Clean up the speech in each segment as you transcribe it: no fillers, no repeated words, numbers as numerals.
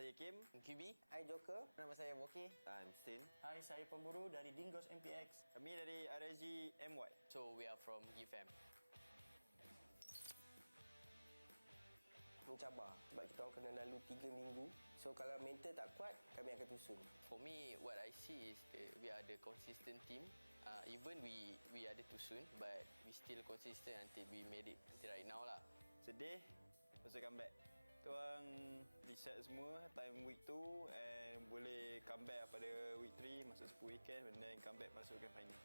saya Kim. QB. Hai Joker. Nama saya Moki. I'm Sin. Hai, saya Pemburu dari Dingos MPX. Kami dari RSG MY. So we are from GFM. Mencabar sebab kita orang kena lalu 3 minggu. So kalau mental tak kuat, kami akan tusun. For me, what I see is we are the consistent team. Even we ada tusun, but we still consistent until we made it until right now lah. Sedih, pasal comeback. Kita orang reset semua time week 2 and boleh comeback pada week 3 masuk 10 weekend and then comeback masuk grand final.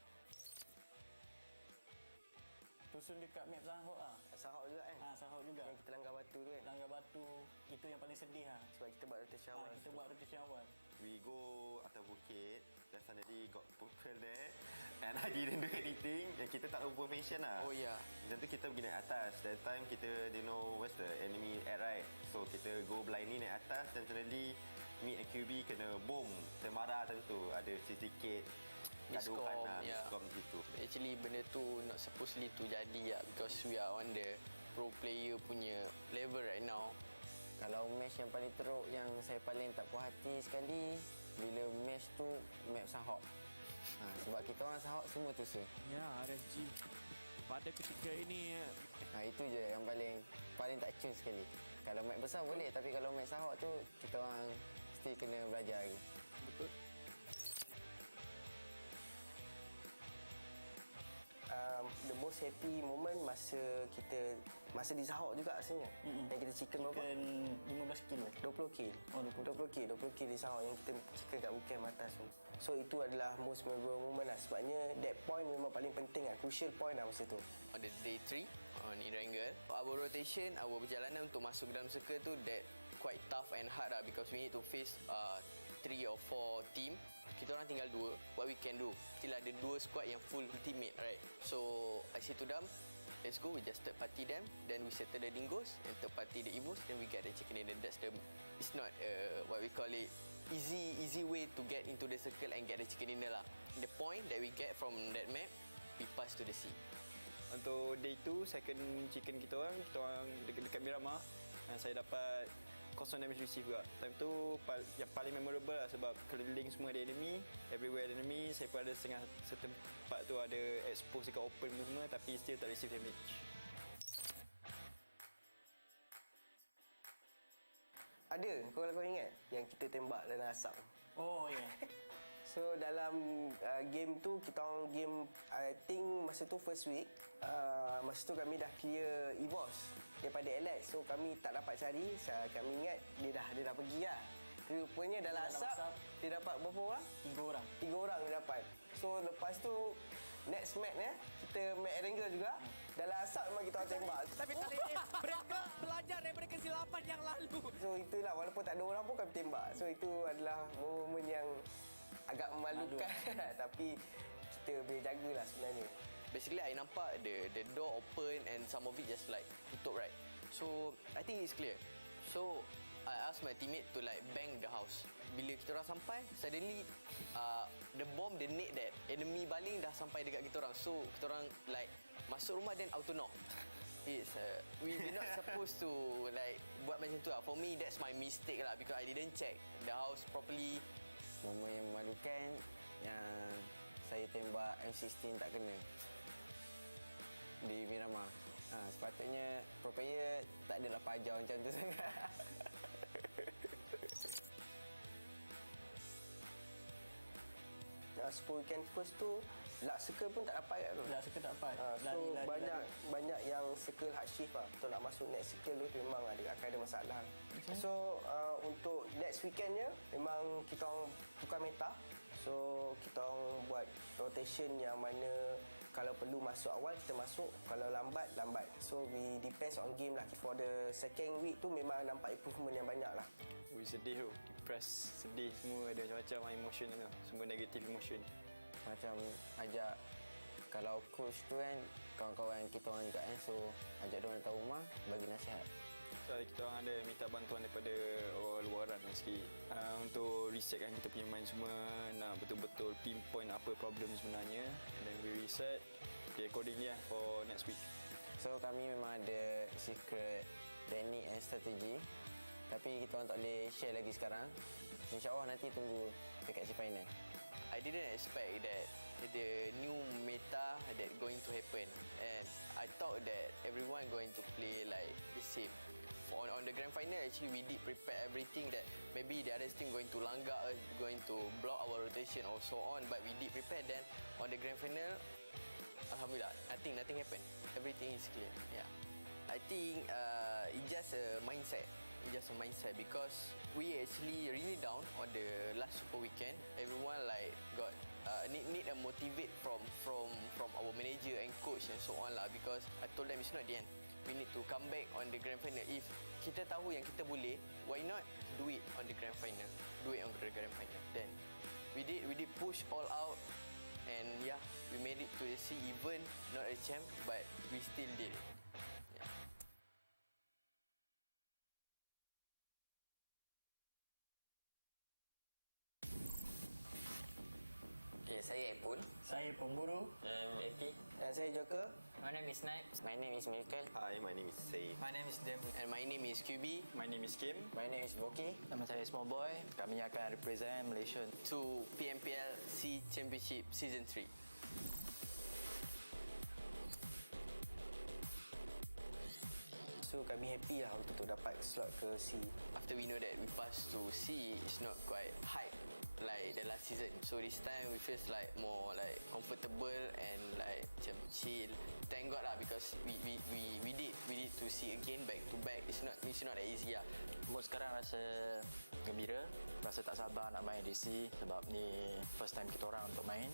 Tusun dekat map Sahok lah. Sahok juga kan? Sahok juga. Yang kita langgar batu tu kan? Langgar batu, itu yang paling sedih lah. Sebab kita buat rotation awal. Kita buat rotation awal. We go atas bukit dan suddenly got purple there and I didn't do anything dan kita tak tahu formation lah. Oh ya. Dan tu kita pergi naik atas. That time kita didn't know where's the enemy at, right? So kita go blindly naik atas dan suddenly me and QB kena boom. Termarah tu ada sedikit Miscom, miscom gitu. Actually benda tu not supposedly to jadi lah, because we are on the pro player punya level right now. Kalau match yang paling teruk yang saya paling tak puas hati sekali bila match tu map Sahok. Sebab kita orang Sahok semua tusun. Ya, RSG pada ketika ini Itu je yang paling tak cun sekali. Kalau map besar boleh, tapi kalau map Sahok tu kita orang still kena belajar lagi. betul. The most happy moment masa di Sahok juga rasanya. Yang kita chicken berapa? 15 kilo. 20 kil. Oh, 20 kil di Sahok yang kita chicken kat weekend atas tu. So itu adalah most memorable moment lah. Sebabnya that point memang paling penting lah. Crucial point lah masa tu. On the day 3 on Irangle, our rotation, our perjalanan untuk masuk dalam circle tu that quite tough and hard lah, because we need to face 3 or 4 team. Kita orang tinggal 2. What we can do? Still ada 2 squad yang full teammate, right? So I say to them, let's go. We just third party them, then we settle the Dingos and third party the Evos, then we get the chicken dinner. That's the. It's not what we call it easy way to get into the circle and get the chicken dinner lah. The point that we get from that map, we pass to the sea. Untuk day 2, second chicken kita orang dekat Miramar. Saya dapat kosong damage receive juga. Time tu yang paling memorable lah sebab keliling semua ada enemy, everywhere ada enemy. Saya pun ada setengah setempat tu ada expose dekat open semua tapi still tak receive damage. Ada, kalau kau ingat yang kita tembak dalam asap. Oh ya. So dalam game tu kita orang game I think masa tu first week masa tu kami dah clear EVOS daripada Alex. So kami tak dapat cari. Kami ingat dia dah pergi lah. Rupanya dalam asap dia dapat berapa orang? 3 orang. 3 orang dia dapat. So lepas tu next match kita match Erangel juga. Dalam asap memang kita orang tembak. Tapi kali ini mereka belajar daripada kesilapan yang lalu. So itulah, walaupun tak ada orang pun kami tembak. So itu adalah momen yang agak memalukan. Tapi kita boleh jagalah sebenarnya. Basically, I nampak the door open and some of it just like tutup, right? So, I think it's clear. So, I asked my teammate to like bang the house. Bila kita orang sampai, suddenly the bomb detonate that enemy baling dah sampai dekat kita orang. So, kita orang like masuk rumah then auto knock. It's we're not supposed to like buat macam tu lah. For me, that's my mistake lah because I didn't check the house properly. Momen yang memalukan yang saya tembak M16 tak kena di Miramar. Sepatutnya pro player tak adalah pajar macam tu sangat. 10 weekend first tu luck circle pun tak dapat kat tu. Luck circle tak dapat. So banyak yang circle hard shift lah. Untuk nak masuk next circle tu memang akan ada masalah. So untuk next weekendnya memang kita orang tukar meta. So kita orang buat rotation yang mana kalau perlu masuk awal kita masuk, kalau lambat. So we depends on game lah. For the second week tu memang nampak improvement yang banyak lah. Sedih tu, depressed, sedih, semua ada macam-macam emotion tu. Semua negative emotion. Macam ajak, kalau coach tu kan kawan-kawan kita orang juga kan, so ajak dia orang datang rumah bagi nasihat. So kita orang ada minta bantuan daripada orang luaran sikit untuk resetkan kita punya mind semua, nak betul-betul pinpoint apa problem sebenarnya, and then we reset accordingly lah for next week. So kami memang ada secret teknik and strategi Tapi kita orang tak boleh share lagi sekarang. InsyaAllah nanti tunggu dekat si final. I didn't expect that the new meta that going to happen, and I thought that everyone going to play like the same. On the grand final, actually we did prepare everything that maybe the other team going to langgar us, going to block our rotation or so on, but we did prepare. Then on the grand final, alhamdulillah, nothing happened. Everything is clear. Yeah, I think it's just a mindset. It's just a mindset because we actually really down on the last Super Weekend. Everyone like got need a motivate from our manager and coach and so on lah, because I told them it's not the end. We need to come back on the grand final. If kita tahu yang kita boleh, why not do it on the grand final? Do it on the grand final. Then we did push all out, and yeah, we made it to the sea, even not a champ, but we still did it. Yeah. Okay, saya Epul. Saya pemburu. Epi. Dan saya Joker. My name is Naib. My name is Milkel. Hi, my name is Said. My name is Dem. And my name is QB. My name is Kim. My name is Boki. Nama saya Small Boy. Kami akan represent Malaysia. To PMPL Sea Championship Season 3. So kami happy lah untuk dapat slot ke C. After we know that we passed to C, it's not quite hype like the last season. So this time we feel like more like comfortable and like macam chill. Thank God lah, because we did to C again back to back. It's not that easy lah. Mood sekarang rasa gembira. Rasa tak sabar nak main di C sebab ni first time kita orang untuk main.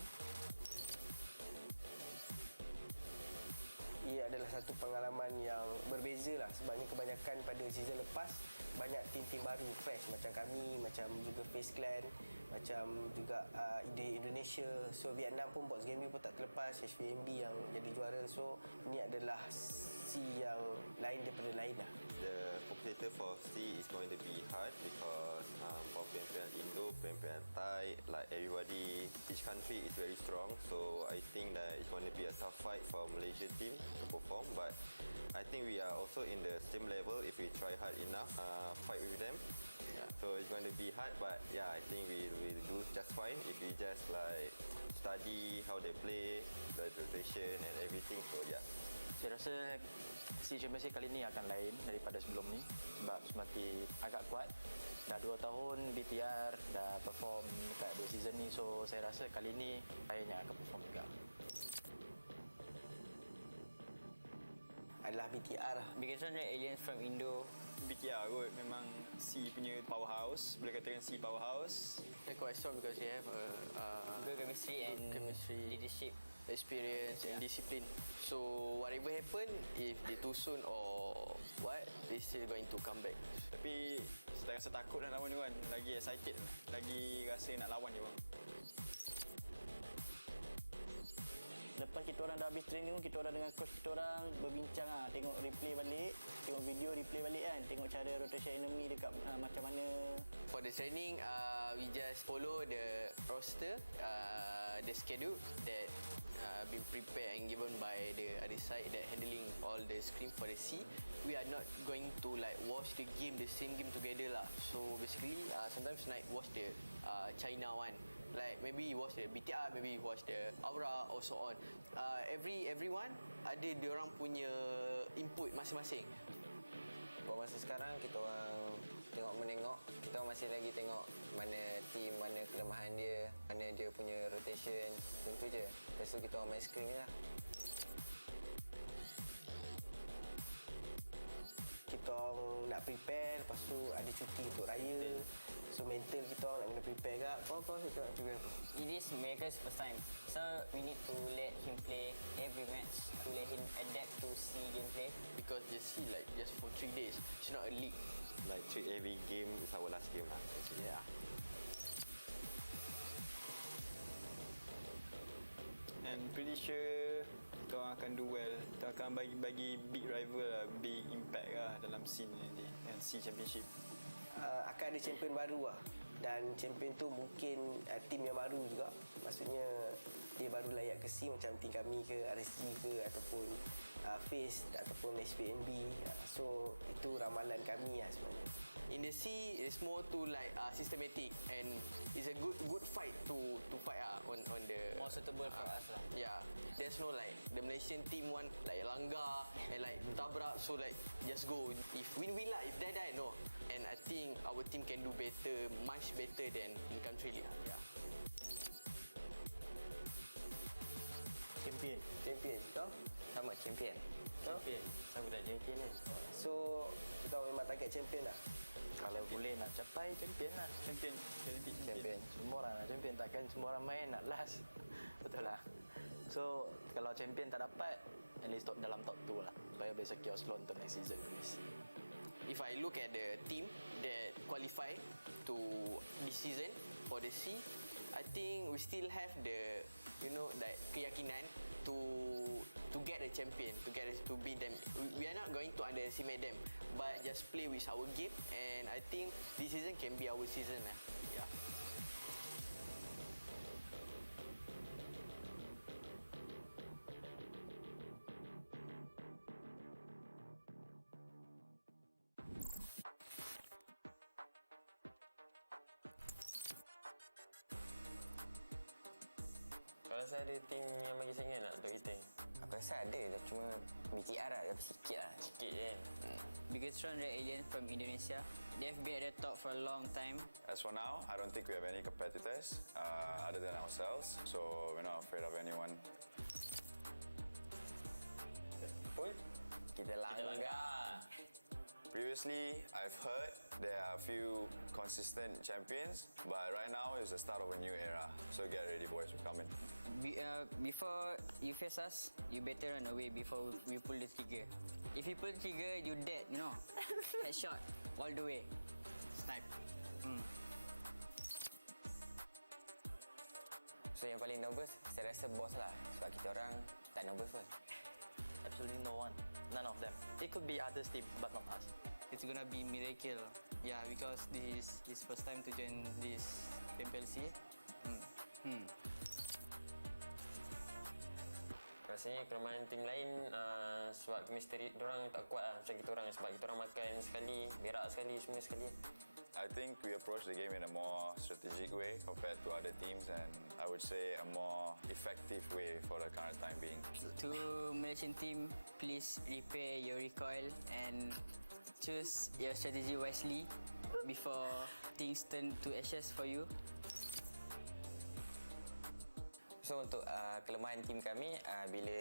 Ia adalah satu pengalaman yang berbeza lah, sebabnya kebanyakan pada season lepas banyak tim-tim baru fresh macam kami, macam juga Face Clan, macam juga Ide Indonesia. So Vietnam pun Box Gaming pun tak terlepas, HVMB yang jadi juara. So ini adalah C yang lain daripada lain lah. The competitor for C is going to be hard because for PMPL Indo, PMPL Thai, like everybody, each country is very strong. So I think that it's going to be a tough fight for Malaysia team to perform. But I think we are also in the same level if we try hard enough, fight with them. Yeah. So it's going to be hard, but yeah, I think we will do just fine if we just like study how they play, the rotation and everything. So yeah. Saya rasa SEA Championship kali ni akan lain daripada sebelum ni sebab semakin agak kuat. Dah 2 tahun BTR dah perform dekat 2 season ni, so saya rasa kali ni lainnya akan perform juga. Adalah BTR lah. Because the aliens from Indo. BTR kot, memang C punya powerhouse. Boleh katakan C powerhouse. They're quite strong because they have Good chemistry and chemistry, leadership. experience and discipline. So whatever happen, if they too soon or what, they still going to come back. Tapi saya rasa takut nak lawan dia kan. Lagi excited, lagi rasa nak lawan dia orang. Lepas kita orang dah habis training, kita orang dengan coach kita orang berbincang lah. Tengok replay balik, tengok video replay balik kan. Tengok cara rotation enemy dekat macam mana. For the training, we just follow the roster, the schedule that been prepared and given by the other side that handling all the screen for the C. We are not going to like watch the same game together lah. So basically, sometimes like watch the China one. Like maybe you watch the BTR, maybe you watch the Aura or so on. Everyone ada diorang punya input masing-masing. Buat masa sekarang kita orang tengok menengok, kita orang masih lagi tengok mana team, mana kelemahan dia, mana dia punya rotation, tentu je. Lepas tu kita orang main screen je lah. Kita orang nak prepare, lepas tu ada cuti untuk raya. So mental kita orang nak kena prepare kak. Kau kita nak prepare apa? It is America's first time. So we need to let him play every match to let him adapt to see gameplay. Because the C like just for 3 days. It's not a league. Like treat every game is our last game lah. Yeah. And pretty sure kita orang akan do well. Kita akan bagi big rival lah, big impact lah dalam scene ni nanti. And C Championship. Akan ada champion baru lah. Dan champion tu mungkin tim yang baru juga. Maksudnya dia baru layak ke C macam tim kami ke, RSG ke ataupun Face ataupun SPNB. So itu ramalan kami lah sebenarnya. In the sea, it's more to like systematic and it's a good fight to fight on the More suitable for us lah. Yeah, there's no like the Malaysian team one like langgar and like tabrak, so like just go. If win lah, if die no. And I think our team can do better, much better than in country league. Yeah. Champion. Kau? Sama champion. Champion. Saya budak champion ni. So kita memang target champion lah. Kalau boleh nak capai champion lah. Champion. Champion. Semua orang nak champion. Takkan semua orang main nak last. Betul lah. So kalau champion tak dapat, at least dalam top 2 lah. Supaya boleh secure slot untuk next season. If I look at the team that qualify to this season for the C, I think we still have the that keyakinan to get a champion, to beat them. We are not going to underestimate them, but just play with our game, and I think this season can be our season lah. Yeah. Kalau saya ada tim yang bagi saya nak untuk kita. Aku rasa ada, cuma BTR lah, tapi sikit lah. Sikit je. Biggestron Red Alien from Indonesia. They've been at the top for a long time. As for now, I don't think we have any competitors other than ourselves, so we're not afraid of anyone. Kita langgar. Previously, I've heard there are a few consistent champions, but right now is the start of a new era. So get ready, boys, we're coming. Before you face us, you better run away before we pull the trigger. If you pull the trigger, you dead, Headshot all the way. Snipe. So yang paling nervous, saya rasa boss lah. Sebab kita orang tak nervous pun. Absolutely no one. None of them. It could be others team, but not us. It's gonna be miracle. Yeah, because this is his first time to join this MPLC. Rasanya kelemahan tim lain sebab chemistry diorang tak kuat lah macam kita orang. Sebab kita orang makan sekali, berak sekali, semua sekali. I think we approach the game in a more strategic way compared to other teams, and I would say a more effective way for the current time being. To Malaysian team, please repair your recoil and choose your strategy wisely before things turn to ashes for you. So untuk kelemahan tim kami, bila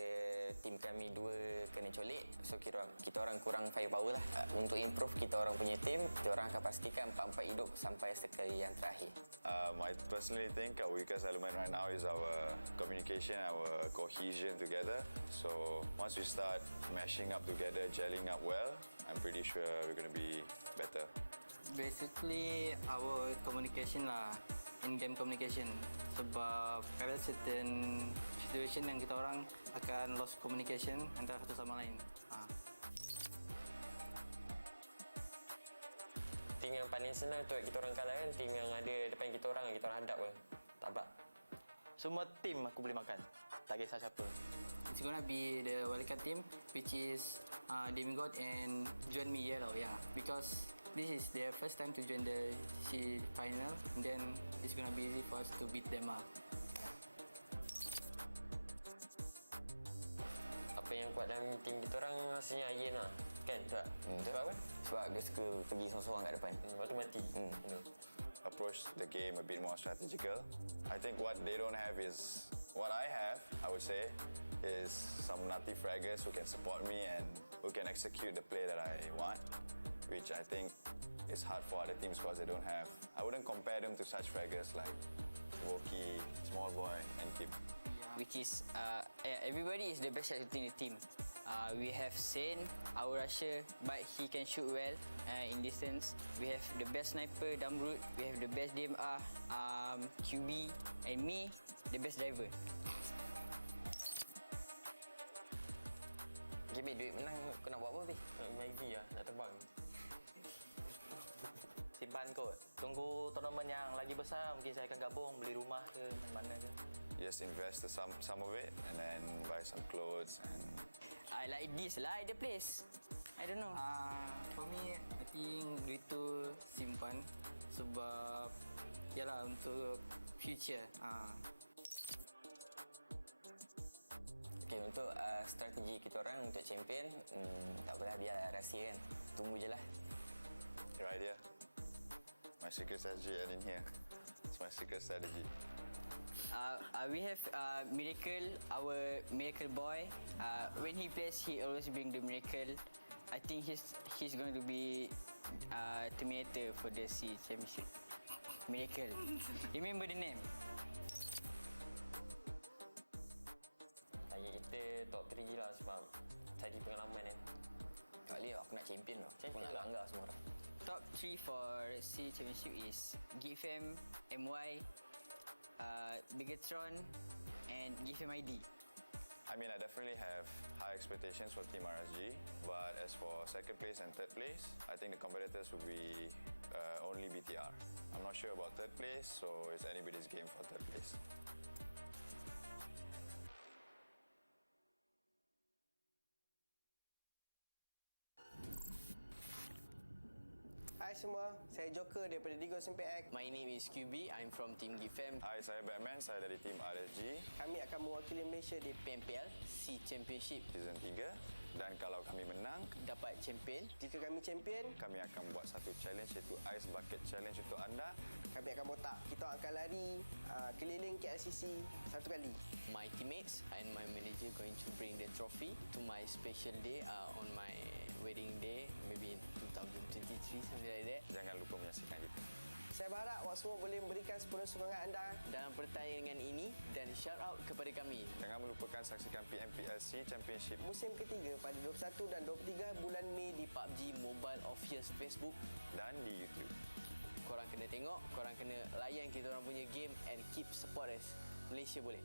tim kami dua kena colek, so kita orang kurang firepower lah. Untuk improve kita orang punya tim, kita orang akan pastikan 4-4 hidup sampai sekali yang terakhir. I personally think our weakest element right now is our communication, our cohesion together. So once we start mashing up together, gelling up well, I'm pretty sure we're going to be better. Basically, our communication lah, in-game communication. Sebab ada certain situation yang kita orang akan lost communication antara satu sama lain. Tim yang paling senang untuk kita orang kalah kan, tim yang ada depan kita orang hadap ke. Tabrak. Semua tim aku boleh makan. Tak kisah siapa. It's gonna be the wildcard team, which is Demigod and Juan Mi Yellow, yeah. Because this is their first time to join the C final, and then it's gonna be easy for us to beat them up. Apa yang kuat dalam tim kita orang rasanya Ayen lah. Kan? Tak? Sebab apa? Sebab dia suka pergi seorang-seorang kat depan. Mati-mati. Approach the game a bit more strategical. I think what they don't have is what I have, I would say, is some nutty fraggers who can support me and who can execute the play that I want, which I think is hard for other teams because they don't have. I wouldn't compare them to such fraggers like Woki, Small Boy, and Kim. Which is everybody is the best at shooting the team. We have Saint, our rusher, but he can shoot well in distance. We have the best sniper, Damrut. We have the best DMR, QB, and me, the best driver. Gibi duit menang, kau nak buat apa, Bi? Nak main IV lah, nak terbang. Simpan kot. Tunggu tournament yang lagi besar, mungkin saya akan gabung, beli rumah ke mana ke. Just invest some of it and then buy some clothes and... I like this, like the place. I don't know. For me, I think duit tu sebab yalah untuk future. Okay, untuk strategi kita orang untuk champion, tak apalah, biar rahsia kan. Tunggu je lah. Your idea. My secret strategy and in here. It's my secret strategy. We have Miracle, our miracle boy. When he plays, he always bring the miracle. I think he's going to be Terminator for the SEA Championship. Miracle. Remember the name? Target kita top 3 lah sebab cari pengalaman kan. Kali aku nak champion tau. Aku nak langgar semua orang. Top 3 for SEA Championship is GFM, MY, Bigatron, and GFM ID. I mean, I definitely have high expectations for Team RSG, but as for second place and third place, I think the competitors will be only BTR. I'm not sure about third place, so it's anybody's game for third place. Hai semua, saya Joker daripada Digo Sempak. My name is QB. I'm from Team GFM. Hi, saya Batman. Saya dari Team RSG Kami akan mewakili Malaysia di PMPL SEA Championship. Season 3. Dan kalau kami menang, Dapat champion. Jika kami champion, kami akan buat satu challenge iaitu Ice Bucket Challenge untuk anda. kami akan botak. Kita akan lari keliling KLCC satu kali. My teammates and my manager going to bring the trophy to my special day on my wedding day, maybe in 2023, something like that. Jangan lupa menyaksikan kita. Saya berharap awak semua boleh memberikan sepenuh sokongan anda. Dalam pertandingan ini dan shout out kepada kami. Jangan melupakan saksikan PMPLC Championship Musim ketiga pada 21 dan 23 bulan Mei di PUBG Mobile Official Facebook. dan di YouTube. Korang kena tengok, korang kena layan kita orang punya game and keep support us. Malaysia boleh.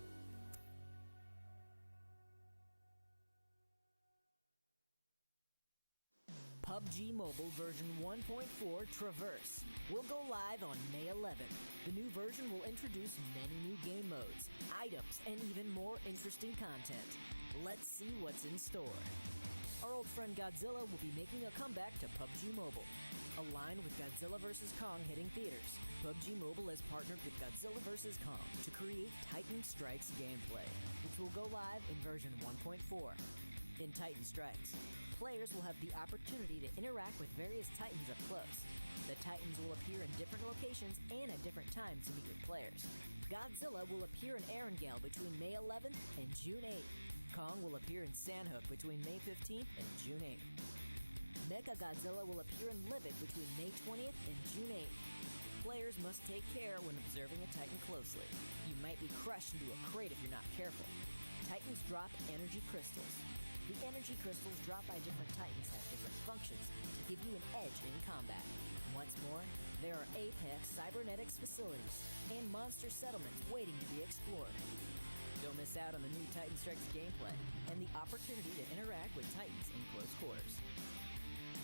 PUBG Mobile version 1.4 Traverse will go live on May 11th. The new version will introduce many new game modes, items, and even more interesting content. Let's see what's in store. Our old friend Godzilla will be making a comeback to PUBG Mobile. Aligned with Godzilla vs. Kong hitting theaters, PUBG Mobile has partnered with Godzilla vs. Kong to create Titan Strikes gameplay, which will go live in version 1.4. In Titan Strikes, players will have the opportunity to interact with various Titans up close. The Titans will appear in different locations and at different times to meet with players. Godzilla will appear in Erangel between May 11th and June 8th. Kong will appear in Sandhook between May 15th and June 8th. Mecha Godzilla will appear in Livet between May 20th and June 8th. Players must take care when observing a Titan closely. You might be crushed into a crate if you're not careful. Titans drop energy crystals. The energy crystals dropped by different Titans have different functions to give you an edge in combat. Once more, there are Apex cybernetics facilities and monster settlements waiting to be explored. Don't miss out on the new Titan Strikes gameplay and the opportunity to interact with Titans in close quarters.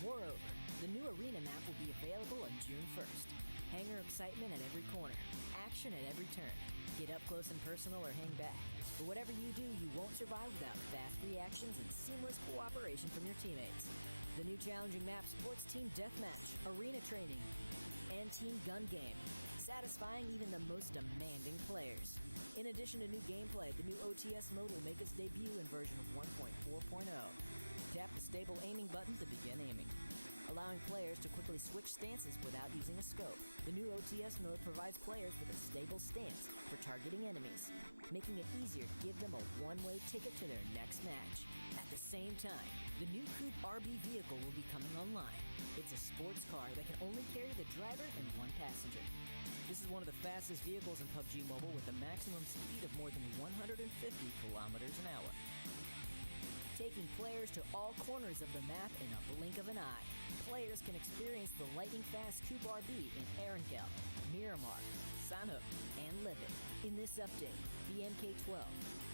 Moreover, the new arena map will be available on June 1st. Hanger excitement at every corner, action at every turn. Get up close and personal or hang back. But whatever you do, you won't survive without fast reactions and seamless cooperation from your teammates. The new challenging map supports team deathmatch, arena training, and team gun game, satisfying even the most demanding players. In addition to new gameplay, the new OTS mode will make its debut in version 1.4.0. Tap the stable aiming button to begin aiming, allowing players to quickly switch stances without using a scope. The new OTS mode provides players with a stable stance for targeting enemies, making it easier to give them a one-way ticket to their next match. At the same time, the new Coupe RB vehicle will be coming online. It's a sports car that can only carry the driver and one passenger. This is one of the fastest vehicles in PUBG Mobile with a maximum speed of more than 150 kilometers an hour, taking players to all corners of the map in a blink of an eye. Players can experience the lightning-fast Coupe RB in Erangel, Miramar, Sandhook, and Livet. In this update, the MK-12,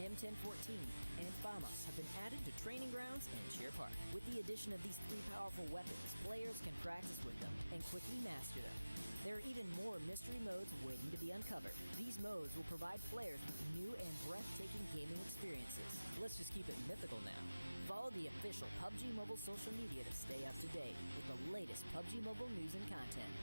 M1014, and FAMAS have been added to training grounds and Cheer Park. With the addition of these three powerful weapons, players can practice with them and quickly master them. There are even more mystery modes waiting to be uncovered. These modes will provide players with new and breathtaking gaming experiences. Let's just keep it mythical now. Follow the official PUBG Mobile social media to stay up to date with the latest PUBG Mobile news and content.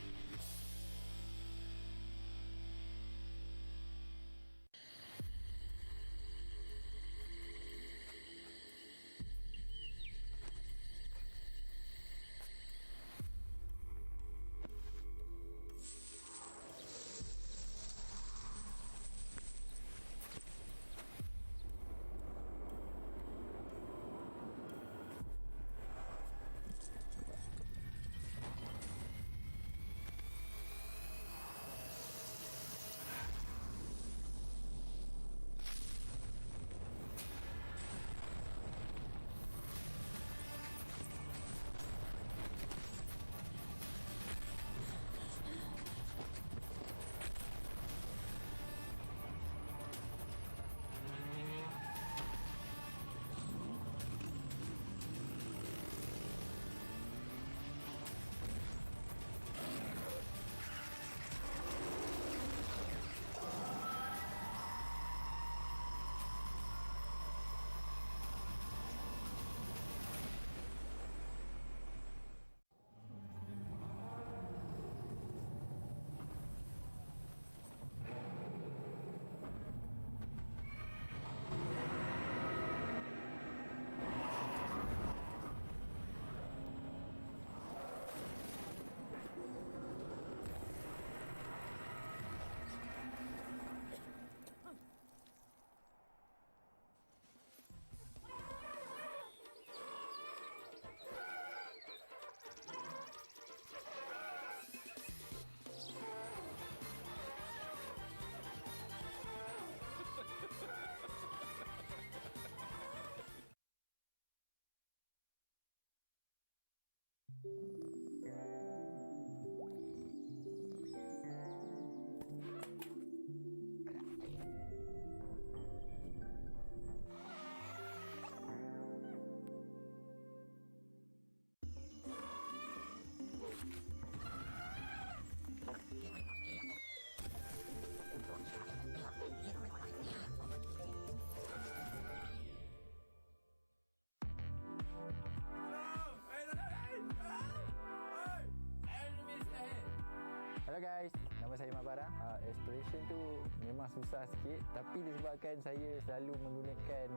Hello guys, nama saya Mabara. Exploration tu memang susah sikit, tapi disebabkan saya selalu menggunakan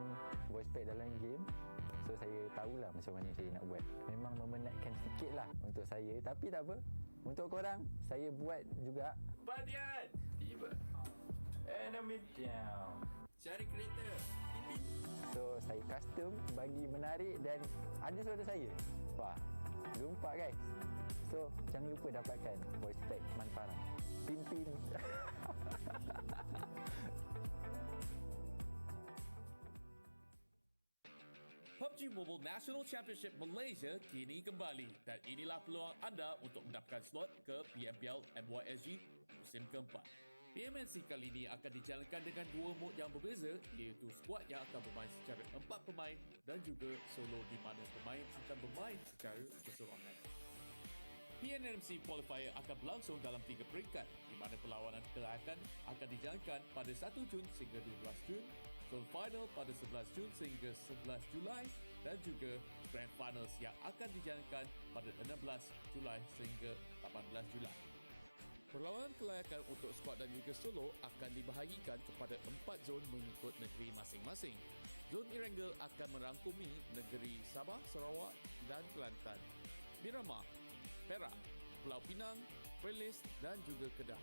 voice pack dalam game, so saya tahulah macam mana saya nak buat. Memang memenatkan sikit lah untuk saya, tapi tak apa. Untuk korang, saya buat juga. Badian! Tiba. Enemy down. Cari kereta. So saya custom bagi menarik dan ada suara saya. Wah, gempak guys. So jangan lupa dapatkan voice pack Manfaran. Pin. PUBG Mobile National Championship Malaysia kini kembali dan inilah peluang anda untuk mendapatkan slot ke PMPL MYSG musim keempat. PMNC kali ini akan dijalankan dengan dua mod yang berbeza, iaitu squad yang akan bermain secara 4 pemain dan juga solo di mana pemain akan bermain secara berseorangan. PNMC Qualifier akan berlangsung dalam 3 peringkat di mana perlawanan kelayakan akan dijalankan pada 1 Jun sehingga 12 Jun, Zone Final pada 11 Jun sehingga 11 Julai dan juga Grand Finals yang akan dijalankan pada 16 Julai sehingga 18 Julai. Perlawanan kelayakan untuk skuad dan juga solo akan dibahagikan kepada 4 zon mengikut negeri masing-masing. Zon Erangel akan merangkumi negeri Sabah, Sarawak dan Kelantan, Miramar, Perak, Pulau Pinang, Perlis dan juga Kedah.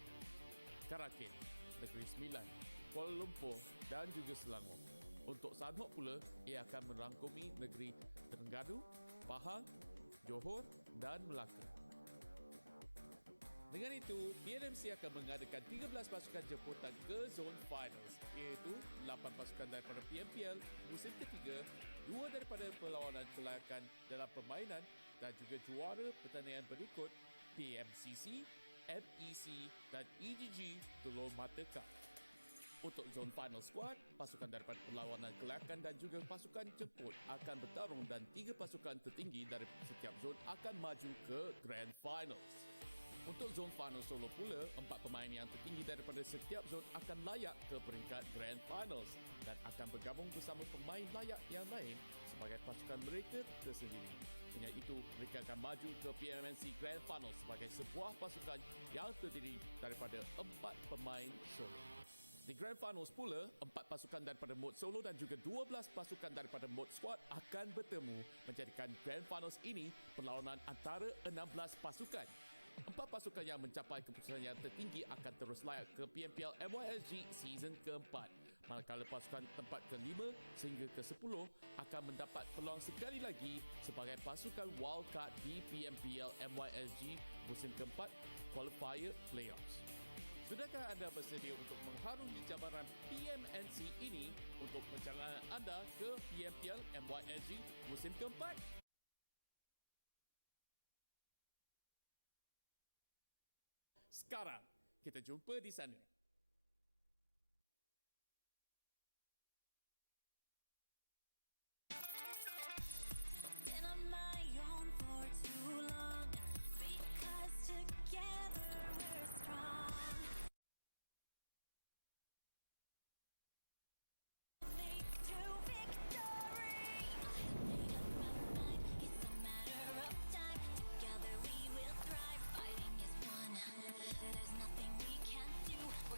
Karakin, Negeri Sembilan, Kuala Lumpur dan juga Selangor. Untuk Sanhok pula, ia akan merangkumi negeri Terengganu, Pahang, Johor dan Melaka. Dengan itu, PNMC akan mengadakan 13 pasukan jemputan ke Zone Finals, iaitu 8 pasukan daripada PMPL musim ketiga, 2 daripada perlawanan kelayakan dalam permainan dan juga juara pertandingan berikut PMCC, MEC dan EGG Telur Mata Cup. Untuk Zone Final Squad, pasukan daripada perlawanan kelayakan dan juga pasukan jemput akan bertarung dan 3 pasukan tertinggi dari setiap zon akan maju ke Grand Finals. Untuk Zone Final Solo pula, 4 pemain yang tertinggi daripada setiap zon akan layak ke peringkat Grand Finals dan akan bergabung bersama pemain layak yang lain sebagai pasukan mereka tersendiri. Dengan itu, mereka akan maju ke PMNC Grand Finals sebagai sebuah pasukan yang terdiri daripada 4 pemain solo. Di Grand Finals pula, 4 pasukan daripada mod solo dan juga 12 pasukan daripada mod squad akan bertemu menjadikan Grand Finals ini perlawanan antara 16 pasukan. 4 pasukan yang mencapai keputusan yang tertinggi akan terus layak ke PMPL MYSG season keempat. Manakala pasukan tempat ke-5 sehingga ke-10 akan mendapat peluang sekali lagi sebagai pasukan wildcard di PMPL MYSG musim keempat Qualifier Playoffs. Sudahkah anda bersedia untuk mengharungi cabaran PMNC ini untuk perjalanan anda ke PMPL MYSG musim keempat? Sekarang, kita jumpa di sana. There's nothing we can't do.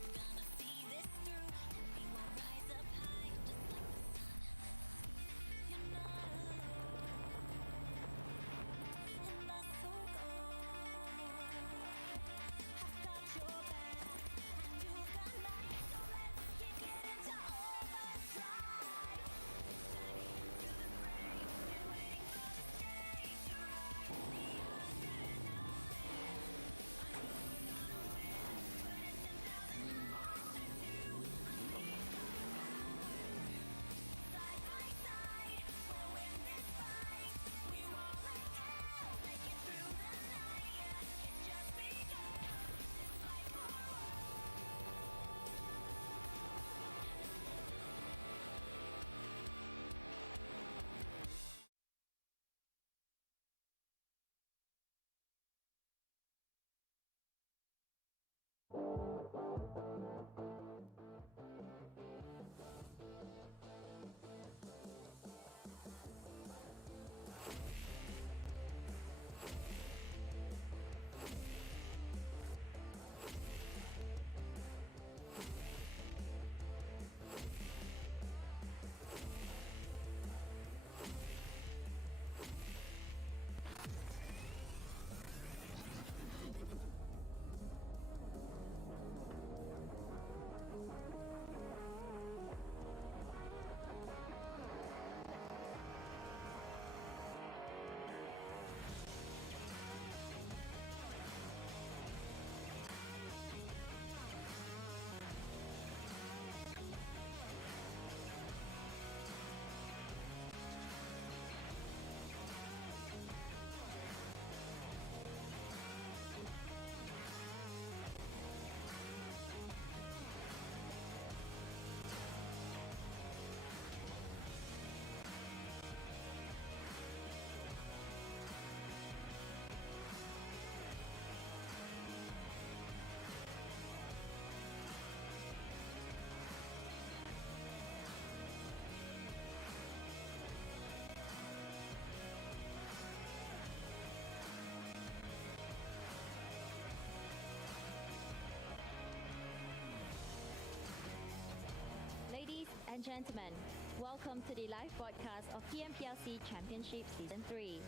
Ladies and gentlemen, welcome to the live broadcast of PMPLC Championship Season 3.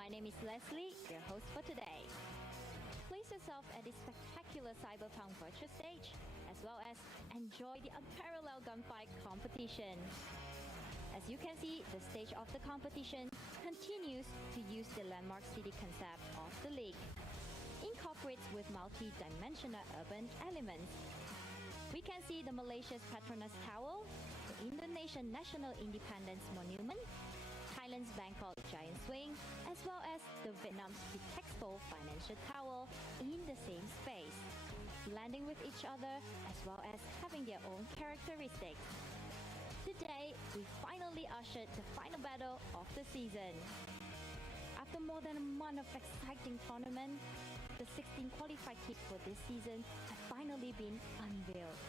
My name is Leslie, your host for today. Place yourself at this spectacular cyberpunk virtual stage, as well as enjoy the unparalleled gunfight competition. As you can see, the stage of the competition continues to use the landmark city concept of the league. Incorporates with multi-dimensional urban elements. We can see the Malaysia's Petronas Tower, the Indonesian National Independence Monument, Thailand's Bangkok Giant Swing, as well as the Vietnam's Bitexpo Financial Tower in the same space, blending with each other as well as having their own characteristics. Today, we finally ushered the final battle of the season. After more than a month of exciting tournament, the 16 qualified kits for this season have finally been unveiled.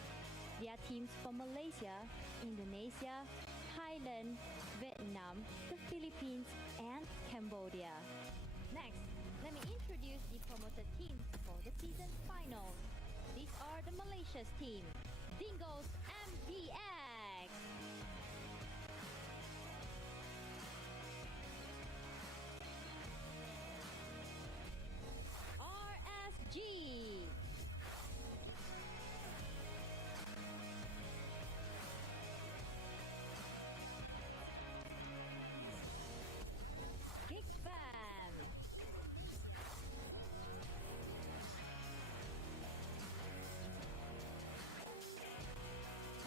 They are teams from Malaysia, Indonesia, Thailand, Vietnam, the Philippines, and Cambodia. Next, let me introduce the promoted teams for the season final. These are the Malaysia's team, Dingoes MPX. RSG, Geekfan. Mereka adalah pasukan-pasukan dari Malaysia. Sekarang kita ada pasukan-pasukan dari Indonesia. Evil Reborn.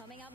Coming up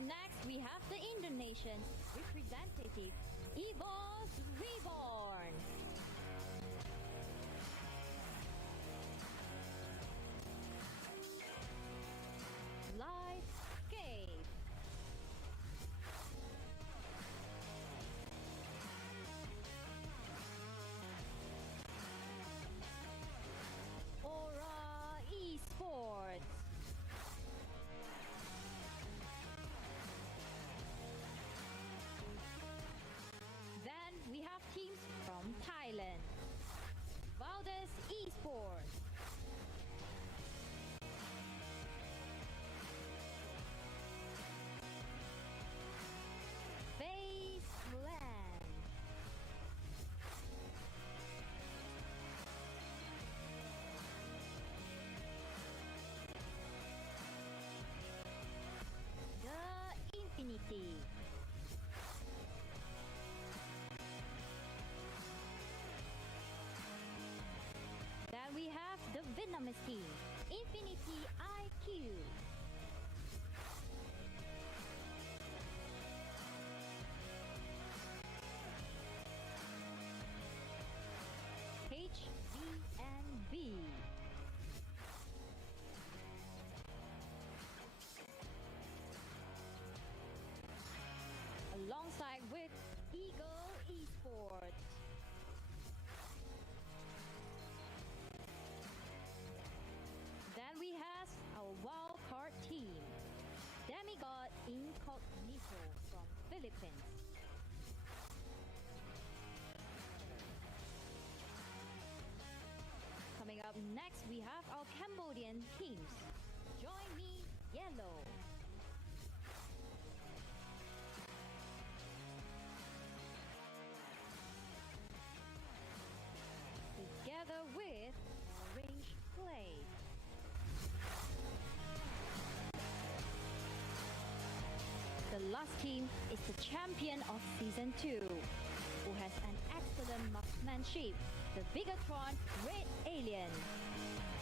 the champion of Season 2, who has an excellent marksmanship, the Bigatron Red Alien.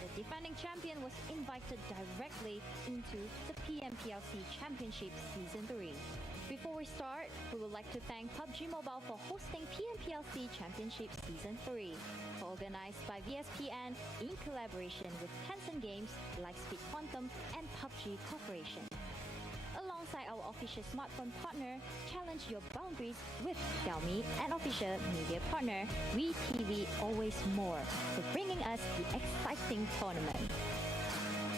The defending champion was invited directly into the PMPLC Championship Season 3. Before we start, we would like to thank PUBG Mobile for hosting PMPLC Championship Season 3, organized by VSPN in collaboration with Tencent Games, Lightspeed Quantum, and PUBG Corporation. Alongside our official smartphone partner, challenge your boundaries with Xiaomi and official media partner, WeTV Always More, for bringing us the exciting tournament.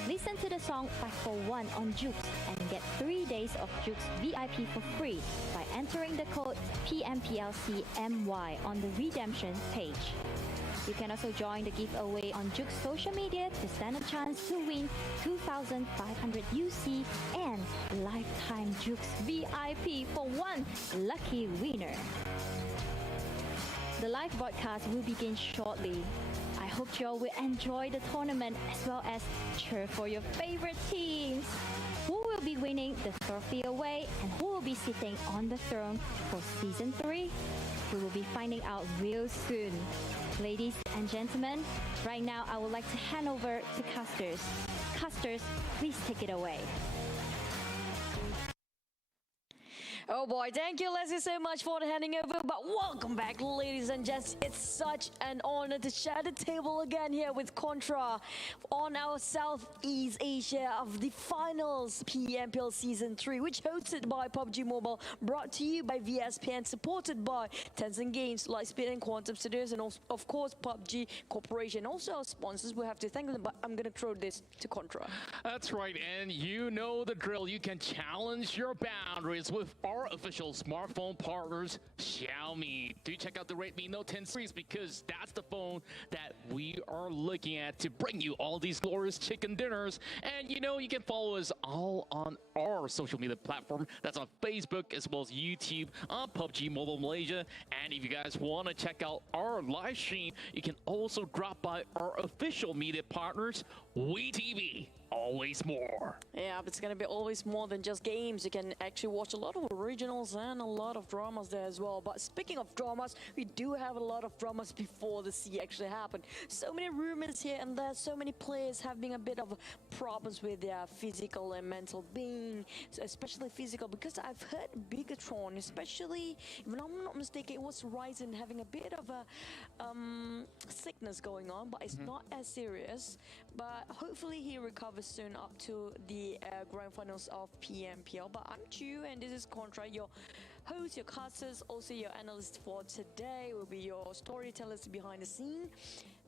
Listen to the song 541 on Jukes and get 3 days of Jukes VIP for free by entering the code PMPLCMY on the redemption page. You can also join the giveaway on Jukes social media to stand a chance to win 2,500 UC and lifetime Jukes VIP for one lucky winner. The live broadcast will begin shortly. I hope you all will enjoy the tournament as well as cheer for your favorite teams. Who will be winning the trophy away and who will be sitting on the throne for Season 3? We will be finding out real soon. Ladies and gentlemen, right now I would like to hand over to Casters. Casters, please take it away. Oh boy, thank you Leslie so much for the handing over, but welcome back ladies and gents. It's such an honor to share the table again here with Contra on our Southeast Asia of the finals PMPL Season 3, which hosted by PUBG Mobile, brought to you by VSPN, supported by Tencent Games, Lightspeed and Quantum Studios, and also, of course PUBG Corporation. Also our sponsors, we have to thank them, but I'm going to throw this to Contra. That's right, and you know the drill. You can challenge your boundaries with our official smartphone partners, Xiaomi. Do check out the Redmi Note 10 series because that's the phone that we are looking at to bring you all these glorious chicken dinners. And you know, you can follow us all on our social media platform. That's on Facebook as well as YouTube on PUBG Mobile Malaysia. And if you guys want to check out our live stream, you can also drop by our official media partners, WeTV. Always more. Yeah, but it's going to be always more than just games. You can actually watch a lot of originals and a lot of dramas there as well. But speaking of dramas, we do have a lot of dramas before the C actually happened. So many rumors here and there, so many players having a bit of problems with their physical and mental being, so especially physical, because I've heard Bigatron, especially, if I'm not mistaken, it was Ryzen having a bit of a sickness going on, but it's not as serious. But hopefully he recovers soon up to the grand finals of PMPL. But I'm Chu and this is Contra, your host, your casters, also your analyst for today. Will be your storytellers behind the scene.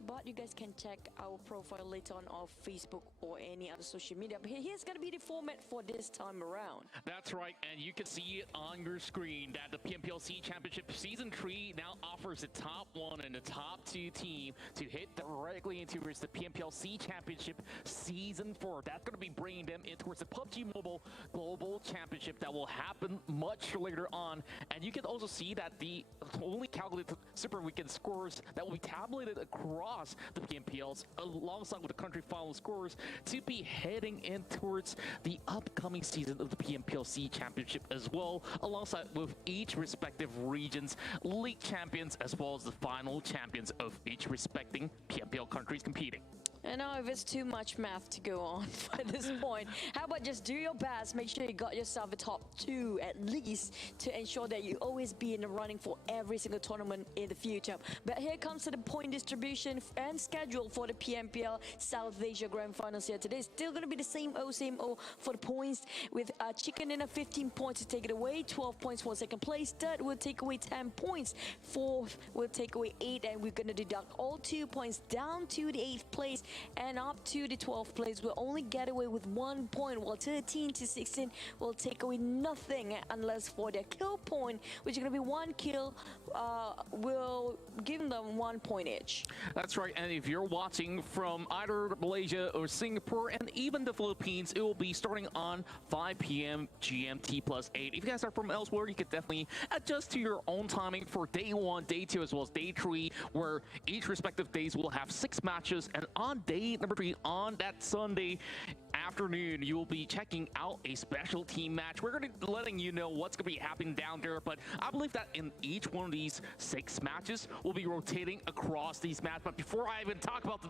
But you guys can check our profile later on Facebook or any other social media. But here's going to be the format for this time around. That's right, and you can see it on your screen that the PMPLC Championship Season 3 now offers the top 1 and the top 2 team to hit directly into the PMPLC Championship Season 4. That's going to be bringing them in towards the PUBG Mobile Global Championship that will happen much later on. And you can also see that the only calculated Super Weekend scores that will be tabulated across the PMPLs alongside with the country final scores to be heading in towards the upcoming season of the PMPLC Championship as well, alongside with each respective region's league champions as well as the final champions of each respecting PMPL countries competing. I know if it's too much math to go on at this point, how about just do your best, make sure you got yourself a top 2 at least to ensure that you always be in the running for every single tournament in the future. But here comes to the point distribution and schedule for the PMPL South Asia Grand Finals here today. Still going to be the same O for the points, with Chicken Dinner 15 points to take it away, 12 points for second place, third will take away 10 points, fourth will take away 8, and we're going to deduct all 2 points down to the 8th place. And up to the 12th place will only get away with 1 point, while 13 to 16 will take away nothing unless for their kill point, which is going to be 1 kill, will give them 1 point each. That's right, and if you're watching from either Malaysia or Singapore and even the Philippines, it will be starting on 5 p.m. GMT +8. If you guys are from elsewhere, you could definitely adjust to your own timing for day 1, day 2, as well as day 3, where each respective days will have 6 matches, and on day number 3, on that Sunday, afternoon, you will be checking out a special team match. We're going to be letting you know what's going to be happening down there, but I believe that in each one of these 6 matches, we'll be rotating across these maps. But before I even talk about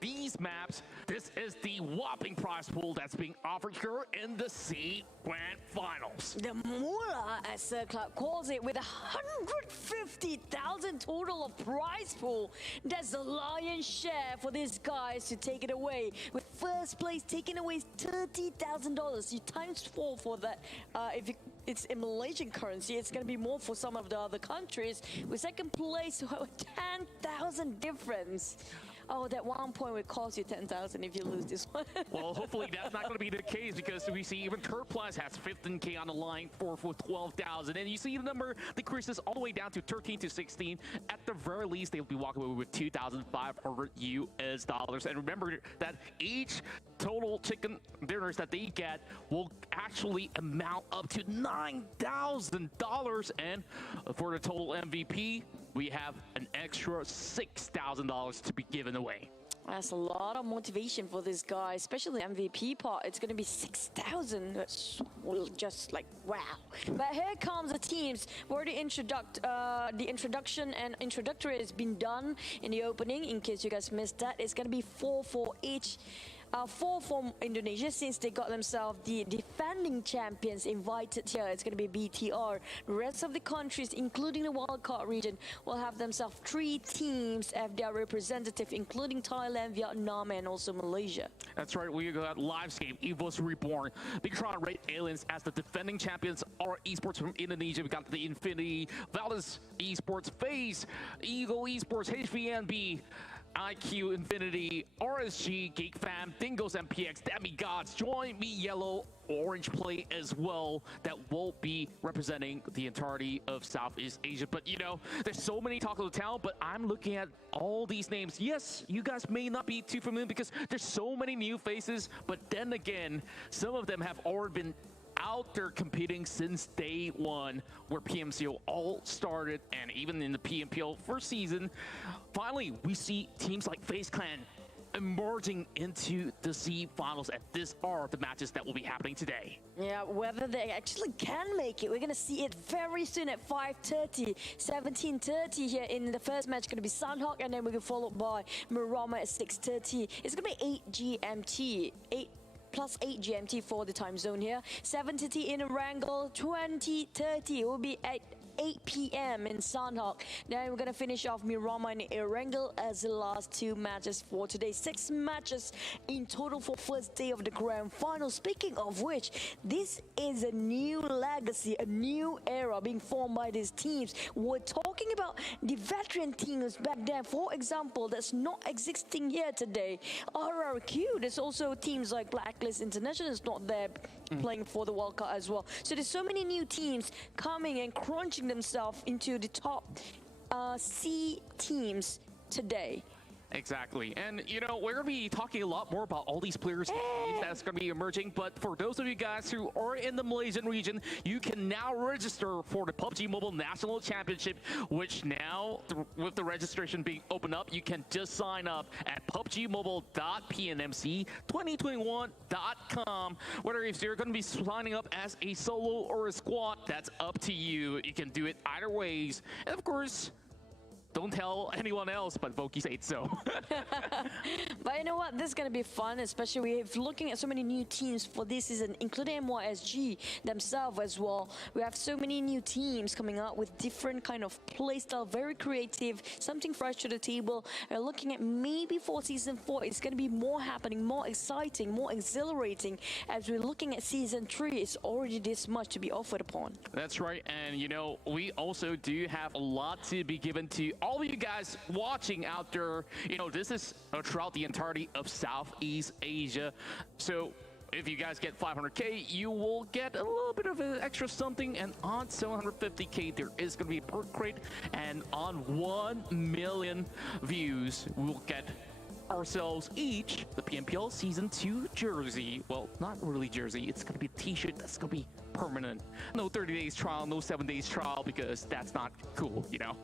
these maps, this is the whopping prize pool that's being offered here in the C Grand Finals. The Moolah, as Sir Clark calls it, with 150,000 total of prize pool. That's the lion's share for these guys to take it away. With first place taking away $30,000. You times 4 for that. If it's in Malaysian currency, it's going to be more for some of the other countries. With second place, 10,000 difference. Oh, that 1 point would cost you 10,000 if you lose this one. Well, hopefully that's not going to be the case, because we see even Turplas has 15K on the line for 12,000, and you see the number decreases all the way down to 13 to 16. At the very least, they'll be walking away with 2,500 US dollars. And remember that each total chicken dinners that they get will actually amount up to $9,000, and for the total MVP, we have an extra $6,000 to be given away. That's a lot of motivation for this guy, especially the MVP part. It's going to be 6,000. That's just like, wow. But here comes the teams. Where the introduction and introductory has been done in the opening. In case you guys missed that, it's going to be 4 for each. 4 from Indonesia, since they got themselves the defending champions invited here. It's going to be BTR. The rest of the countries, including the wildcard region, will have themselves 3 teams as their representative, including Thailand, Vietnam, and also Malaysia. That's right. We got Livescape, Evos Reborn, Bigtron, Red Aliens as the defending champions. Our esports from Indonesia. We got the Infinity, Valdez Esports, FaZe, Eagle Esports, HVNB, IQ, Infinity, RSG, GeekFam, Dingos, MPX, Demigods, Join Me Yellow, Orange Play as well, that will be representing the entirety of Southeast Asia. But you know, there's so many talk of the town, but I'm looking at all these names. Yes, you guys may not be too familiar because there's so many new faces, but then again, some of them have already been out there competing since day 1, where PMCO all started, and even in the PMPL first season. Finally, we see teams like FaZe Clan emerging into the C finals, and these are the matches that will be happening today. Yeah, whether they actually can make it, we're going to see it very soon at 5:30, 17:30 here in the first match. Going to be Sunhawk, and then we're going to be followed by Murama at 6:30. It's going to be 8 GMT, 8 GMT for the time zone here. 7:30 in Erangel, 20:30 will be at 8 p.m. in Sunhawk. Then we're going to finish off Mirama and Erangel as the last 2 matches for today. 6 matches in total for first day of the grand final. Speaking of which, this is a new legacy, a new era being formed by these teams. We're talking about the veteran teams back then, for example, that's not existing here today. RRQ, there's also teams like Blacklist International is not there playing for the World Cup as well. So there's so many new teams coming and crunching themselves into the top C teams today. Exactly. And, you know, we're going to be talking a lot more about all these players that's going to be emerging. But for those of you guys who are in the Malaysian region, you can now register for the PUBG Mobile National Championship, which now, with the registration being opened up, you can just sign up at pubgmobile.pnmc2021.com. Whether if you're going to be signing up as a solo or a squad, that's up to you. You can do it either ways. And, of course, don't tell anyone else, but Voki said so. But you know what? This is going to be fun, especially if looking at so many new teams for this season, including MYSG themselves as well. We have so many new teams coming out with different kind of play style, very creative, something fresh to the table. We're looking at maybe for season 4, it's going to be more happening, more exciting, more exhilarating. As we're looking at season 3, it's already this much to be offered upon. That's right. And, you know, we also do have a lot to be given to all of you guys watching out there. You know, this is throughout the entirety of Southeast Asia. So if you guys get 500K, you will get a little bit of an extra something. And on 750K, there is going to be a perk crate. And on 1 million views, we'll get ourselves each the PMPL Season 2 jersey. Well, not really jersey. It's going to be a t-shirt that's going to be permanent. No 30 days trial, no 7 days trial, because that's not cool, you know?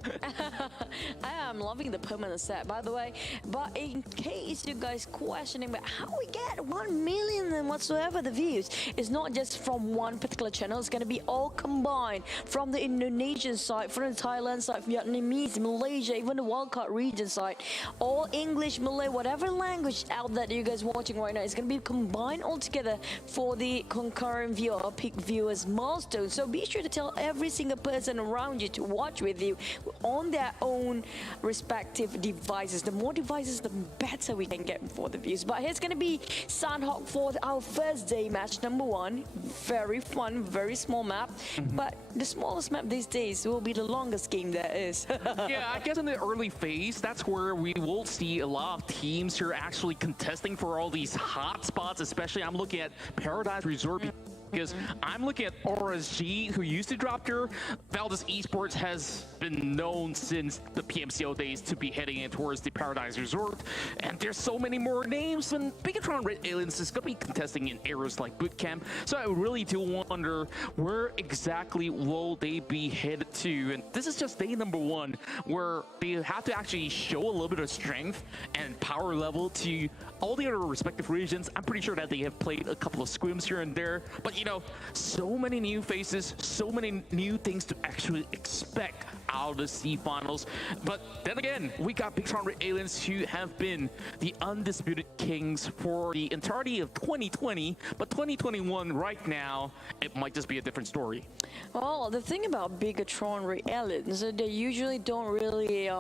I am loving the permanent set, by the way. But in case you guys questioning about how we get 1 million and whatsoever the views, it's not just from one particular channel. It's going to be all combined from the Indonesian side, from the Thailand side, Vietnamese, Malaysia, even the wildcard region side. All English, Malay, whatever language out that you guys watching right now, it's going to be combined all together for the concurrent view or peak viewers milestone. So be sure to tell every single person around you to watch with you on their own respective devices. The more devices, the better we can get for the views. But here's going to be Sandhawk for our first day match number 1. Very fun, very small map. But the smallest map these days will be the longest game there is. Yeah, I guess in the early phase, that's where we will see a lot of teams who are actually contesting for all these hot spots, especially I'm looking at Paradise Resort. Because I'm looking at RSG, who used to drop here. Valdez Esports has been known since the PMCO days to be heading in towards the Paradise Resort. And there's so many more names. And Bigatron Red Aliens is going to be contesting in areas like Bootcamp. So I really do wonder where exactly will they be headed to. And this is just day number 1, where they have to actually show a little bit of strength and power level to all the other respective regions. I'm pretty sure that they have played a couple of scrims here and there. But you know, so many new faces, so many new things to actually expect out of the C finals. But then again, we got Bigatron Red Aliens, who have been the undisputed kings for the entirety of 2020. But 2021 right now, it might just be a different story. Well, the thing about Bigatron Red Aliens, they usually don't really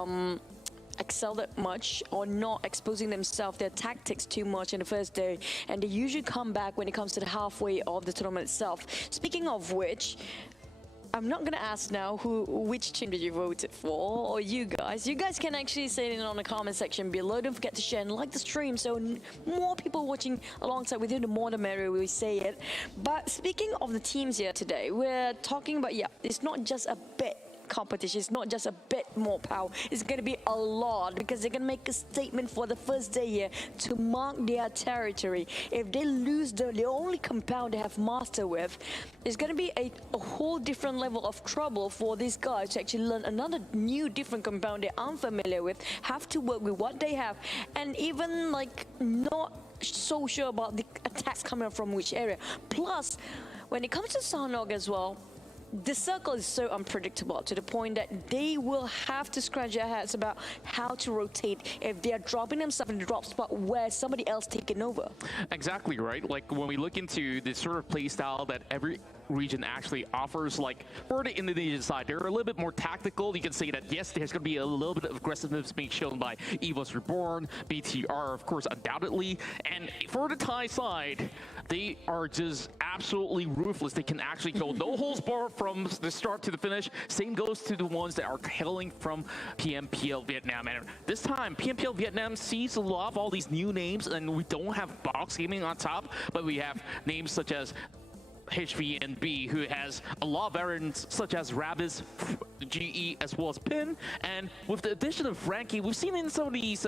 excel that much or not exposing themselves, their tactics too much in the first day, and they usually come back when it comes to the halfway of the tournament itself. Speaking of which, I'm not gonna ask now which team did you vote for, or you guys. You guys can actually say it on the comment section below. Don't forget to share and like the stream so more people watching alongside with you, the more the merrier we say it. But speaking of the teams here today, we're talking about, yeah, it's not just a bit competition, it's not just a bit more power, it's going to be a lot, because they're going to make a statement for the first day here to mark their territory. If they lose the only compound they have master with, it's going to be a whole different level of trouble for these guys to actually learn another new different compound they're unfamiliar with, have to work with what they have, and even like not so sure about the attacks coming from which area. Plus, when it comes to Sanhok as well, the circle is so unpredictable to the point that they will have to scratch their heads about how to rotate if they are dropping themselves in the drop spot where somebody else taking over. Exactly, right? Like when we look into the sort of play style that every region actually offers, like for the Indonesian side, they're a little bit more tactical. You can say that, yes, there's going to be a little bit of aggressiveness being shown by EVOS Reborn, BTR, of course, undoubtedly. And for the Thai side, they are just absolutely ruthless. They can actually go no holds barred from the start to the finish. Same goes to the ones that are hailing from PMPL Vietnam. And this time, PMPL Vietnam sees a lot of all these new names, and we don't have Box Gaming on top, but we have names such as HVNB, who has a lot of variants such as Rabis, GE, as well as Pin. And with the addition of Frankie, we've seen in some of these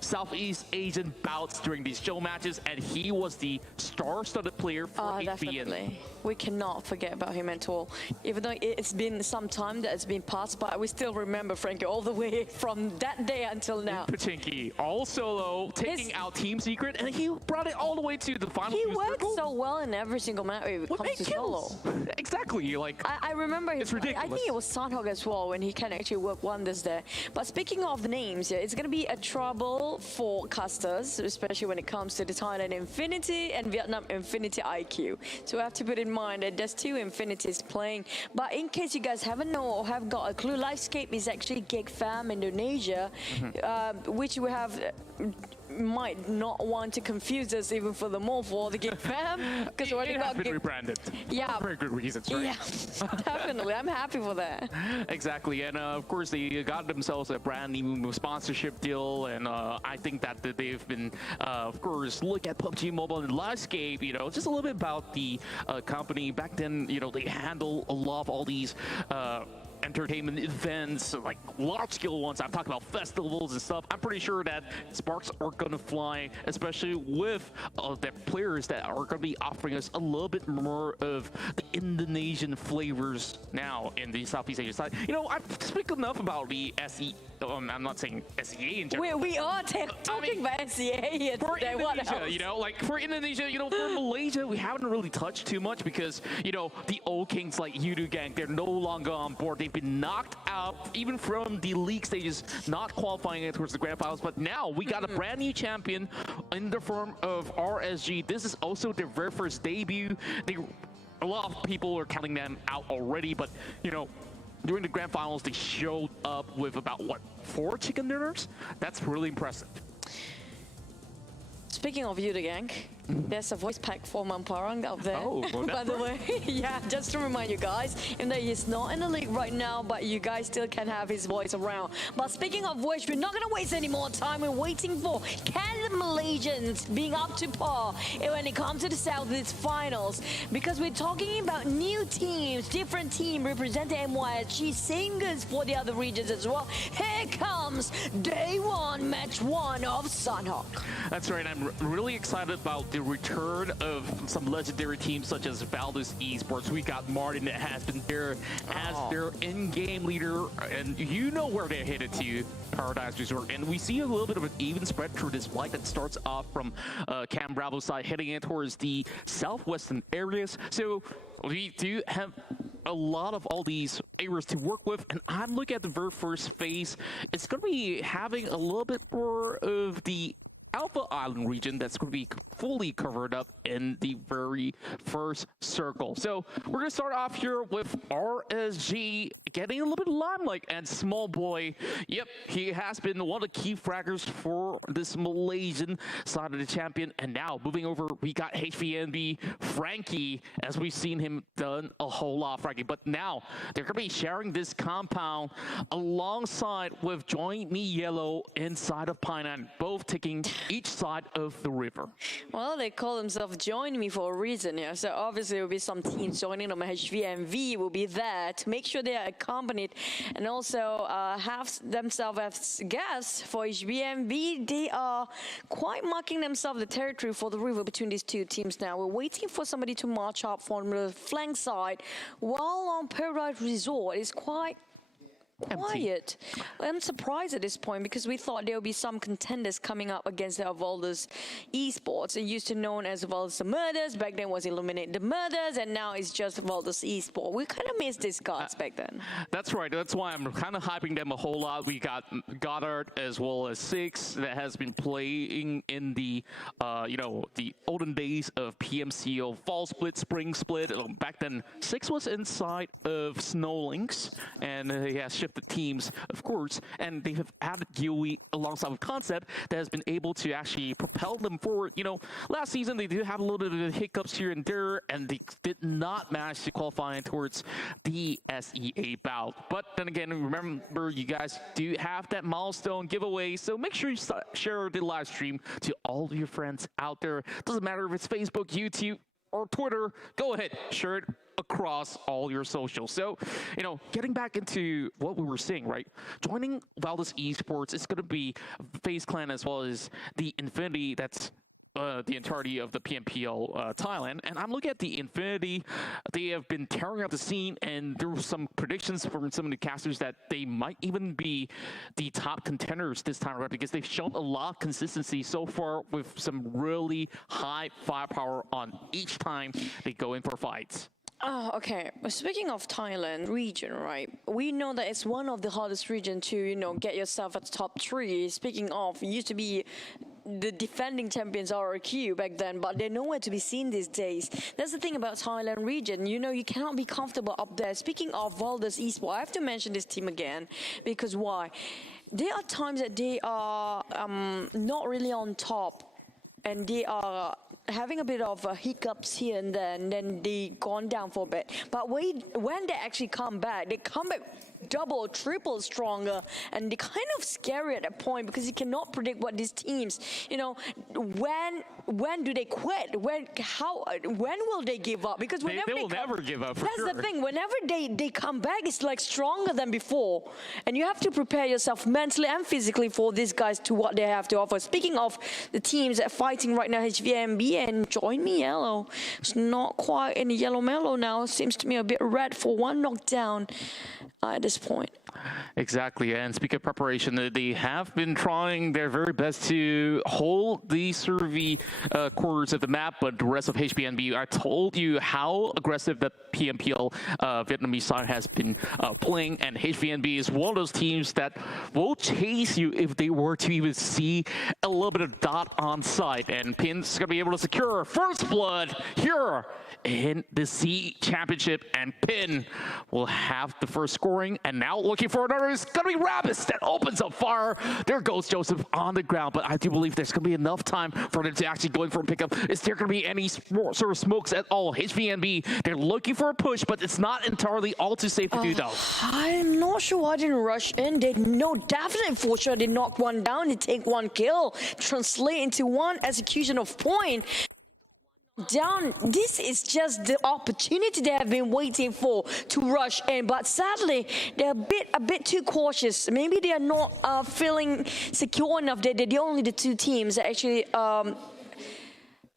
Southeast Asian bouts during these show matches, and he was the star-studded player for HVN. Definitely. We cannot forget about him at all. Even though it's been some time that it's been passed by, we still remember Frankie all the way from that day until now. Pachinki, all solo, taking out Team Secret, and he brought it all the way to the final. He works so well in every single match when it comes to solo. Exactly, like I remember it's ridiculous. I think it was Sanhok as well when he can actually work wonders there. But speaking of the names, it's going to be a trouble for casters, especially when it comes to the Thailand Infinity and Vietnam Infinity IQ. So we have to put in mind that there's 2 Infinities playing. But in case you guys haven't known or have got a clue, Livescape is actually Gig Fam Indonesia, which we have might not want to confuse us even furthermore for the Gig Fam, because we already got been rebranded. Yeah, for very good reasons, right? Yeah, definitely. I'm happy for that. Exactly, and of course they got themselves a brand new sponsorship deal, and I think that they've been, of course, look at PUBG Mobile and Livescape. You know, just a little bit about the company back then. You know, they handle a lot of all these entertainment events, like large-scale ones. I'm talking about festivals and stuff. I'm pretty sure that sparks are going to fly, especially with the players that are going to be offering us a little bit more of the Indonesian flavors now in the Southeast Asia side. You know, I've spoken enough about the SE. I'm not saying SEA in general. We are talking about SEA here for today. Indonesia, you know, like for Indonesia, you know, for Malaysia, we haven't really touched too much because, you know, the old kings like Yudu Gang, they're no longer on board. They've been knocked out even from the league stages, not qualifying towards the grand finals. But now we got a brand new champion in the form of RSG. This is also their very first debut. A lot of people are counting them out already, but, you know, during the grand finals, they showed up with about, what, 4 chicken dinners? That's really impressive. Speaking of you, the gang, there's a voice pack for Mamparang up there. Oh, well, by the way, yeah, just to remind you guys, even though he's not in the league right now, but you guys still can have his voice around. But speaking of which, we're not going to waste any more time. We're waiting for can the Malaysians being up to par when it comes to the Southeast Finals, because we're talking about new teams, different team representing MYSG singers for the other regions as well. Here comes Day 1, match 1 of Sunhawk. That's right. I'm really excited about the return of some legendary teams such as Valdez Esports. We got Martin that has been there as their in-game leader, and you know where they're headed to, Paradise Resort. And we see a little bit of an even spread through this flight that starts off from Cam Bravo's side, heading in towards the southwestern areas. So we do have a lot of all these areas to work with, and I'm looking at the very first phase. It's going to be having a little bit more of the Alpha Island region that's going to be fully covered up in the very first circle. So we're going to start off here with RSG getting a little bit of limelight, and Small Boy, yep, he has been one of the key fraggers for this Malaysian side of the champion. And now moving over, we got HVNB Frankie, as we've seen him done a whole lot of Frankie. But now they're going to be sharing this compound alongside with Join Me Yellow inside of Painan, both taking each side of the river. Well, they call themselves Join Me for a reason, yeah. So obviously there will be some teams joining them. HVMV will be there to make sure they are accompanied, and also have themselves as guests for HVMV. They are quite marking themselves the territory for the river between these two teams now. We're waiting for somebody to march up from the flank side, while on Paradise Resort is quite quiet. I'm surprised at this point because we thought there would be some contenders coming up against the Valdez Esports. It used to be known as Valdez the Murders. Back then was Illuminate the Murders, and now it's just Valdez Esports. We kind of missed these guys back then. That's right. That's why I'm kind of hyping them a whole lot. We got Goddard as well as Six that has been playing in the, you know, the olden days of PMCO, Fall Split, Spring Split. Back then, Six was inside of Snowlinks, and he has shifted the teams, of course, and they have added Yui alongside with Concept that has been able to actually propel them forward. You know, last season they did have a little bit of hiccups here and there, and they did not manage to qualify towards the SEA bout. But then again, remember, you guys do have that milestone giveaway, so make sure you share the live stream to all of your friends out there. Doesn't matter if it's Facebook, YouTube, or Twitter. Go ahead, share it across all your socials. So, you know, getting back into what we were saying, right? Joining Valdez Esports is going to be FaZe Clan as well as the Infinity. That's the entirety of the PMPL Thailand. And I'm looking at the Infinity. They have been tearing out the scene, and there were some predictions from some of the casters that they might even be the top contenders this time around, because they've shown a lot of consistency so far with some really high firepower on each time they go in for fights. Oh, okay. Speaking of Thailand region, right? We know that it's one of the hardest regions to, you know, get yourself at the top 3. Speaking of, it used to be the defending champions RRQ back then, but they're nowhere to be seen these days. That's the thing about Thailand region. You know, you cannot be comfortable up there. Speaking of Valdez Esports, I have to mention this team again, because why? There are times that they are not really on top, and they are having a bit of hiccups here and there, and then they gone down for a bit. But when they actually come back double or triple stronger, and they're kind of scary at that point because you cannot predict what these teams, when do they quit? When will they give up? Because whenever they will never give up. That's the thing. Whenever they come back, it's like stronger than before, and you have to prepare yourself mentally and physically for these guys to what they have to offer. Speaking of the teams that are fighting right now, HVMB and Join Me Yellow. It's not quite in the yellow mellow now. It seems to me a bit red for one knockdown at this point. Exactly, and speaking of preparation, they have been trying their very best to hold the survey corners of the map, but the rest of HBNB, I told you how aggressive the PMPL Vietnamese side has been playing, and HBNB is one of those teams that will chase you if they were to even see a little bit of dot on site, and Pin's going to be able to secure first blood here in the C Championship, and Pin will have the first scoring, and now looking for another is going to be Rabbis that opens up fire. There goes Joseph on the ground, but I do believe there's going to be enough time for them to actually going for a pickup. Is there going to be any sort of smokes at all? HVNB, they're looking for a push, but it's not entirely all too safe to do though. I'm not sure why they didn't rush in. They know definitely for sure they knock one down, they take one kill, translate into one execution of point. Down, this is just the opportunity they have been waiting for to rush in, but sadly they're a bit too cautious. Maybe they are not feeling secure enough that they're only the two teams that actually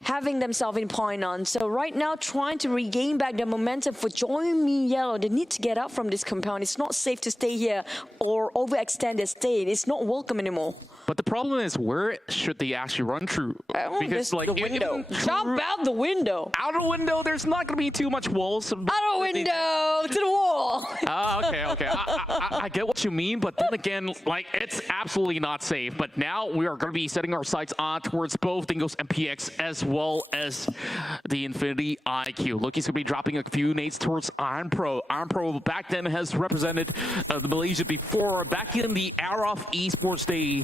having themselves in point on. So right now, trying to regain back the momentum for Join Me Yellow. They need to get out from this compound. It's not safe to stay here or overextend their stay. It's not welcome anymore. But the problem is, where should they actually run through? Because like the window. Jump out the window. Out the window. There's not going to be too much walls. Out the window to the wall. Okay. I get what you mean, but then again, like it's absolutely not safe. But now we are going to be setting our sights on towards both Dingo's MPX as well as the Infinity IQ. Loki's going to be dropping a few nades towards Iron Pro. Iron Pro back then has represented Malaysia before, back in the era of esports day.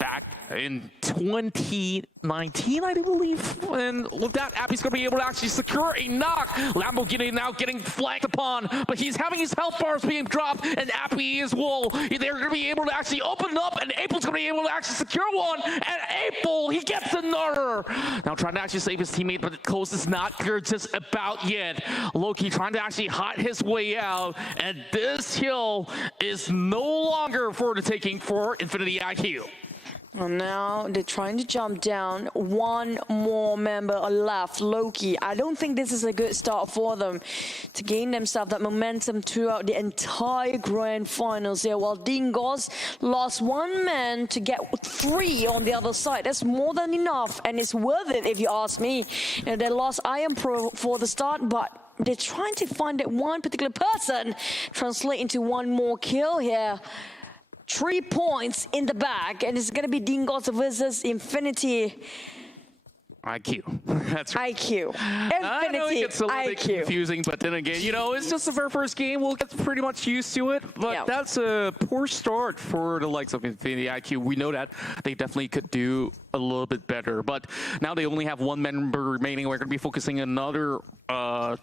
Back in 2019, I do believe. And look at Appy's going to be able to actually secure a knock. Lamborghini now getting flanked upon, but he's having his health bars being dropped, and Appy as well. They're going to be able to actually open up, and April's going to be able to actually secure one, and April, he gets another. Now trying to actually save his teammate, but the close is not clear just about yet. Loki trying to actually hide his way out, and this hill is no longer for the taking for Infinity IQ. And now they're trying to jump down. One more member left, Loki. I don't think this is a good start for them to gain themselves that momentum throughout the entire grand finals here. While Dingos lost one man to get 3 on the other side. That's more than enough, and it's worth it if you ask me. And they lost Iron Pro for the start, but they're trying to find that one particular person, translate into one more kill here. 3 points in the bag, and it's going to be Dingos versus Infinity IQ. That's right. IQ. Infinity I know it gets a little bit confusing, but then again, you know, it's just the very first game. We'll get pretty much used to it, but that's a poor start for the likes of Infinity IQ. We know that they definitely could do a little bit better, but now they only have one member remaining. We're going to be focusing on another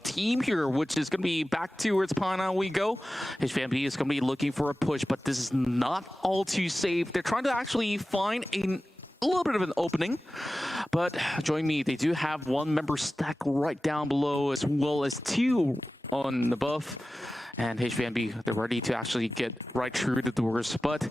team here, which is going to be back towards Pana we go. HVMB is going to be looking for a push, but this is not all too safe. They're trying to actually find a little bit of an opening, but Join Me, they do have one member stacked right down below as well as 2 on the buff. And HVMB, they're ready to actually get right through the doors, but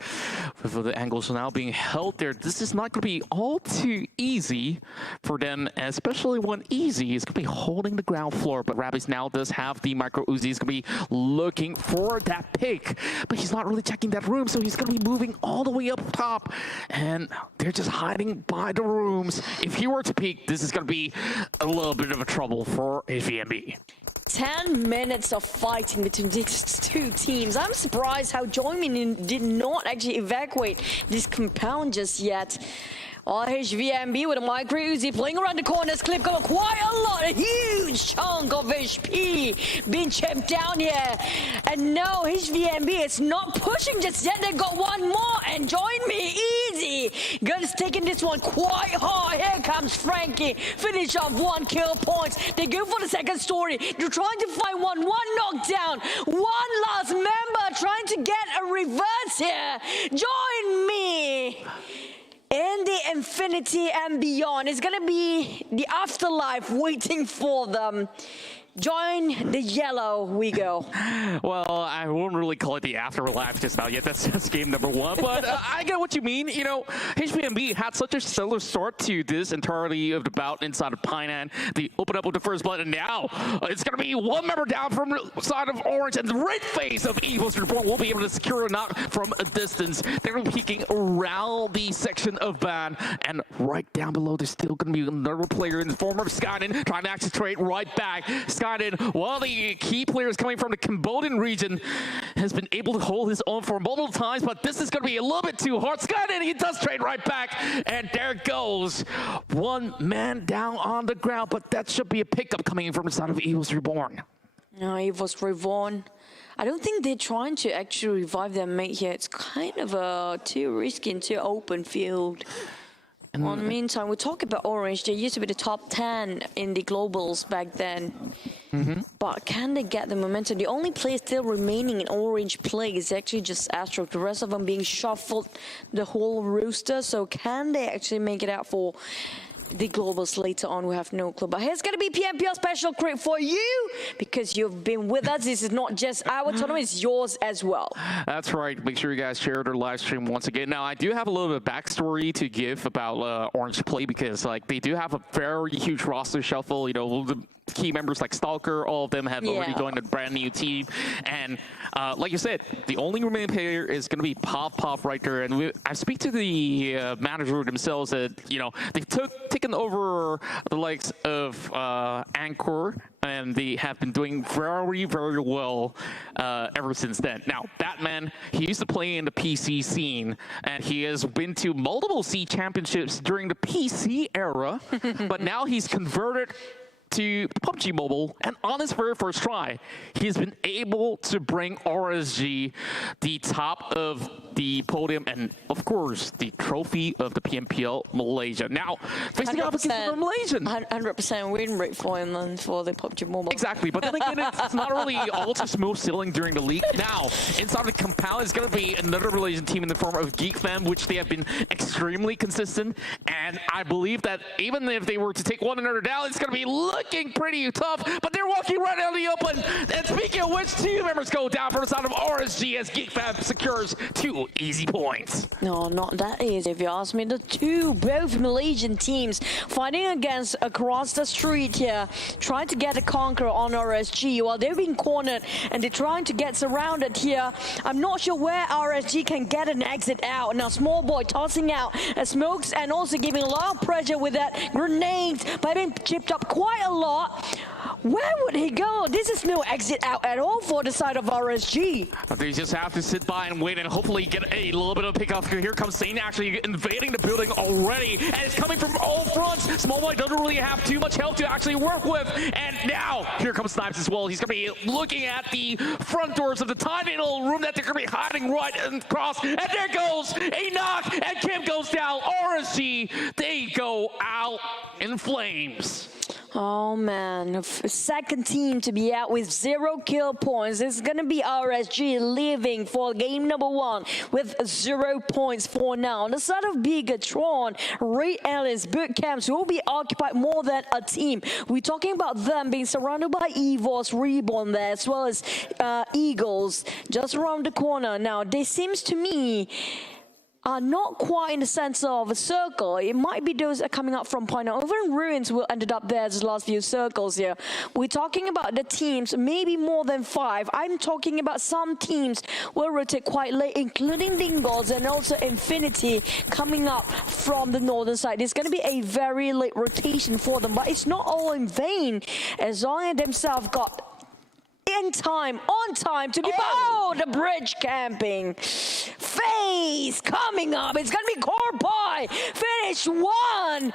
with the angles now being held there, this is not going to be all too easy for them, especially when Easy is going to be holding the ground floor, but Rabbids now does have the micro Uzi. He's going to be looking for that pick, but he's not really checking that room, so he's going to be moving all the way up top, and they're just hiding by the rooms. If he were to peek, this is going to be a little bit of a trouble for HVMB. 10 minutes of fighting between these 2 teams. I'm surprised how Join Me did not actually evacuate this compound just yet. HVMB with a micro Uzi playing around the corners. Clip got quite a lot, a huge chunk of HP being chipped down here. And no, HVMB is not pushing just yet. They got one more, and Join Me Easy Guns taking this one quite hard. Here comes Frankie. Finish off 1 kill points. They go for the second story. They're trying to find one knockdown. One last member trying to get a reverse here. Join me in the infinity and beyond. It's going to be the afterlife waiting for them. Join the yellow we go. Well, I won't really call it the afterlife just now yet. That's game number 1. But I get what you mean. You know, HPMB had such a stellar start to this entirety of the bout inside of Painan. They open up with the first blood, and now it's going to be one member down from the side of Orange, and the red face of Eagles will be able to secure a knock from a distance. They're peeking around the section of Ban, and right down below, there's still going to be another player in the form of Skyden trying to accelerate right back. Skyden, one of the key players coming from the Cambodian region, has been able to hold his own for multiple times, but this is going to be a little bit too hard. Skyden, he does trade right back, and there goes one man down on the ground, but that should be a pickup coming in from the side of Evil's Reborn. No, Evil's Reborn. I don't think they're trying to actually revive their mate here. It's kind of a too risky and too open field. In the meantime, we talk about Orange. They used to be the top 10 in the globals back then. But can they get the momentum? The only player still remaining in Orange play is actually just Astro. The rest of them being shuffled the whole roster. So can they actually make it out for the globals later on? We have no clue. But here's going to be PMPL special crit for you because you've been with us. This is not just our tournament, it's yours as well. That's right. Make sure you guys share their live stream once again. Now, I do have a little bit of backstory to give about Orange play because like they do have a very huge roster shuffle. You know, the key members like Stalker, all of them have already joined a brand new team. And like you said, the only remaining player is going to be Pop right there. And I speak to the manager themselves that, you know, they've taken over the likes of Anchor, and they have been doing very, very well ever since then. Now, Batman, he used to play in the PC scene, and he has been to multiple C championships during the PC era, but now he's converted to PUBG Mobile, and on his very first try, he's been able to bring RSG the top of the podium and, of course, the trophy of the PMPL Malaysia. Now, facing off against the Malaysian. 100% win rate for him for the PUBG Mobile. Exactly, but then again, it's not really all too smooth sailing during the league. Now, inside the compound is going to be another Malaysian team in the form of Geek Fam, which they have been extremely consistent, and I believe that even if they were to take one another down, it's going to be looking pretty tough, but they're walking right out of the open. And speaking of which, 2 members go down from the side of RSG as Geek Fam secures 2 easy points. No, not that easy, if you ask me. The both Malaysian teams fighting across the street here, trying to get a conquer on RSG while they're being cornered and they're trying to get surrounded here. I'm not sure where RSG can get an exit out. Now, Small Boy tossing out smokes and also giving a lot of pressure with that grenades by being chipped up quite a lot. Where would he go? This is no exit out at all for the side of RSG. But they just have to sit by and wait and hopefully get a little bit of pickup. Here comes Sane actually invading the building already, and it's coming from all fronts. Small Boy doesn't really have too much health to actually work with, and now here comes Snipes as well. He's going to be looking at the front doors of the tiny little room that they're going to be hiding right across, and there goes a knock, and Kim goes down. RSG, they go out in flames. Oh man, second team to be out with 0 kill points. It's gonna be RSG leaving for game number 1 with 0 points for now. On the side of Bigatron, Ray Ellis, boot camps will be occupied more than a team. We're talking about them being surrounded by Evil's Reborn there, as well as Eagles just around the corner. Now, they seems to me are not quite in the center of a circle. It might be those coming up from Pioneer. Even Ruins will ended up there as the last few circles here. We're talking about the teams, maybe more than 5. I'm talking about some teams will rotate quite late, including Dingles and also Infinity coming up from the northern side. It's going to be a very late rotation for them, but it's not all in vain as long as themselves got on time to be the bridge camping. FaZe coming up. It's gonna be Core Boy. Finish 1.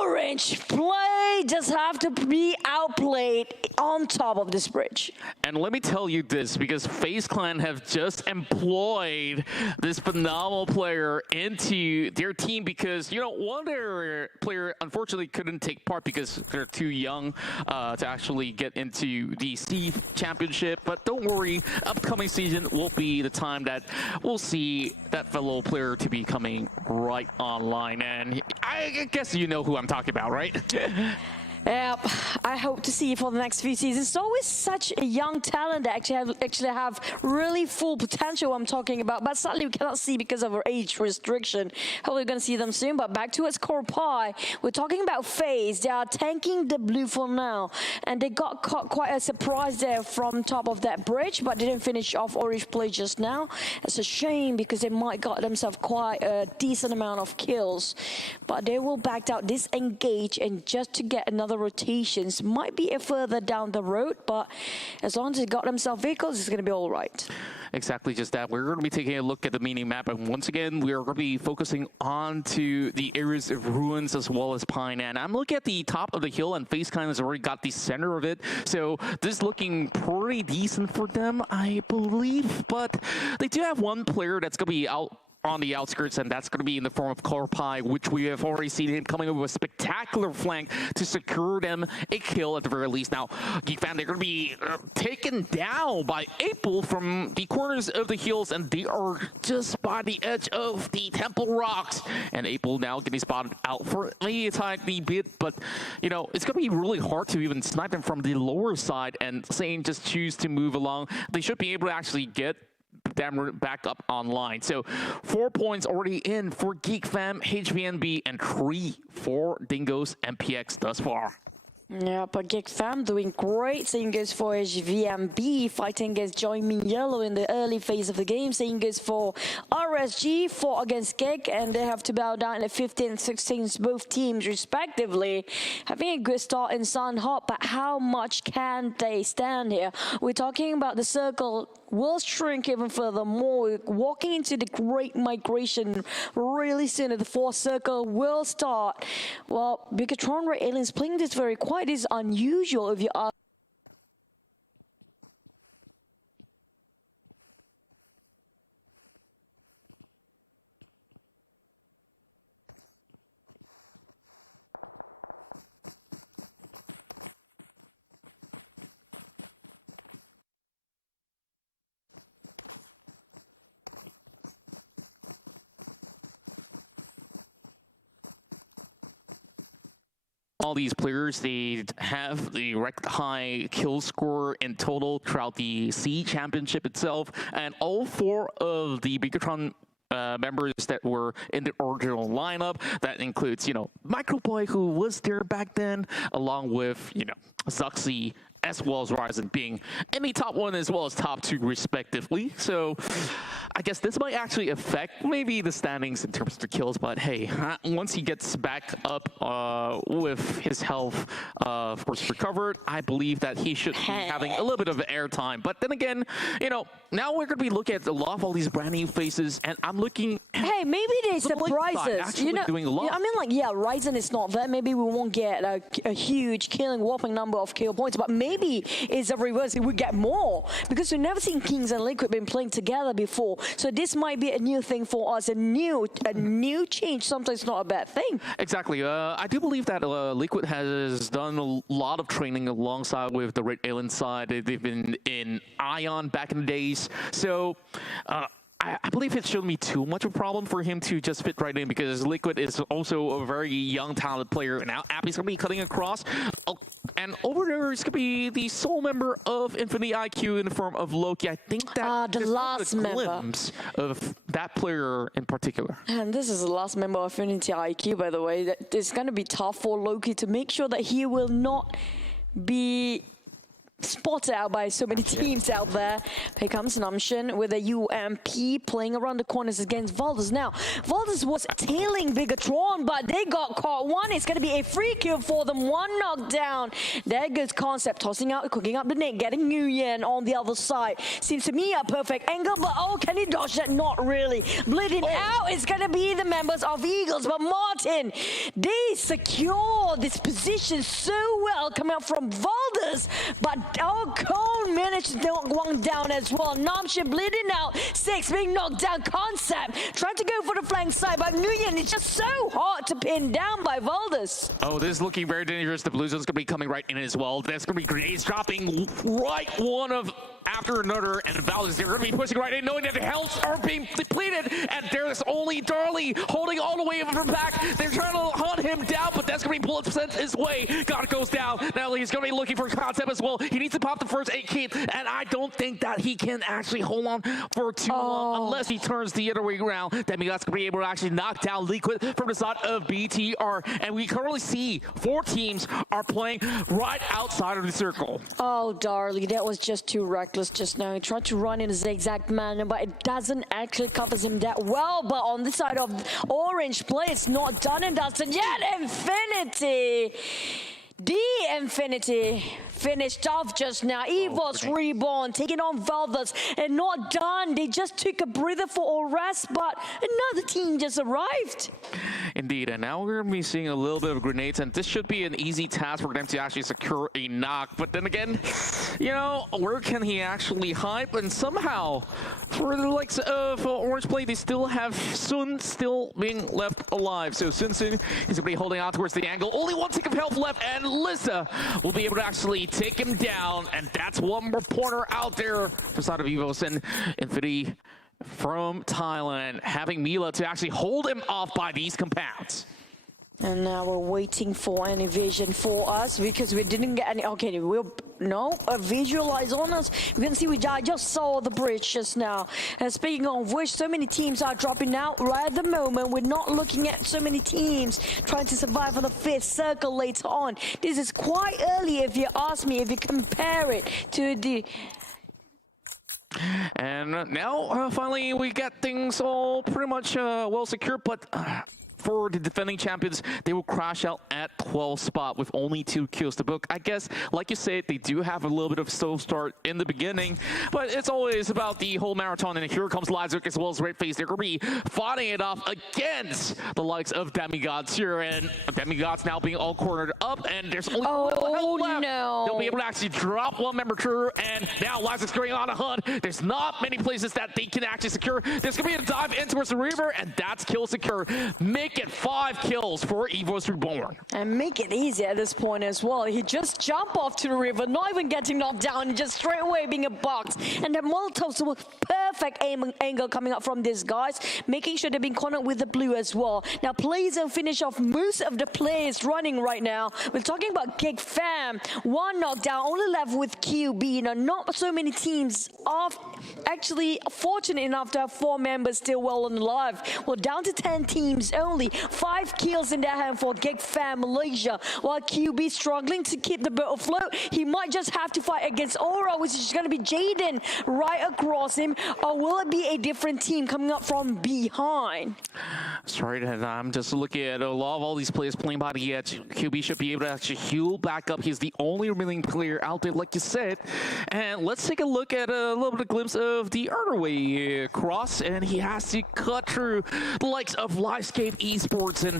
Orange play they just have to be outplayed on top of this bridge. And let me tell you this, because FaZe Clan have just employed this phenomenal player into their team because, you know, one of their player unfortunately couldn't take part because they're too young to actually get into the C championship. But don't worry, upcoming season will be the time that we'll see that fellow player to be coming right online. And I guess you know who I'm talking about, right? Yep, I hope to see for the next few seasons. It's always such a young talent that actually have really full potential I'm talking about, but sadly we cannot see because of our age restriction. Hopefully we're going to see them soon, but back towards Core Pie, we're talking about FaZe. They are tanking the blue for now, and they got caught quite a surprise there from top of that bridge, but didn't finish off orange play just now. It's a shame because they might got themselves quite a decent amount of kills, but they will back out, disengage, and just to get another rotations might be a further down the road, but as long as they got themselves vehicles, it's going to be all right. Exactly just that. We're going to be taking a look at the mini map, and once again, we are going to be focusing on to the areas of ruins as well as Pine. And I'm looking at the top of the hill, and FaZe Clan has already got the center of it, so this is looking pretty decent for them, I believe. But they do have one player that's going to be out on the outskirts, and that's going to be in the form of Core Pie, which we have already seen him coming up with a spectacular flank to secure them a kill at the very least. Now, Geek Fam, they're going to be taken down by April from the corners of the hills, and they are just by the edge of the Temple Rocks. And April now getting spotted out for a tiny bit, but, you know, it's going to be really hard to even snipe them from the lower side, and Sane just choose to move along. They should be able to actually get them back up online. So 4 points already in for Geek Fam, HVNB, and 3 for Dingoes MPX thus far. Yeah, but Geek Fam doing great. Same goes for HVMB, fighting against Joy Me Yellow in the early phase of the game. Same goes for RSG, fought against Geek, and they have to bow down at 15 and 16, both teams respectively. Having a good start in Sun Hot, but how much can they stand here? We're talking about the circle will shrink even further more. We're walking into the Great Migration really soon. The fourth circle will start. Well, Bigatron Red Aliens playing this very quiet is unusual if you ask. All these players, they have the record high kill score in total throughout the C championship itself, and all 4 of the Bigatron members that were in the original lineup, that includes, you know, Microboy, who was there back then, along with, you know, Zuxi, as well as Ryzen, being in the top 1 as well as top 2 respectively. So I guess this might actually affect maybe the standings in terms of the kills, but hey, once he gets back up with his health, of course, recovered, I believe that he should be having a little bit of airtime. But then again, you know, now we're going to be looking at a lot of all these brand new faces, and I'm looking... Hey, maybe they surprise us. You know, doing a lot. I mean, like, yeah, Ryzen is not there. Maybe we won't get a huge killing, whopping number of kill points, but maybe it's the reverse. We get more, because we've never seen Kings and Liquid been playing together before. So this might be a new thing for us, a new change. Sometimes not a bad thing. Exactly. I do believe that Liquid has done a lot of training alongside with the Red Alien side. They've been in Ion back in the days. So I believe it shouldn't be too much of a problem for him to just fit right in, because Liquid is also a very young, talented player. Now Appy's going to be cutting across. Oh, and over there is going to be the sole member of Infinity IQ in the form of Loki. I think that the last member of that player in particular. And this is the last member of Infinity IQ, by the way. It's going to be tough for Loki to make sure that he will not be spotted out by so many teams out there. Here comes Namshin with a UMP playing around the corners against Valdez. Now, Valdez was tailing Bigatron, but they got caught one. It's going to be a free kill for them. One knockdown. There goes Concept, tossing out, cooking up the net, getting Nguyen on the other side. Seems to me a perfect angle, but oh, can he dodge that? Not really. Bleeding out, it's going to be the members of Eagles, but Martin, they secure this position so well coming out from Valdez, but Cone managed to knock one down as well. Namshin bleeding out, 6 being knocked down. Concept trying to go for the flank side, but Nguyen is just so hard to pin down by Valdez. Oh, this is looking very dangerous. The Blue Zone's going to be coming right in as well. There's going to be grenades dropping right one of after another, and Valdez, they're going to be pushing right in, knowing that the health are being depleted, and there's only Darley holding all the way over from back. They're trying to hunt him down, but that's going to be bullet sent his way. God goes down. Now he's going to be looking for Concept as well. He needs to pop the first 8 key, and I don't think that he can actually hold on for too long unless he turns the other way around. Demigod's going to be able to actually knock down Liquid from the side of BTR, and we currently see 4 teams are playing right outside of the circle. Oh, Darley, that was just too reckless just now. He tried to run in a zigzag manner, but it doesn't actually covers him that well. But on the side of Orange play, it's not done and dusted yet. Infinity. The Infinity finished off just now. Evo's Reborn taking on Valdez and not done. They just took a breather for a rest, but another team just arrived. Indeed, and now we're going to be seeing a little bit of grenades, and this should be an easy task for them to actually secure a knock. But then again, you know, where can he actually hide? But somehow, for the likes of Orange Play, they still have Sun still being left alive. So Sun is going to be holding out towards the angle. Only 1 tick of health left, and Lissa will be able to actually take him down. And that's one reporter out there inside of Evos and Infinity from Thailand, having Mila to actually hold him off by these compounds. And now we're waiting for an evasion for us because we didn't get any. Okay, we'll visualize on us. You can see I just saw the bridge just now. And speaking of which, so many teams are dropping out right at the moment. We're not looking at so many teams trying to survive for the 5th circle later on. This is quite early if you ask me, if you compare it to the... And now, finally, we got things all pretty much well secured, but for the defending champions, they will crash out at 12th spot with only 2 kills to book. I guess, like you said, they do have a little bit of slow start in the beginning, but it's always about the whole marathon, and here comes Lazarus as well as Redface. They're going to be fighting it off against the likes of Demigods here, and Demigods now being all cornered up, and there's only one health left. No. They'll be able to actually drop one member through, and now Lazarus going on a hunt. There's not many places that they can actually secure. There's going to be a dive in towards the river, and that's kill secure. Make it 5 kills for Evo's Reborn. And make it easy at this point as well. He just jumped off to the river, not even getting knocked down, just straight away being a box. And the Molotovs were perfect angle coming up from these guys, making sure they're being cornered with the blue as well. Now, plays and finish off most of the plays running right now. We're talking about Gig Fam. 1 knockdown, only left with QB. Now, not so many teams are actually fortunate enough to have 4 members still well and alive. Well, down to 10 teams only. 5 kills in their hand for Gig Fam Malaysia. While QB struggling to keep the boat afloat, he might just have to fight against Aura, which is going to be Jaden right across him. Or will it be a different team coming up from behind? Sorry, I'm just looking at a lot of all these players playing by the edge. QB should be able to actually heal back up. He's the only remaining player out there, like you said. And let's take a look at a little bit of glimpse of the other way across, and he has to cut through the likes of Livescape Esports, and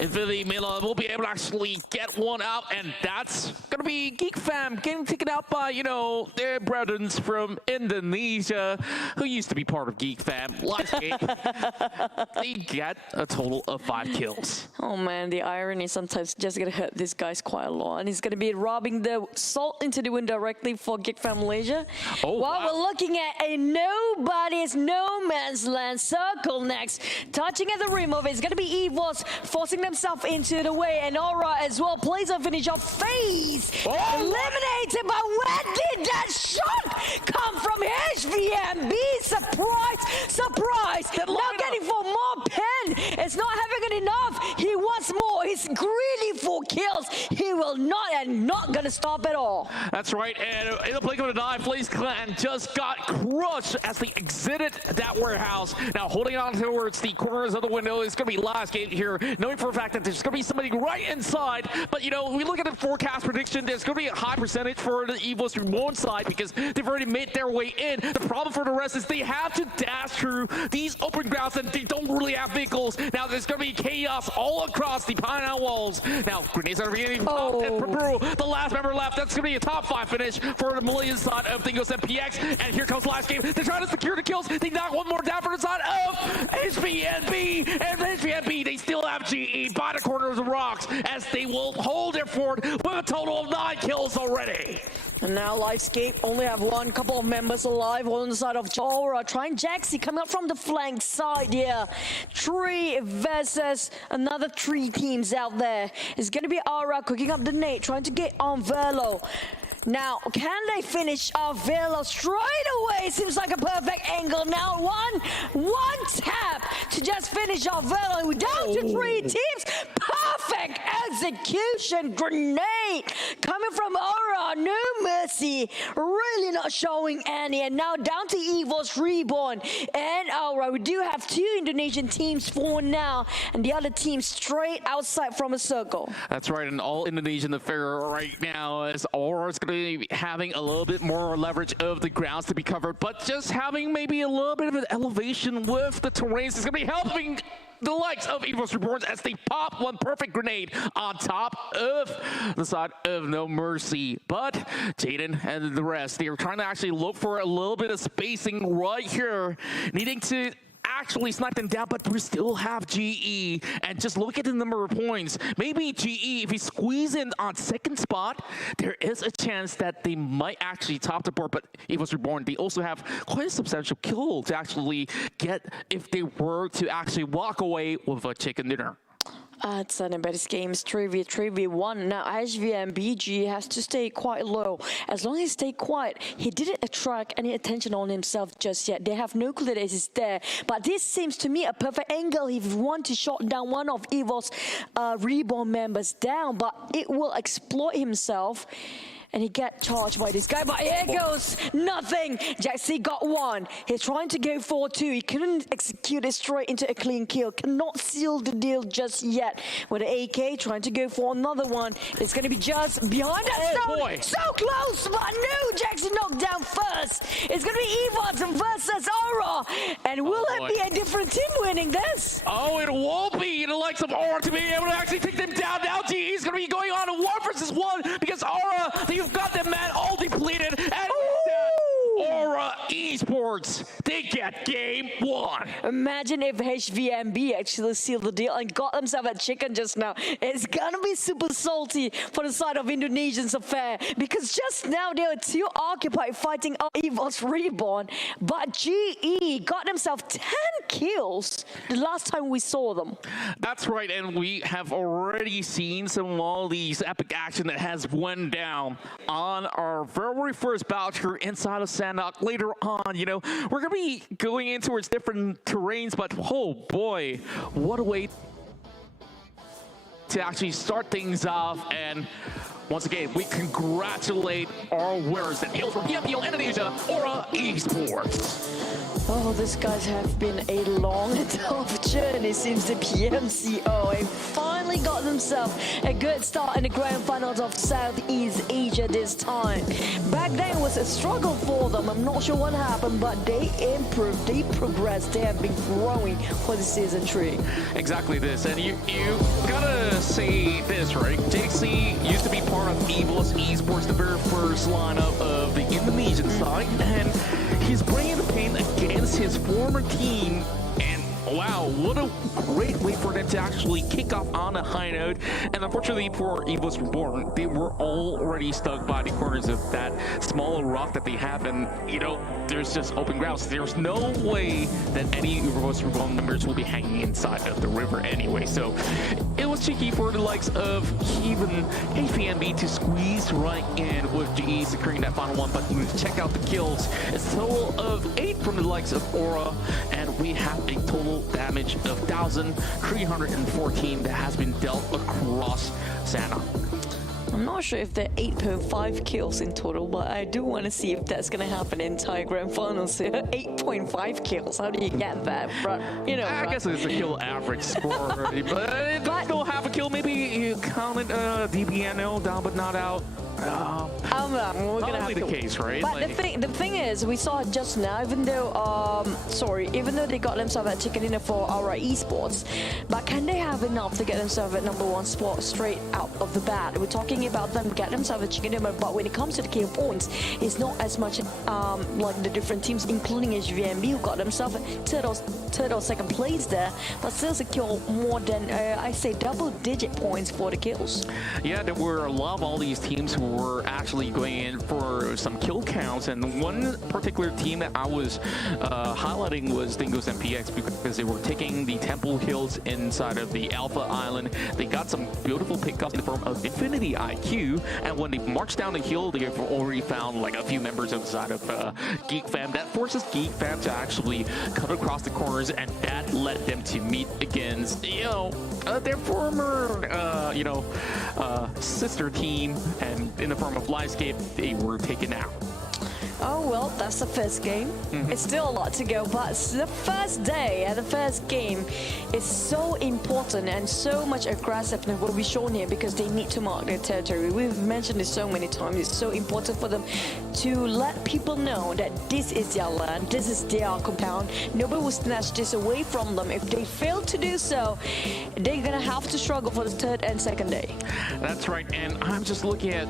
Infinity Mila will be able to actually get one out, and that's gonna be Geek Fam getting taken out by, you know, their brethren from Indonesia, who used to be part of Geek Fam. Livescape, they get a total of 5 kills. Oh man, the irony sometimes just gonna hurt these guys quite a lot, and he's gonna be robbing the salt into the wind directly for Gig Fam Malaysia. Oh, while wow. we're looking at a nobody's no man's land circle next, touching at the rim of it, it's gonna be Evos forcing themselves into the way, and Aura as well plays a finish off FaZe. Eliminated, but where did that shot come from? HVMB, surprise, surprise. Now getting for more pen. It's not having it enough. He was wants more. He's greedy for kills. He will not gonna stop at all. That's right, and in a blink of an eye, FaZe Clan just got crushed as they exited that warehouse. Now holding on towards the corners of the window is going to be last game here, knowing for a fact that there's going to be somebody right inside. But, you know, we look at the forecast prediction, there's going to be a high percentage for the Evos Reborn side because they've already made their way in. The problem for the rest is they have to dash through these open grounds and they don't really have vehicles. Now there's going to be chaos all across the pineapple walls. Now grenades are being popped and Peru, the last member left. That's going to be a top 5 finish for the Malaysian side of Thingos and PX. And here comes last game. They're trying to secure the kills. They knock one more down for the side of HBNB. And HBNB, they still have GE by the corner of the rocks as they will hold their fort with a total of 9 kills already. And now Lightscape only have one couple of members alive on the side of Aura. Trying Jaxi coming up from the flank side here. 3 versus another 3 teams out there. It's going to be Aura cooking up the nade, trying to get on Velo. Now, can they finish off Velo straight away? Seems like a perfect angle. Now, one tap to just finish off Velo. We're down to 3 teams. Perfect execution. Grenade coming from Aura. No mercy. Really not showing any. And now down to Evos Reborn and Aura. We do have 2 Indonesian teams for now. And the other team straight outside from a circle. That's right. And all Indonesian affair right now as Aura's going to be having a little bit more leverage of the grounds to be covered. But just having maybe a little bit of an elevation with the terrains is going to be helping the likes of Evos Reborn as they pop one perfect grenade on top of the side of No Mercy. But Jaden and the rest, they are trying to actually look for a little bit of spacing right here, needing to actually snipe them down, but we still have GE. And just look at the number of points. Maybe GE, if he squeeze in on second spot, there is a chance that they might actually top the board. But Evos Reborn, they also have quite a substantial kill to actually get if they were to actually walk away with a chicken dinner. It's anybody's games, 3v1. Now, HVMBG has to stay quite low. As long as he stay quiet, he didn't attract any attention on himself just yet. They have no clue that he's there. But this seems to me a perfect angle if you want to shot down one of Evo's Reborn members down. But it will exploit himself. And he get charged by this guy, but here goes nothing. Jaxi got 1. He's trying to go for 2. He couldn't execute it straight into a clean kill. Cannot seal the deal just yet. With the AK trying to go for another one. It's going to be just behind that stone. So close, but no, Jaxi knocked down first. It's going to be Evos versus Aura. And will it be a different team winning this? Oh, it won't be. The likes of Aura to be able to actually take them down. Now GE is going to be going on a 1 versus 1 because Aura, you've got them man all depleted, and Aura Esports, they get game 1. Imagine if HVMB actually sealed the deal and got themselves a chicken just now. It's gonna be super salty for the side of Indonesians affair because just now they were too occupied fighting Evos Reborn, but GE got themselves 10 kills the last time we saw them. That's right, and we have already seen some of these epic action that has went down on our very first bout here inside of Sandok. Later on, you know, we're gonna be going in towards different terrains, but oh boy, what a way to actually start things off. And once again, we congratulate our winners that hails from PMPL Indonesia, Aura Esports. Oh, these guys have been a long and tough journey since the PMCO. They finally got themselves a good start in the grand finals of Southeast Asia this time. Back then it was a struggle for them. I'm not sure what happened, but they improved, they progressed, they have been growing for the season 3. Exactly this, and you gotta say this, right? JC used to be part of Evos Esports, the very first lineup of the Indonesian side, and he's bringing the pain against his former team. And wow, what a great way for them to actually kick off on a high note. And unfortunately for Evos Reborn, they were already stuck by the corners of that small rock that they have. And, you know, there's just open grounds. There's no way that any Evos Reborn members will be hanging inside of the river anyway. So it was cheeky for the likes of even HPNB to squeeze right in with GE securing that final 1. But check out the kills. It's a total of 8 from the likes of Aura. And we have a total total damage of 1,314 that has been dealt across Santa. I'm not sure if they're 8.5 kills in total, but I do want to see if that's going to happen in entire grand finals. 8.5 kills. How do you get that? But, you know, I guess it's a kill average score, but if they still have a kill, maybe you count it DBNL down but not out. we're gonna have the to. case, right? But Like, the thing is, we saw just now, even though even though they got themselves at chicken dinner for our esports, but can they have enough to get themselves at #1 spot straight out of the bat? We're talking about them get themselves a chicken dinner, but when it comes to the kill points, it's not as much like the different teams, including HVMB, who got themselves third or second place there, but still secure more than I say double-digit points for the kills. yeah, there were a lot of all these teams who were actually going in for some kill counts, and one particular team that I was highlighting was Dingoes and PX, because they were taking the Temple Hills inside of the Alpha Island. They got some beautiful pickups in the form of Infinity IQ, and when they marched down the hill, they have already found like a few members inside of Geek Fam. That forces Geek Fam to actually cut across the corners, and that led them to meet against, their former, sister team, and in the form of Livescape, they were taken out. Oh, well, that's the first game. It's still a lot to go, but the first day and the first game is so important and so much aggressiveness will be shown here because they need to mark their territory. We've mentioned this so many times. It's so important for them to let people know that this is their land, this is their compound. Nobody will snatch this away from them. If they fail to do so, they're going to have to struggle for the third and second day. That's right, and I'm just looking at,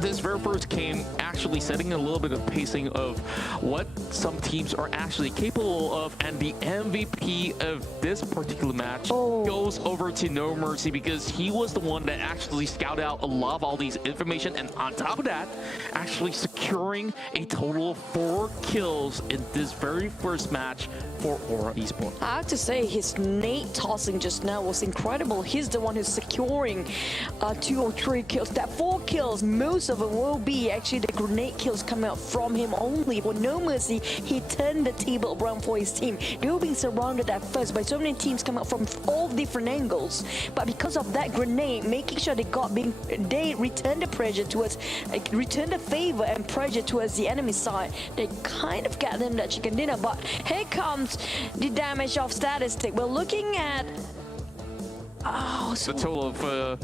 this very first game actually setting a little bit of pacing of what some teams are actually capable of, and the MVP of this particular match goes over to No Mercy because he was the one that actually scouted out a lot of all these information, and on top of that, actually securing a total of 4 kills in this very first match for Aura Esports. I have to say, his nade tossing just now was incredible. He's the one who's securing 2 or 3 kills. That 4 kills, most of them will be actually the grenade kills coming out from him only. For No Mercy, he turned the table around for his team. They were being surrounded at first by so many teams coming out from all different angles. But because of that grenade, making sure they returned the pressure towards, returned the favor and pressure towards the enemy side. They kind of got them that chicken dinner. But here comes the damage of statistic. We're looking at the total of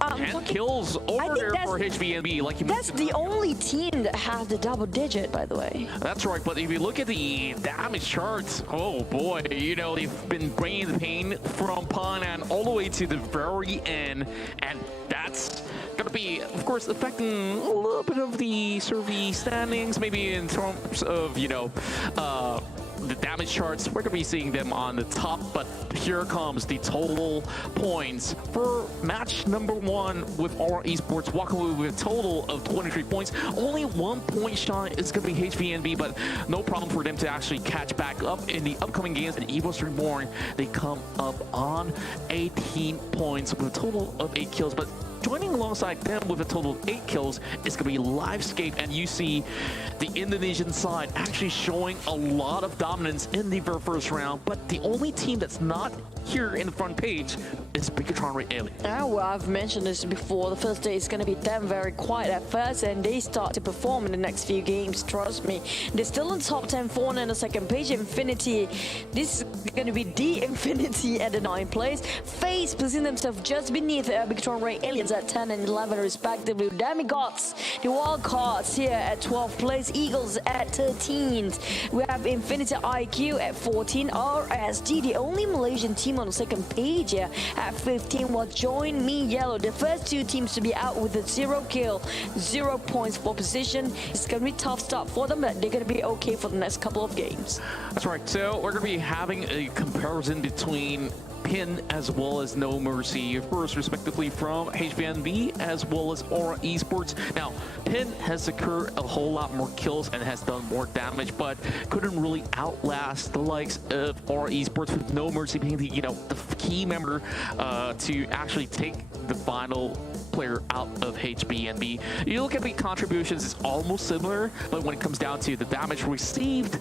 10 kills over there for HBNB, like you that's mentioned. the only team that has the double digit, by the way. That's right, but if you look at the damage charts, oh boy, they've been bringing the pain from Panan all the way to the very end, and that's going to be, of course, affecting a little bit of the survey standings, maybe in terms of, the damage charts. We're going to be seeing them on the top, but here comes the total points for match number 1 with Aura Esports, walking away with a total of 23 points. Only 1 point shy is going to be HBNB, but no problem for them to actually catch back up in the upcoming games. And Evo's Reborn, they come up on 18 points with a total of 8 kills, but joining alongside them with a total of 8 kills is going to be Livescape, and you see the Indonesian side actually showing a lot of dominance in the very first round, but the only team that's not here in the front page is Bigatron Ray Alien. Well, I've mentioned this before. The first day is going to be them very quiet at first, and they start to perform in the next few games, trust me. They're still in top 10 for on the second page. Infinity, this is going to be the Infinity at the 9th place. FaZe position themselves just beneath Bigatron Ray Aliens at 10 and 11 respectively. Demigods, the wild cards here at 12th place. Eagles at 13th. We have Infinity IQ at 14. RSG, the only Malaysian team on the second page here at 15, will join Me Yellow. The first 2 teams to be out with a 0 kill, 0 points for position. It's going to be a tough start for them, but they're going to be okay for the next couple of games. That's right. So we're going to be having a comparison between Pin as well as No Mercy, first respectively from HBNB as well as Aura Esports. Now, Pin has secured a whole lot more kills and has done more damage, but couldn't really outlast the likes of Aura Esports, with No Mercy being the the key member to actually take the final player out of HBNB. You look at the contributions, it's almost similar, but when it comes down to the damage received,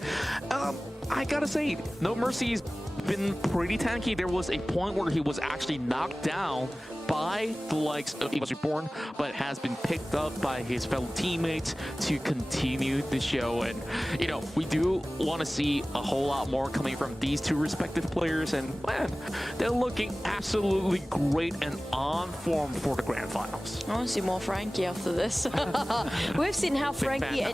I gotta say, No Mercy's been pretty tanky. There was a point where he was actually knocked down by the likes of Eagles Reborn, but has been picked up by his fellow teammates to continue the show. And, you know, we do want to see a whole lot more coming from these two respective players. And, man, they're looking absolutely great and on form for the grand finals. I want to see more Frankie after this. We've seen how Frankie...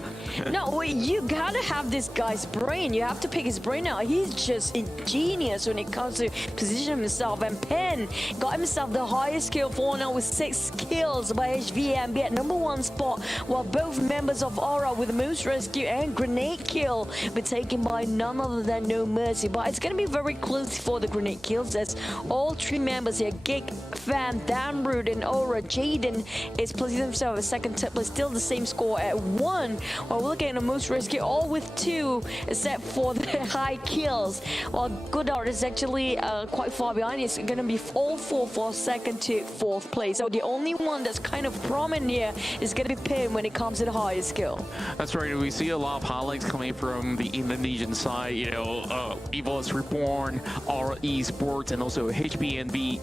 No, wait, you gotta have this guy's brain. You have to pick his brain out. He's just a genius when it comes to position himself. And Penn got himself the highest kill for now with 6 kills by HVM, be at #1 spot, while both members of Aura with the Moose Rescue and Grenade kill be taken by none other than No Mercy. But it's going to be very close for the Grenade kills as all 3 members here, Gig, Fan, Damroot and Aura. Jaden is placing himself at second tip, but still the same score at 1, while we're looking at the Moose Rescue all with 2 except for the high kills, while Goodart is actually quite far behind. It's going to be all 4 for second to 4th place. So the only one that's kind of prominent here is going to be Pim when it comes to the highest skill. That's right. We see a lot of highlights coming from the Indonesian side. You know, Evil's Reborn, Aura Esports, and also HPNB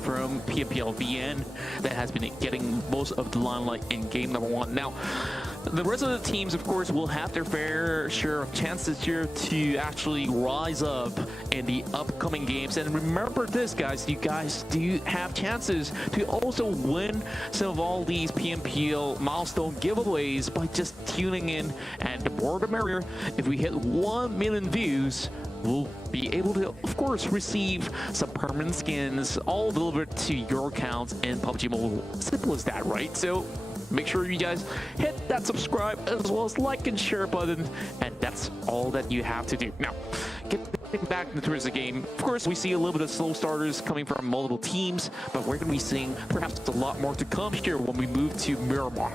from PMPL-VN that has been getting most of the limelight in game #1. Now, the rest of the teams, of course, will have their fair share of chances here to actually rise up in the upcoming games. And remember this, guys, you guys do have chances to also win some of all these PMPL milestone giveaways by just tuning in. And the more the merrier. If we hit 1 million views, we'll be able to, of course, receive some permanent skins all delivered to your accounts in PUBG Mobile. Simple as that, right? So make sure you guys hit that subscribe as well as like and share button, and that's all that you have to do. Now, getting back towards the game, of course, we see a little bit of slow starters coming from multiple teams, but we're going to be seeing perhaps a lot more to come here when we move to Miramar.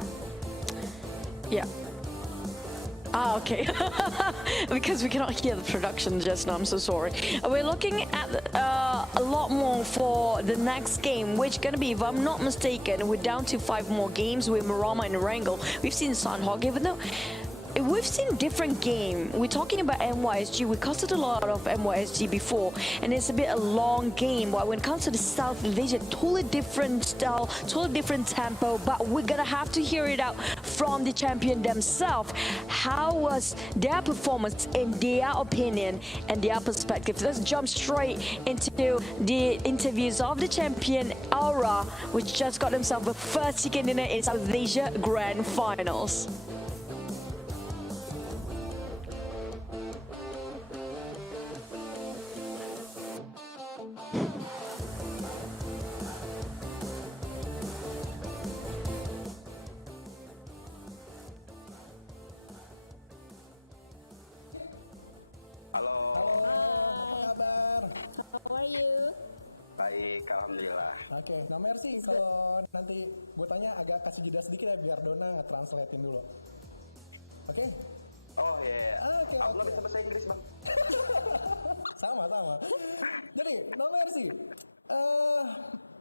Yeah. Ah, okay. Because we cannot hear the production just now, I'm so sorry. We're looking at a lot more for the next game, which going to be, if I'm not mistaken, we're down to 5 more games with Marama and Wrangle. We've seen Sunhawk, even though we've seen different game. We're talking about MYSG. We costed a lot of MYSG before, and it's a bit a long game. But when it comes to the South Asia, totally different style, totally different tempo. But we're gonna have to hear it out from the champion themselves. How was their performance in their opinion and their perspective? Let's jump straight into the interviews of the champion Aura, which just got himself a first chicken dinner in South Asia Grand Finals. Halo. Apa kabar? How are you? Baik, alhamdulillah. Oke, nah Mercy, kalau nanti gue tanya agak kasih jeda sedikit ya biar Dona nge-translatein dulu. Oke? Oh iya. Oke. Aku nggak bisa bahasa Inggris, Bang. Sama. Jadi, no Mercy,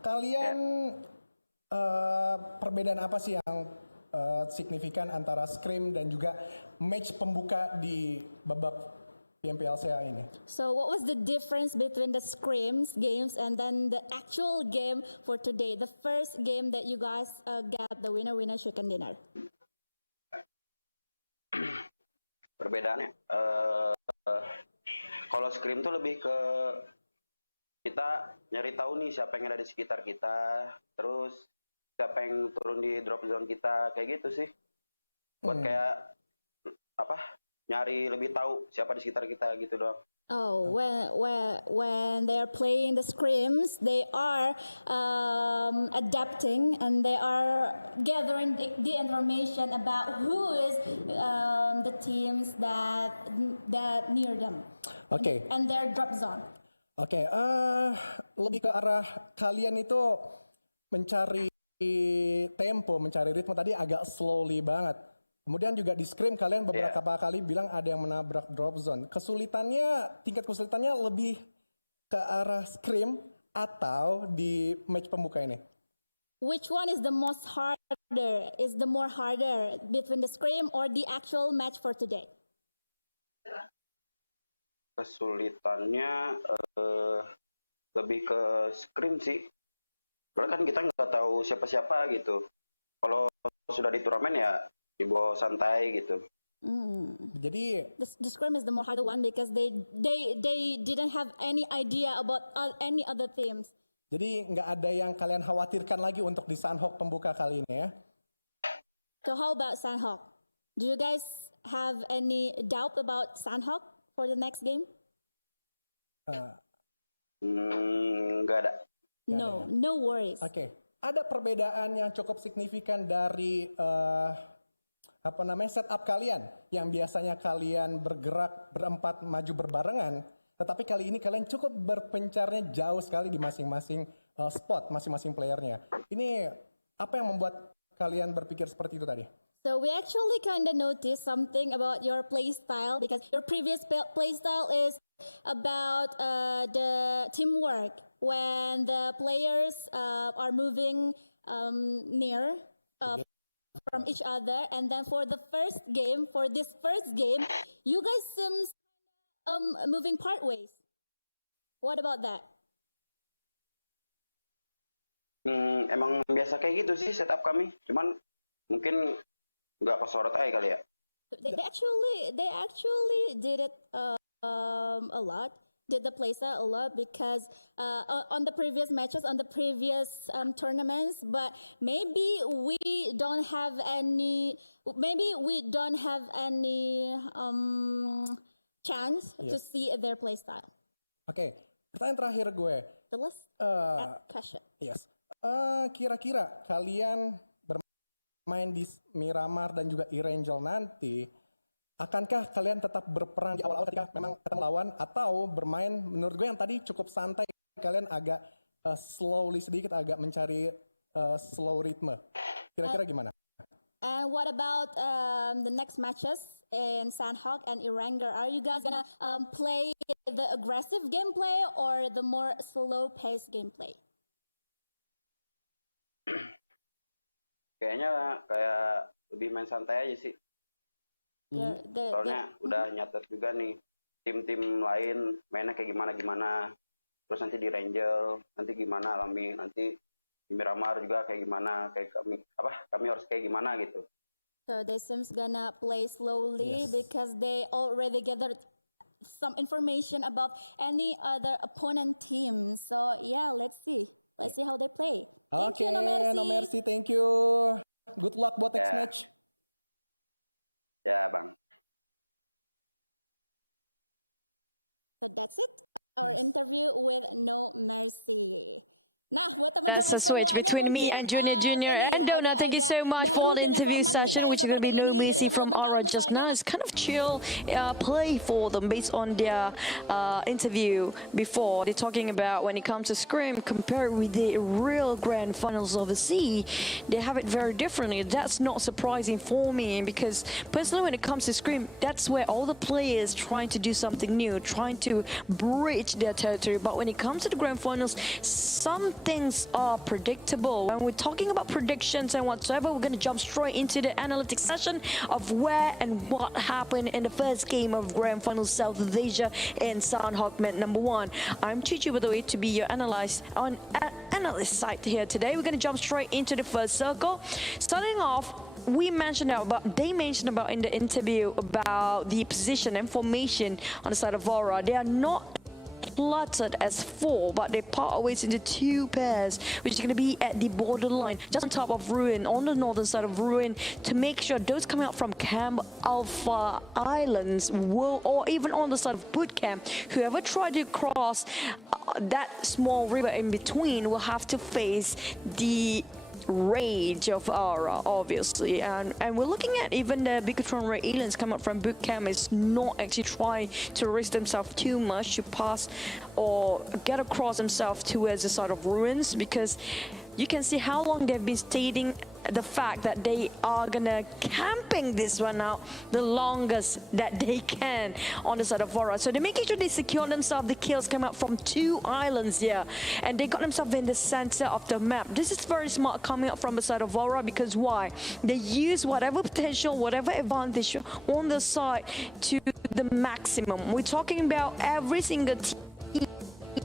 kalian perbedaan apa sih yang signifikan antara scrim dan juga match pembuka di babak PMPLCA ini? So what was the difference between the scrims games and then the actual game for today? The first game that you guys got the winner chicken dinner. Perbedaannya, kalau scrim tuh lebih ke kita nyari tahu nih siapa yang ada di sekitar kita, terus siapa yang turun di drop zone kita, kayak gitu sih. Buat kayak apa? Nyari lebih tahu siapa di sekitar kita gitu doang. Oh, when they are playing the scrims, they are adapting and they are gathering the information about who is the teams that near them. Oke. And their drop zone. Oke, lebih ke arah kalian itu mencari tempo, mencari ritme tadi agak slowly banget. Kemudian juga di scrim kalian beberapa kali bilang ada yang menabrak drop zone. Tingkat kesulitannya lebih ke arah scrim atau di match pembuka ini? Which one is the most harder? Is the more harder between the scrim or the actual match for today? Kesulitannya lebih ke scrim sih. Karena kan kita nggak tahu siapa-siapa gitu. Kalau sudah di turnamen ya dibawa santai gitu. Jadi The scrim is the more harder one because they didn't have any idea about any other teams. Jadi nggak ada yang kalian khawatirkan lagi untuk di Sunhawk pembuka kali ini ya? So how about Sandhawk? Do you guys have any doubt about Sandhawk for the next game? Nggak ada. No worries. Oke. Ada perbedaan yang cukup signifikan dari setup kalian yang biasanya kalian bergerak berempat maju berbarengan, tetapi kali ini kalian cukup berpencarnya jauh sekali di masing-masing spot, masing-masing playernya. Ini apa yang membuat kalian berpikir seperti itu tadi? So we actually kind of noticed something about your play style because your previous play style is about the teamwork when the players are moving near from each other, and then for this first game, you guys seems moving part ways. What about that? Emang biasa kayak gitu sih setup kami, cuman mungkin nggak kesorot aja kali ya. They actually did it a lot. Did the playstyle a lot because on the previous matches, on the previous tournaments, but maybe we don't have any chance to see their playstyle. Oke, pertanyaan terakhir gue. The last question. Yes. Kira-kira kalian bermain di Miramar dan juga Irangel nanti, akankah kalian tetap berperan di awal-awal ketika memang ketemu lawan, atau bermain menurut gue yang tadi cukup santai, kalian agak slowly sedikit, agak mencari slow ritme. Kira-kira gimana? And what about the next matches in Sandhawk and Iranger? Are you guys gonna play the aggressive gameplay or the more slow-paced gameplay? Kayaknya kayak lebih main santai aja sih. Soalnya udah nyatet juga nih tim-tim lain mainnya kayak gimana. Terus nanti di Rangel, nanti gimana kami, nanti di Miramar juga kayak gimana, kayak kami harus kayak gimana gitu. So they seems gonna play slowly because they already gathered some information about any other opponent team. So yeah, let's see how they play. Thank you, No Mercy, thank you. Good luck buat next match. Ya, Bang. So that's it. Our interview with No Mercy. Nah, buat teman-teman That's a switch between me and Junior. And Donna, thank you so much for the interview session, which is going to be No Mercy from Aura just now. It's kind of chill play for them based on their interview before. They're talking about when it comes to Scrim, compared with the real grand finals overseas, they have it very differently. That's not surprising for me because personally, when it comes to Scrim, that's where all the players trying to do something new, trying to breach their territory. But when it comes to the grand finals, some things are predictable. When we're talking about predictions and whatsoever, we're going to jump straight into the analytics session of where and what happened in the first game of Grand Finals South Asia in Sandhawk Met number 1. I'm Chichi, by the way, to be your analyst side here today. We're going to jump straight into the first circle. Starting off, they mentioned about in the interview about the position and formation on the side of Aura. They are not cluttered as 4, but they part ways into 2 pairs, which is going to be at the borderline, just on top of Ruin, on the northern side of Ruin, to make sure those coming out from Camp Alpha Islands will, or even on the side of Boot Camp, whoever tried to cross that small river in between will have to face the rage of Aura, obviously, and we're looking at even the Bicotron Ray aliens come up from boot camp is not actually trying to risk themselves too much to pass or get across themselves towards the side of Ruins, because you can see how long they've been the fact that they are gonna camping this one out the longest that they can on the side of Aura. So they're making sure they secure themselves. The kills come out from 2 islands here, and they got themselves in the center of the map. This is very smart coming up from the side of Aura, because why? They use whatever potential, whatever advantage on the side to the maximum. We're talking about every single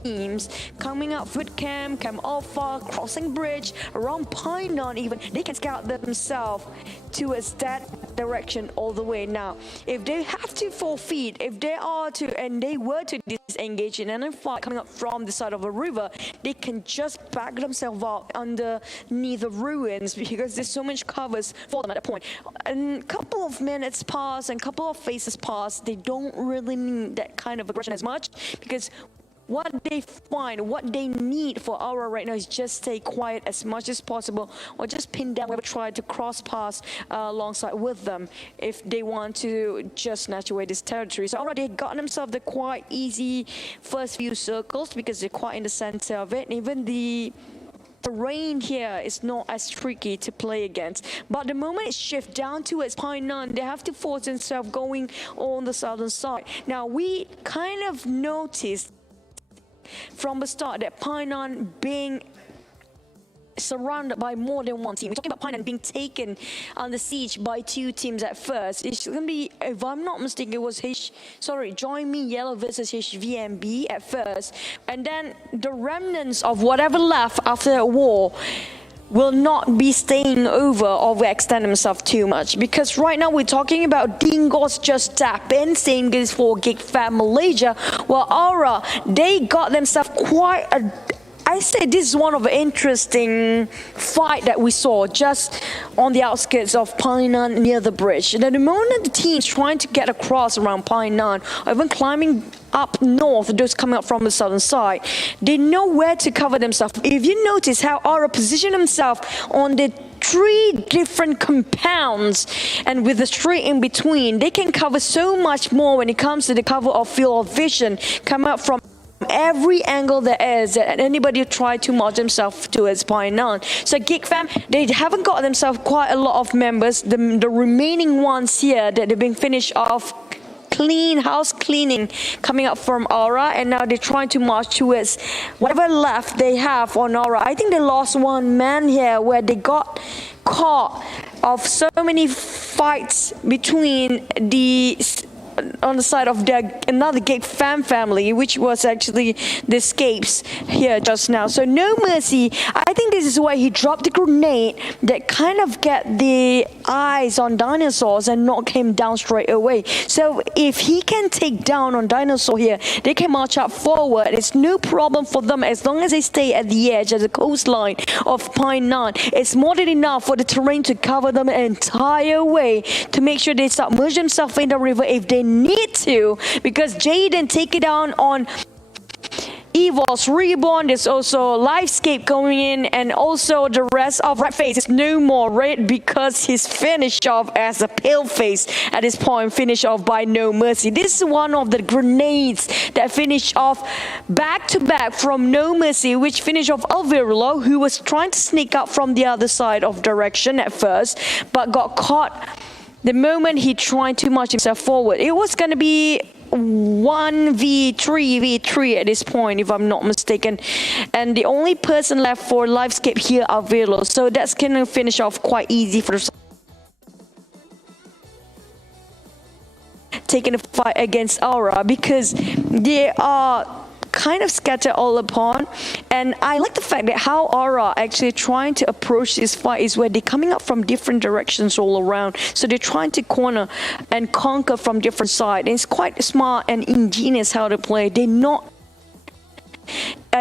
teams coming up with Cam Alpha, crossing bridge, around Painan even. They can scout themselves towards that direction all the way. Now, if they have to forfeit, if they are to, and they were to disengage in any fight coming up from the side of a river, they can just back themselves out underneath the ruins, because there's so much covers for them at that point. And a couple of minutes pass and a couple of phases pass, they don't really need that kind of aggression as much, because what they find, what they need for Aura right now is just stay quiet as much as possible, or just pin down whoever tried to cross pass alongside with them if they want to just snatch away this territory. So Aura, they got themselves the quite easy first few circles because they're quite in the center of it. And even the terrain here is not as tricky to play against. But the moment it shifts down towards Painan, they have to force themselves going on the southern side. Now, we kind of noticed from the start that Painan being surrounded by more than one team. We're talking about Painan being taken under siege by 2 teams at first. It's going to be, if I'm not mistaken, it was Join Me Yellow versus HVMB at first. And then the remnants of whatever left after that war will not be staying over or extend themselves too much, because right now we're talking about Dingos just tap in, same goes for Gig Fam Malaysia, while Aura, they got themselves quite a, I say this is one of the interesting fight that we saw just on the outskirts of Painan near the bridge. And at the moment the team's trying to get across around Painan, or even climbing up north, those coming up from the southern side, they know where to cover themselves. If you notice how Aura positioned himself on the 3 different compounds, and with the street in between, they can cover so much more when it comes to the cover of field of vision, come out from every angle there is that anybody try to march themselves towards Painan. So Gig Fam, they haven't got themselves quite a lot of members. The remaining ones here that they've been finished off house cleaning coming up from Aura, and now they're trying to march towards whatever left they have on Aura. I think they lost 1 man here where they got caught of so many fights between the on the side of another Gig Fam family, which was actually the escapes here just now. So No Mercy, I think this is why he dropped the grenade that kind of get the eyes on dinosaurs and knock him down straight away. So if he can take down on dinosaur here, they can march up forward. It's no problem for them as long as they stay at the edge of the coastline of Painan. It's more than enough for the terrain to cover them the entire way to make sure they submerge themselves in the river if they need to, because Jaden take it down on Evil's Reborn. There's also Lifescape going in, and also the rest of Red Face is no more red because he's finished off as a pale face at this point, finished off by No Mercy. This is one of the grenades that finished off back to back from No Mercy, which finished off Alvirulo, who was trying to sneak up from the other side of direction at first, but got caught the moment he tried to march himself forward. It was going to be 1v3 at this point, if I'm not mistaken, and the only person left for Lifescape here are Velo, so that's gonna finish off quite easy for taking a fight against Aura, because they are kind of scattered all upon. And I like the fact that how Aura actually trying to approach this fight is where they're coming up from different directions all around, so they're trying to corner and conquer from different sides. It's quite smart and ingenious how to play. They're not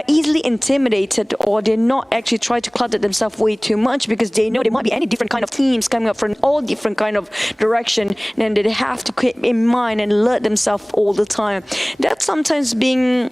easily intimidated, or they're not actually trying to clutter themselves way too much, because they know there might be any different kind of teams coming up from all different kind of direction, and they have to keep in mind and alert themselves all the time. That's sometimes being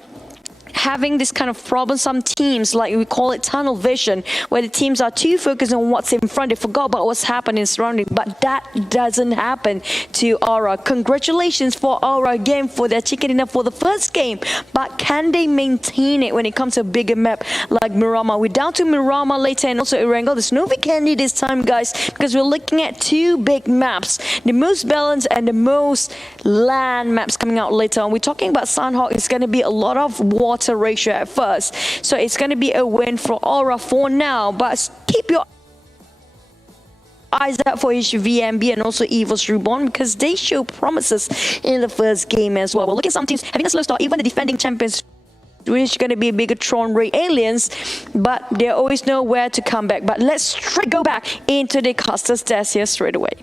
having this kind of problem. Some teams, like we call it tunnel vision, where the teams are too focused on what's in front, they forgot about what's happening surrounding. But that doesn't happen to Aura. Congratulations for Aura again for their chicken dinner for the first game. But can they maintain it when it comes to a bigger map like Miramar? We're down to Miramar later and also Erangel. There's no Vikendi this time, guys, because we're looking at two big maps, the most balanced and the most land maps coming out later on. We're talking about Sunhawk. It's going to be a lot of water ratio at first, so it's going to be a win for Aura for now, but keep your eyes out for HVMB and also Evil's Reborn, because they show promises in the first game as well. We're looking at some teams having a slow start, even the defending champions, which is going to be a bigger Tron Ray Aliens, but they always know where to come back. But let's straight go back into the caster stats here straight away.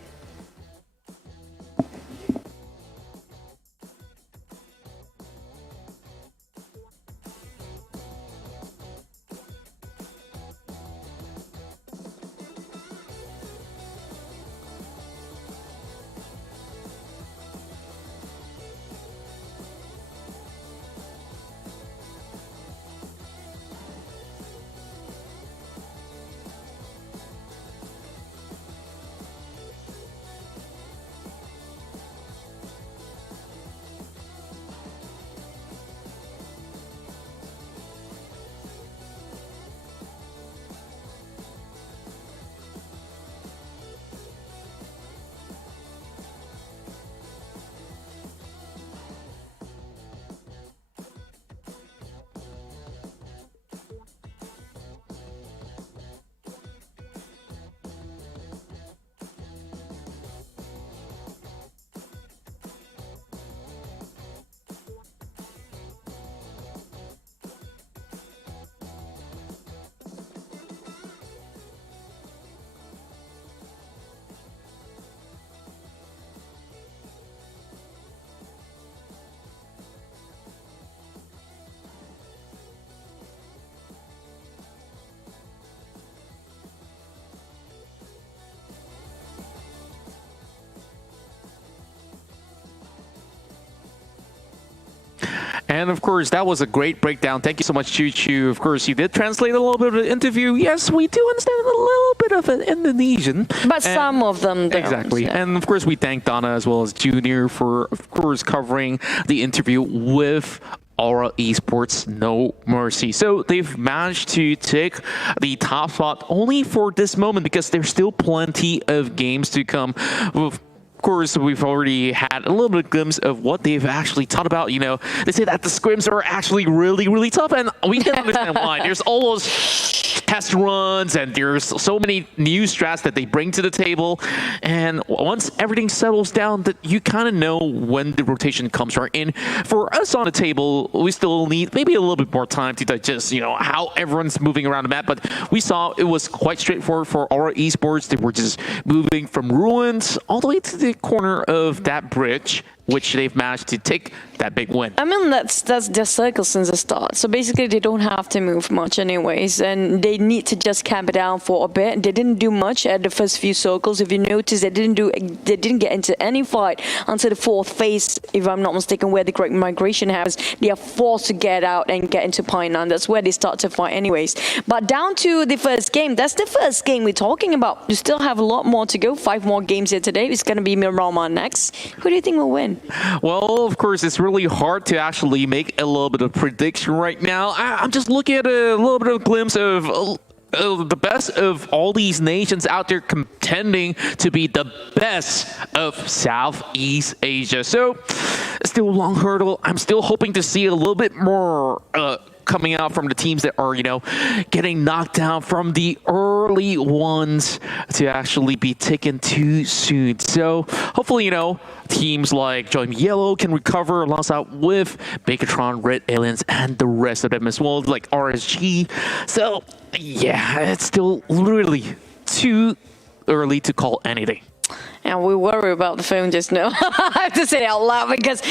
And of course, that was a great breakdown. Thank you so much, Choo Choo. Of course, you did translate a little bit of the interview. Yes, we do understand a little bit of it Indonesian. But some of them don't. Exactly. Yeah. And of course, we thank Donna as well as Junior for, of course, covering the interview with Aura Esports No Mercy. So they've managed to take the top spot only for this moment because there's still plenty of games to come. Of course, we've already had a little bit of glimpse of what they've actually taught about. You know, they say that the scrims are actually really, really tough, and we can understand why. There's all those test runs, and there's so many new strats that they bring to the table. And once everything settles down, that you kind of know when the rotation comes right in. For us on the table, we still need maybe a little bit more time to digest, you know, how everyone's moving around the map. But we saw it was quite straightforward for Aura Esports. They were just moving from ruins all the way to the corner of that bridge, which they've managed to take that big win. I mean, that's their circle since the start. So basically, they don't have to move much anyways, and they need to just camp it down for a bit. They didn't do much at the first few circles. If you notice, they didn't get into any fight until the fourth phase, if I'm not mistaken, where the Great Migration happens. They are forced to get out and get into Painan. That's where they start to fight anyways. But down to the first game, that's the first game we're talking about. You still have a lot more to go. 5 more games here today. It's going to be Miramar next. Who do you think will win? Well, of course, it's really hard to actually make a little bit of prediction right now. I'm just looking at a little bit of a glimpse of the best of all these nations out there contending to be the best of Southeast Asia. So, still a long hurdle. I'm still hoping to see a little bit more coming out from the teams that are, you know, getting knocked down from the early ones to actually be taken too soon. So, hopefully, you know, teams like Join Yellow can recover alongside with Bakertron, Red Aliens, and the rest of them as well, like RSG. So, yeah, it's still literally too early to call anything. And we worry about the phone just now. I have to say it out loud because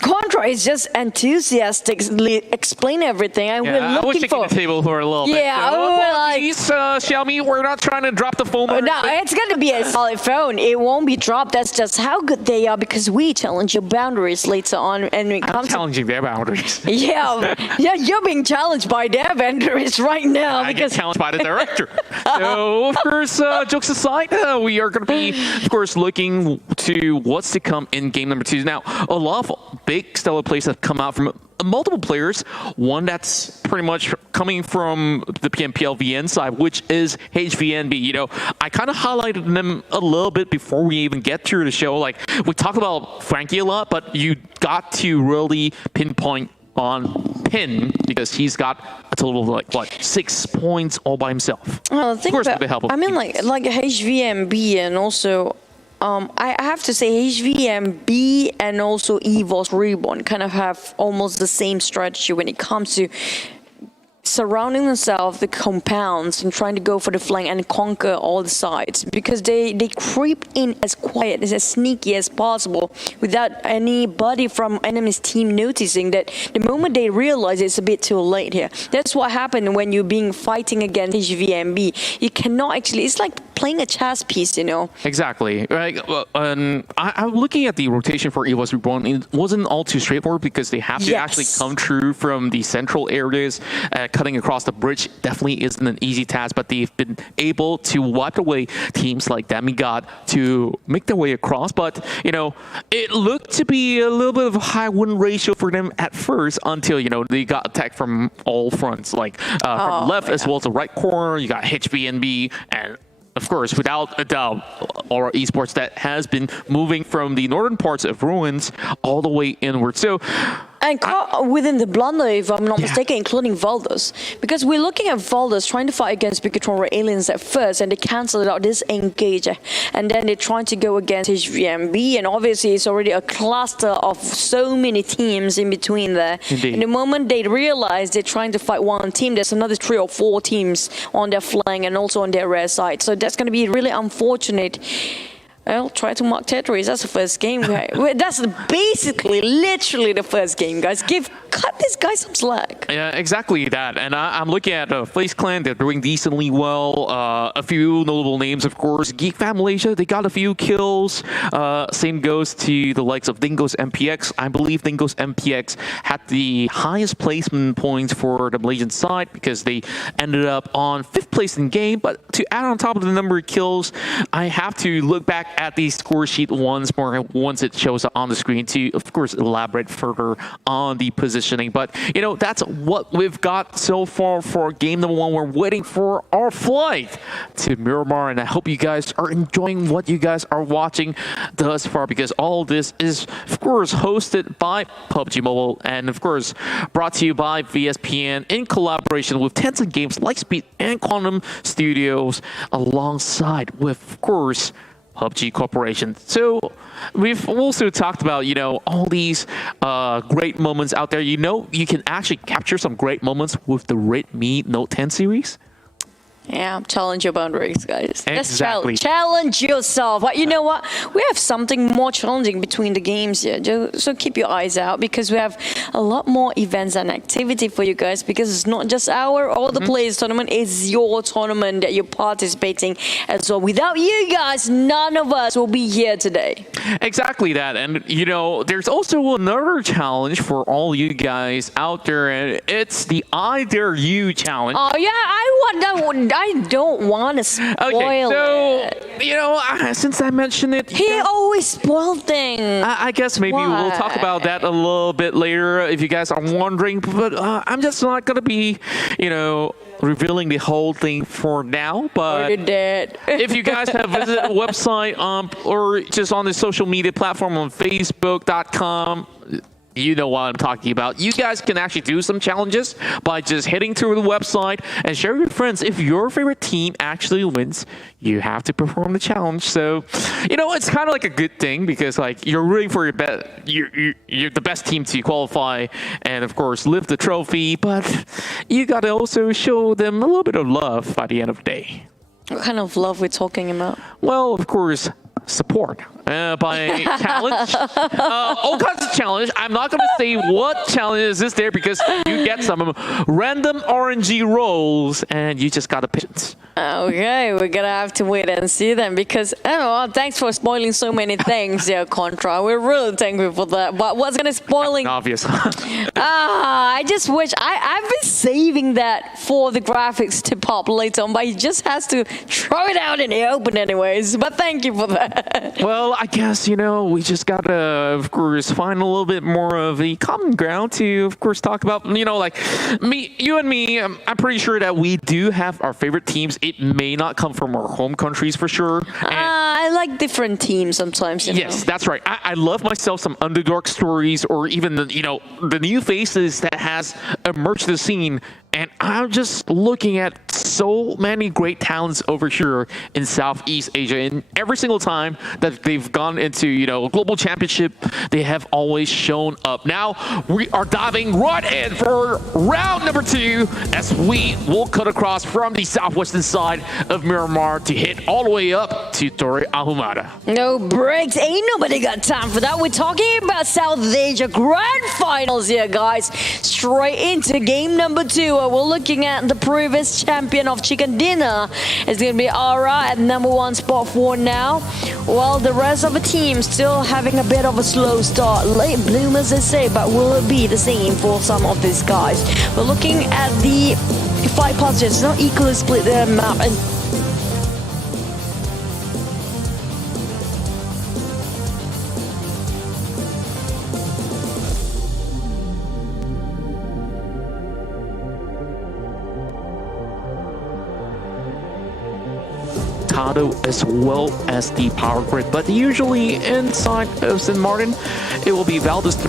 Contra is just enthusiastically explain everything. And we're I was looking shaking for the table for a little bit. Yeah, So, we're like, please, Xiaomi, we're not trying to drop the phone. no, it's going to be a solid phone. It won't be dropped. That's just how good they are because we challenge your boundaries later on. And when it comes challenging their boundaries. Yeah, you're being challenged by their boundaries right now. I get challenged by the director. So, of course, jokes aside, we are going to be, of course, looking to what's to come in game number 2. Now, a lot of big stellar plays have come out from multiple players. One that's pretty much coming from the PMPL VN side, which is HVNB. You know, I kind of highlighted them a little bit before we even get through the show. Like, we talk about Frankie a lot, but you got to really pinpoint on Pin because he's got a total of like 6 points all by himself. Well, of course, with the help of like HVMB and also I have to say HVMB and also EVOS Reborn kind of have almost the same strategy when it comes to surrounding themselves the compounds and trying to go for the flank and conquer all the sides because they creep in as quiet as sneaky as possible without anybody from enemy's team noticing that the moment they realize it's a bit too late here. That's what happened when you're being fighting against HVMB. You cannot actually, it's like playing a chess piece, you know. Exactly. Right. I'm looking at the rotation for EVOS Reborn. It wasn't all too straightforward because they have to actually come through from the central areas. Cutting across the bridge definitely isn't an easy task, but they've been able to wipe away teams like Demigod to make their way across. But, you know, it looked to be a little bit of a high win ratio for them at first until, you know, they got attacked from all fronts, like from the left as well as the right corner. You got HBNB and of course, without a doubt, Aura Esports that has been moving from the northern parts of Ruins all the way inward. So, and within the blunder, if I'm not mistaken, including Valdos. Because we're looking at Valdos trying to fight against Bigotron aliens at first, and they cancel it out, this engage. And then they're trying to go against HVMB, and obviously it's already a cluster of so many teams in between there. Indeed. And the moment they realize they're trying to fight one team, there's another 3 or 4 teams on their flank and also on their rear side. So that's going to be really unfortunate. Well, try to mark territories. That's the first game. That's basically, literally the first game, guys. Cut this guy some slack. Yeah, exactly that. And I'm looking at FaZe Clan. They're doing decently well. A few notable names, of course. Geek Fam Malaysia, they got a few kills. Same goes to the likes of Dingo's MPX. I believe Dingo's MPX had the highest placement points for the Malaysian side because they ended up on 5th place in game. But to add on top of the number of kills, I have to look back at the score sheet once more once it shows up on the screen to, of course, elaborate further on the positioning. But, you know, that's what we've got so far for game number 1. We're waiting for our flight to Miramar, and I hope you guys are enjoying what you guys are watching thus far because all this is, of course, hosted by PUBG Mobile and, of course, brought to you by VSPN in collaboration with Tencent Games, Lightspeed, and Quantum Studios alongside with, of course, PUBG Corporation. So we've also talked about, you know, all these great moments out there. You know, you can actually capture some great moments with the Redmi Note 10 series. Yeah, challenge your boundaries, guys. Exactly. Just challenge yourself. But you know what? We have something more challenging between the games here. So keep your eyes out because we have a lot more events and activity for you guys because it's not just our All the Players tournament. It's your tournament that you're participating as well. Without you guys, none of us will be here today. Exactly that. And, you know, there's also another challenge for all you guys out there, and it's the I Dare You challenge. Oh, yeah, I don't want to spoil okay, so, it. You know, since I mentioned it... He always spoiled things. I guess maybe we'll talk about that a little bit later if you guys are wondering. But I'm just not going to be, you know, revealing the whole thing for now. But if you guys have visited the website or just on the social media platform on Facebook.com, you know what I'm talking about. You guys can actually do some challenges by just heading through the website and share with your friends. If your favorite team actually wins, you have to perform the challenge. So, you know, it's kind of like a good thing because, like, you're rooting for your best. You're the best team to qualify and, of course, lift the trophy. But you got to also show them a little bit of love by the end of the day. What kind of love we're talking about? Well, of course, support by challenge. All kinds of challenge. I'm not going to say what challenges is there because you get some random RNG rolls and you just got to pick it. Okay, we're gonna have to wait and see then because thanks for spoiling so many things, yeah, Contra. We're really thankful for that. But what's gonna spoiling? Obvious. I just wish I've been saving that for the graphics to pop later on, but he just has to throw it out in the open anyways. But thank you for that. Well, I guess we just gotta, of course, find a little bit more of a common ground to, of course, talk about. Like you and me. I'm pretty sure that we do have our favorite teams. It may not come from our home countries for sure. I like different teams sometimes. Yes, that's right. I love myself some underdog stories or even the new faces that has emerged the scene. And I'm just looking at so many great talents over here in Southeast Asia. And every single time that they've gone into, a global championship, they have always shown up. Now, we are diving right in for round number 2 as we will cut across from the southwestern side of Myanmar to hit all the way up to Torre Ahumada. No breaks. Ain't nobody got time for that. We're talking about South Asia Grand Finals here, guys. Straight into game number 2. We're looking at the previous champion of Chicken Dinner. It's going to be Aura at number 1 spot for now. While the rest of the team still having a bit of a slow start. Late bloomers, they say, but will it be the same for some of these guys? We're looking at the flight paths. It's not equally split the map. And as well as the power grid, but usually inside of St. Martin, it will be Valdez the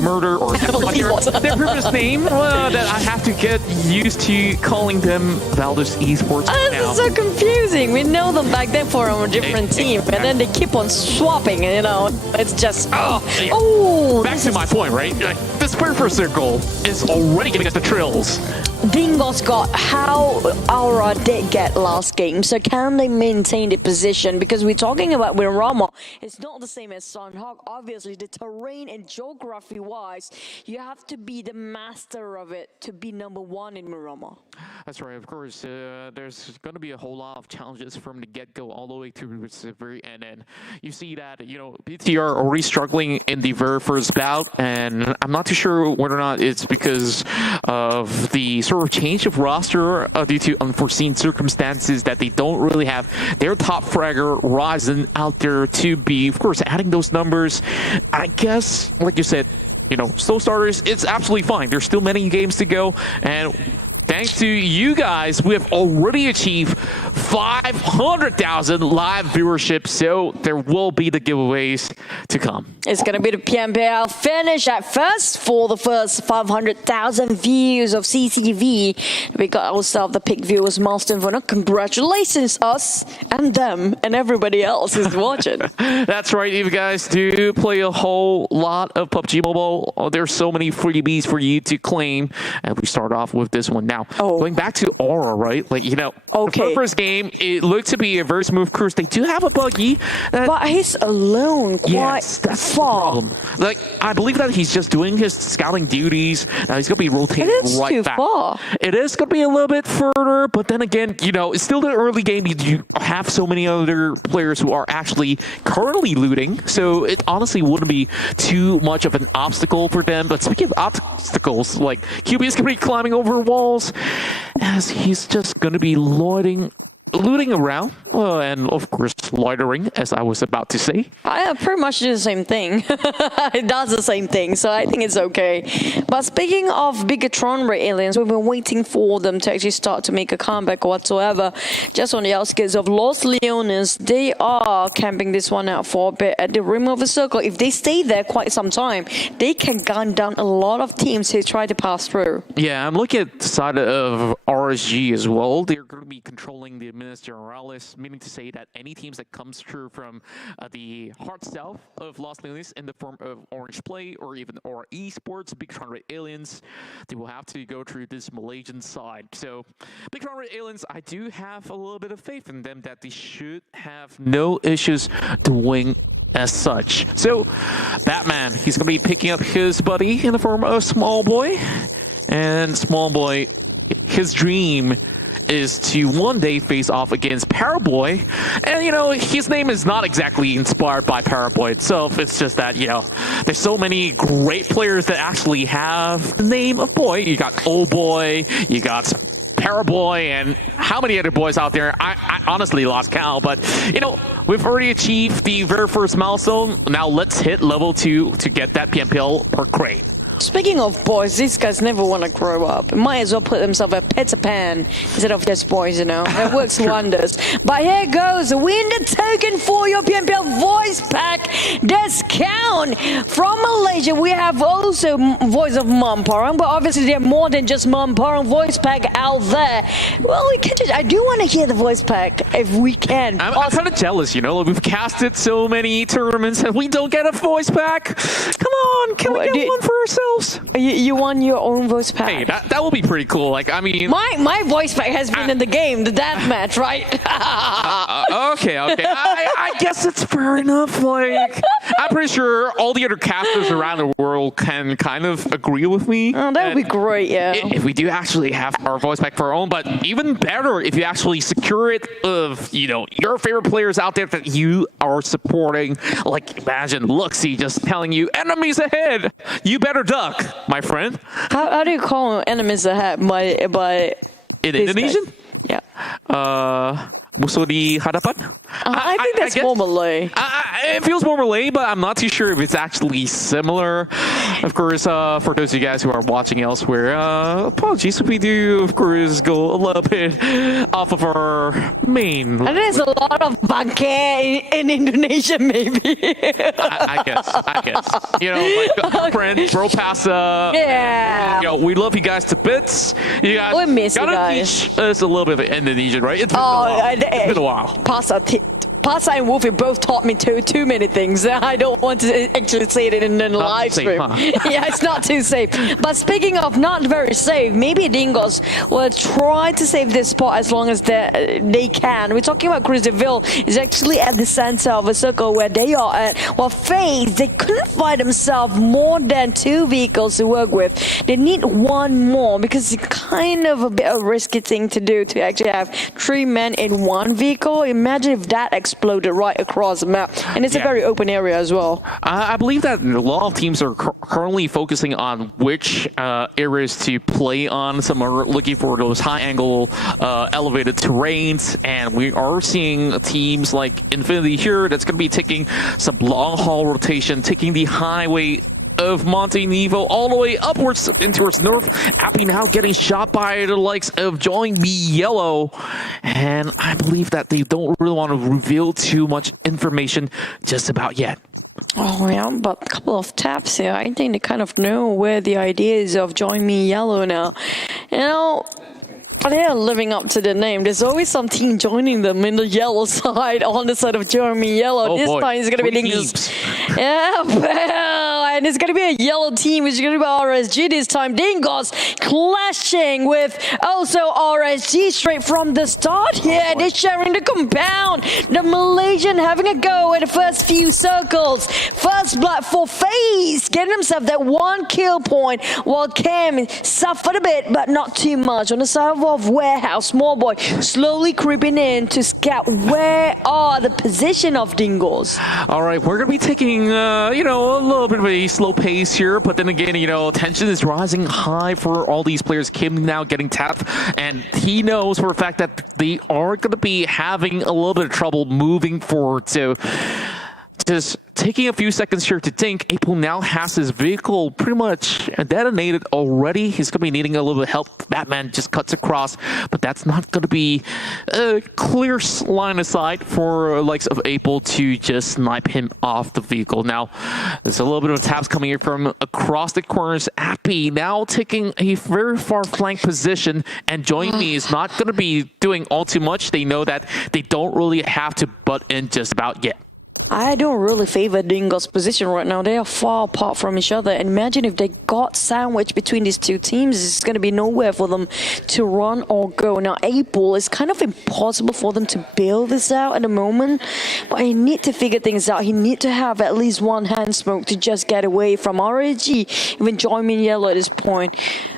murder or their previous name that I have to get used to calling them Valdez Esports. This is so confusing. We know them back then for a different team, and then they keep on swapping. It's just back to my point, right? Like, this first circle is already giving us the trills. Dingo's got how Aura did get last game, so can they maintain the position? Because we're talking about Wirama, it's not the same as Sunhawk. Obviously, the terrain and geography-wise, you have to be the master of it to be number 1 in Wirama. That's right, of course. There's going to be a whole lot of challenges from the get-go all the way to the very end. And you see that, BTR are already struggling in the very first bout, and I'm not too sure whether or not it's because of the sort of change of roster due to unforeseen circumstances that they don't really have their top fragger Ryzen out there to be, of course, adding those numbers. I guess, like you said, slow starters, it's absolutely fine. There's still many games to go, and thanks to you guys, we have already achieved 500,000 live viewership, so there will be the giveaways to come. It's going to be the PMPL finish at first for the first 500,000 views of CCV. We got ourselves the pick viewers milestone for now. Congratulations, us and them and everybody else is watching. That's right, if you guys do play a whole lot of PUBG Mobile, there's so many freebies for you to claim, and we start off with this one now. Going back to Aura, right? Like, the first game, it looked to be a very smooth cruise. They do have a buggy. But he's alone quite far. Like, I believe that he's just doing his scouting duties. He's going to be rotating right back. Far. It is going to be a little bit further, but then again, it's still the early game. You have so many other players who are actually currently looting, so it honestly wouldn't be too much of an obstacle for them. But speaking of obstacles, like, QB is going to be climbing over walls as he's just going to be looting around, and of course loitering, as I was about to say. I pretty much do the same thing. It does the same thing, so I think it's okay. But speaking of Bigatron Red Aliens, we've been waiting for them to actually start to make a comeback or whatsoever. Just on the outskirts of Los Leones, they are camping this one out for a bit at the rim of the circle. If they stay there quite some time, they can gun down a lot of teams who try to pass through. Yeah, I'm looking at the side of RSG as well. They're going to be controlling the Minas Generalis, meaning to say that any teams that comes through from the hard south of Los Angeles in the form of Orange Play or even or Esports, Big Tron Red Aliens, they will have to go through this Malaysian side. So Big Tron Red Aliens, I do have a little bit of faith in them that they should have no issues doing as such. So Batman, he's going to be picking up his buddy in the form of Small Boy. And Small Boy, his dream is to one day face off against Paraboy. And, you know, his name is not exactly inspired by Paraboy itself. It's just that, you know, there's so many great players that actually have the name of Boy. You got Old Boy, you got Paraboy, and how many other boys out there? I honestly lost count, but, you know, we've already achieved the very first milestone. Now let's hit level 2 to get that PMPL per crate. Speaking of boys, these guys never want to grow up. Might as well put themselves a Peter Pan instead of just boys, you know. That works wonders. But here goes. Win the token for your PMPL voice pack discount. From Malaysia, we have also Voice of Mamparang, but obviously there are more than just Mamparang voice pack out there. Well, we can I do want to hear the voice pack if we can. I'm kind of jealous, you know. We've casted so many tournaments and we don't get a voice pack. Come on, can we get one for ourselves? You want your own voice pack? Hey, that will be pretty cool. Like, I mean, my voice pack has been in the game, the deathmatch, right? Okay. I guess it's fair enough. Like, I'm pretty sure all the other casters around the world can kind of agree with me. Oh, that would be great, yeah. If we do actually have our voice pack for our own, but even better if you actually secure it of, you know, your favorite players out there that you are supporting. Like, imagine Luxy just telling you, enemies ahead, you better duck, my friend. How do you call enemies ahead by in Indonesian? Yeah. Musuh di hadapan? I think that's more Malay. It feels more Malay, but I'm not too sure if it's actually similar. Of course, for those of you guys who are watching elsewhere, apologies if we do, of course, go a little bit off of our main. And there's a lot of bangke in Indonesia, maybe. I guess. You know, like friend, bro, pasta. Yeah. You know, we love you guys to bits. You guys we miss you gotta guys. teach us a little bit of Indonesian, right? It's been a while. Pasa and Wolfie both taught me too many things. I don't want to actually say it in the live stream. Huh? Yeah, it's not too safe. But speaking of not very safe, maybe Dingos will try to save this spot as long as they can. We're talking about Chris DeVille is actually at the center of a circle where they are at. While FaZe, they couldn't find themselves more than 2 vehicles to work with. They need 1 more because it's kind of a bit of a risky thing to do to actually have 3 men in 1 vehicle. Imagine if that exploded right across the map, and it's a very open area as well. I believe that a lot of teams are currently focusing on which areas to play on. Some are looking for those high-angle, elevated terrains, and we are seeing teams like Infinity here that's going to be taking some long-haul rotation, taking the highway of Monte Nevo all the way upwards and towards north, after now getting shot by the likes of Join Me Yellow. And I believe that they don't really want to reveal too much information just about yet. Oh yeah, but a couple of taps here. I think they kind of know where the idea is of Join Me Yellow now. You know, they are living up to the name. There's always some team joining them in the yellow side, on the side of Join Me Yellow. Oh this boy. time it's going to be Dingus. Yeah, well, and it's going to be a yellow team, which is going to be RSG this time. Dingos clashing with also RSG straight from the start here. And they're sharing the compound. The Malaysian having a go at the first few circles. First blood for FaZe, getting himself that 1 kill point, while Cam suffered a bit, but not too much. On the side of Warehouse, Small Boy slowly creeping in to scout where are the position of Dingos. All right, we're going to be taking, you know, a little bit of a slow pace here, but then again, you know, tension is rising high for all these players. Kim now getting tapped, and he knows for a fact that they are going to be having a little bit of trouble moving forward. So just taking a few seconds here to think. April now has his vehicle pretty much detonated already. He's going to be needing a little bit of help. Batman just cuts across, but that's not going to be a clear line of sight for likes of April to just snipe him off the vehicle. Now, there's a little bit of taps coming in from across the corners. Appy now taking a very far flank position, and Join Me is not going to be doing all too much. They know that they don't really have to butt in just about yet. I don't really favor Dingo's position right now. They are far apart from each other. And imagine if they got sandwiched between these two teams, it's going to be nowhere for them to run or go. Now, April, it's kind of impossible for them to build this out at the moment. But he need to figure things out. He need to have at least one hand smoke to just get away from RSG. Even Join Me in yellow at this point.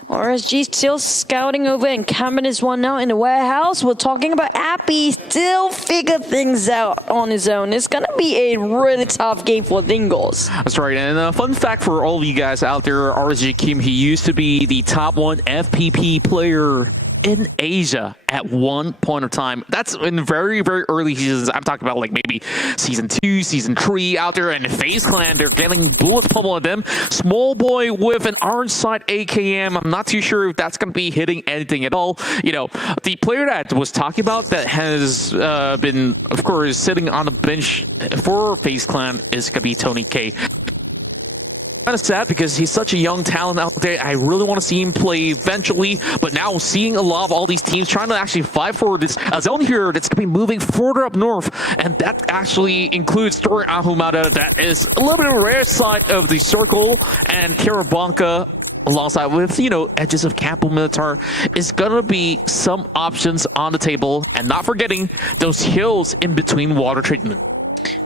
RSG still scouting over, and Cameron is one now in the warehouse. We're talking about Appy still figure things out on his own. It's going to be a really tough game for Dingles. That's right, and a fun fact for all of you guys out there, RSG Kim, he used to be the top 1 FPP player in Asia at one point of time. That's in very, very early seasons. I'm talking about like maybe season 2, season 3 out there, and FaZe Clan, they're getting bullet pummel at them. Small boy with an orange side AKM. I'm not too sure if that's going to be hitting anything at all. You know, the player that was talking about that has been, of course, sitting on the bench for FaZe Clan is going to be Tony K. Kind of sad because he's such a young talent out there. I really want to see him play eventually, but now seeing a lot of all these teams trying to actually fight for this zone here that's going to be moving further up north, and that actually includes Tori Ahumada, that is a little bit of the rare side of the circle, and Karavanka alongside with, you know, edges of Campbell Militar is going to be some options on the table, and not forgetting those hills in between water treatment.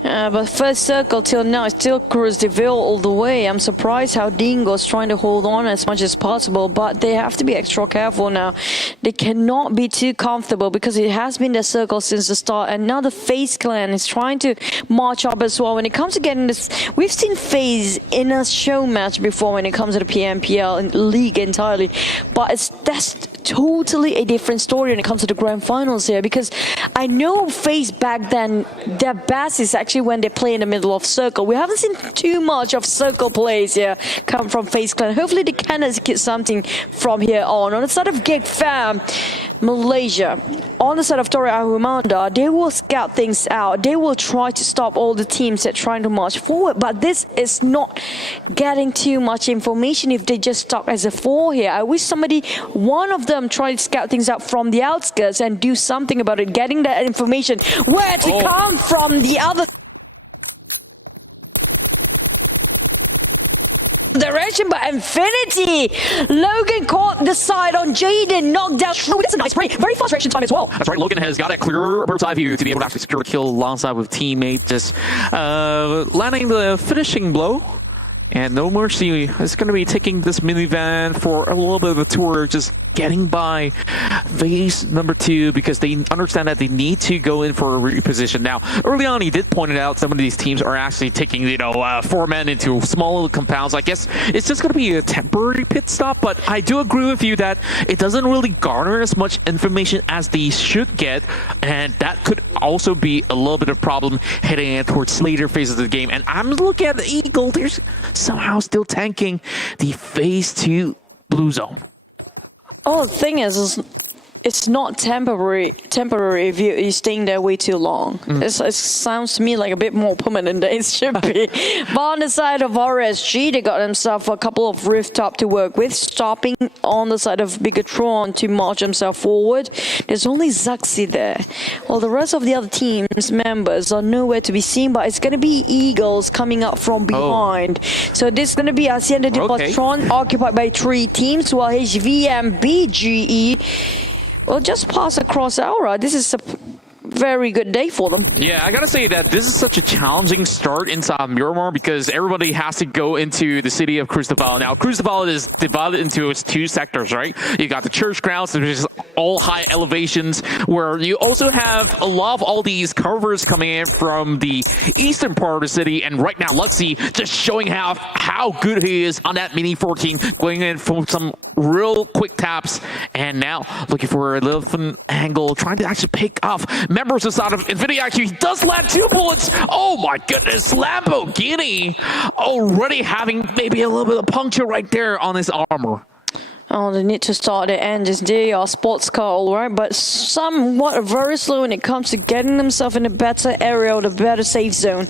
But first circle till now is still Cruz DeVille all the way. I'm surprised how Dingo's trying to hold on as much as possible, but they have to be extra careful now. They cannot be too comfortable because it has been their circle since the start, and now the FaZe Clan is trying to march up as well. When it comes to getting this, we've seen FaZe in a show match before when it comes to the PMPL and league entirely, but that's totally a different story when it comes to the grand finals here, because I know FaZe back then, their best is actually when they play in the middle of circle. We haven't seen too much of circle plays here come from FaZe Clan. Hopefully they can execute something from here on. On the side of Gig Fam, Malaysia, on the side of Tori Ahumada, they will scout things out. They will try to stop all the teams that are trying to march forward, but this is not getting too much information if they just stuck as a 4 here. I wish somebody, one of them, try to scout things out from the outskirts and do something about it, getting that information where to come from the other direction, but Infinity. Logan caught the side on Jaden, knocked down. Oh, it's a nice break. Very fast reaction time as well. That's right, Logan has got a clear bird's eye view to be able to actually secure a kill alongside with teammate, just landing the finishing blow. And No Mercy is going to be taking this minivan for a little bit of a tour, just getting by phase number 2 because they understand that they need to go in for a reposition. Now, early on, he did point it out, some of these teams are actually taking, you know, 4 men into small compounds. I guess it's just going to be a temporary pit stop, but I do agree with you that it doesn't really garner as much information as they should get, and that could also be a little bit of problem heading in towards later phases of the game. And I'm looking at the Eagle. There's somehow still tanking the phase 2 blue zone. Oh, the thing is it's not temporary if you're staying there way too long. It sounds to me like a bit more permanent than it should be. But on the side of RSG, they got themselves a couple of rooftop to work with, stopping on the side of Bigatron to march himself forward. There's only Zaxi there. Well, the rest of the other team's members are nowhere to be seen, but it's going to be Eagles coming up from behind. So this is going to be Hacienda de Patron, occupied by 3 teams, while HV and BGE will just pass across Aura. This is a very good day for them. Yeah, I gotta say that this is such a challenging start inside Miramar because everybody has to go into the city of Cruz de Valle. Now, Cruz de Valle is divided into its 2 sectors, right? You got the church grounds, which is all high elevations, where you also have a lot of all these covers coming in from the eastern part of the city. And right now, Luxy just showing how good he is on that Mini 14, going in for some real quick taps. And now looking for a little angle, trying to actually pick off members inside of Infinity IQ. He does land 2 bullets. Oh my my goodness, Lamborghini already having maybe a little bit of puncture right there on his armor. Oh, they need to start the engines. They are sports car, all right, but somewhat very slow when it comes to getting themselves in a better area or the better safe zone.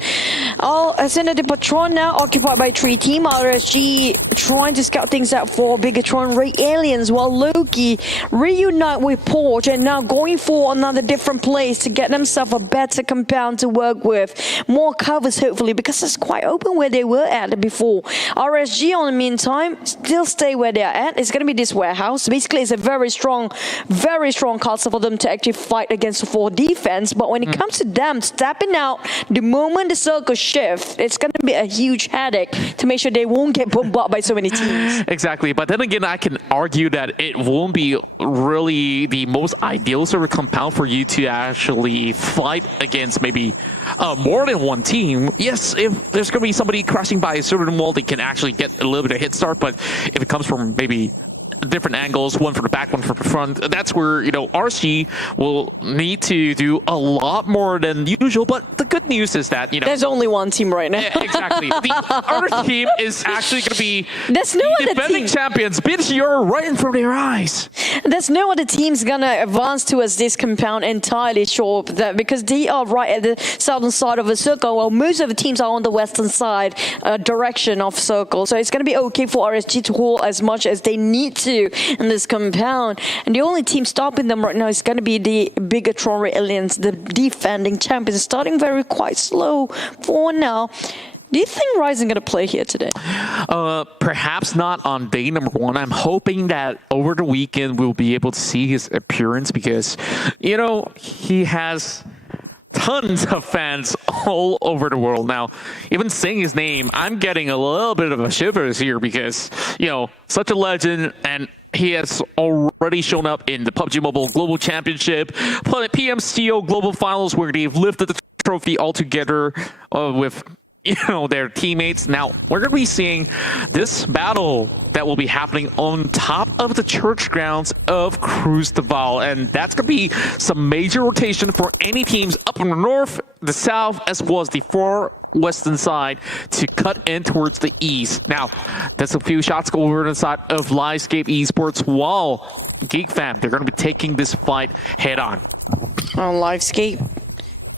Oh, Ascended the Patron now occupied by 3 team. RSG trying to scout things out for Bigatron Ray Aliens, while Loki reunite with Porch and now going for another different place to get themselves a better compound to work with. More covers, hopefully, because it's quite open where they were at before. RSG, on the meantime, still stay where they're at. It's going to be this warehouse. Basically, it's a very strong castle for them to actually fight against for defense. But when it comes to them stepping out, the moment the circle shift, it's going to be a huge headache to make sure they won't get bombarded by so many teams. Exactly, but then again, I can argue that it won't be really the most ideal sort of compound for you to actually fight against maybe more than one team. Yes, if there's going to be somebody crashing by a certain wall, they can actually get a little bit of hit start, but if it comes from maybe different angles, one for the back, one for the front, that's where, you know, RC will need to do a lot more than usual. But the good news is that, you know, there's only one team right now. Yeah, exactly. The other team is actually going to be there's no other defending team. champions. You're right in front of your eyes. There's no other team's gonna advance towards this compound entirely sure that, because they are right at the southern side of the circle, while most of the teams are on the western side direction of circle. So it's gonna be okay for RSG to hold as much as they need to in this compound. And the only team stopping them right now is gonna be the Bigatron Aliens, the defending champions, starting very quite slow for now. Do you think Ryzen going to play here today? Perhaps not on day number 1. I'm hoping that over the weekend we'll be able to see his appearance because, you know, he has tons of fans all over the world. Now, even saying his name, I'm getting a little bit of a shivers here because, you know, such a legend, and he has already shown up in the PUBG Mobile Global Championship, PMCO Global Finals, where they've lifted the trophy all together with, you know, their teammates. Now, we're going to be seeing this battle that will be happening on top of the church grounds of Crucible, and that's going to be some major rotation for any teams up in the north, the south, as well as the far western side to cut in towards the east. Now, that's a few shots go over to the side of Livescape Esports, while Geek Fam, they're going to be taking this fight head on. On Livescape,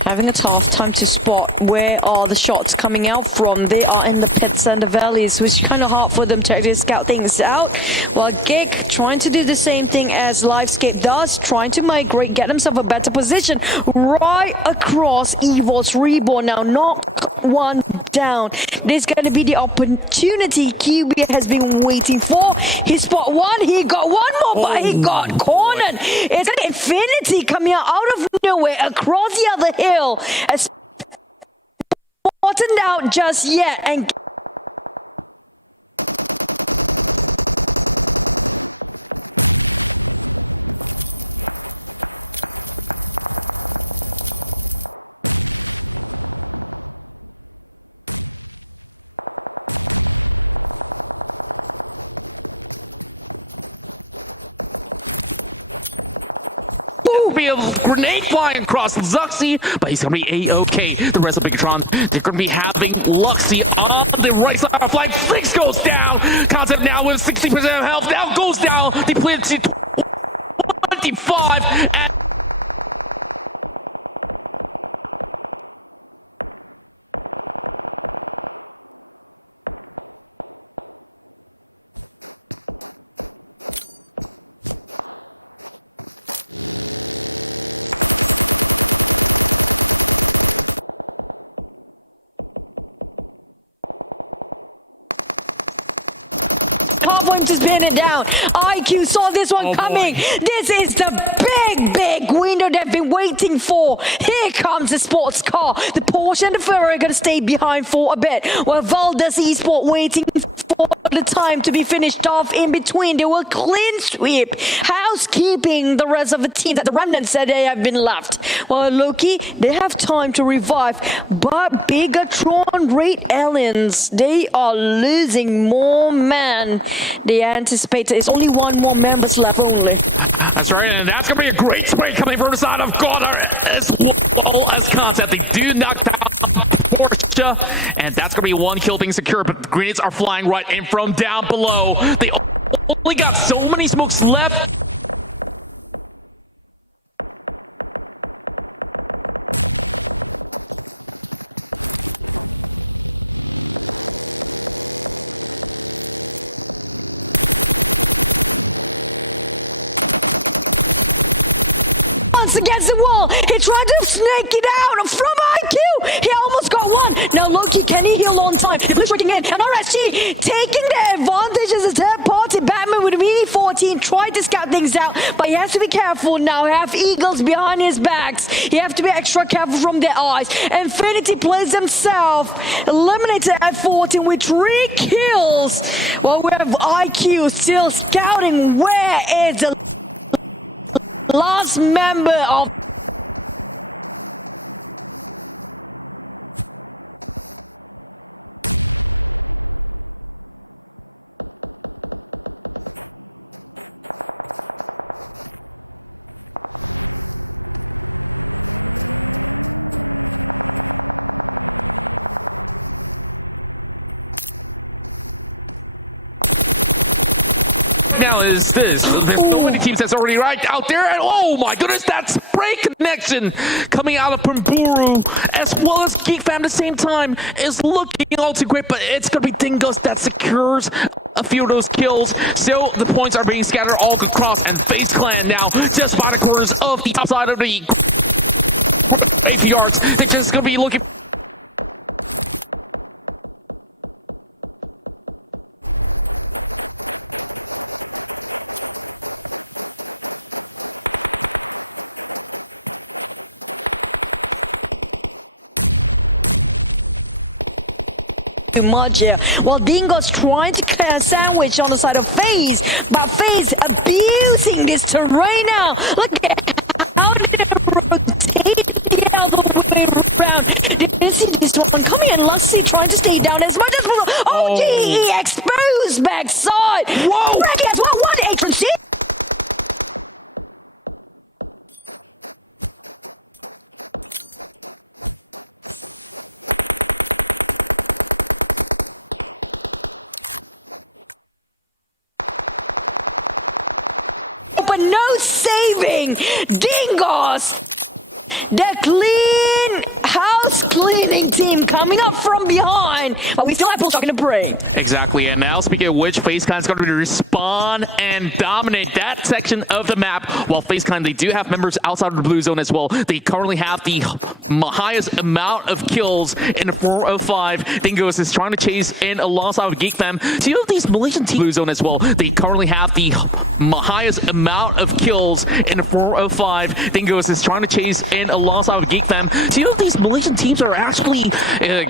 having a tough time to spot where are the shots coming out from. They are in the pits and the valleys, which is kind of hard for them to actually scout things out. While Gig trying to do the same thing as Livescape does, trying to migrate, get himself a better position right across Evil's Reborn. Now, knock one down. This is going to be the opportunity QB has been waiting for. He spot one, he got one more, but he got cornered. It's an Infinity coming out of nowhere across the other hill. As spotted out just yet, and Be a grenade flying across Zuxi, but he's gonna be A-OK. The rest of Bigatron, they're gonna be having Luxy on the right side of flank. Freaks goes down. Concept now with 60% of health. Now goes down. Depleted to 25. And IQ saw this one coming. This is the big window they've been waiting for. Here comes the sports car. The Porsche and the Ferrari are going to stay behind for a bit, while Valdez Esport waiting for the time to be finished off in between. They will clean sweep, housekeeping the rest of the team that the remnants said they have been left. While Loki, they have time to revive, but Bigatron Raid Aliens, they are losing more men. They anticipate it's only one more members left only. That's right, and that's going to be a great spray coming from the side of Goddard as well as Concept. They do knock down the Porsche. Delta, and that's gonna be one kill being secure, but grenades are flying right in from down below. They only got so many smokes left. Against the wall, he tried to snake it out from IQ. He almost got one. Now Loki, can he heal on time? Blitz breaking in, and RSG taking the advantage as a third party. Batman with a Mini 14 tried to scout things out, but he has to be careful now. Have Eagles behind his backs. He have to be extra careful from their eyes. Infinity plays himself, eliminated at 14 with 3 kills. While we have IQ still scouting where is the last member of is this? So many teams that's already right out there, and oh my goodness, that spray connection coming out of Pumburu as well as Geek Fam at the same time is looking all too great, but it's gonna be Dingus that secures a few of those kills. Still, the points are being scattered all across, and FaZe Clan now just by the corners of the outside of the yards. They're just gonna be looking. too much here. While Dingo's trying to clear a sandwich on the side of FaZe, but FaZe abusing this terrain now. Look at how they're rotating the other way around. This is one coming in. Lusty trying to stay down as much as possible. Oh, GE exposed backside. Whoa! Brackets, what agency? But no saving Dingos. The clean house cleaning team coming up from behind, but we still have Bullshot in the break. Exactly, and now speaking of which, FaZe Clan is going to respawn and dominate that section of the map. While FaZe Clan, they do have members outside of the blue zone as well. They currently have the highest amount of kills in 4 of 5. Dingos is trying to chase in alongside with Geek Fam. So you know these Malaysian team blue zone as well. They currently have the highest amount of kills in 4 of 5. Dingos is trying to chase in alongside with Geek Fam. So you know these Malaysian teams are actually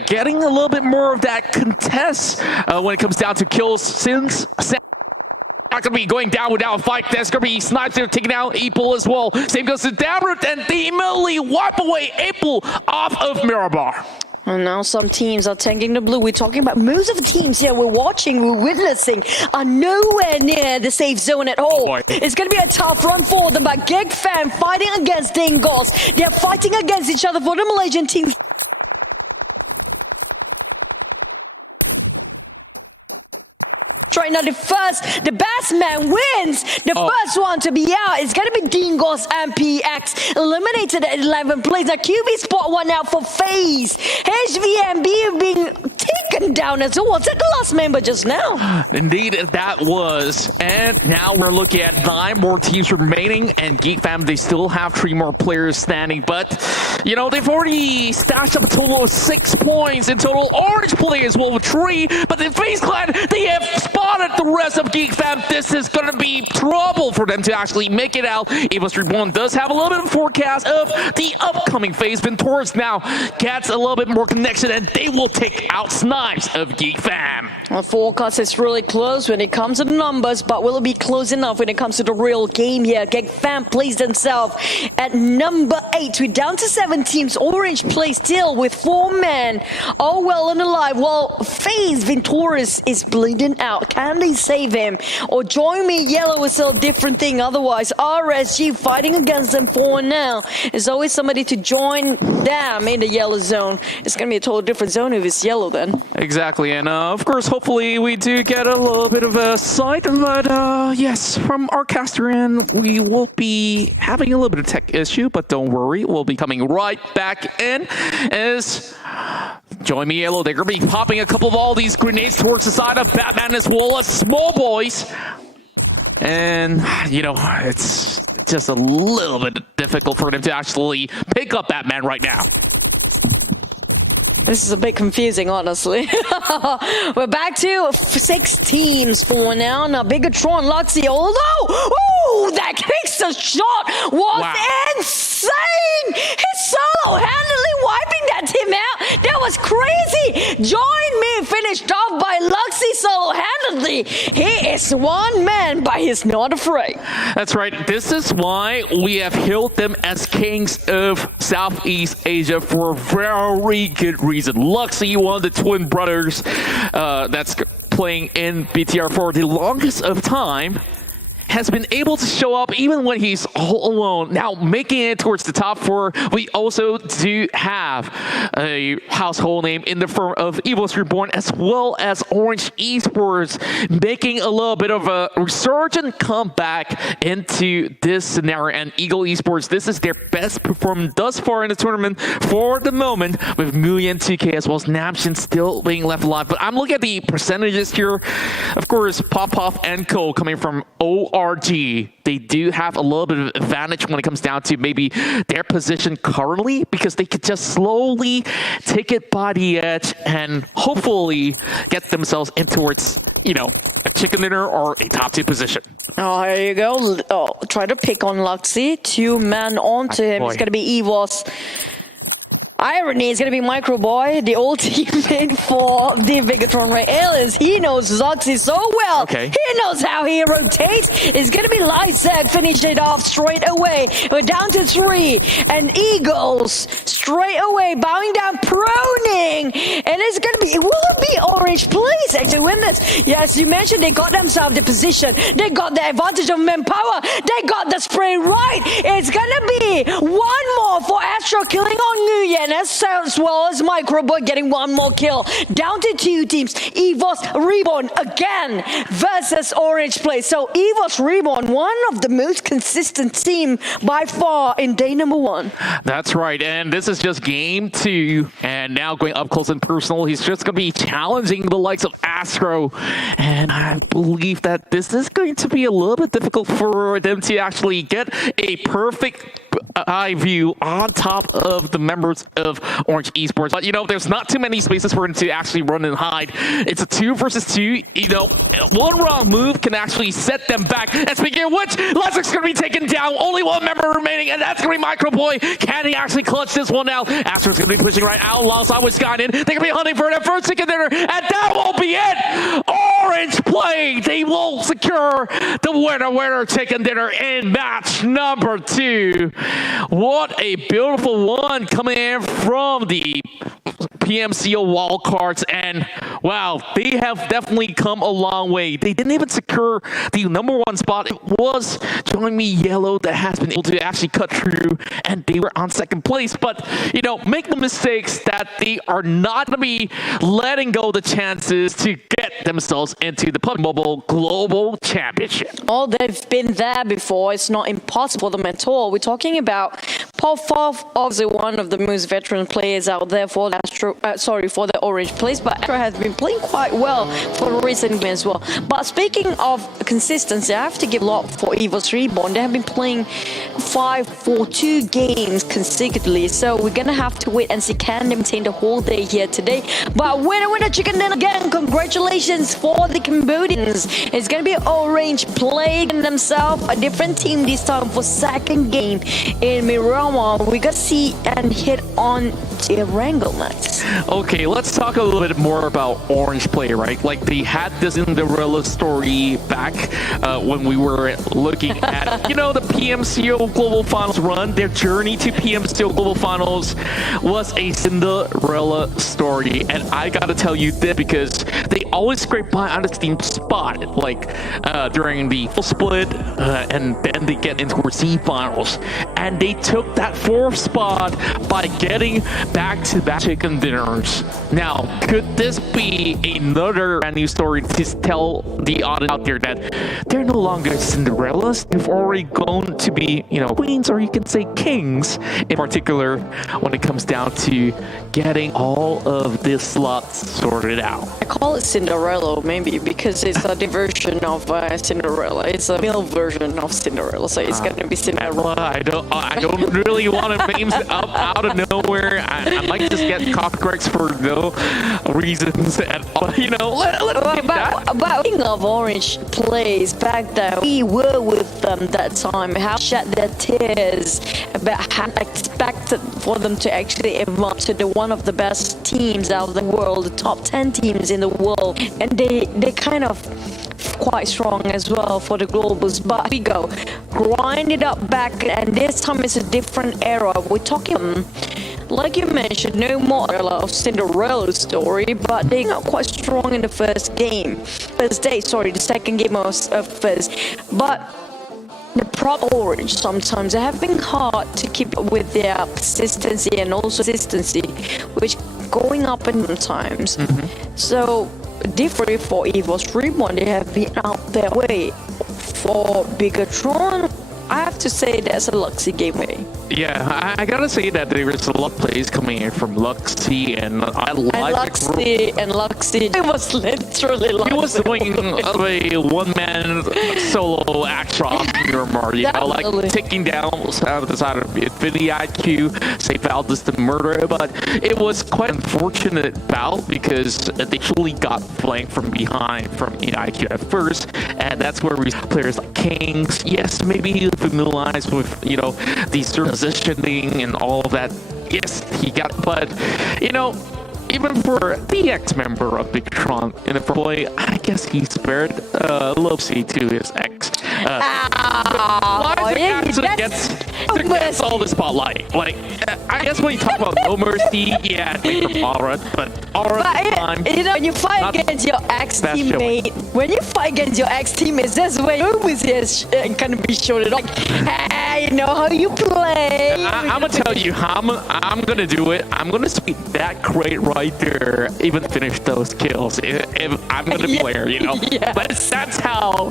getting a little bit more of that contest when it comes down to kills, since not gonna be going down without a fight. That's gonna be sniped there, taking out April as well. Same goes to Damrut, and they immediately wipe away April off of Mirabar. And now some teams are tanking the blue. We're talking about most of the teams here we're watching, we're witnessing, are nowhere near the safe zone at all. It's going to be a tough run for them, but Geek Fam fighting against Dingos. They're fighting against each other for the Malaysian team. Right now, the best man wins. The first one to be out is going to be Dingos and PX. Eliminated at 11 plays. Now QB spot one out for FaZe. HVMB being taken down as well. Took the last member just now. Indeed, that was. And now we're looking at 9 more teams remaining. And Geek Fam, they still have 3 more players standing. But, you know, they've already stashed up a total of 6 points in total. Orange players will with 3. But in FaZe Clan, they have spotted the rest of Geek Fam. This is going to be trouble for them to actually make it out. Evos Reborn does have a little bit of forecast of the upcoming phase. Ventoris now gets a little bit more connection, and they will take out snipes of Geek Fam. Well, forecast is really close when it comes to the numbers, but will it be close enough when it comes to the real game here? Gek Fan plays themselves at number 8. We're down to 7 teams. Orange plays still with 4 men. All well and alive. While FaZe Venturis is bleeding out. Can they save him? Or join me, Yellow is a different thing. Otherwise, RSG fighting against them for now. There's always somebody to join them in the yellow zone. It's going to be a totally different zone if it's yellow then. Exactly, and of course, hopefully we do get a little bit of a sight, but yes, from our caster end, we will be having a little bit of tech issue, but don't worry, we'll be coming right back in as join me, Yellow. They're going to be popping a couple of all these grenades towards the side of Batman as well as Small Boys. And, you know, it's just a little bit difficult for them to actually pick up Batman right now. This is a bit confusing, honestly. We're back to 6 teams for now. Now, Bigatron, Luxy, although, ooh, that Kickster shot was insane! He's solo-handedly wiping that team out. That was crazy! Join me, finished off by Luxy solo-handedly. He is one man, but he's not afraid. That's right. This is why we have hailed them as kings of Southeast Asia for a very good reason. Luxy, one of the twin brothers that's playing in BTR for the longest of time, has been able to show up even when he's all alone. Now, making it towards the top 4, we also do have a household name in the form of Evil's Reborn, as well as Orange Esports, making a little bit of a resurgent comeback into this scenario. And Eagle Esports, this is their best performance thus far in the tournament for the moment, with Nguyen, 2K, as well as Namshin still being left alive. But I'm looking at the percentages here. Of course, Pop and Cole coming from ORG. They do have a little bit of advantage when it comes down to maybe their position currently, because they could just slowly take it by the edge and hopefully get themselves in towards, you know, a chicken dinner or a top 2 position. Oh, here you go. Oh, try to pick on Luxy. 2 men onto him. It's going to be Evos. Irony is going to be Micro Boy, the old teammate for the Bigatron Aliens. He knows Zoxy so well. Okay. He knows how he rotates. It's going to be Lightset, finish it off straight away. We're down to 3. And Eagles straight away, bowing down, proning. And it's going to be, will it be Orange Please actually win this? Yes, you mentioned they got themselves the position. They got the advantage of manpower. They got the spray right. It's going to be 1 more for Astro killing on Nguyen, as well as Microboy getting 1 more kill. Down to 2 teams. EVOS Reborn again versus Orange Play. So EVOS Reborn, one of the most consistent team by far in day number 1. That's right, and this is just game 2, and now going up close and personal, he's just going to be challenging the likes of Astro, and I believe that this is going to be a little bit difficult for them to actually get a perfect eye view on top of the members of Orange Esports. But, you know, there's not too many spaces for him to actually run and hide. It's a 2 versus 2, you know, and 1 wrong move can actually set them back. And speaking of which, Lezik's going to be taken down. Only 1 member remaining, and that's going to be Microboy. Can he actually clutch this one out? Astro's going to be pushing right out. Alongside with Skynet. They're going to be hunting for that first chicken dinner, and that won't be it. Orange Play, they will secure the winner chicken dinner in match number 2. What a beautiful one coming in from the PMCO wildcards, and wow, they have definitely come a long way. They didn't even secure the number 1 spot. It was Join Me Yellow that has been able to actually cut through, and they were on 2nd place. But, you know, make no mistakes that they are not going to be letting go the chances to get themselves into the PUBG Mobile Global Championship. Oh, they've been there before. It's not impossible for them at all. We're talking about Pop, obviously one of the most veteran players out there for the for the Orange Place, but Astro has been playing quite well for recently as well. But speaking of consistency, I have to give a lot for EVOS Reborn. They have been playing 5-4-2 games consecutively, so we're gonna have to wait and see can they maintain the whole day here today. But winner chicken dinner again, congratulations for the Cambodians. It's gonna be Orange playing themselves a different team this time for 2nd game in Miramar. We got see and hit on Erangel next. Okay, let's talk a little bit more about Orange Play, right? Like they had this Cinderella story back when we were looking at, the PMCO Global Finals run. Their journey to PMCO Global Finals was a Cinderella story, and I gotta tell you this because they always scrape by on the Steam spot, like during the full split, and then they get into Z Finals, and they took that fourth spot by getting back-to-back chicken dinners. Now, could this be another brand new story to tell the audience out there that they're no longer Cinderellas? They've already grown to be, queens, or you can say kings, in particular when it comes down to getting all of this slots sorted out. I call it Cinderella maybe because it's a diversion of Cinderella. It's a male version of Cinderella, so it's gonna be Cinderella. I don't really want to names up out of nowhere. I might just get copyrights for no reasons at all. But speaking of Orange Plays, back then we were with them that time. How shed their tears about how expected for them to actually evolve to one of the best teams out of the world, the top 10 teams in the world, and they kind of quite strong as well for the globals. But we go grind it up back, and this time it's a different era. We're talking, like you mentioned, no more of Cinderella story, but they got quite strong in the first game. The second game was first. But the prop Orange sometimes have been hard to keep up with their persistency and also consistency, which going up in times. So different for EVOS Reborn, they have been out their way. For Bigatron, I have to say that's a Luxy gateway. Yeah, I gotta say that there is a lot of plays coming in from Luxy, and I like Luxy. It was literally Luxy. He was doing a one-man solo action like taking down the side of Infinity IQ, say Valdez the murder, but it was quite an unfortunate bout because they actually got flanked from behind from IQ at first, and that's where we players like Kings, yes, maybe familiarized with these positioning and all that. Yes, he got, but even for the ex-member of Bigatron in the boy, I guess he spared Lopsy to his ex. Gets all the spotlight. Like, I guess when you talk about No Mercy, yeah, take from Aura, but Aura time. When you fight against your ex-teammate, that's when No Mercy is gonna be shown. Like, hey, you know how you play. I'm gonna tell you how I'm gonna do it. I'm gonna speak that crate right there, even finish those kills if I'm gonna be player, Yes. But that's how.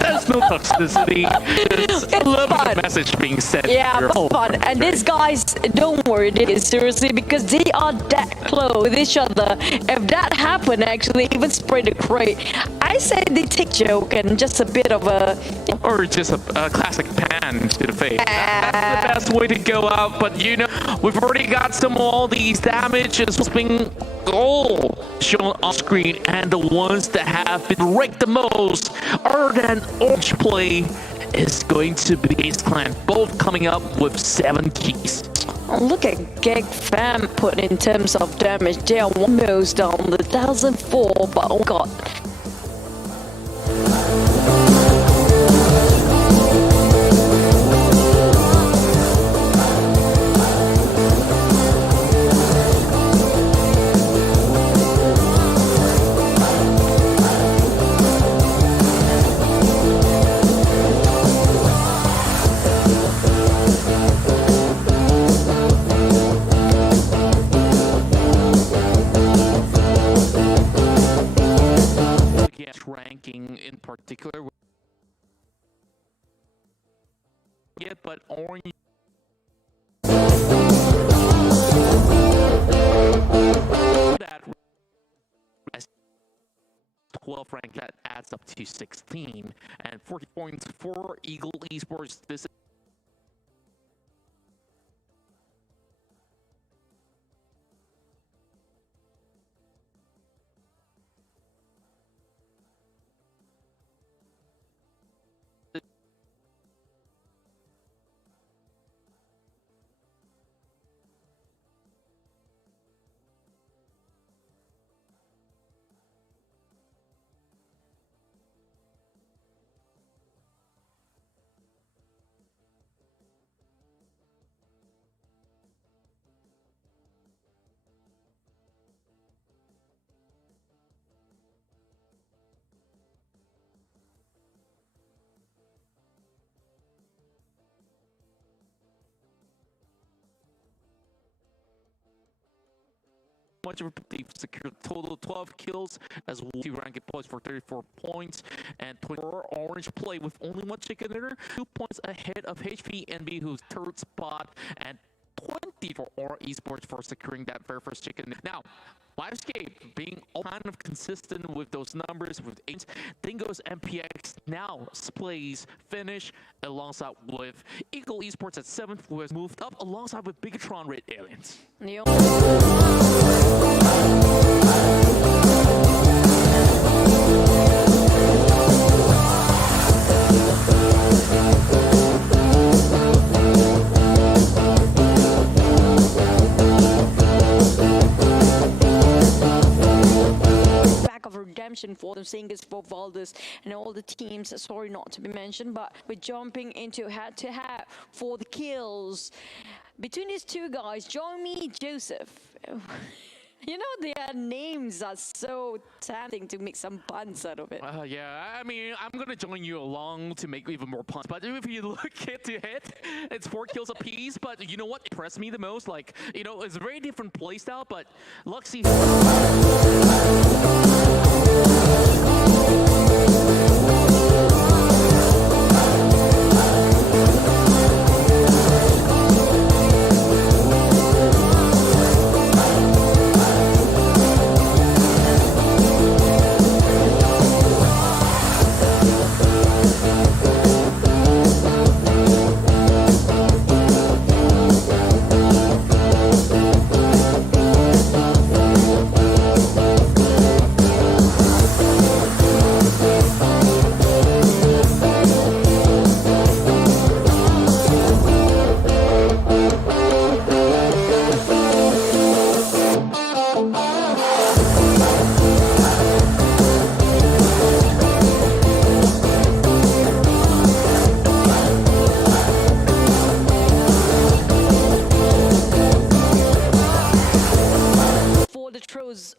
There's no toxicity. There's a little bit of message being said. Yeah, but fun. And these guys, don't worry, seriously, because they are that close with each other. If that happened, actually, even spray the crate, I say they take joke and just a bit of a... Or just a classic pan to the face. That's the best way to go out, but we've already got some of all these damages being all shown on screen, and the ones that have been raked the most other than Orange Play is going to be Ace Clan, both coming up with 7 keys. Look at Geg Fam put in terms of damage. They are almost down the 1004, but oh god. Ranking in particular, but Orange that 12 rank, that adds up to 16 and 40 points for Eagle Esports. This much of they've secured a total 12 kills as well as ranking points for 34 points and 24 orange play with only one chicken dinner, 2 points ahead of HPNB who's third spot and 20 for Aura Esports for securing that very first chicken. Now, Livescape being all kind of consistent with those numbers with 8. Dingo's MPX now plays finish alongside with Eagle Esports at 7th, who has moved up alongside with Bigatron Red Aliens. Of redemption for them, seeing this for Valdez and all the teams, sorry not to be mentioned, but we're jumping into head-to-head for the kills between these two guys, Johnny Joseph. You know, their names are so tempting to make some puns out of it. Yeah, I mean, I'm going to join you along to make even more puns. But if you look head-to-head, it's 4 kills apiece. But you know what impressed me the most? Like, you know, it's a very different playstyle, but Luxy...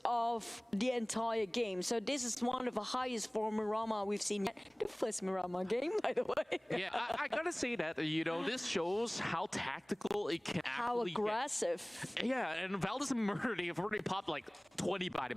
Of the entire game. So this is one of the highest for Miramar we've seen yet. The first Miramar game, by the way. Yeah, I gotta say that, you know, this shows how tactical it can how actually aggressive. Get. Yeah, and Valdez and Murder, they've already popped like 20 by the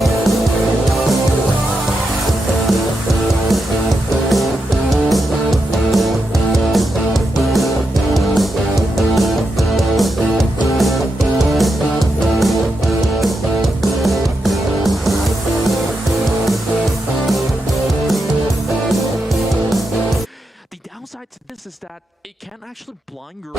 downside to this is that it can actually blind your...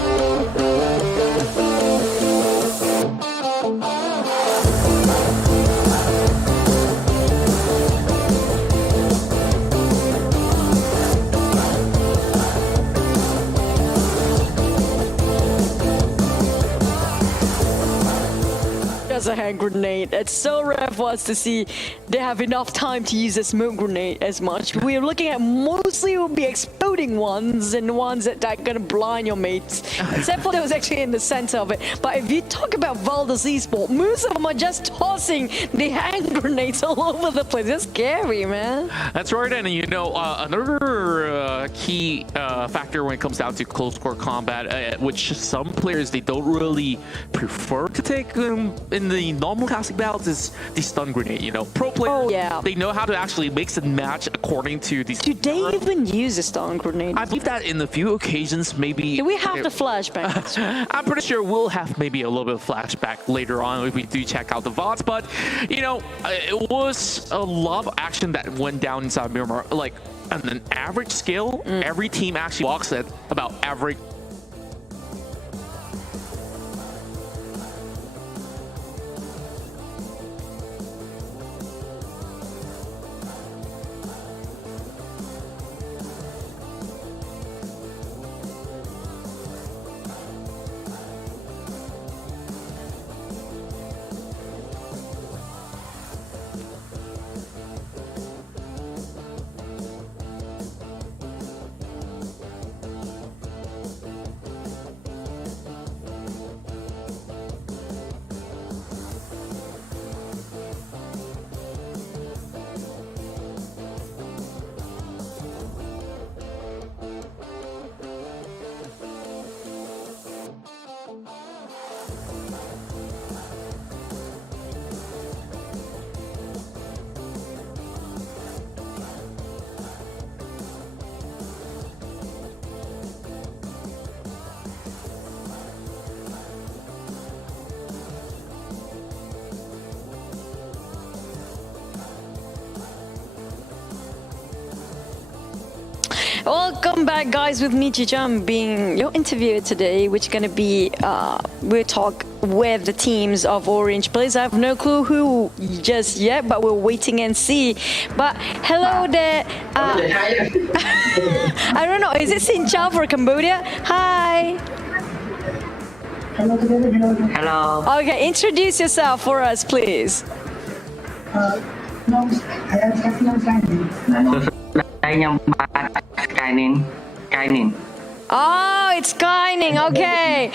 As a hand grenade. It's so rare for us to see they have enough time to use a smoke grenade as much. We're looking at mostly will be exploding ones and ones that are gonna blind your mates. Except for those actually in the center of it. But if you talk about Valdez Esports, most of them are just tossing the hand grenades all over the place. It's scary, man. That's right, and you know, another key factor when it comes down to close core combat, which some players they don't really prefer to take in the normal classic battles, is the stun grenade. You know, pro players, they know how to actually mix and match according to these. Do they even use a stun grenade? I believe that in a few occasions, maybe. Do we have the flashback? I'm pretty sure we'll have maybe a little bit of flashback later on if we do check out the VODs, but you know, it was a lot of action that went down inside Miramar. Like on an average scale, every team actually walks at about average. Welcome back, guys, with me, Chicham, being your interviewer today, which is going to be, we'll talk with the teams of Orange Place. I have no clue who just yet, but we're waiting and see. But hello there. I don't know, is it Xin Chao for Cambodia? Hi. Hello. Okay, introduce yourself for us, please. Oh, it's Kaining. Okay.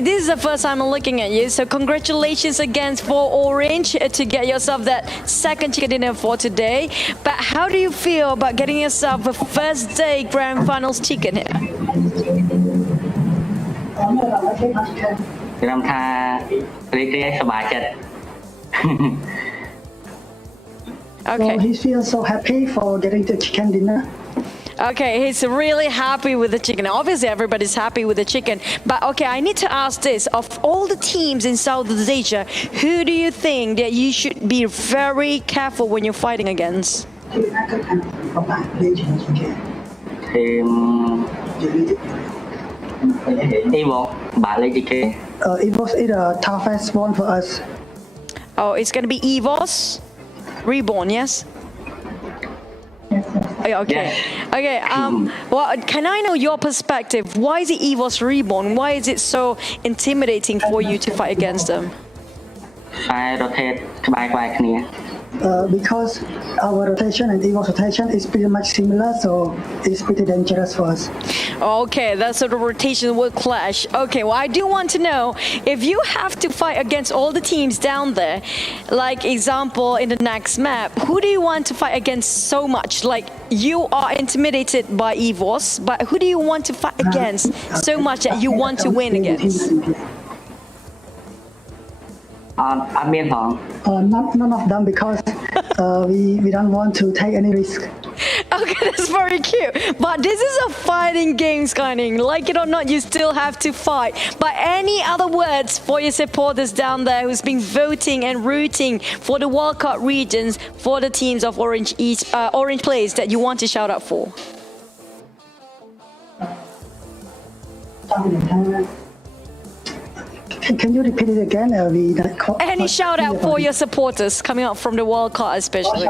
This is the first time I'm looking at you. So congratulations again for Orange to get yourself that second chicken dinner for today. But how do you feel about getting yourself a first day grand finals chicken here? Okay. So he feels so happy for getting the chicken dinner. Okay, he's really happy with the chicken. Obviously, everybody's happy with the chicken. But okay, I need to ask this. Of all the teams in Southeast Asia, who do you think that you should be very careful when you're fighting against? Evos is the toughest one for us. Oh, it's going to be Evos Reborn, yes? Okay. Okay. Well, can I know your perspective? Why is it Evos Reborn? Why is it so intimidating for you to fight against them? Because our rotation and Evo's rotation is pretty much similar, so it's pretty dangerous for us. Okay, that sort of rotation will clash. Okay, well, I do want to know, if you have to fight against all the teams down there, like example in the next map, who do you want to fight against so much? Like, you are intimidated by Evos, but who do you want to fight against so much that you want to win against? None of them, because we don't want to take any risk. Okay, that's very cute. But this is a fighting game, Skyning. Like it or not, you still have to fight. But any other words for your supporters down there who's been voting and rooting for the wildcard regions for the teams of Orange Place that you want to shout out for? Can you repeat it again? Any shout out for your supporters coming up from the wildcard, especially?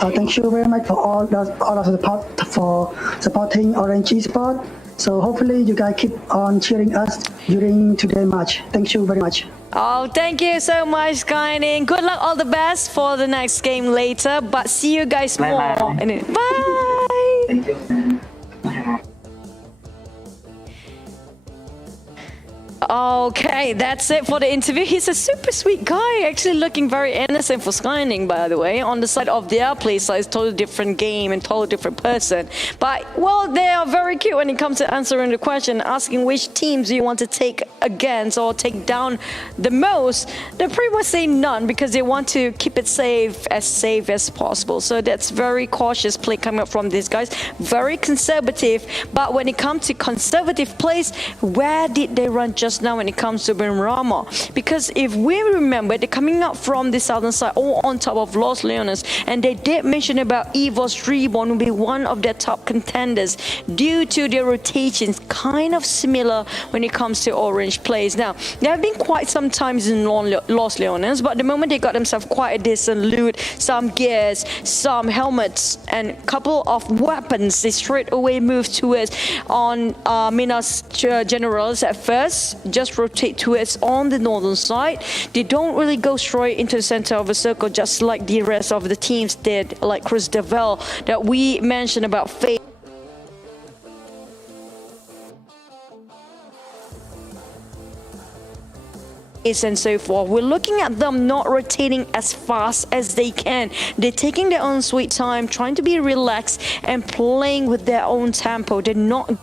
Thank you very much for all of the support for supporting Orange Esport. So hopefully you guys keep on cheering us during today's match. Thank you very much. Oh, thank you so much, Kaining. Good luck, all the best for the next game later. But see you guys more. Bye. Thank you. Okay, that's it for the interview. He's a super sweet guy, actually looking very innocent for Skyning, by the way. On the side of their place, it's totally different game and totally different person. But, well, they are very cute when it comes to answering the question, asking which teams you want to take against or take down the most. They pretty much say none because they want to keep it safe as possible. So that's very cautious play coming up from these guys. Very conservative. But when it comes to conservative plays, where did they run just now when it comes to Benrama? Because if we remember, they're coming up from the southern side all on top of Los Leones, and they did mention about Evos Reborn will be one of their top contenders due to their rotations kind of similar when it comes to Orange Place. Now, there have been quite some times in Los Leones, but the moment they got themselves quite a decent loot, some gears, some helmets, and a couple of weapons, they straight away moved towards on Minas Generals at first, just rotate towards on the northern side. They don't really go straight into the center of the circle, just like the rest of the teams did, like Chris Devel that we mentioned about Fate. And so forth. We're looking at them not rotating as fast as they can. They're taking their own sweet time, trying to be relaxed and playing with their own tempo. They're not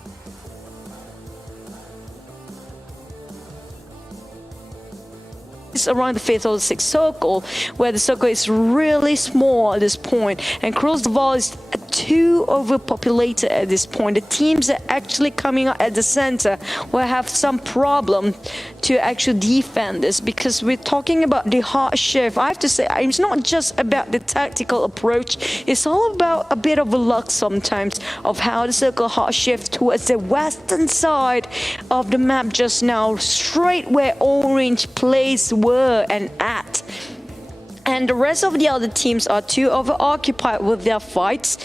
around the 5th or the 6th circle, where the circle is really small at this point, and Cruz Deval is too overpopulated at this point. The teams that are actually coming out at the center will have some problem to actually defend this, because we're talking about the hard shift. I have to say, it's not just about the tactical approach, it's all about a bit of a luck sometimes of how the circle hard shift towards the western side of the map just now, straight where orange plays were and at. And the rest of the other teams are too over-occupied with their fights.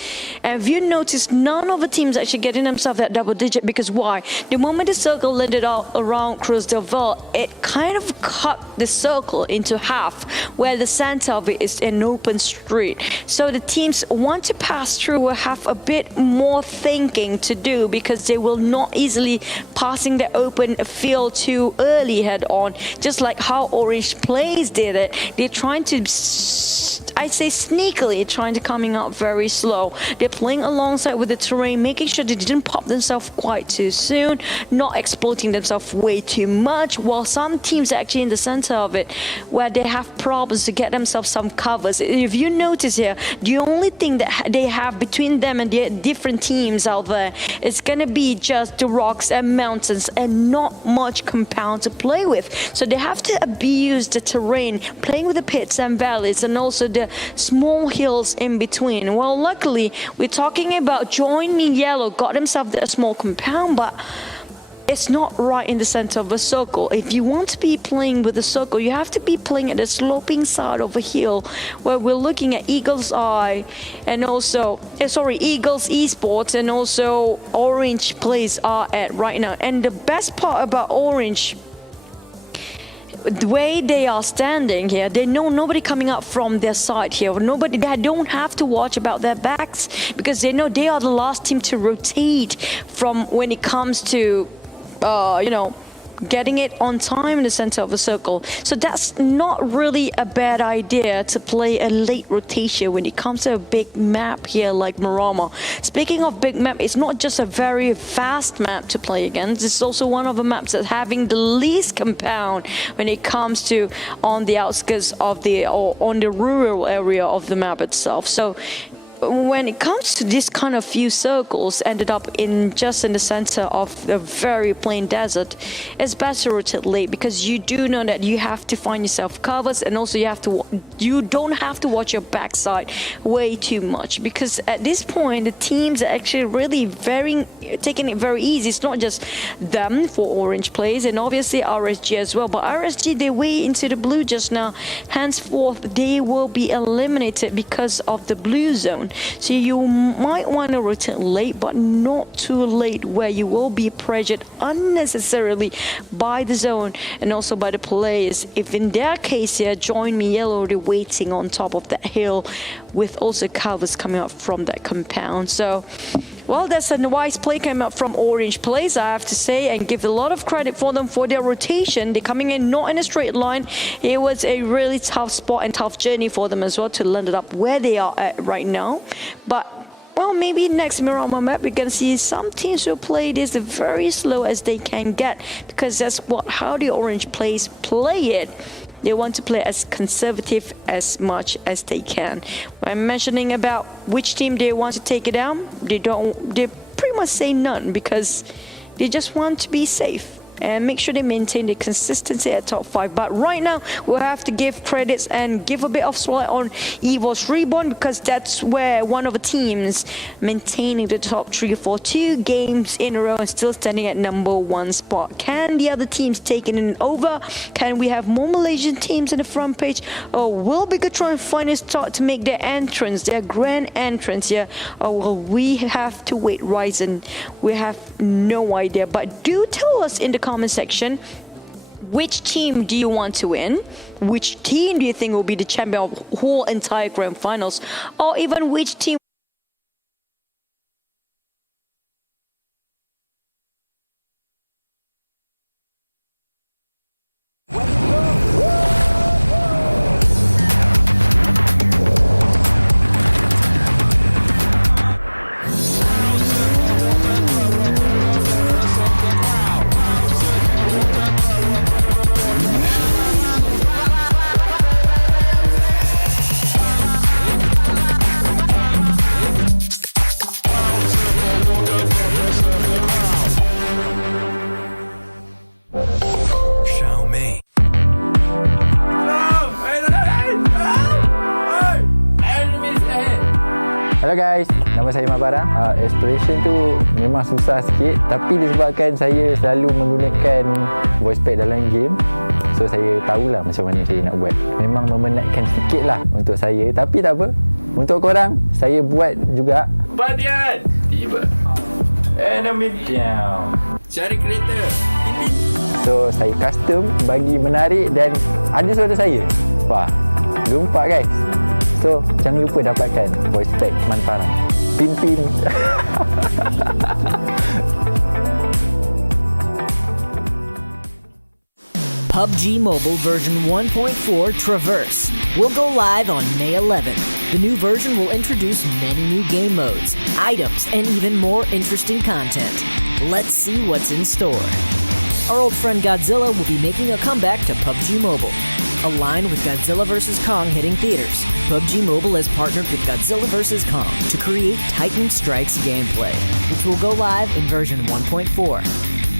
And if you notice, none of the teams actually getting themselves that double digit, because why? The moment the circle landed out around Cruz del Valle, it kind of cut the circle into half, where the center of it is an open street. So the teams want to pass through will have a bit more thinking to do, because they will not easily passing the open field too early head on, just like how Orange Plays did it. They're trying to, I say sneakily, trying to coming out very slow. They're playing alongside with the terrain, making sure they didn't pop themselves quite too soon, not exploiting themselves way too much, while some teams are actually in the center of it, where they have problems to get themselves some covers. If you notice here, the only thing that they have between them and the different teams out there is gonna be just the rocks and mountains and not much compound to play with. So they have to abuse the terrain, playing with the pits and valleys, and also the small hills in between. Well, luckily, we're talking about Join Me Yellow got himself a small compound, but it's not right in the center of a circle. If you want to be playing with a circle, you have to be playing at the sloping side of a hill, where we're looking at Eagle's Eye and also, Eagles Esports and also Orange Plays are at right now. And the best part about Orange, the way they are standing here, they know nobody coming up from their side here. Nobody, they don't have to watch about their backs, because they know they are the last team to rotate from when it comes to, getting it on time in the center of the circle. So that's not really a bad idea to play a late rotation when it comes to a big map here like Marama. Speaking of big map, it's not just a very fast map to play against. It's also one of the maps that's having the least compound when it comes to on the outskirts of the, or on the rural area of the map itself. So when it comes to this kind of few circles ended up in just in the center of a very plain desert, it's best to rotate late, because you do know that you have to find yourself covers, and also you don't have to watch your backside way too much, because at this point the teams are actually really taking it very easy. It's not just them for Orange Plays, and obviously RSG as well, but RSG, they way into the blue just now. Henceforth they will be eliminated because of the blue zone. So you might want to rotate late, but not too late, where you will be pressured unnecessarily by the zone and also by the players. If in their case here, Join Me Yellow already waiting on top of that hill, with also covers coming up from that compound. So, well, that's a wise play came up from Orange Plays, I have to say, and give a lot of credit for them for their rotation. They're coming in not in a straight line. It was a really tough spot and tough journey for them as well to land it up where they are at right now. But, well, maybe next Miramar map we can see some teams will play this very slow as they can get, because that's how the Orange Plays play it. They want to play as conservative as much as they can. When mentioning about which team they want to take it down, they pretty much say none, because they just want to be safe and make sure they maintain the consistency at top 5. But right now, we'll have to give credits and give a bit of spotlight on EVOS Reborn, because that's where one of the teams maintaining the top 3 for 2 games in a row and still standing at #1 spot. Can the other teams take it over? Can we have more Malaysian teams in the front page? Or will Bigatron finally start to make their entrance, their grand entrance here? Or will we have to wait, Ryzen? We have no idea. But do tell us in the comment section, which team do you want to win? Which team do you think will be the champion of whole entire grand finals? Or even which team Hello guys, nama saya Mabara. Exploration tu memang susah sikit, tapi disebabkan saya selalu menggunakan voice pack dalam game, so saya tahulah macam mana saya nak buat. Memang memenatkan sikit lah untuk saya, tapi tak apa. Untuk korang, saya buat juga. Badian! Tiba. Enemy down. Cari kereta. So saya custom bagi menarik dan ada suara saya. Wah, gempak guys. So jangan lupa dapatkan voice pack Manparang. Pin. PUBG Mobile version 1.4 Traverse will go live on May 11th. The new version will introduce many new game modes, items, and even more interesting content. Let's see what's in store. Our old friend Godzilla will be making a comeback to PUBG Mobile. Aligned with Godzilla vs. Kong hitting theaters, PUBG Mobile has partnered with Godzilla vs. Kong to create Titan Strikes gameplay, which will go live in version 1.4.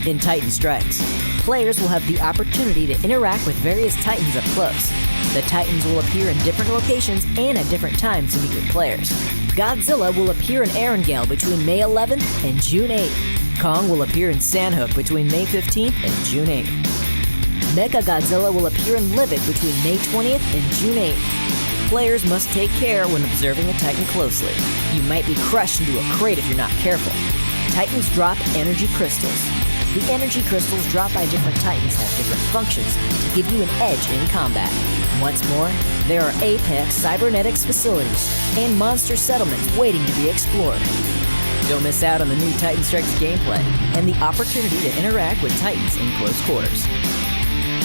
In Titan Strikes, players will have the opportunity to interact with various Titans up close. The Titans will appear in different locations and at different times to meet with players. Godzilla will appear in Erangel between May 11th and June 8th. Kong will appear in Sandhook between May 15th and June 8th. Mechagodzilla will appear in Livet between May 20th and June 8th. Players must take care when observing a Titan closely. You might be crushed into a crate if you're not careful. Titans drop energy crystals. The energy crystals dropped by different Titans have different functions to give you an edge in combat. What's more, there are Apex cybernetics facilities and monster settlements waiting to be explored. Don't miss out on the new Titan Strikes gameplay and the opportunity to interact with Titans in close quarters.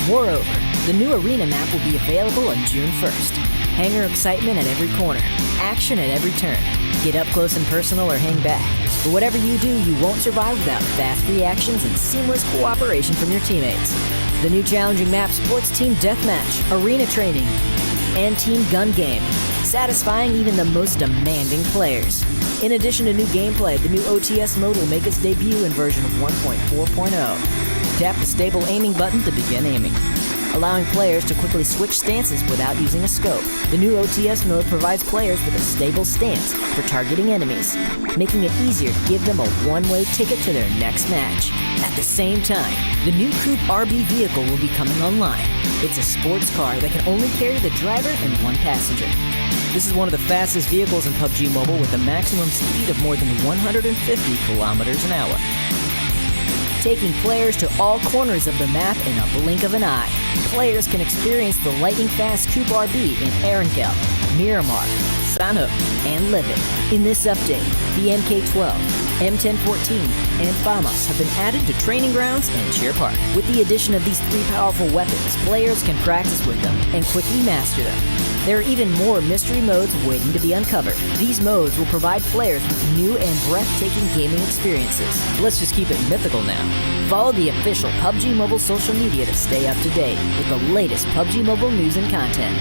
Moreover, the new arena map will be available on June 1st. Hangar excitement at every corner, action at every turn. Get up close and personal or hang back. But whatever you do, you won't survive without fast reactions and seamless cooperation from your teammates. The new challenging map sports team deathmatch, arena training, and team gun game, satisfying even the most demanding players. In addition to new gameplay, the new OTS mode will make its debut in version 1.4.0. Tap the stable aiming button to begin aiming, allowing players to quickly switch stances without using a scope. The new OTS mode provides players with a stable stance for targeting enemies, making it easier to give them a one-way ticket to their next match. At the same time, the new Coupe RB vehicle will be coming online. It's a sports car that can only carry the driver and one passenger. This is one of the fastest vehicles in PUBG Mobile with a maximum speed of more than 150 kilometers an hour, taking players to all corners of the map in a blink of an eye. Players can experience the lightning-fast Coupe RB in Erangel, Miramar, Sandhook, and Livet. In this update, the MK-12, M1014, and FAMAS have been added to training grounds and Cheer Park. With the addition of these three powerful weapons, players can practice with them and quickly master them. There are even more mystery modes waiting to be uncovered. These modes will provide players with new and breathtaking gaming experiences. Let's just keep it mythical now. Follow the official PUBG Mobile social media to stay up to date with the latest PUBG Mobile news and content.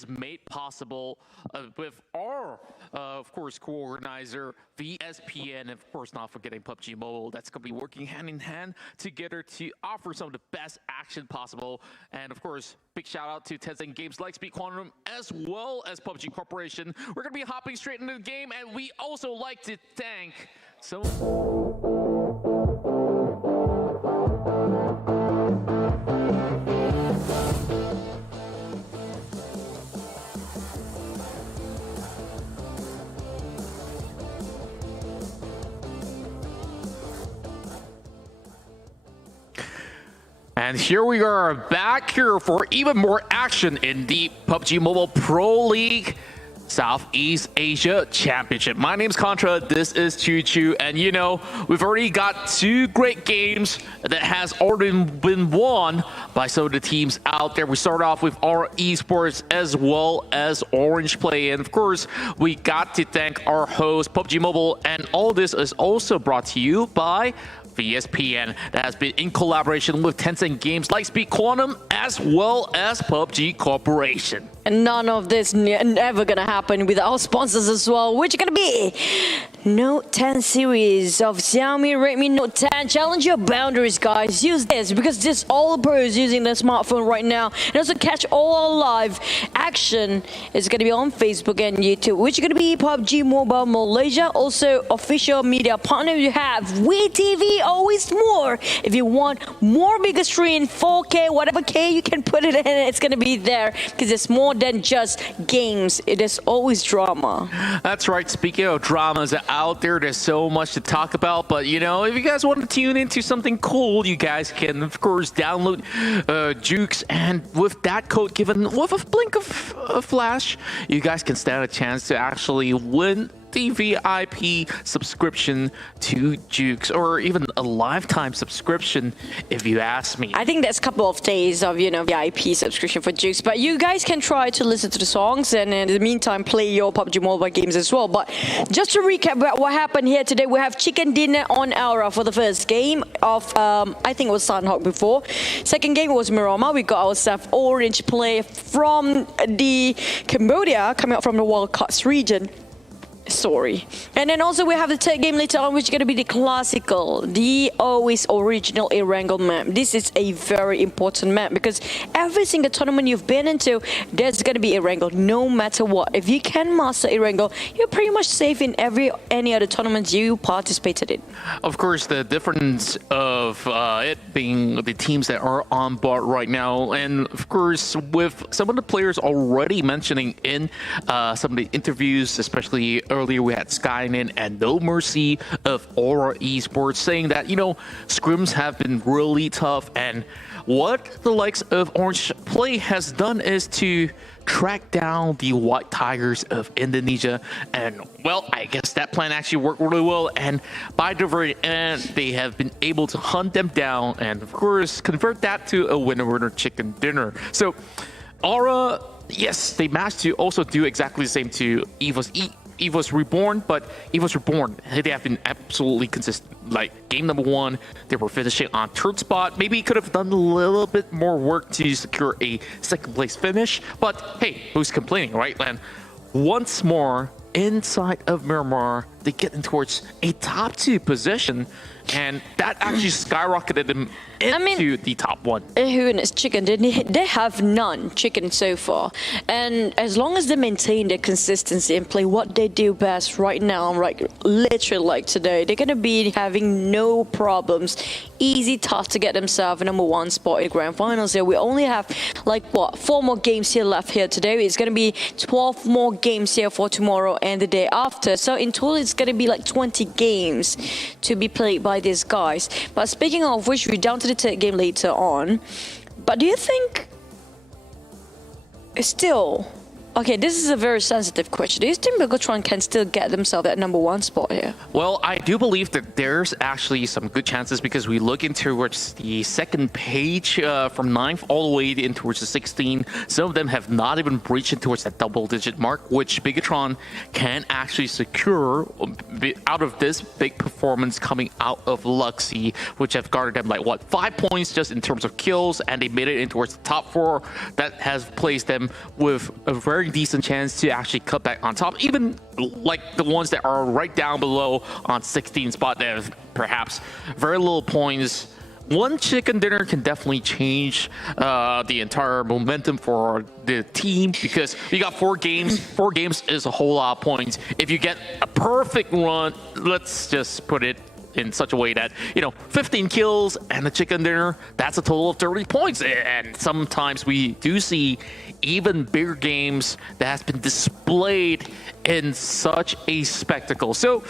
is made possible with our, of course, co-organizer, VSPN, and of course, not forgetting PUBG Mobile. That's going to be working hand in hand together to offer some of the best action possible. And of course, big shout out to Tencent Games, Lightspeed Quantum, as well as PUBG Corporation. We're going to be hopping straight into the game, and we also like to thank some. And here we are back here for even more action in the PUBG Mobile Pro League Southeast Asia Championship. My name's Contra, this is Choo Choo, and you know, we've already got 2 great games that has already been won by some of the teams out there. We start off with our esports as well as Orange Play, and of course, we got to thank our host, PUBG Mobile, and all this is also brought to you by VSPN, that has been in collaboration with Tencent Games, Lightspeed Quantum, as well as PUBG Corporation. And none of this never gonna happen without sponsors as well, which are gonna be Note 10 series of Xiaomi Redmi Note 10. Challenge your boundaries, guys. Use this because this all pros using their smartphone right now. And also catch all our live action. It's gonna be on Facebook and YouTube, which is gonna be PUBG Mobile Malaysia. Also official media partner you have WeTV, always more. If you want more bigger screen, 4K, whatever K you can put it in, it's gonna be there because it's more than just games. It is always drama. That's right. Speaking of dramas out there, there's so much to talk about, but you know, if you guys want to tune into something cool, you guys can of course download Jukes, and with that code given with a blink of a flash, you guys can stand a chance to actually win the VIP subscription to Jukes, or even a lifetime subscription if you ask me. I think that's a couple of days of, you know, VIP subscription for Jukes, but you guys can try to listen to the songs and in the meantime play your PUBG Mobile games as well. But just to recap about what happened here today, we have chicken dinner on Aura for the first game of I think it was Sunhawk before. Second game was Miramar. We got ourselves Orange Play from the Cambodia, coming out from the World Cups region. Sorry. And then also we have the third game later on, which is going to be the classical, the always original Erangel map. This is a very important map because every single tournament you've been into, there's going to be Erangel no matter what. If you can master Erangel, you're pretty much safe in any other tournaments you participated in. Of course, the difference of it being the teams that are on board right now, and of course with some of the players already mentioning in some of the interviews, especially earlier we had Skynet and No Mercy of Aura Esports saying that, you know, scrims have been really tough, and what the likes of Orange Play has done is to track down the White Tigers of Indonesia, and well, I guess that plan actually worked really well, and by the very end they have been able to hunt them down and of course convert that to a winner chicken dinner. So Aura, yes, they managed to also do exactly the same to EVOS Reborn, but EVOS Reborn, they have been absolutely consistent. Like game number 1, they were finishing on third spot. Maybe could have done a little bit more work to secure a second place finish, but hey, who's complaining, right? And once more, inside of Miramar, they get in towards a top 2 position, and that actually skyrocketed them into the top 1. Who in its chicken? They have none chicken so far, and as long as they maintain their consistency and play what they do best right now, like literally like today, they're gonna be having no problems. Easy task to get themselves a number 1 spot in grand finals. Here we only have like what 4 more games here left here today. It's gonna be 12 more games here for tomorrow and the day after. So in total, it's gonna be like 20 games to be played by these guys. But speaking of which, we're down to the third game later on. But do you think still Okay, this is a very sensitive question. Do you think Bigatron can still get themselves that #1 spot here? Well, I do believe that there's actually some good chances because we look in towards the second page from 9th all the way in towards the 16th. Some of them have not even breached in towards that double-digit mark, which Bigatron can actually secure out of this big performance coming out of Luxy, which have guarded them like, what, 5 points just in terms of kills, and they made it in towards the top 4. That has placed them with a very decent chance to actually cut back on top, even like the ones that are right down below on 16 spot that have perhaps very little points. One chicken dinner can definitely change the entire momentum for the team because you got 4 games. 4 games is a whole lot of points. If you get a perfect run, let's just put it in such a way that, 15 kills and a chicken dinner, that's a total of 30 points. And sometimes we do see even bigger games that has been displayed in such a spectacle. So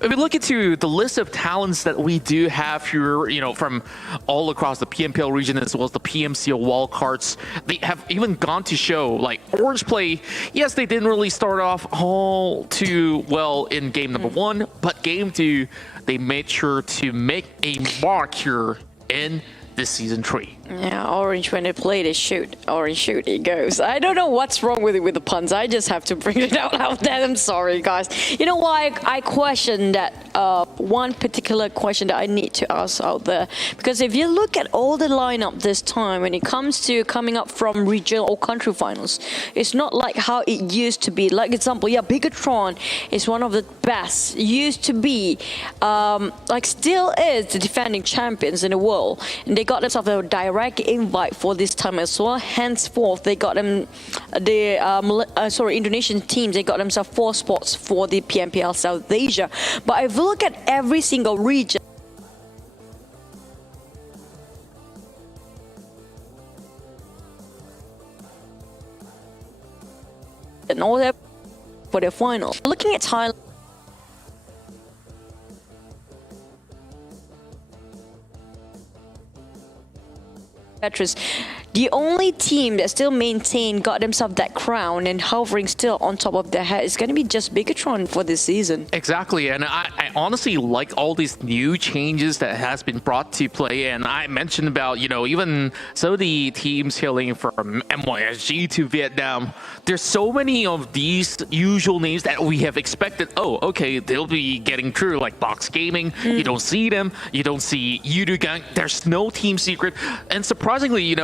if we look into the list of talents that we do have here, from all across the PMPL region as well as the PMCL wildcards, they have even gone to show, like Orange Play, yes, they didn't really start off all too well in game number 1, but game 2, they made sure to make a mark here in this season 3. Yeah, Orange, when they play, they shoot. Orange shoot, it goes. I don't know what's wrong with it with the puns. I just have to bring it out there. I'm sorry, guys. You know why I question that one particular question that I need to ask out there? Because if you look at all the lineup this time, when it comes to coming up from regional or country finals, it's not like how it used to be. Like example, yeah, Bigatron is one of the best. Used to be, still is the defending champions in the world, and they got themselves a direct invite for this time as well. Henceforth, they got them Indonesian teams. They got themselves 4 spots for the PMPL South Asia. But if you look at every single region, and all that for their final. Looking at Thailand. The only team that still got themselves that crown and hovering still on top of their head is going to be just Bigatron for this season. Exactly, and I honestly like all these new changes that has been brought to play, and I mentioned about, even some of the teams hailing from MYSG to Vietnam. There's so many of these usual names that we have expected, oh, okay, they'll be getting through, like Box Gaming. You don't see them. You don't see Yudugang. There's no team secret. And surprisingly,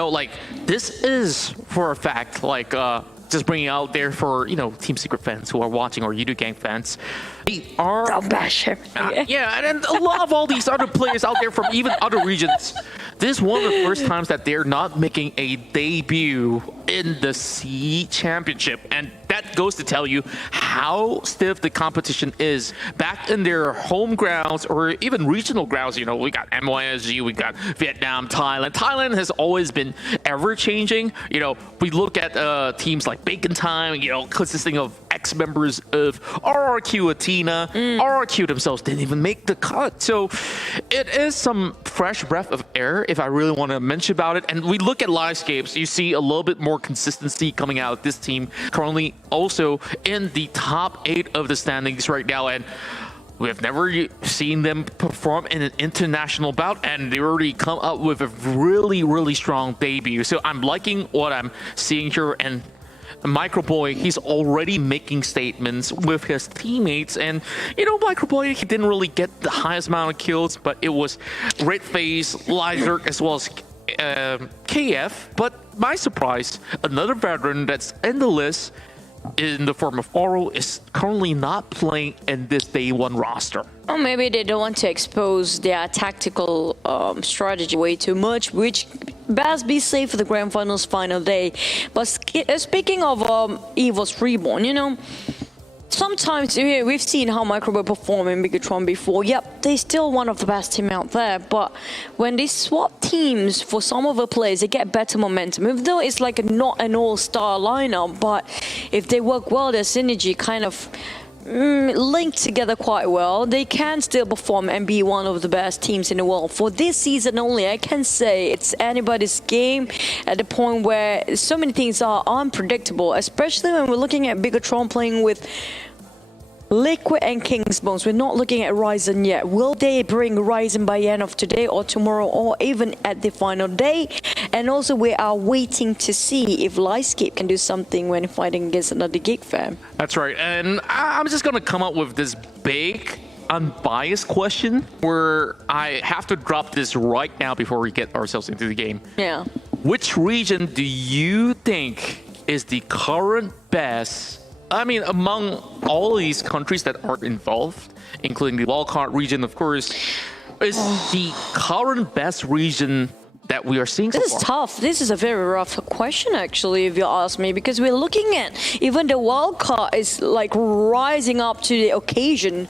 this is for a fact, just bringing out there for, Team Secret fans who are watching or Yudugang fans. They are... I'll bash him. Yeah, and a lot of all these other players out there from even other regions. This is one of the first times that they're not making a debut in the C Championship. And that goes to tell you how stiff the competition is back in their home grounds or even regional grounds. We got MYSG, we got Vietnam, Thailand. Thailand has always been ever-changing. We look at teams like Bacon Time, consisting of ex-members of RRQ Athena. RRQ themselves didn't even make the cut. So it is some fresh breath of air, if I really want to mention about it. And we look at Livescapes, you see a little bit more consistency coming out of this team. Currently also in the top 8 of the standings right now. And we have never seen them perform in an international bout, and they already come up with a really, really strong debut. So I'm liking what I'm seeing here. And Microboy, he's already making statements with his teammates, and Microboy, he didn't really get the highest amount of kills, but it was Red Face, Lizard, as well as KF. But my surprise, another veteran that's in the list in the form of Oro is currently not playing in this Day1 roster. Or maybe they don't want to expose their tactical strategy way too much, which best be safe for the Grand Finals final day. But speaking of EVOS Reborn, sometimes we've seen how Microboy perform in Bigatron before. Yep, they're still one of the best team out there. But when they swap teams for some of the players, they get better momentum. Even though it's like not an all-star lineup, but if they work well, their synergy kind of linked together quite well. They can still perform and be one of the best teams in the world. For this season only, I can say it's anybody's game at the point where so many things are unpredictable, especially when we're looking at Bigatron playing with Liquid and King's Bones. We're not looking at Ryzen yet. Will they bring Ryzen by the end of today or tomorrow or even at the final day? And also we are waiting to see if Lightscape can do something when fighting against another Geek Fam. That's right. And I'm just going to come up with this big, unbiased question where I have to drop this right now before we get ourselves into the game. Yeah. Which region do you think is the current best? I mean, among all these countries that are involved, including the wildcard region, of course, is the current best region that we are seeing so far? This is tough. This is a very rough question, actually, if you ask me, because we're looking at even the wildcard is like rising up to the occasion.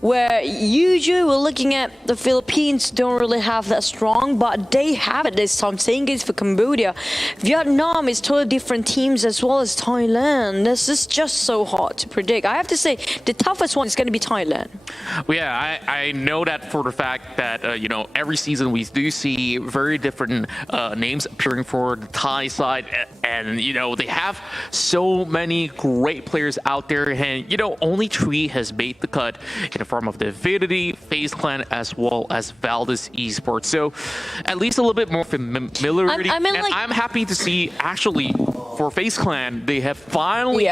Where usually we're looking at the Philippines don't really have that strong, but they have it this time. Same case for Cambodia. Vietnam is totally different teams as well as Thailand. This is just so hard to predict. I have to say the toughest one is going to be Thailand. Well, yeah, I know that for the fact that, you know, every season we do see very different names appearing for the Thai side. And, you know, they have so many great players out there. And, you know, only 3 has made the cut in the form of the Infinity, FaZe Clan, as well as Valdez Esports. So at least a little bit more familiarity. I mean, and like, I'm happy to see, actually, for FaZe Clan, they have finally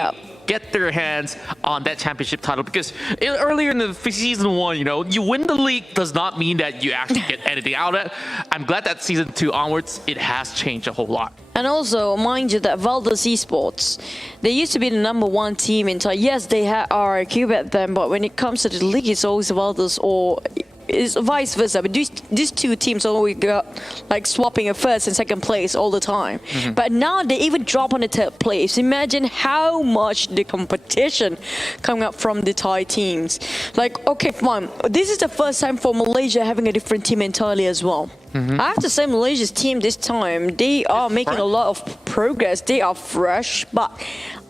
get their hands on that championship title, because earlier in the season 1, you know, you win the league does not mean that you actually get anything out of it. I'm glad that season 2 onwards, it has changed a whole lot. And also, mind you, that Valdez Esports, they used to be the #1 team in Thailand. Yes, they had RRQ at them, but when it comes to the league, it's always Valdez or it's vice versa. But these 2 teams always got like swapping a first and second place all the time. But now they even drop on the 3rd place. Imagine how much the competition coming up from the Thai teams. Like, okay, fine. This is the first time for Malaysia having a different team entirely as well. I have to say Malaysia's team this time, they are making a lot of progress. They are fresh, but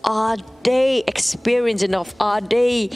are they experienced enough? Are they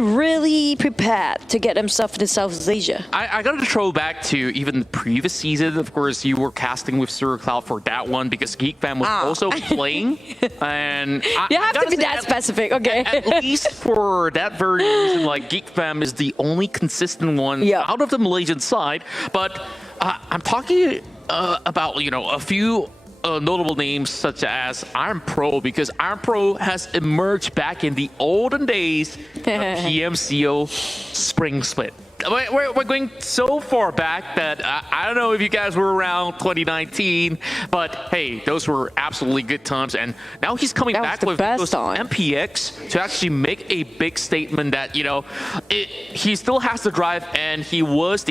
really prepared to get themselves into Southeast Asia? I got to throw back to even the previous season. Of course, you were casting with Sir Cloud for that one because Geek Fam was also playing. And you have to be that specific, okay? At least for that very reason, like Geek Fam is the only consistent one out of the Malaysian side. But I'm talking about, you know, a few notable names such as Iron Pro, because Iron Pro has emerged back in the olden days of PMCO Spring Split. We're going so far back that I don't know if you guys were around 2019, but hey, those were absolutely good times. And now he's coming back with those MPX to actually make a big statement that, you know, he still has the drive, and he was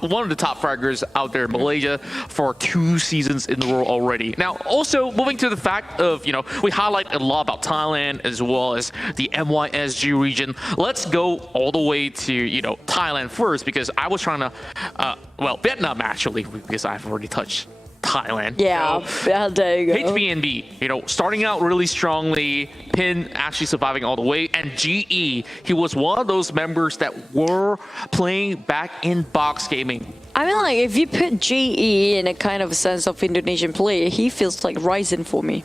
one of the top fraggers out there in Malaysia for 2 seasons in the world already. Now, also moving to the fact of, you know, we highlight a lot about Thailand as well as the MYSG region. Let's go all the way to, you know, Thailand first, because I was trying to, well, Vietnam actually, because I've already touched Thailand. Yeah, so, there you go. HBNB, you know, starting out really strongly, Pin actually surviving all the way, and GE, he was one of those members that were playing back in box gaming. I mean, like, if you put GE in a kind of a sense of Indonesian player, he feels like Ryzen for me.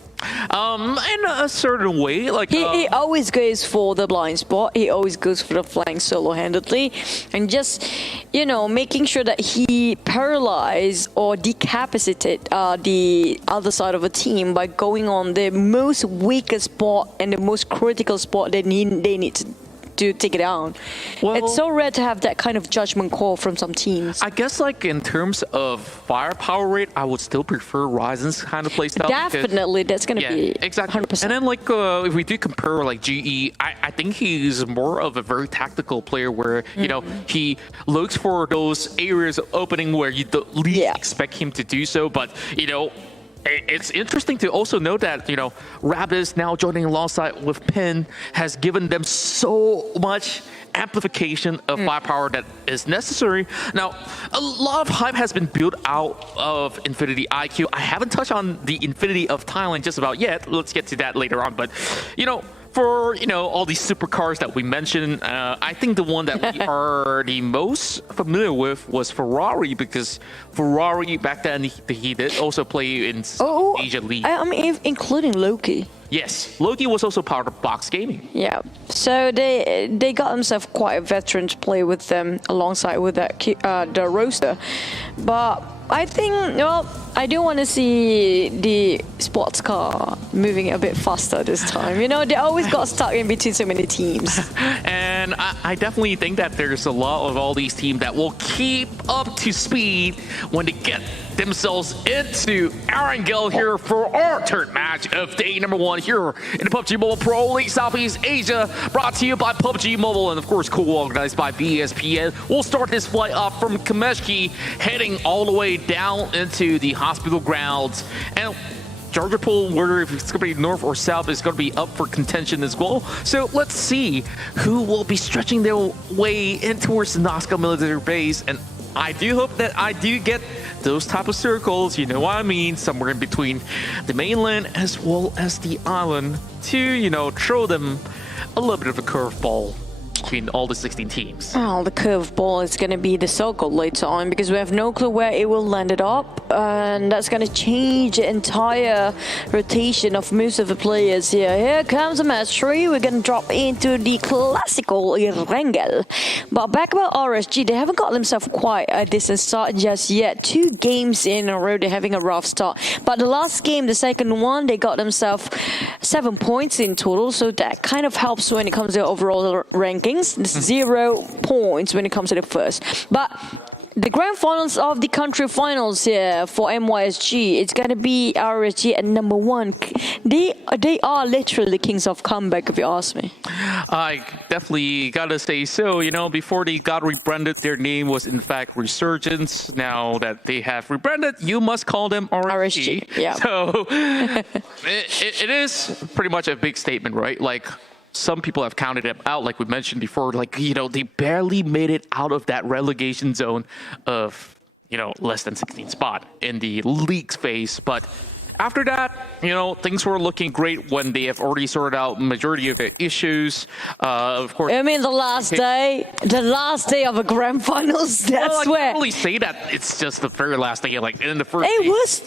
In a certain way, like he always goes for the blind spot. He always goes for the flank solo-handedly, and just, you know, making sure that he paralyze or decapacitate the other side of a team by going on the most weakest spot and the most critical spot that they need to take it down. Well, it's so rare to have that kind of judgment call from some teams. I guess, like, in terms of firepower rate, I would still prefer Ryzen's kind of playstyle. Definitely, that's going to be exactly 100%. And then, like, if we do compare, like, GE, I think he's more of a very tactical player where, you know, he looks for those areas of opening where you the least expect him to do so. But, you know, it's interesting to also note that, you know, Rabbids now joining alongside with Pin has given them so much amplification of firepower that is necessary. Now, a lot of hype has been built out of Infinity IQ. I haven't touched on the Infinity of Thailand just about yet. Let's get to that later on. But, you know, for, all these supercars that we mentioned, I think the one that we are the most familiar with was Ferrari, because Ferrari back then, he did also play in Asia League. I mean, including Loki. Yes, Loki was also part of Box Gaming. Yeah, so they got themselves quite a veteran to play with them alongside with that the roster, but I think I do want to see the sports car moving a bit faster this time. They always got stuck in between so many teams. And I definitely think that there's a lot of all these teams that will keep up to speed when they get themselves into Arangel here for our third match of day number 1 here in the PUBG Mobile Pro League Southeast Asia, brought to you by PUBG Mobile and of course co-organized by BSPN. We'll start this flight off from Kameshki, heading all the way down into the hospital grounds, and Georgia Pool, whether if it's going to be north or south, is going to be up for contention as well. So let's see who will be stretching their way in towards the Nazca military base, and I do hope that I do get those type of circles, you know what I mean, somewhere in between the mainland as well as the island to, throw them a little bit of a curveball between all the 16 teams. Well, the curveball is going to be the circle later on, because we have no clue where it will land it up, and that's going to change the entire rotation of most of the players here. Here comes the match 3. We're going to drop into the classical Irengel. But back about RSG, they haven't got themselves quite a decent start just yet. 2 games in a row, they're having a rough start. But the last game, the second one, they got themselves 7 points in total, so that kind of helps when it comes to overall ranking. 0 points when it comes to the first. But the grand finals of the country finals here for MYSG, it's going to be RSG at number 1. They are literally the kings of comeback, if you ask me. I definitely gotta say so. Before they got rebranded, their name was in fact Resurgence. Now that they have rebranded, you must call them RSG. Yeah. So it is pretty much a big statement, right? Like, some people have counted them out, like we mentioned before, they barely made it out of that relegation zone of, less than 16 spot in the league's phase. But after that, things were looking great when they have already sorted out majority of the issues. Of course, I mean, the last day of the grand finals. That's I where. can't really say that it's just the very last day, like in the first. It was.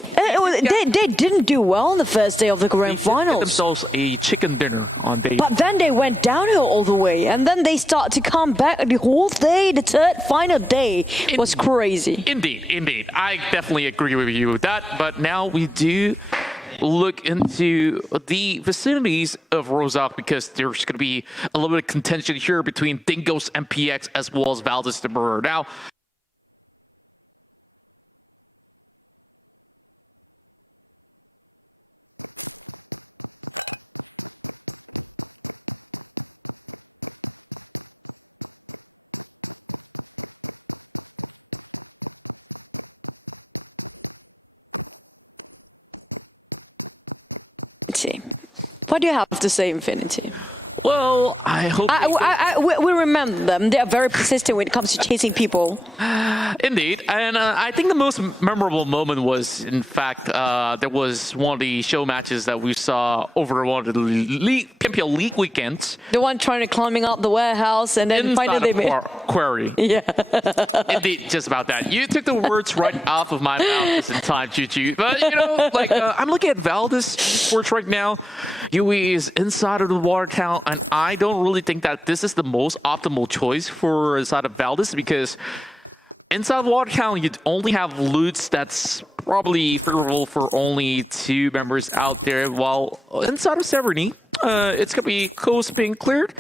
They didn't do well on the first day of the grand finals. Themselves a chicken dinner on day. But then they went downhill all the way, and then they start to come back the whole day. The third final day was crazy. Indeed, I definitely agree with you with that. But now we do look into the vicinities of Rozak, because there's going to be a little bit of contention here between Dingoes and PX as well as Valdez the Murderer. Now, What do you have to say, Infinity? Well, I hope... we remember them. They are very persistent when it comes to chasing people. Indeed. And I think the most memorable moment was, in fact, there was one of the show matches that we saw over one of the PMPL League weekends. The one trying to climbing up the warehouse and then finally they made... Quarry. Yeah. Indeed, just about that. You took the words right off of my mouth this time, Choo-Choo. But, I'm looking at Valdez words right now. Yui is inside of the water town, and I don't really think that this is the most optimal choice for inside of Valdez, because inside water town, you only have loots that's probably favorable for only 2 members out there, while inside of Severny, it's going to be coast being cleared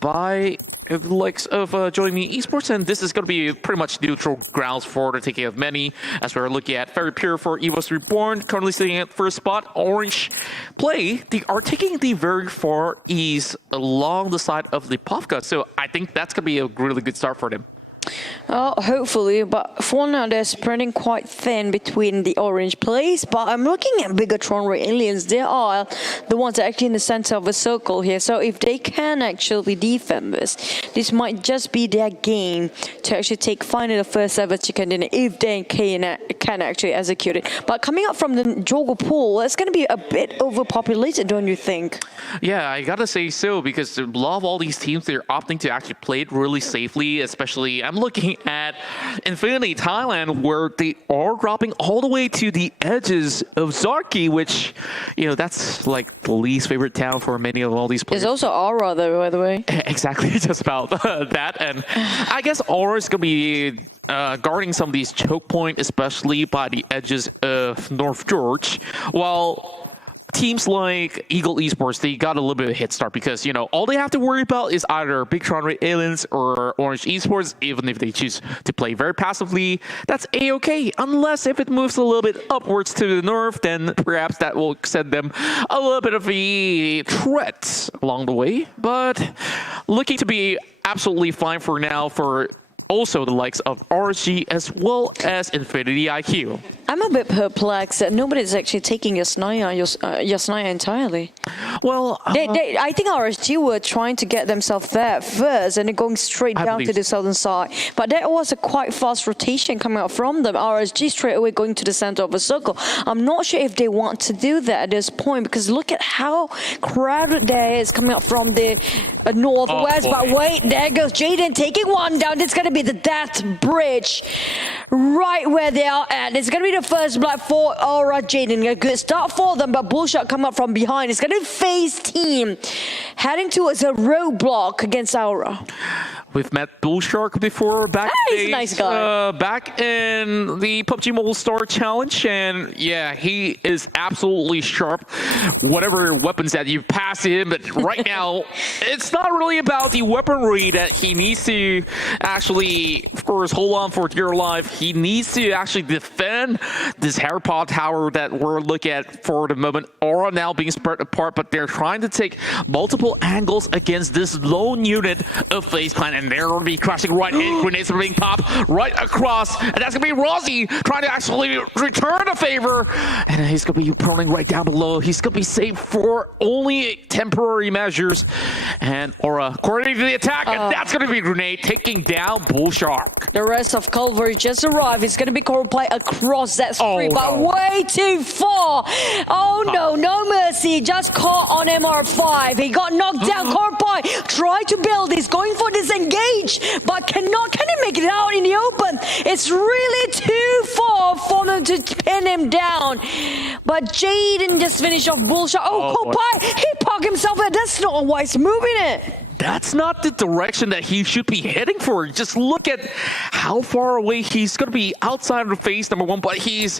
by the likes of Join Me Esports, and this is going to be pretty much neutral grounds for the taking of many, as we're looking at Very Pure for Evos Reborn, currently sitting at first spot. Orange Play, they are taking the very far east along the side of the Pubg, so I think that's going to be a really good start for them. Hopefully, but for now they're spreading quite thin between the orange place. But I'm looking at Bigatron Ray Aliens. They are the ones actually in the center of a circle here. So if they can actually defend this might just be their game to actually take finally the first ever chicken dinner if they can actually execute it. But coming up from the Jogo pool, it's going to be a bit overpopulated, don't you think? Yeah, I gotta say so, because a lot of all these teams, they're opting to actually play it really safely. Especially, I'm looking at Infinity Thailand, where they are dropping all the way to the edges of Zarki, which, you know, that's like the least favorite town for many of all these players. There's also Aura there, by the way. Exactly, just about that. And I guess Aura is going to be guarding some of these choke points, especially by the edges of North George, while teams like Eagle Esports, they got a little bit of a head start because, you know, all they have to worry about is either Bigatron Ray Aliens or Orange Esports. Even if they choose to play very passively, that's a-okay. Unless if it moves a little bit upwards to the north, then perhaps that will send them a little bit of a threat along the way. But looking to be absolutely fine for now for also the likes of RSG as well as Infinity IQ. I'm a bit perplexed that nobody's actually taking Yasnaya entirely. Well, I think RSG were trying to get themselves there first and then going straight down to the southern side. But that was a quite fast rotation coming out from them. RSG straight away going to the center of a circle. I'm not sure if they want to do that at this point, because look at how crowded there is coming up from the northwest. But wait, there goes Jaden taking one down. It's going to be the Death Bridge right where they are at. It's going to be the first blood for Aura Jaden. A good start for them, but Bullshot come up from behind. It's going to FaZe team heading towards a roadblock against Aura. We've met Bullshark before back he's a nice guy. Back in the PUBG Mobile Star Challenge, and yeah, he is absolutely sharp. Whatever weapons that you pass him, but right now, it's not really about the weaponry that he needs to actually, of course, hold on for dear life. He needs to actually defend this Harpod tower that we're looking at for the moment. Aura now being spread apart, but they're trying to take multiple angles against this lone unit of FaZe Clan, and they're going to be crashing right in. Grenades are being popped right across, and that's going to be Rossi trying to actually return a favor, and he's going to be prone right down below. He's going to be safe for only temporary measures, and Aura coordinating the attack, and that's going to be a grenade taking down Bullshark. The rest of Culver just arrived. It's going to be Coldplay across that street, but way too far. Oh no, no mercy. Just caught on MR5. He got knocked down. Coldplay tried to build. He's going for disengage, but cannot. Can he make it out in the open? It's really too far for them to pin him down. But Jaden just finished off Bullshot. Coldplay, he parked himself there. That's not a wise move, in it. That's not the direction that he should be heading for. Just look at how far away he's going to be outside of the phase number one, but he's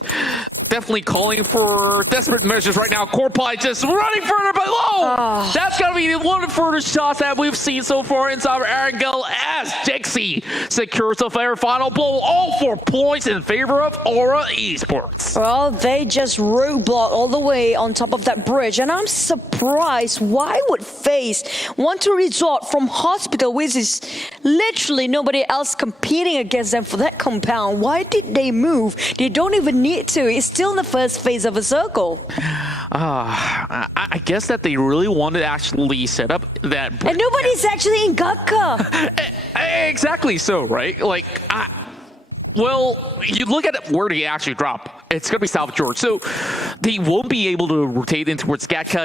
definitely calling for desperate measures right now. Corpie just running further below. That's going to be one of the furthest shots that we've seen so far inside of Arangel as Dixie secures the fair final blow. All 4 points in favor of Aura Esports. Well, they just roadblock all the way on top of that bridge, and I'm surprised. Why would FaZe want to resort from hospital, which is literally nobody else competing against them for that compound? Why did they move? They don't even need to. It's still in the first phase of a circle. I guess that they really wanted to actually set up that. And nobody's actually in Gupka. Exactly so, right? Like, well, you look at where they actually drop. It's going to be South George, so they won't be able to rotate in towards Gatka.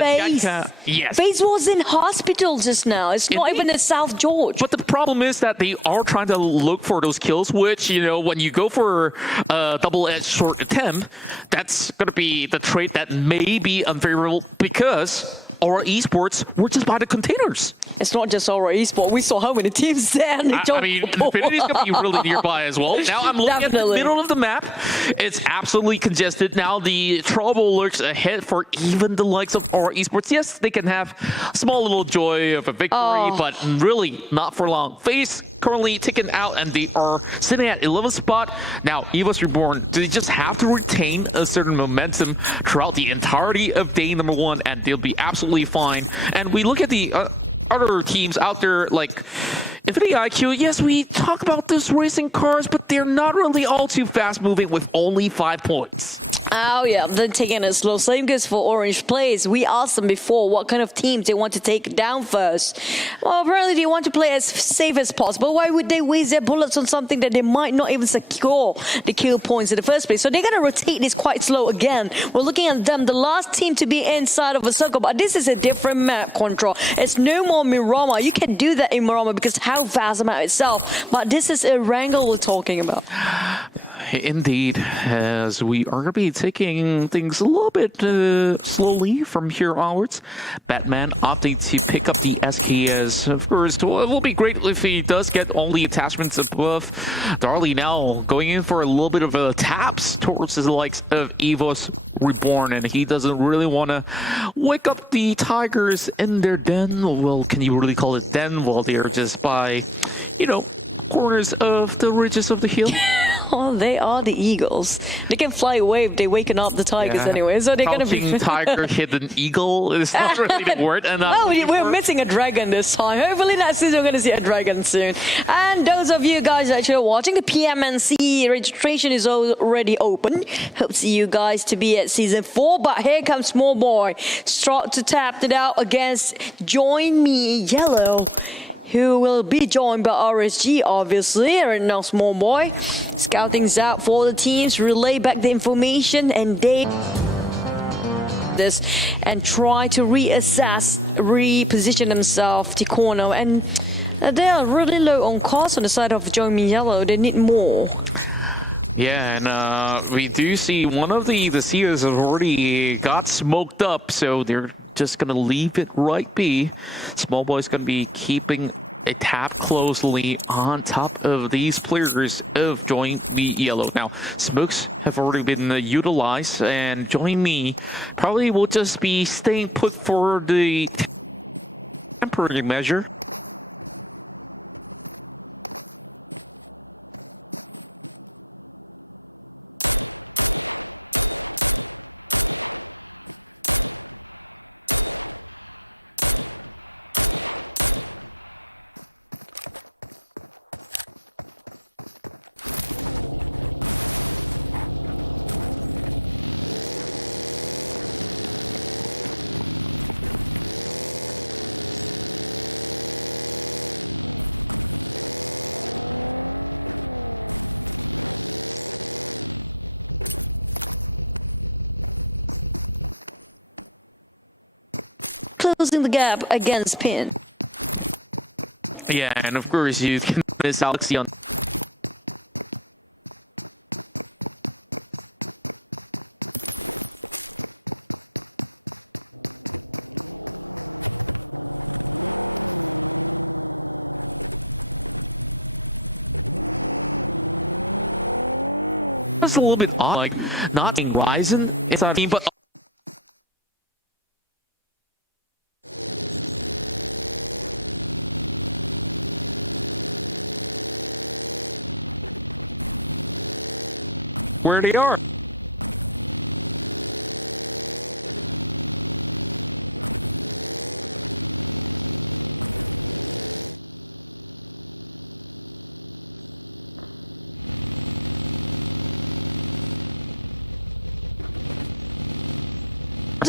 Yes. FaZe was in hospital just now. It's not even in South George. But the problem is that they are trying to look for those kills, which, you know, when you go for a double-edged short attempt, that's going to be the trait that may be unfavorable because Aura Esports were just by the containers. It's not just Aura Esports. We saw how many teams there. I mean, Infinity's going to be really nearby as well. Now I'm looking at the middle of the map. It's absolutely congested. Now the trouble lurks ahead for even the likes of Aura Esports. Yes, they can have a small little joy of a victory, but really not for long. FaZe currently taken out, and they are sitting at 11th spot. Now, Evo's Reborn, do they just have to retain a certain momentum throughout the entirety of day number one, and they'll be absolutely fine. And we look at the other teams out there, like, Infinity IQ, yes, we talk about those racing cars, but they're not really all too fast moving with only 5 points. Oh yeah, they're taking it slow. Same goes for Orange Plays. We asked them before what kind of teams they want to take down first. Well, apparently they want to play as safe as possible. Why would they waste their bullets on something that they might not even secure the kill points in the first place? So they're going to rotate this quite slow again. We're looking at them, the last team to be inside of a circle, but this is a different map control. It's no more Miramar. You can do that in Miramar because how fast the map itself, but this is a wrangle we're talking about. Indeed, as we are going to be taking things a little bit slowly from here onwards. Batman opting to pick up the SPS. Of course, it will be great if he does get all the attachments above. Darley now going in for a little bit of a taps towards the likes of Evos Reborn, and he doesn't really want to wake up the Tigers in their den. Well, can you really call it den? Well, they are just by, you know, corners of the ridges of the hill. Oh, they are the Eagles. They can fly away if they waken up the Tigers anyway, so they're gonna be... Tiger, hidden eagle is not really the word enough. Oh, we're missing a dragon this time. Hopefully next season we're gonna see a dragon soon. And those of you guys actually are watching, the PMNC registration is already open. Hope to see you guys to be at season 4, but here comes Small Boy. Start to tap it out against Join Me Yellow, who will be joined by RSG, obviously. Right now, Small Boy. Scouting's out for the teams, relay back the information, and they this and try to reassess, reposition themselves to corner. And they are really low on cost on the side of Join Me Yellow. They need more. Yeah, and we do see one of the Seers have already got smoked up, so they're just going to leave it right be. Small Boy's going to be keeping a tab closely on top of these players of Join Me Yellow. Now, smokes have already been utilized, and Join Me probably will just be staying put for the temporary measure. Closing the gap against Pin. Yeah, and of course you can miss Alexion. That's a little bit odd, like not being Ryzen. It's not a team, but where they are.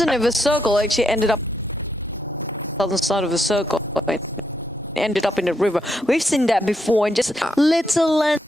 Of a circle actually ended up on the side of the circle, ended up in the river. We've seen that before, and just little land.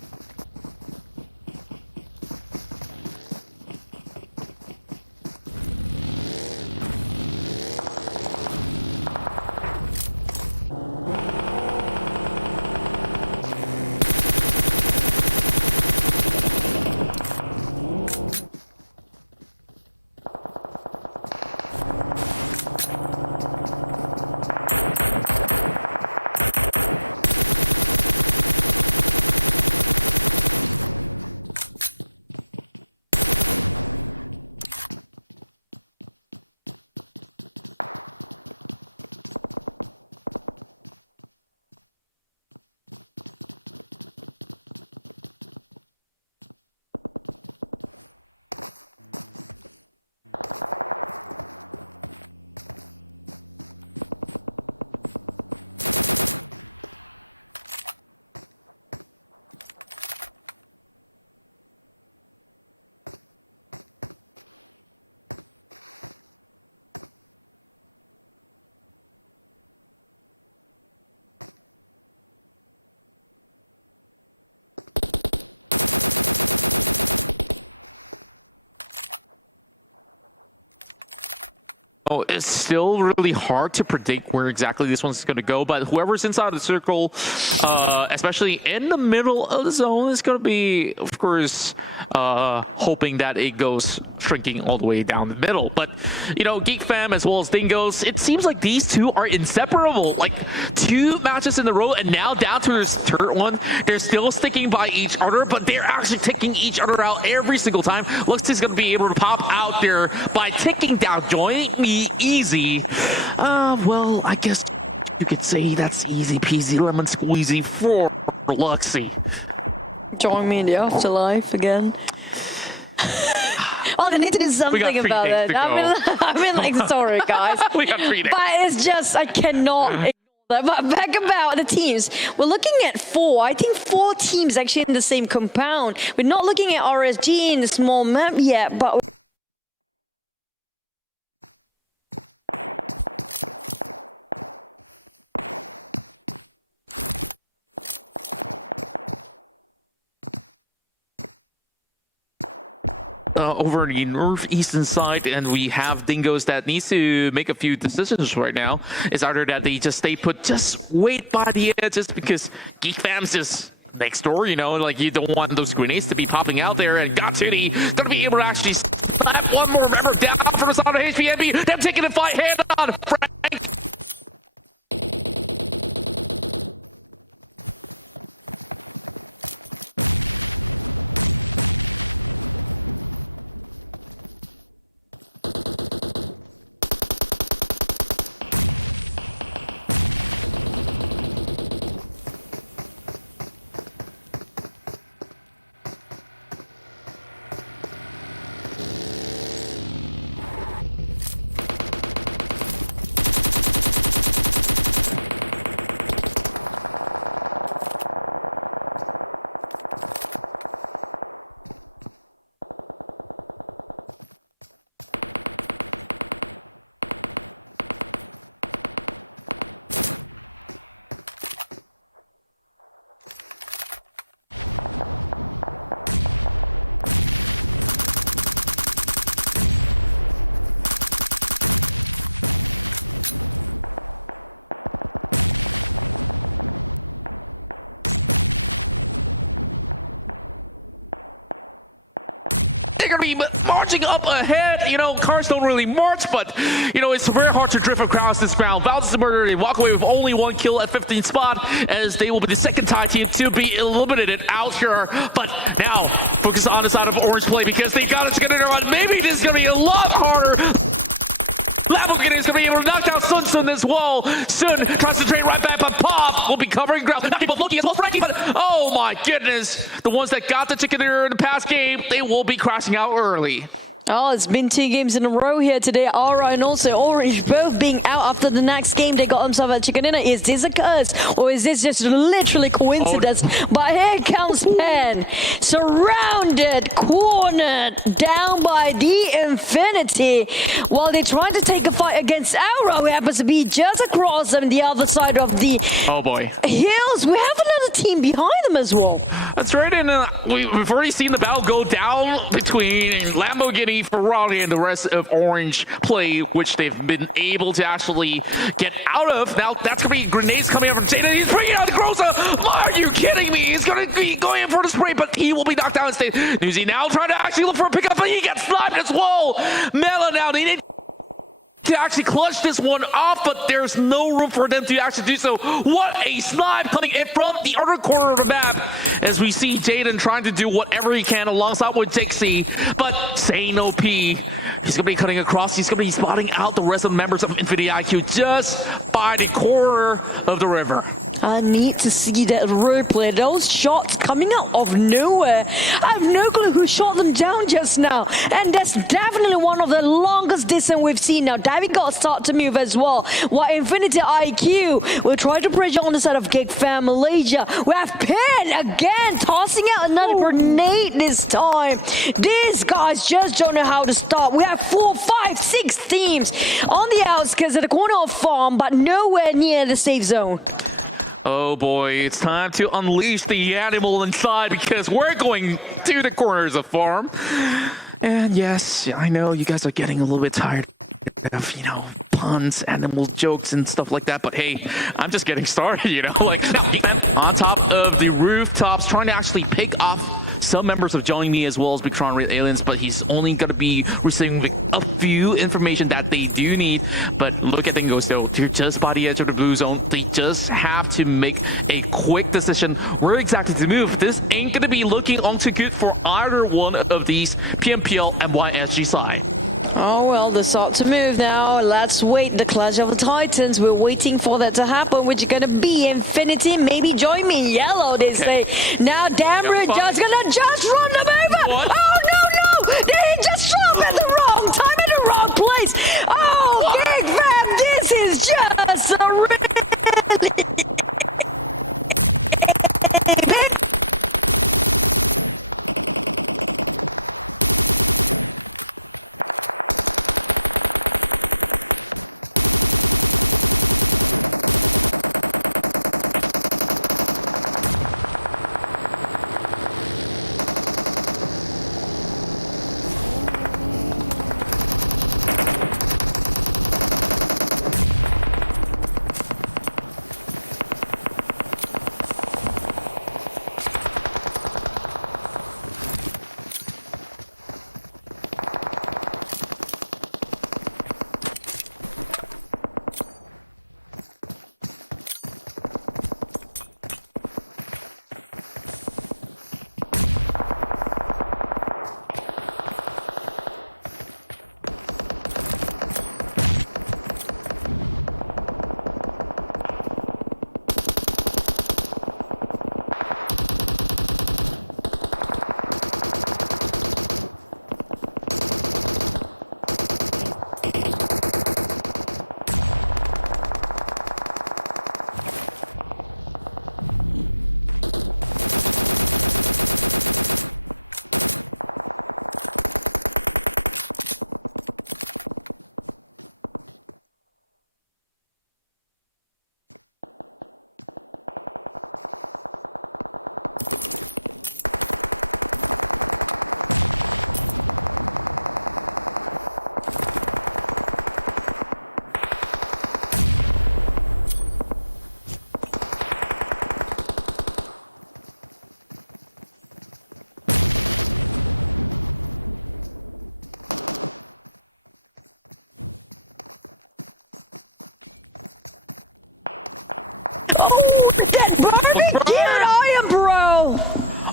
it's still really hard to predict where exactly this one's going to go, but whoever's inside the circle, especially in the middle of the zone, is going to be, of course, hoping that it goes shrinking all the way down the middle. But, you know, Geek Fam as well as Dingoes, it seems like these two are inseparable. Like, 2 matches in a row, and now down to this third one, they're still sticking by each other, but they're actually taking each other out every single time. Looks is going to be able to pop out there by taking down Joining Me easy. Well, I guess you could say that's easy peasy lemon squeezy for Luxy. Join me in the afterlife again. Oh, they need to do something about it. I mean, like, sorry, guys. We got 3 days. But it's just, I cannot ignore that. But back about the teams. We're looking at 4. I think 4 teams actually in the same compound. We're not looking at RSG in the small map yet, but... Over the northeastern side, and we have Dingoes that needs to make a few decisions right now. It's either that they just stay put, just wait by the edges, because Geek Fam's just next door, you know, like you don't want those grenades to be popping out there, and Gatsuni gonna be able to actually slap one more member down from the side of HPNB. They're taking the fight head on. Frank. Marching up ahead, you know, cars don't really march, but, you know, it's very hard to drift across this ground. Valdes the Murderer, they walk away with only 1 kill at 15th spot, as they will be the second Thai team to be eliminated out here. But now, focus on the side of Orange play, because they got it together on. Maybe this is going to be a lot harder. Lamborghini is going to be able to knock down Sun as well. Sun concentrate right back, but Pop will be covering ground. Not people looking as well, Frankie, but oh my goodness. The ones that got the ticket there in the past game, they will be crashing out early. Oh, it's been 2 games in a row here today. Aura and also Orange both being out after the next game. They got themselves a chicken dinner. Is this a curse? Or is this just literally coincidence? But here comes Pen. Surrounded, cornered, down by the Infinity. While they're trying to take a fight against Aura, who happens to be just across them, the other side of the hills. We have another team behind them as well. That's right, and we've already seen the battle go down between Lamborghini, Ferrari, and the rest of Orange play, which they've been able to actually get out of. Now, that's going to be grenades coming out from Jada. He's bringing out the Groza. Are you kidding me? He's going to be going in for the spray, but he will be knocked down instead. Newsy now trying to actually look for a pickup, but he gets sniped as well. Mela now, they need to actually clutch this one off, but there's no room for them to actually do so. What a snipe coming in from the other corner of the map, as we see Jaden trying to do whatever he can alongside with Dixie, but Zane OP, he's going to be cutting across, he's going to be spotting out the rest of the members of Infinity IQ just by the corner of the river. I need to see that replay. Those shots coming out of nowhere. I have no clue who shot them down just now. And that's definitely one of the longest distance we've seen now. David got to start to move as well. While Infinity IQ will try to pressure on the side of Geek Fam Malaysia. We have Pen again tossing out another grenade this time. These guys just don't know how to stop. We have 4, 5, 6 teams on the outskirts of the corner of farm, but nowhere near the safe zone. Oh boy, it's time to unleash the animal inside, because we're going to the corners of farm. And yes, I know you guys are getting a little bit tired. of, puns, animal jokes and stuff like that. But hey, I'm just getting started, like on top of the rooftops, trying to actually pick off some members of Johnny Me as well as Bigtron Red Aliens, but he's only going to be receiving a few information that they do need. But look at things though, they're just by the edge of the blue zone. They just have to make a quick decision where exactly to move. This ain't going to be looking on too good for either one of these PMPL and YSG side. Oh well, they start to move now. Let's wait. The Clash of the Titans. We're waiting for that to happen, which is gonna be Infinity. Maybe join me, yellow. They say now. Damroot just gonna just run them over. What? Oh no! They just dropped at the wrong time in the wrong place. Oh, what? Big Fam, this is just a really.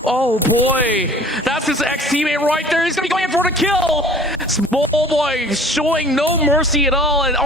Oh boy, that's his ex-teammate right there. He's gonna be going in for the kill. Small boy showing no mercy at all, and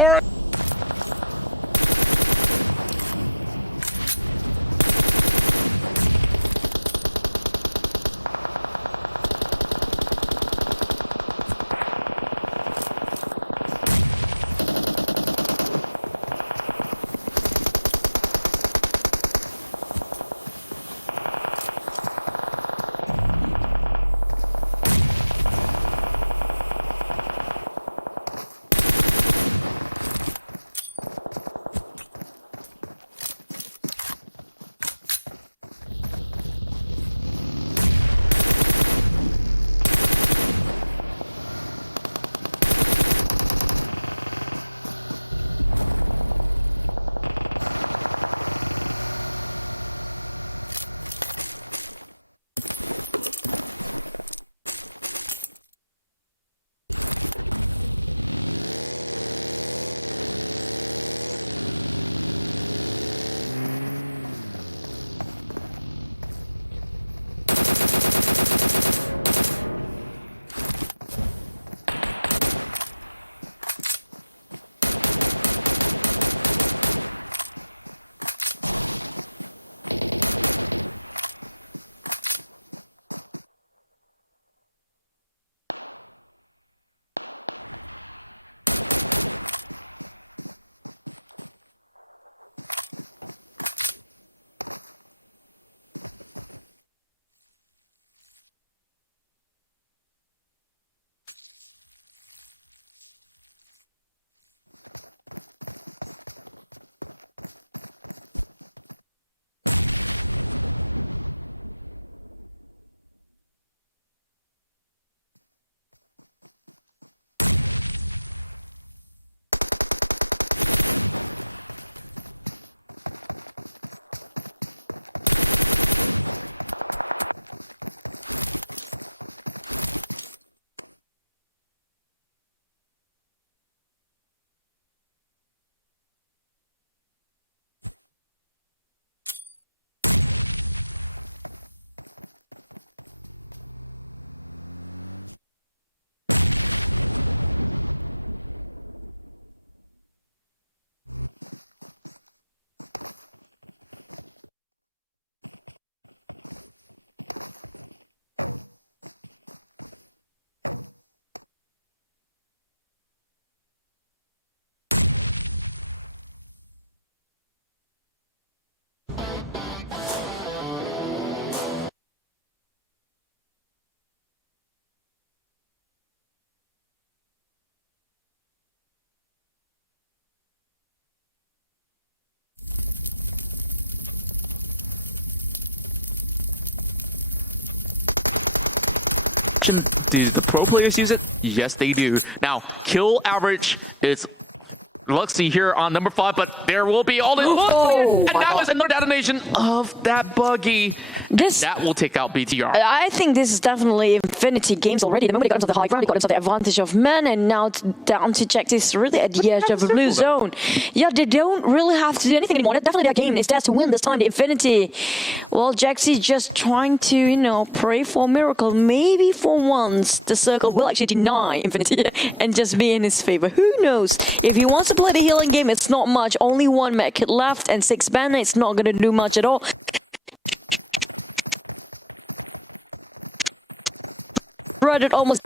question, do the pro players use it? Yes, they do. Now, kill average is Luxy here on number 5, but there will be all in. Oh, and that was another detonation of that buggy. That will take out BTR. I think this is definitely Infinity games already. The moment they got into the high ground, they got into the advantage of men, and now down to check this really at the edge of the blue zone. Yeah, they don't really have to do anything anymore. That's definitely their game. It's theirs to win this time. The Infinity. Well, Jaxi just trying to, you know, pray for a miracle. Maybe for once the circle will actually deny Infinity and just be in his favor. Who knows? If he wants to play the healing game, it's not much. Only 1 mech kit left and 6 banner. It's not going to do much at all. Right, it almost.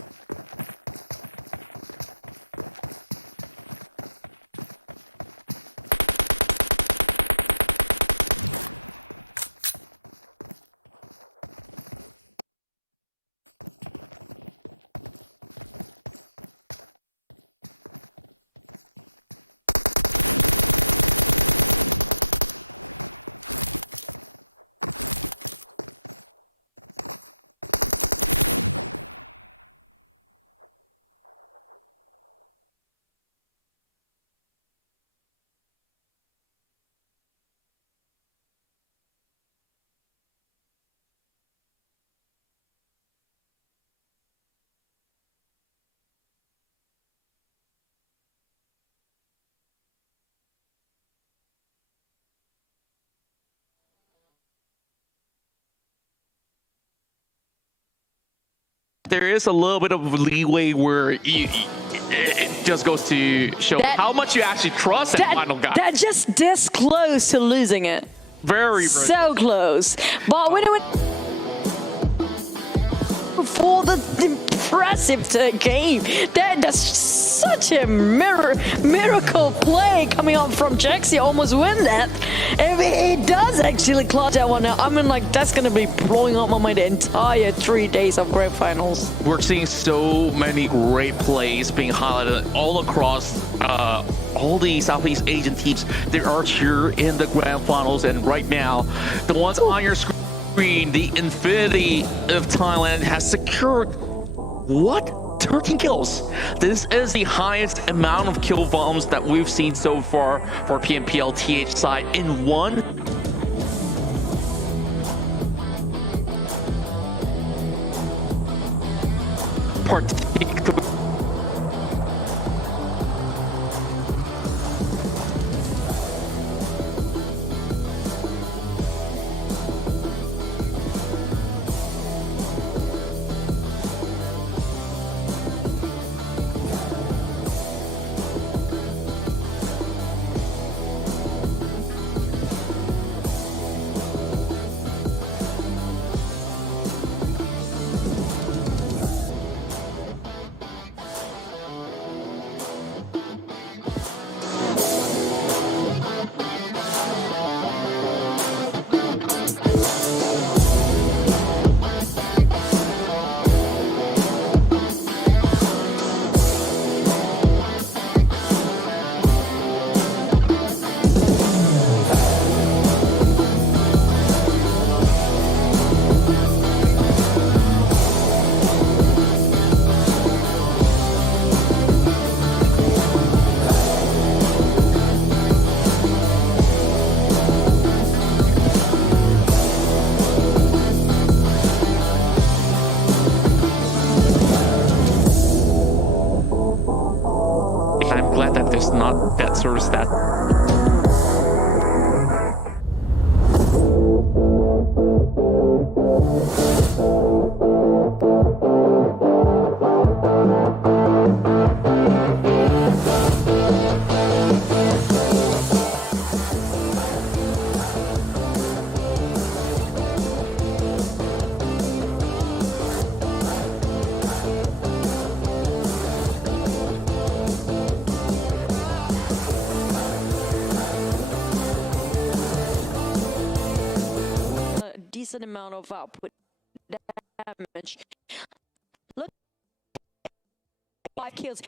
There is a little bit of leeway where it just goes to show how much you actually trust that final guy. They're just this close to losing it. Very so close. But we know for the impressive game. That's such a miracle play coming out from Jaxi. Almost win that. If he does actually clutch that one out, I mean, like, that's going to be blowing up my mind the entire 3 days of grand finals. We're seeing so many great plays being highlighted all across all the Southeast Asian teams. They are here in the grand finals, and right now, the ones on your screen, the Infinity of Thailand has secured what? 13 kills. This is the highest amount of kill bombs that we've seen so far for PMPL TH side in one. Not that sort of stat. Decent amount of output damage. Look, 5 kills.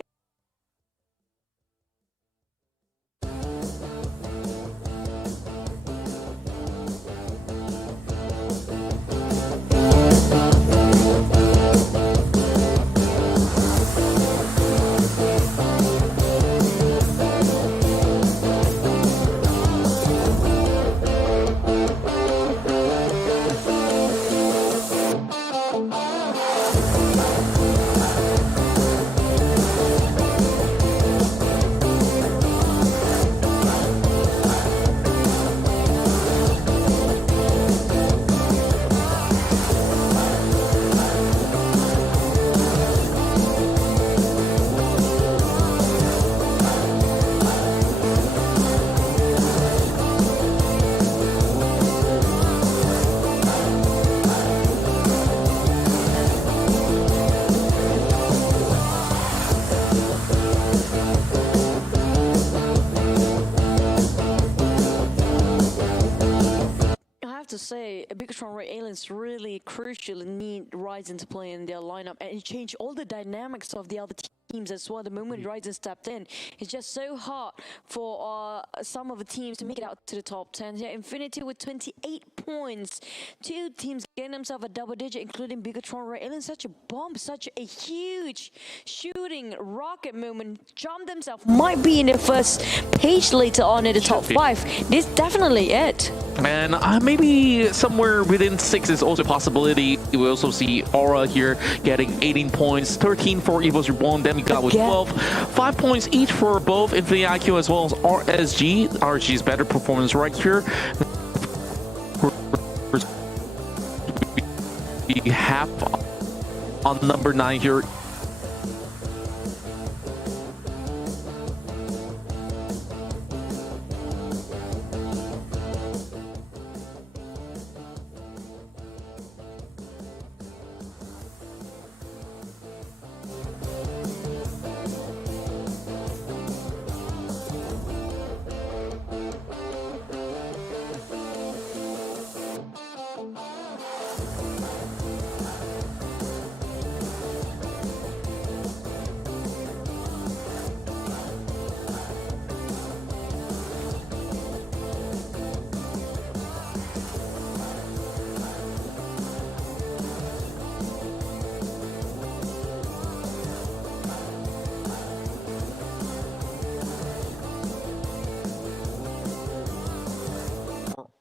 actually Bigatron Red Aliens really crucially need Ryzen to play in their lineup, and it changed all the dynamics of the other teams as well. The moment Ryzen stepped in, it's just so hard for some of the teams to make it out to the top 10. Yeah, Infinity with 28 points. Two teams getting themselves a double digit, including Bigatron Red Aliens. Such a bomb, such a huge shooting rocket moment. Jump themselves, might be in their first page later on in the top 5. This is definitely it. And maybe somewhere within 6 is also a possibility. We also see Aura here getting 18 points, 13 for Evo's Reborn, then we got with 12. 5 points each for both Infinity IQ as well as RSG. RSG's better performance right here. We have on number 9 here.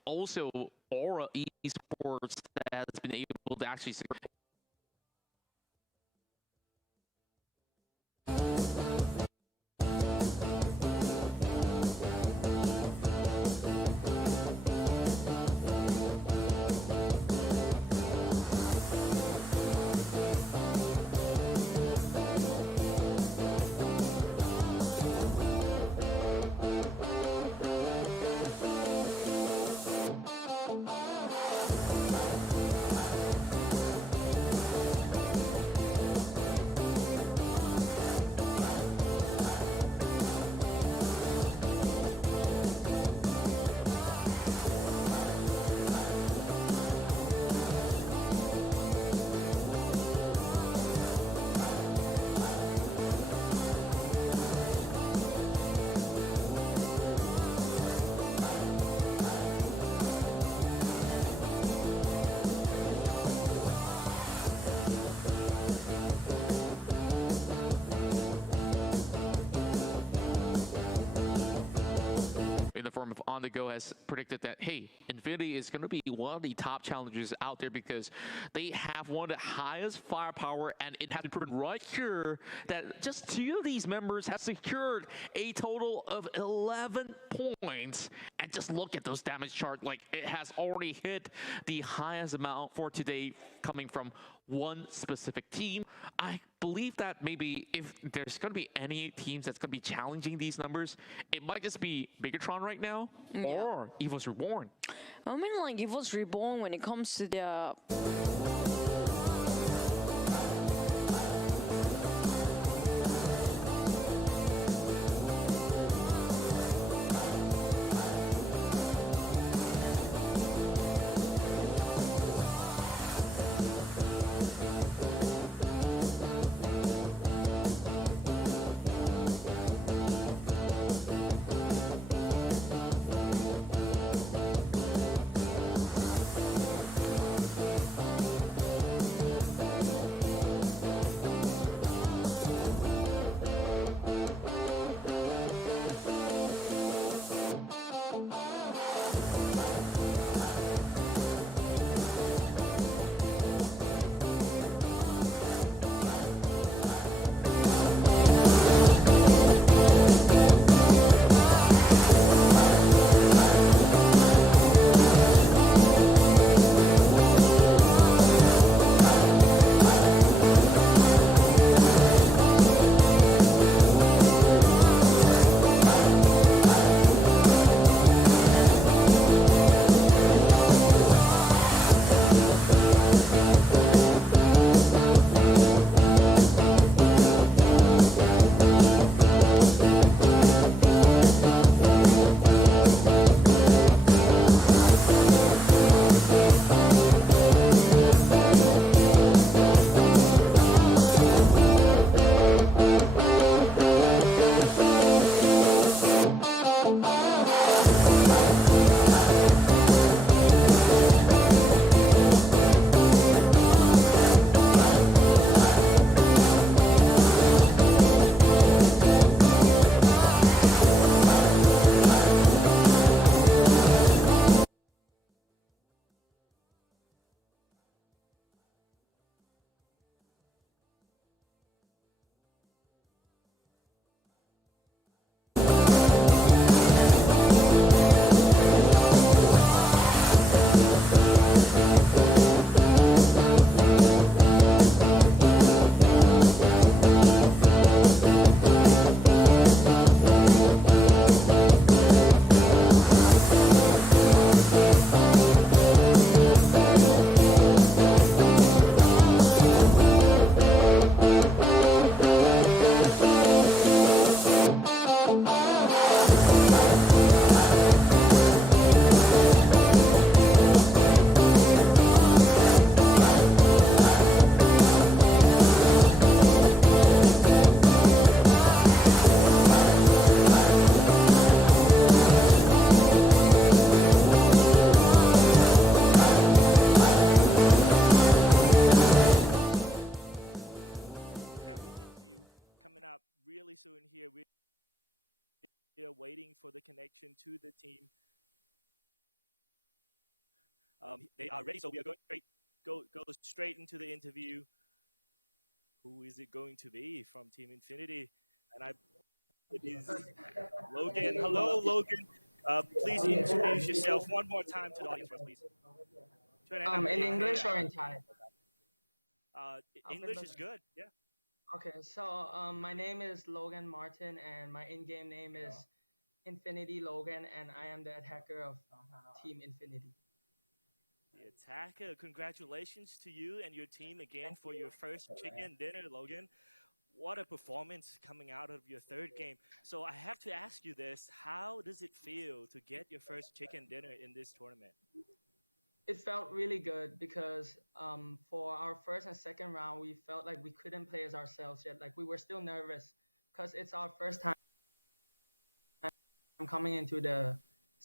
Also, Aura Esports has been able to actually secure. In the form of On The Go has predicted that, hey, Infinity is going to be one of the top challengers out there because they have one of the highest firepower, and it has been proven right here that just 2 of these members have secured a total of 11 points. And just look at those damage chart, like it has already hit the highest amount for today coming from one specific team. I believe that maybe if there's going to be any teams that's going to be challenging these numbers, it might just be Bigatron right now or Evo's Reborn. I mean, like Evo's Reborn when it comes to their here. We are waiting for the connection to the team. They are ready, so we are going go straight into the interview. Who is it going to be from Team Infinity? And it is Logan. Hello, Logan. Please introduce yourself one more time to the audience for us, please. In English or in Thai? English is good. Yeah. Okay, so my name is Logan Martin, and my in-game name is Infinity Logan, and I am the attacker of Team Infinity. The attacker. Congratulations to you and your team again for your first chicken dinner, Logan. What a performance coming out of your third game. So I have to ask you this. How does it feel to get your first chicken dinner in this tournament? It felt really good because for our first and second round, we felt like we couldn't play as ourselves yet. Like we were still nervous because it's our first time coming into the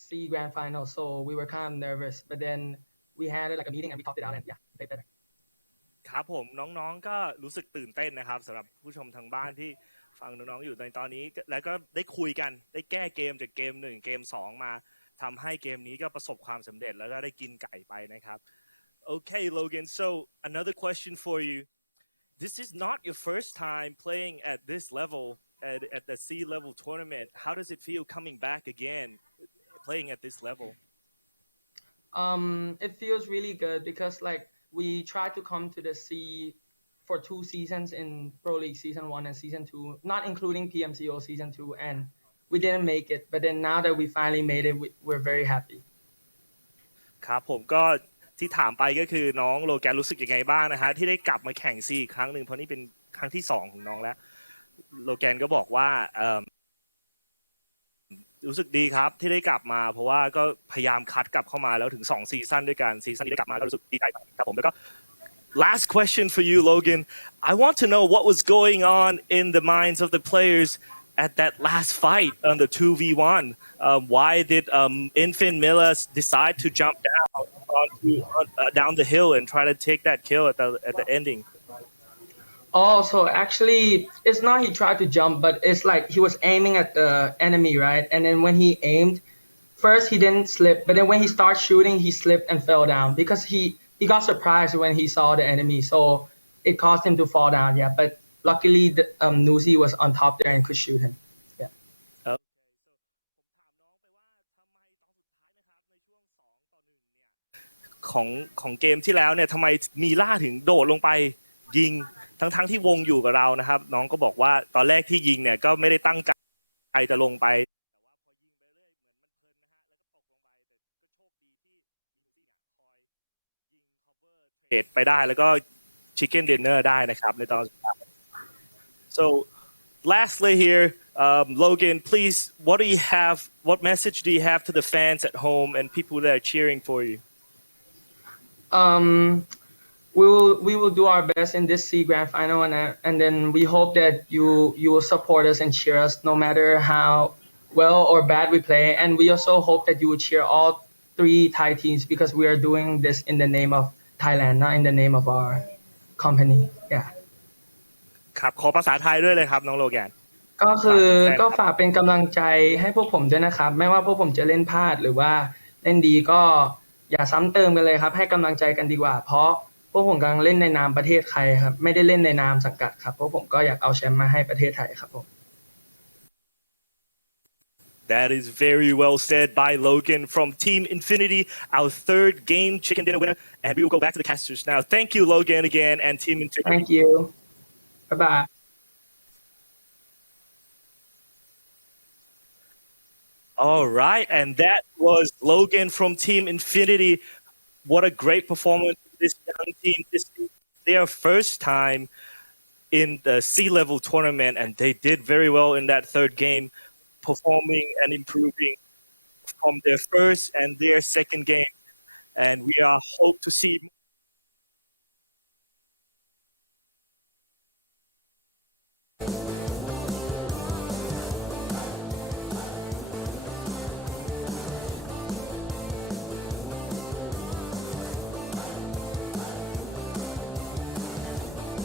C Grand Final. So we were kind of nervous, but then we had like a meeting and we talked it out and yeah, played better. ครับผมน้องๆก็รู้สึกตื่นเต้นนะครับสำหรับผู้ชมทางบ้านที่ฟังน้องๆอยู่ในตอนนี้แล้วก็ได้คุยกันได้แก้เกมจากเกม1เกม2มาทำให้เกมนี้ก็ประสบความสำเร็จแล้วก็ได้กินไก่ไปนะครับ Okay, Logan, so another question for you. This is not your first time playing at this level at the C level tournament. How does it feel coming back again playing at this level? It feels really good because like we tried to come to the C for 2 seasons in Pro League Season 1 and Season 2, not including PMCO Season 2, and we didn't make it. But then now that we finally made it, we're very happy. ครับผมก็ที่ถามไปก็คือน้องโลแกนรู้สึกยังไงบ้างนะฮะที่ได้กลับมาแข่ง C อีกครั้งหนึ่งเพราะนี่เป็นครั้งที่2ของน้องแล้วโลแกนก็บอกว่ารู้สึกดีครับที่ได้กลับมาเพราะว่าก็พยายามคัดกลับเข้ามาแล้วถึง2ซีซั่นด้วยกันซีซั่นนี้ได้กลับมาก็รู้สึกดีใจครับผมแล้วก็ Last question for you, Logan. I want to know what was going on in the minds of the players at that last fight on the 2v1. Why did Infin Miller decide to jump down the hill and try to take that kill at the ending? Oh, so actually, it's not he tried to jump, but it's like he was aiming at the enemy, right? And then when he aimed, first he didn't slip, but then when he started shooting, he slipped and fell down because he got surprised when he saw the enemy, so it caused him to fall down. Yeah, but luckily, Nuzi was on top there and could shoot him. Yeah. Okay. ของเกมที่แล้วเนี่ยทำไมมีล่าถึงโดดลงไปยิงทั้งที่วงอยู่กับเรานะครับน้องก็บอกว่าตอนแรกที่ยิงเนี่ยก็ไม่ได้ตั้งใจจะลงไปแต่ว่าพอยิงไปเรื่อยเหมือนมันเพลินนะฮะแล้วก็ตกลงไปแต่ก็โชคดีที่มีลูซี่เนี่ยคอยยิง cover เทรดไปได้แล้วก็ chicken dinner ได้นะครับในตอนสุดท้าย so lastly here Logan please what message do you have to the fans at home and people that are cheering for you we will do our best in this C Grand Final, and then we hope that you will support us and cheer us no matter how well or bad we play. And we also hope that you will cheer all 3 Thai teams because we are doing this in the name of Thailand, not in the name of our company. Yeah. ครับขอภาษาไทยด้วยเลยครับน้องโลแกน ก็คือก็ฝากเป็นกำลังใจให้พวกผมด้วยนะครับไม่ว่าพวกผมจะเล่นพลาดหรือว่าเล่นดีก็อย่าซ้ำเติมกันเลยครับให้กำลังใจกันดีกว่าเพราะพวกผมกำลังเล่นในนามประเทศไทยครับไม่ได้เล่นในนามสังกัดครับพวกผมก็อยากเอาแชมป์มาให้ประเทศไทยครับผม That is very well said by Logan from Team Infinity, our 3rd game chicken dinner winner. And we will go back to the casters now. Thank you, Logan, again, and Team Infinity. Thank you. Bye-bye. All right, and that was Logan from Team Infinity. What a great performance for this young team. This is their first time in the C-level tournament, and they did very well in that 3rd game, performing and improving from their first and their 2nd game. And we are hope to see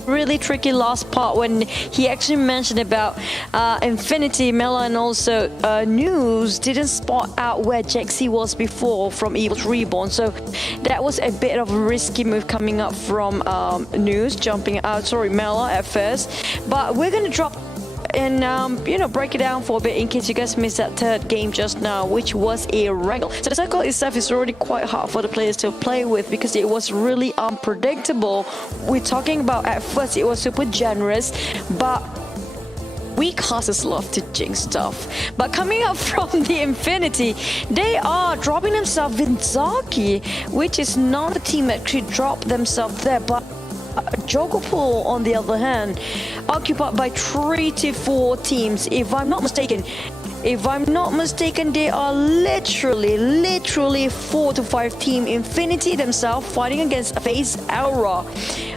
really tricky last part when he actually mentioned about Infinity, Mela, and also News didn't spot out where Jaxi was before from Evil's Reborn. So that was a bit of a risky move coming up from News, jumping out, sorry, Mela at first. But we're going to drop and break it down for a bit in case you guys missed that third game just now, which was a wrangle. So the circle itself is already quite hard for the players to play with because it was really unpredictable. We're talking about at first it was super generous, but we casters love to jinx stuff. But coming up from the Infinity, they are dropping themselves in Zaki, which is not a team that could drop themselves there, but Jogopol, on the other hand, occupied by 3 to 4 teams, if I'm not mistaken. If I'm not mistaken, they are literally 4 to 5 team Infinity themselves fighting against FaZe Aura,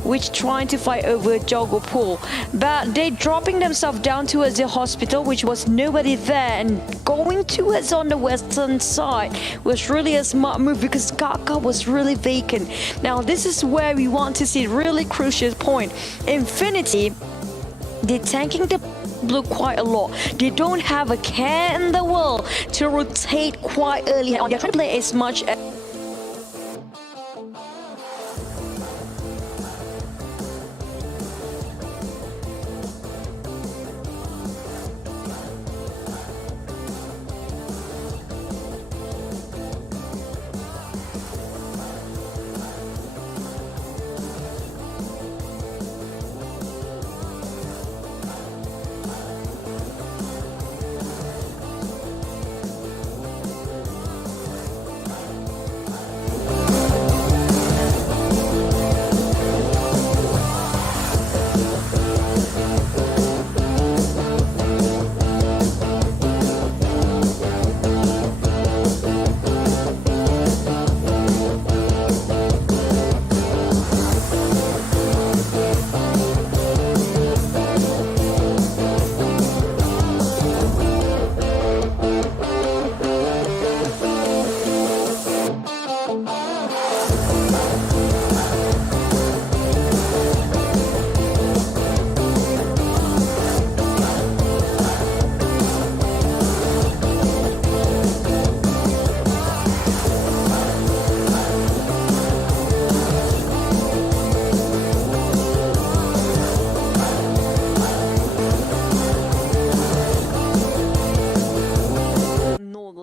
which trying to fight over Jogopol. But they dropping themselves down towards the hospital, which was nobody there, and going towards on the western side was really a smart move because Kaka was really vacant. Now this is where we want to see really crucial point. Infinity, they're tanking the blue quite a lot. They don't have a care in the world to rotate quite early. They're trying to play as much as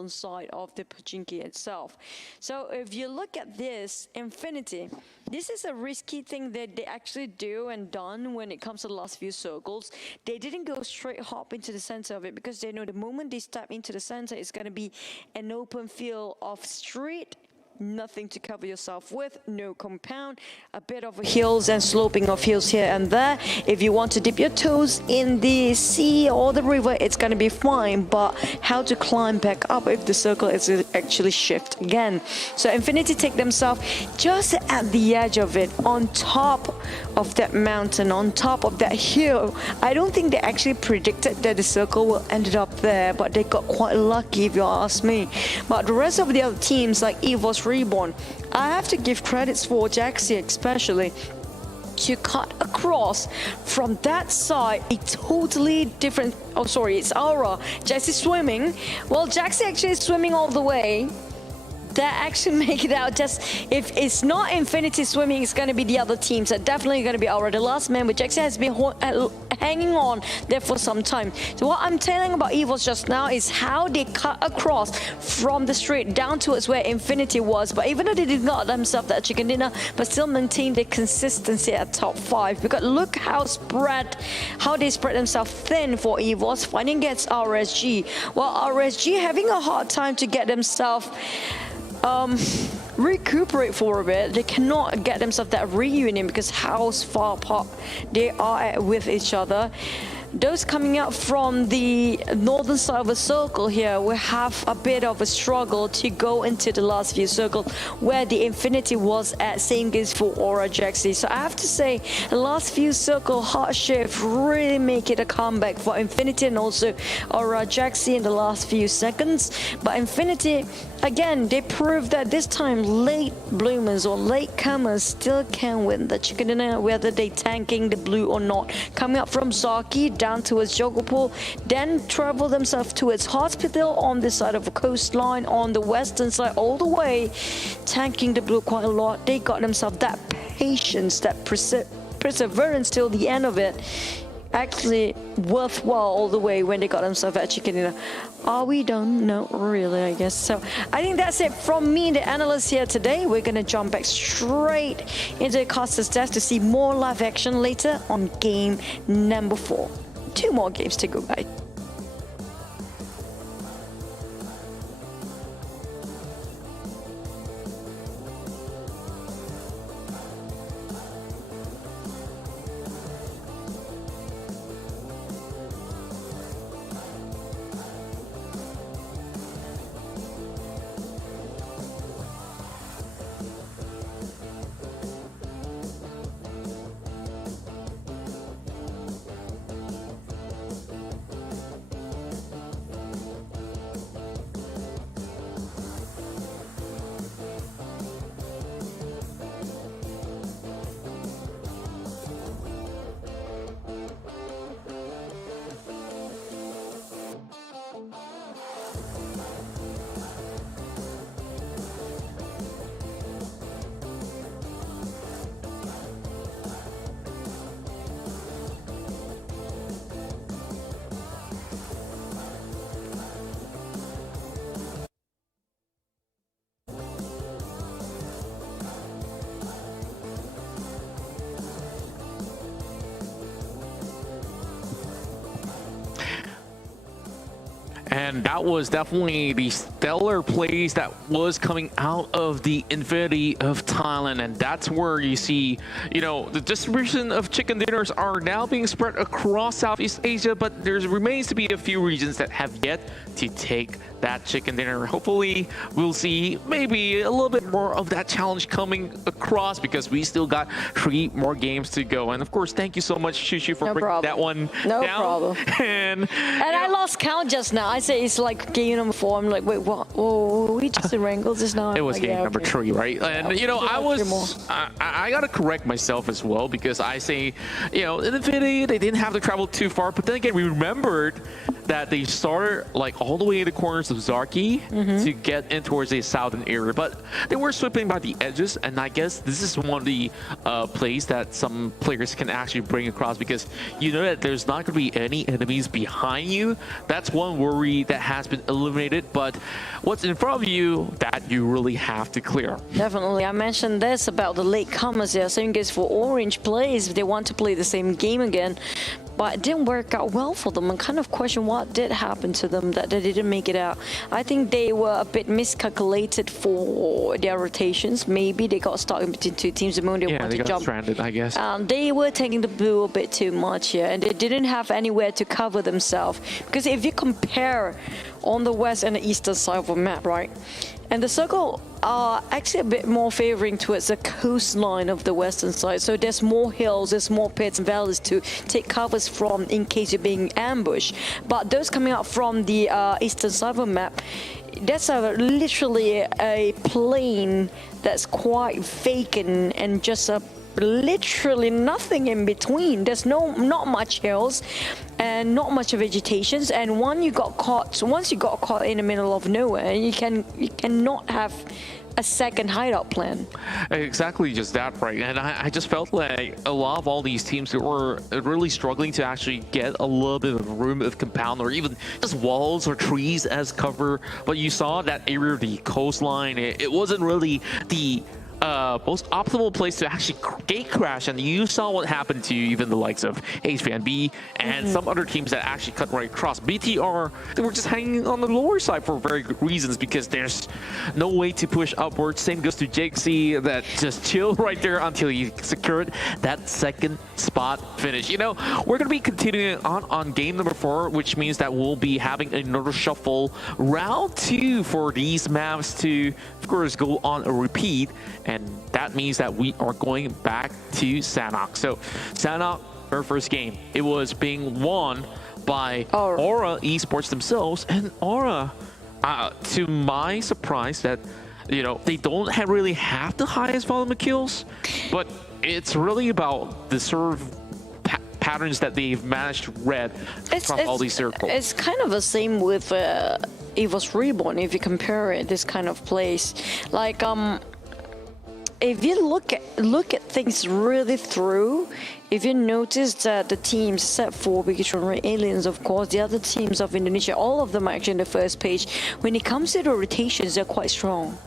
side of the Pubg itself. So if you look at this Infinity, this is a risky thing that they actually do and done when it comes to the last few circles. They didn't go straight hop into the center of it because they know the moment they step into the center, it's going to be an open field of street, nothing to cover yourself with, no compound, a bit of hills and sloping of hills here and there. If you want to dip your toes in the sea or the river, it's going to be fine, but how to climb back up if the circle is actually shift again. So Infinity take themselves just at the edge of it, on top of that mountain, on top of that hill. I don't think they actually predicted that the circle will end up there, but they got quite lucky if you ask me. But the rest of the other teams like Evil's Reborn, I have to give credits for Jaxi especially to cut across from that side a totally different, oh sorry, it's Aura. Jaxi swimming, well Jaxi actually is swimming all the way. That actually make it out. Just if it's not Infinity swimming, it's going to be the other teams. So definitely going to be Aura, the last man, but Jackson has been hanging on there for some time. So what I'm telling about Evils just now is how they cut across from the street down towards where Infinity was. But even though they did not themselves that chicken dinner, but still maintain their consistency at top 5. Because look how they spread themselves thin for Evils fighting against RSG. While RSG having a hard time to get themselves recuperate for a bit. They cannot get themselves that reunion because how far apart they are with each other. Those coming out from the northern side of the circle here will have a bit of a struggle to go into the last few circles where the Infinity was at. Same goes for Aura Jaxi. So I have to say the last few circle hard shift really make it a comeback for Infinity and also Aura Jaxi in the last few seconds. But Infinity again, they proved that this time late bloomers or late comers still can win the chicken dinner, whether they tanking the blue or not. Coming up from Zaki down towards Jogopol, then travel themselves towards Hospital on this side of the coastline, on the western side all the way, tanking the blue quite a lot. They got themselves that patience, that perseverance till the end of it. Actually worthwhile all the way when they got themselves at chicken dinner. Are we done? No, really, I guess. So I think that's it from me, the analyst here today. We're going to jump back straight into the caster's desk to see more live action later on game number 4. 2 more games to go by. And that was definitely the stellar plays that was coming out of the Infinity of Thailand. And that's where you see, the distribution of chicken dinners are now being spread across Southeast Asia, but there remains to be a few regions that have yet to take that chicken dinner. Hopefully, we'll see maybe a little bit more of that challenge coming across, because we still got 3 more games to go. And of course, thank you so much, Shushu, for breaking that one down. Problem. And I lost count just now. I say it's like game number 4. I'm like, wait, what? Oh, we just in Wrangles just now. It was like, game number 3, right? And I gotta correct myself as well, because I say, in Infinity they didn't have to travel too far, but then again we remembered that they started like all the way in the corners of Zarki to get in towards the southern area, but they were sweeping by the edges. And I guess this is one of the plays that some players can actually bring across, because that there's not going to be any enemies behind you. That's one worry that has been eliminated, but what's in front of you that you really have to clear. Definitely. I mentioned this about the latecomers here. Same goes for Orange plays if they want to play the same game again. But it didn't work out well for them. I kind of question what did happen to them that they didn't make it out. I think they were a bit miscalculated for their rotations. Maybe they got stuck in between 2 teams the moment they wanted to jump. They got stranded, I guess. They were taking the blue a bit too much here, and they didn't have anywhere to cover themselves. Because if you compare on the west and the eastern side of the map, right? And the circle are actually a bit more favoring towards the coastline of the western side. So there's more hills, there's more pits and valleys to take covers from in case you're being ambushed. But those coming out from the eastern side of the map, that's literally a plain that's quite vacant and just literally nothing in between. There's not much hills and not much vegetation, and once you got caught in the middle of nowhere, you cannot have a second hideout plan. Exactly, just that, right? And I just felt like a lot of all these teams that were really struggling to actually get a little bit of room of compound or even just walls or trees as cover. But you saw that area of the coastline, it wasn't really the most optimal place to actually gate crash, and you saw what happened to even the likes of HVNB and some other teams that actually cut right across. BTR, they were just hanging on the lower side for very good reasons, because there's no way to push upwards. Same goes to JXC, that just chilled right there until he secured that second spot finish. We're going to be continuing on game number 4, which means that we'll be having another shuffle round 2 for these maps to, of course, go on a repeat. And that means that we are going back to Sanhok. So Sanhok, our first game, it was being won by Aura Esports themselves. And Aura, to my surprise, that they don't really have the highest volume of kills, but it's really about the sort of patterns that they've managed to read across all these circles. It's kind of the same with EVOS Reborn if you compare it, this kind of place. Like if you look at things really through, if you notice that the teams, except for Bigatron Aliens, of course, the other teams of Indonesia, all of them are actually in the first page. When it comes to the rotations, they're quite strong.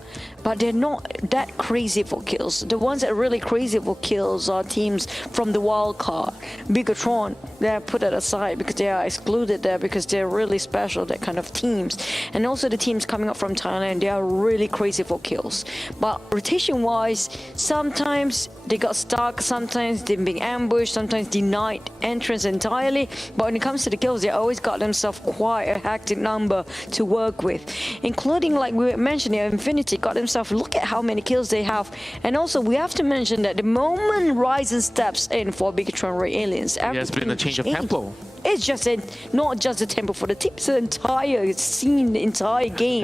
But they're not that crazy for kills. The ones that are really crazy for kills are teams from the wild card. Bigatron, they're put it aside because they are excluded there because they're really special, that kind of teams. And also the teams coming up from Thailand, they are really crazy for kills. But rotation-wise, sometimes they got stuck, sometimes they're being ambushed, sometimes denied entrance entirely. But when it comes to the kills, they always got themselves quite a hectic number to work with. Including, like we mentioned here, Infinity got themselves, look at how many kills they have. And also we have to mention that the moment Ryzen steps in for Bigatron Ray Aliens, there's been a change of tempo. It's just not just the tempo for the team, it's the entire scene, the entire game.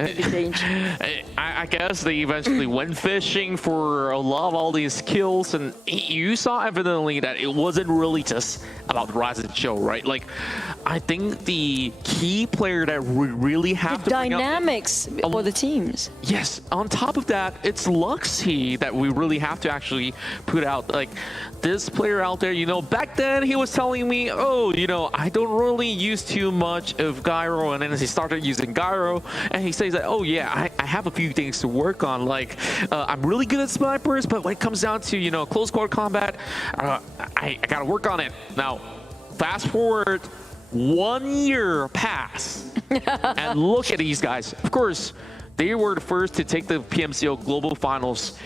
I guess they eventually went fishing for a lot of all these kills, and you saw evidently that it wasn't really just about the Ryzen show, right? Like, I think the key player that we really have the dynamics for the teams. Yes, on top of that, it's Luxy that we really have to actually put out. Like, this player out there, back then he was telling me, oh, I don't really use too much of gyro, and then he started using gyro, and he says that, oh yeah, I have a few things to work on. Like, I'm really good at snipers, but when it comes down to close quarter combat, I gotta work on it. Now, fast forward 1 year pass, and look at these guys. Of course, they were the first to take the PMCO Global Finals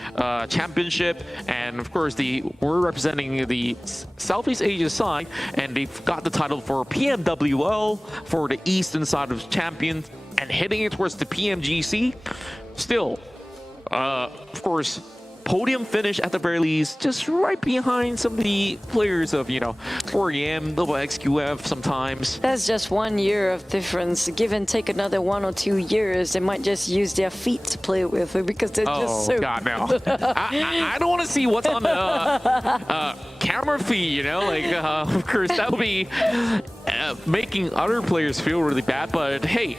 Championship, and of course they were representing the Southeast Asia side, and they've got the title for PMWL for the eastern side of champions, and heading it towards the PMGC. Still, of course, podium finish at the very least, just right behind some of the players of, 4EM, little XQF sometimes. That's just 1 year of difference. Give and take another 1 or 2 years, they might just use their feet to play with it because they're just so... Oh, God, no. I don't want to see what's on the camera feed, of course, that would be making other players feel really bad, but hey,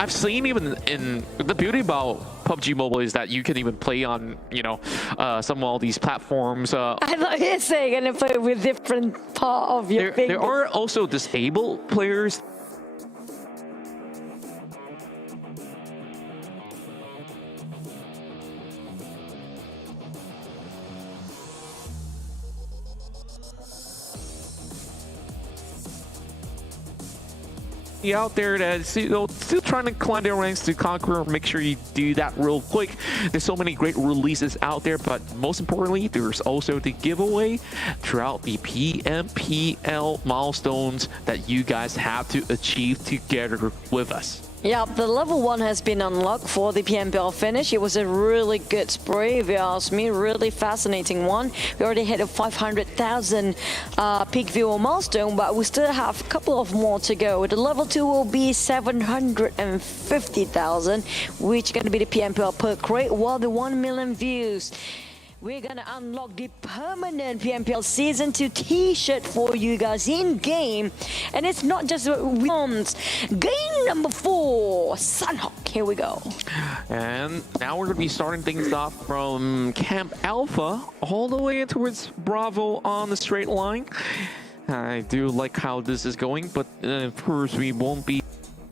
I've seen even in the beauty about PUBG Mobile is that you can even play on, some of all these platforms. I thought you were saying and play with different part of your fingers. There are also disabled players. Out there that's still trying to climb their ranks to conquer. Make sure you do that real quick. There's so many great releases out there, but most importantly, there's also the giveaway throughout the PMPL milestones that you guys have to achieve together with us. Yeah, the level 1 has been unlocked for the PMPL finish. It was a really good spray, if you ask me. Really fascinating one. We already hit a 500,000 peak viewer milestone, but we still have a couple of more to go. The level 2 will be 750,000, which is going to be the PMPL per crate, while the 1 million views. We're gonna unlock the permanent PMPL Season 2 t-shirt for you guys in-game. And it's not just wins. Game number 4, Sunhawk. Here we go. And now we're gonna be starting things off from Camp Alpha all the way towards Bravo on the straight line. I do like how this is going, but of course we won't be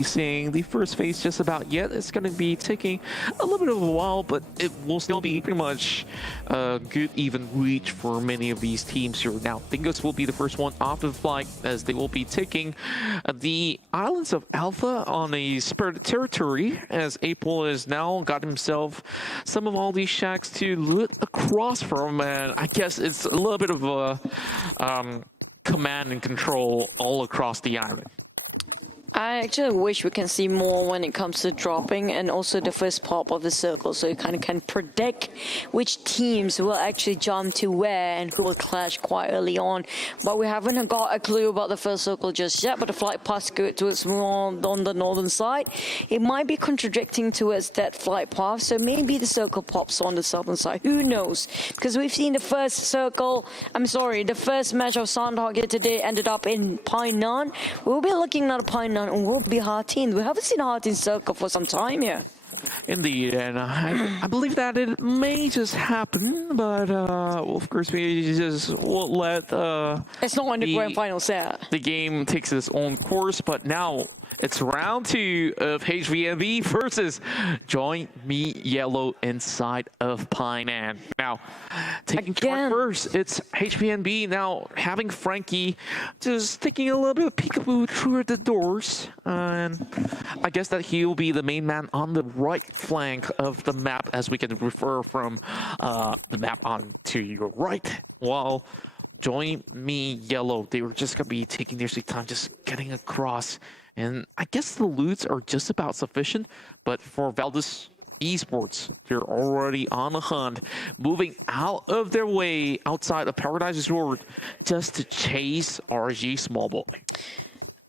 seeing the first phase just about yet. It's going to be taking a little bit of a while, but it will still be pretty much a good even reach for many of these teams here. Now, Dingus will be the first one off the flight as they will be taking the islands of Alpha on a spirited territory, as April has now got himself some of all these shacks to loot across from, and I guess it's a little bit of a command and control all across the island. I actually wish we can see more when it comes to dropping and also the first pop of the circle, so you kind of can predict which teams will actually jump to where and who will clash quite early on. But we haven't got a clue about the first circle just yet, but the flight path towards more on the northern side. It might be contradicting towards that flight path, so maybe the circle pops on the southern side. Who knows? Because we've seen the first match of Sandhog here today ended up in Painan. We'll be looking at Painan and will be Hartin. We haven't seen Hartin circle for some time here. Indeed, and I believe that it may just happen, but of course we just won't let it's not in the grand final set. The game takes its own course, but now it's round 2 of HVMB versus Join Me Yellow inside of Painan. Now, taking charge first, it's HVMB now having Frankie just taking a little bit of peekaboo through the doors, and I guess that he'll be the main man on the right flank of the map, as we can refer from the map on to your right, while Join Me Yellow, they were just going to be taking their sweet time just getting across, and I guess the loots are just about sufficient, but for Valdez Esports, they're already on the hunt, moving out of their way outside of Paradise Resort just to chase RG Small Boy.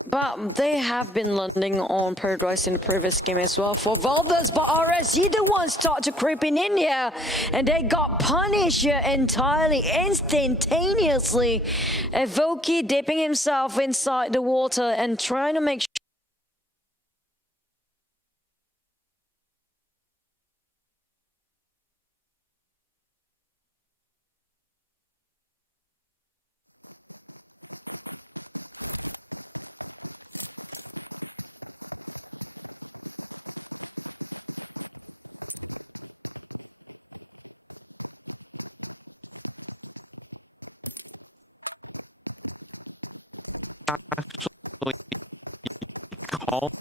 But they have been landing on Paradise in the previous game as well for Valdez, but RSG the ones start to creeping in here, and they got punished here entirely, instantaneously. Evoki dipping himself inside the water and trying to make sure call.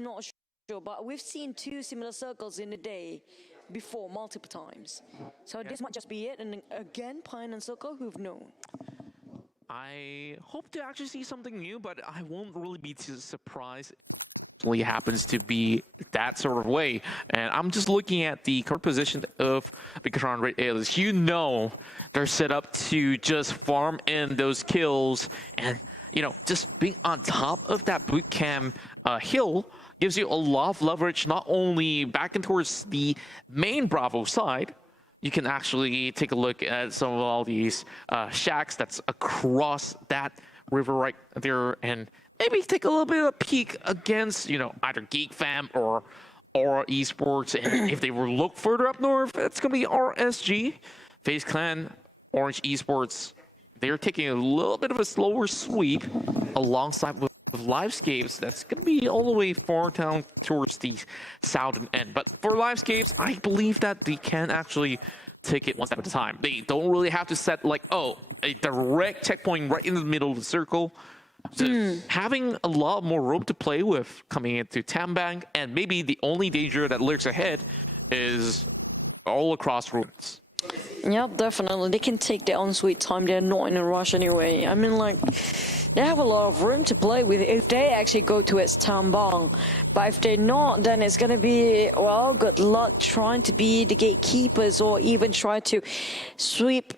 not sure, but we've seen 2 similar circles in a day before multiple times. So this might just be it, and again, Pine and Circle, who've known. I hope to actually see something new, but I won't really be too surprised. It really happens to be that sort of way. And I'm just looking at the current position of Bigotron Red Aliens. You know they're set up to just farm in those kills, and you know, just being on top of that boot camp hill gives you a lot of leverage, not only back and towards the main Bravo side. You can actually take a look at some of all these shacks that's across that river right there, and maybe take a little bit of a peek against, you know, either Geek Fam or Aura Esports. And if they were look further up north, it's gonna be RSG, FaZe Clan, Orange Esports. They're taking a little bit of a slower sweep alongside with Livescapes. That's going to be all the way far down towards the southern end. But for Livescapes, I believe that they can actually take it one step at a time. They don't really have to set like, oh, a direct checkpoint right in the middle of the circle. Just having a lot more room to play with coming into Tambang, and maybe the only danger that lurks ahead is all across routes. Yep, definitely. They can take their own sweet time. They're not in a rush anyway. I mean, like, they have a lot of room to play with if they actually go towards Tambang. But if they're not, then it's going to be, well, good luck trying to be the gatekeepers or even try to sweep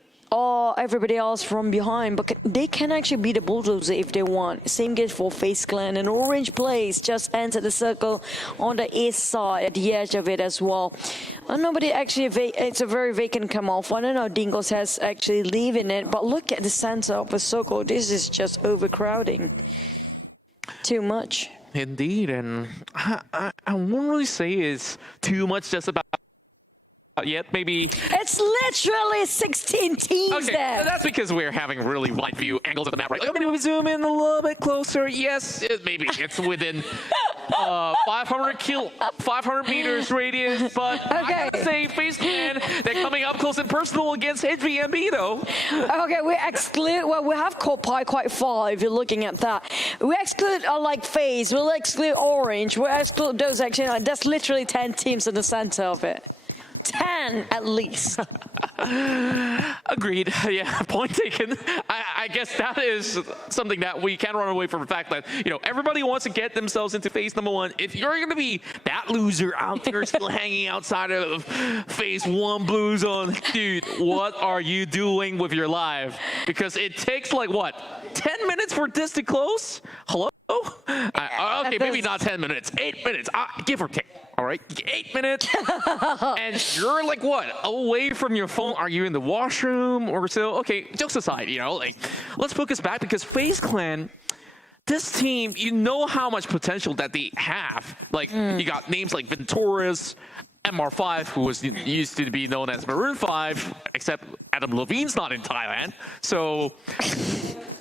everybody else from behind. But they can actually be the bulldozer if they want. Same goes for FaZe Clan, and Orange Blaze just entered the circle on the east side at the edge of it as well. And nobody actually, it's a very vacant come off. I don't know, Dingos has actually leaving it, but look at the center of the circle. This is just overcrowding. Too much. Indeed, and I won't really say it's too much just about yet. Maybe it's literally 16 teams okay, there. That's because we're having really wide view angles of the map, right? Maybe we zoom in a little bit closer. Yes, maybe it's within 500 meters radius, but I gotta say, FaZe Clan, they're coming up close and personal against HVMB though. Okay, we exclude. Well, we have Kopai quite far if you're looking at that. We exclude like FaZe. We'll exclude Orange. We'll exclude those actually. Like, that's literally 10 teams in the center of it. 10 at least. Agreed. Yeah, point taken. I guess that is something that we can't run away from the fact that, you know, everybody wants to get themselves into phase number 1. If you're going to be that loser out there still hanging outside of phase 1 blue zone, dude, what are you doing with your life? Because it takes like, what, 10 minutes for this to close? Hello? Okay, maybe not 10 minutes. 8 minutes, give or take. All right, 8 minutes, and you're like what, away from your phone? Are you in the washroom or so? Okay, jokes aside, you know, like let's focus back because FaZe Clan, this team, you know how much potential that they have. Like you got names like Venturas, MR5, who was used to be known as Maroon 5, except Adam Levine's not in Thailand. So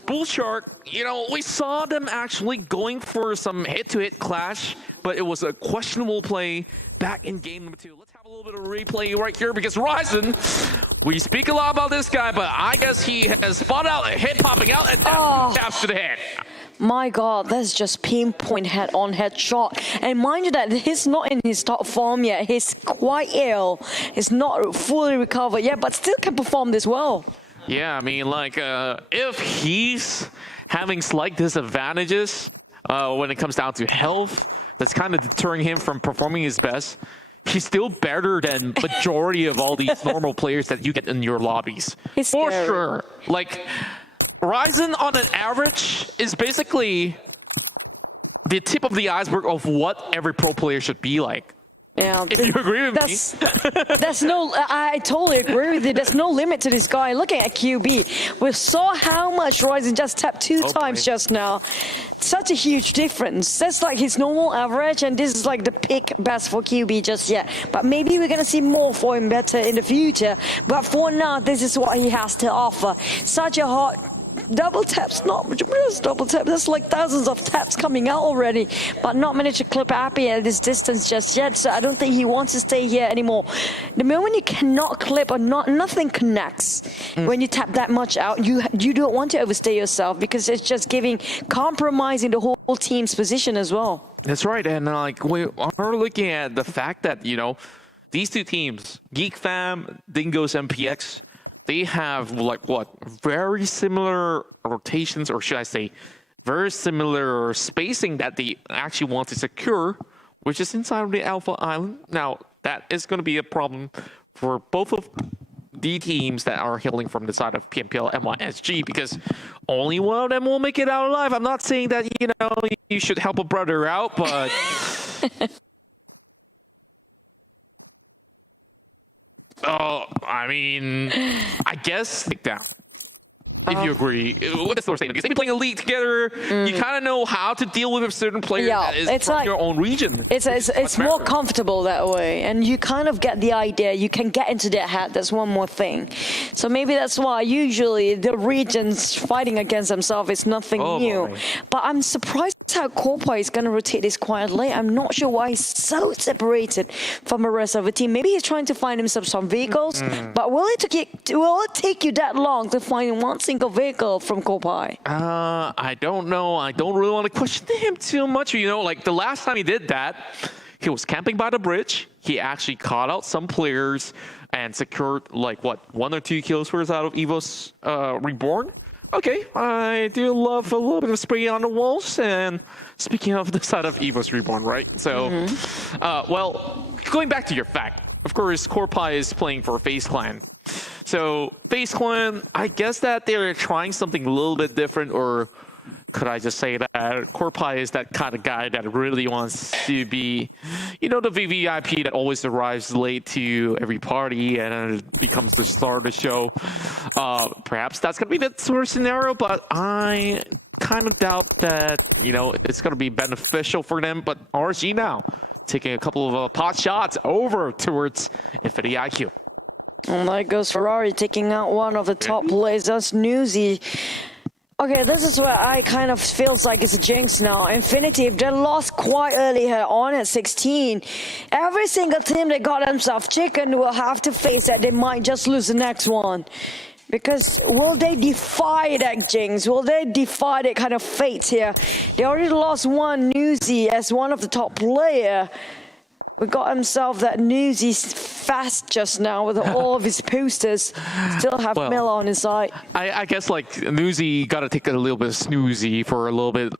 Bullshark, you know, we saw them actually going for some hit-to-hit clash, but it was a questionable play back in game number 2. Let's have a little bit of replay right here because Ryzen, we speak a lot about this guy, but I guess he has spotted out a hit popping out and taps to the head. My God, that's just pinpoint head-on headshot. And mind you that he's not in his top form yet. He's quite ill. He's not fully recovered yet, but still can perform this well. Yeah, I mean, like, if he's having slight disadvantages when it comes down to health, that's kind of deterring him from performing his best, he's still better than majority of all these normal players that you get in your lobbies. For sure. Like, Ryzen on an average is basically the tip of the iceberg of what every pro player should be like. Yeah, if you agree with me. I totally agree with you. There's no limit to this guy. Looking at QB, we saw how much Ryzen just tapped 2 times just now. Such a huge difference. That's like his normal average, and this is like the peak best for QB just yet. But maybe we're gonna see more for him better in the future. But for now, this is what he has to offer. Such a hot double taps, not just double tap. There's like thousands of taps coming out already, but not managed to clip Happy at this distance just yet. So I don't think he wants to stay here anymore. The moment you cannot clip or nothing connects, when you tap that much out, you don't want to overstay yourself because it's just compromising the whole team's position as well. That's right, and like we are looking at the fact that, you know, these two teams, Geek Fam, Dingoes, MPX, they have like what, very similar rotations, or should I say very similar spacing that they actually want to secure, which is inside of the Alpha Island. Now that is going to be a problem for both of the teams that are hailing from the side of PMPL and SG, because only one of them will make it out alive. I'm not saying that, you know, you should help a brother out, but I mean, I guess like that. If you agree with the statement, because they've been playing a league together, you kind of know how to deal with a certain player that is from your own region. It's more comfortable that way, and you kind of get the idea. You can get into their head. That's one more thing. So maybe that's why usually the regions fighting against themselves is nothing new. Boy. But I'm surprised how Corpa is going to rotate this quite late. I'm not sure why he's so separated from the rest of the team. Maybe he's trying to find himself some vehicles, but will it take you that long to find one single vehicle from Kopai? I don't know. I don't really want to question him too much. You know, like the last time he did that, he was camping by the bridge. He actually caught out some players and secured like what, 1 or 2 kills for us out of Evo's Reborn. Okay, I do love a little bit of spray on the walls. And speaking of the side of Evo's Reborn, right? So, well, going back to your fact, of course, Corpai is playing for FaZe Clan. So FaZe Clan, I guess that they're trying something a little bit different, or could I just say that Corpai is that kind of guy that really wants to be, you know, the VVIP that always arrives late to every party and becomes the star of the show. Perhaps that's going to be the sort of scenario, but I kind of doubt that, it's going to be beneficial for them. But RSG now taking a couple of pot shots over towards Infinity IQ. And there goes Ferrari taking out one of the top players. That's Newsy. Okay, this is where I kind of feels like it's a jinx now. Infinity, if they lost quite early here on at 16, every single team that got themselves chicken will have to face that they might just lose the next one. Because will they defy that jinx? Will they defy that kind of fate here? They already lost one Newsy as one of the top player. We got himself that Newsy's fast just now with all of his posters. Still have Miller on his side. I guess Newsy got to take a little bit of snoozy for a little bit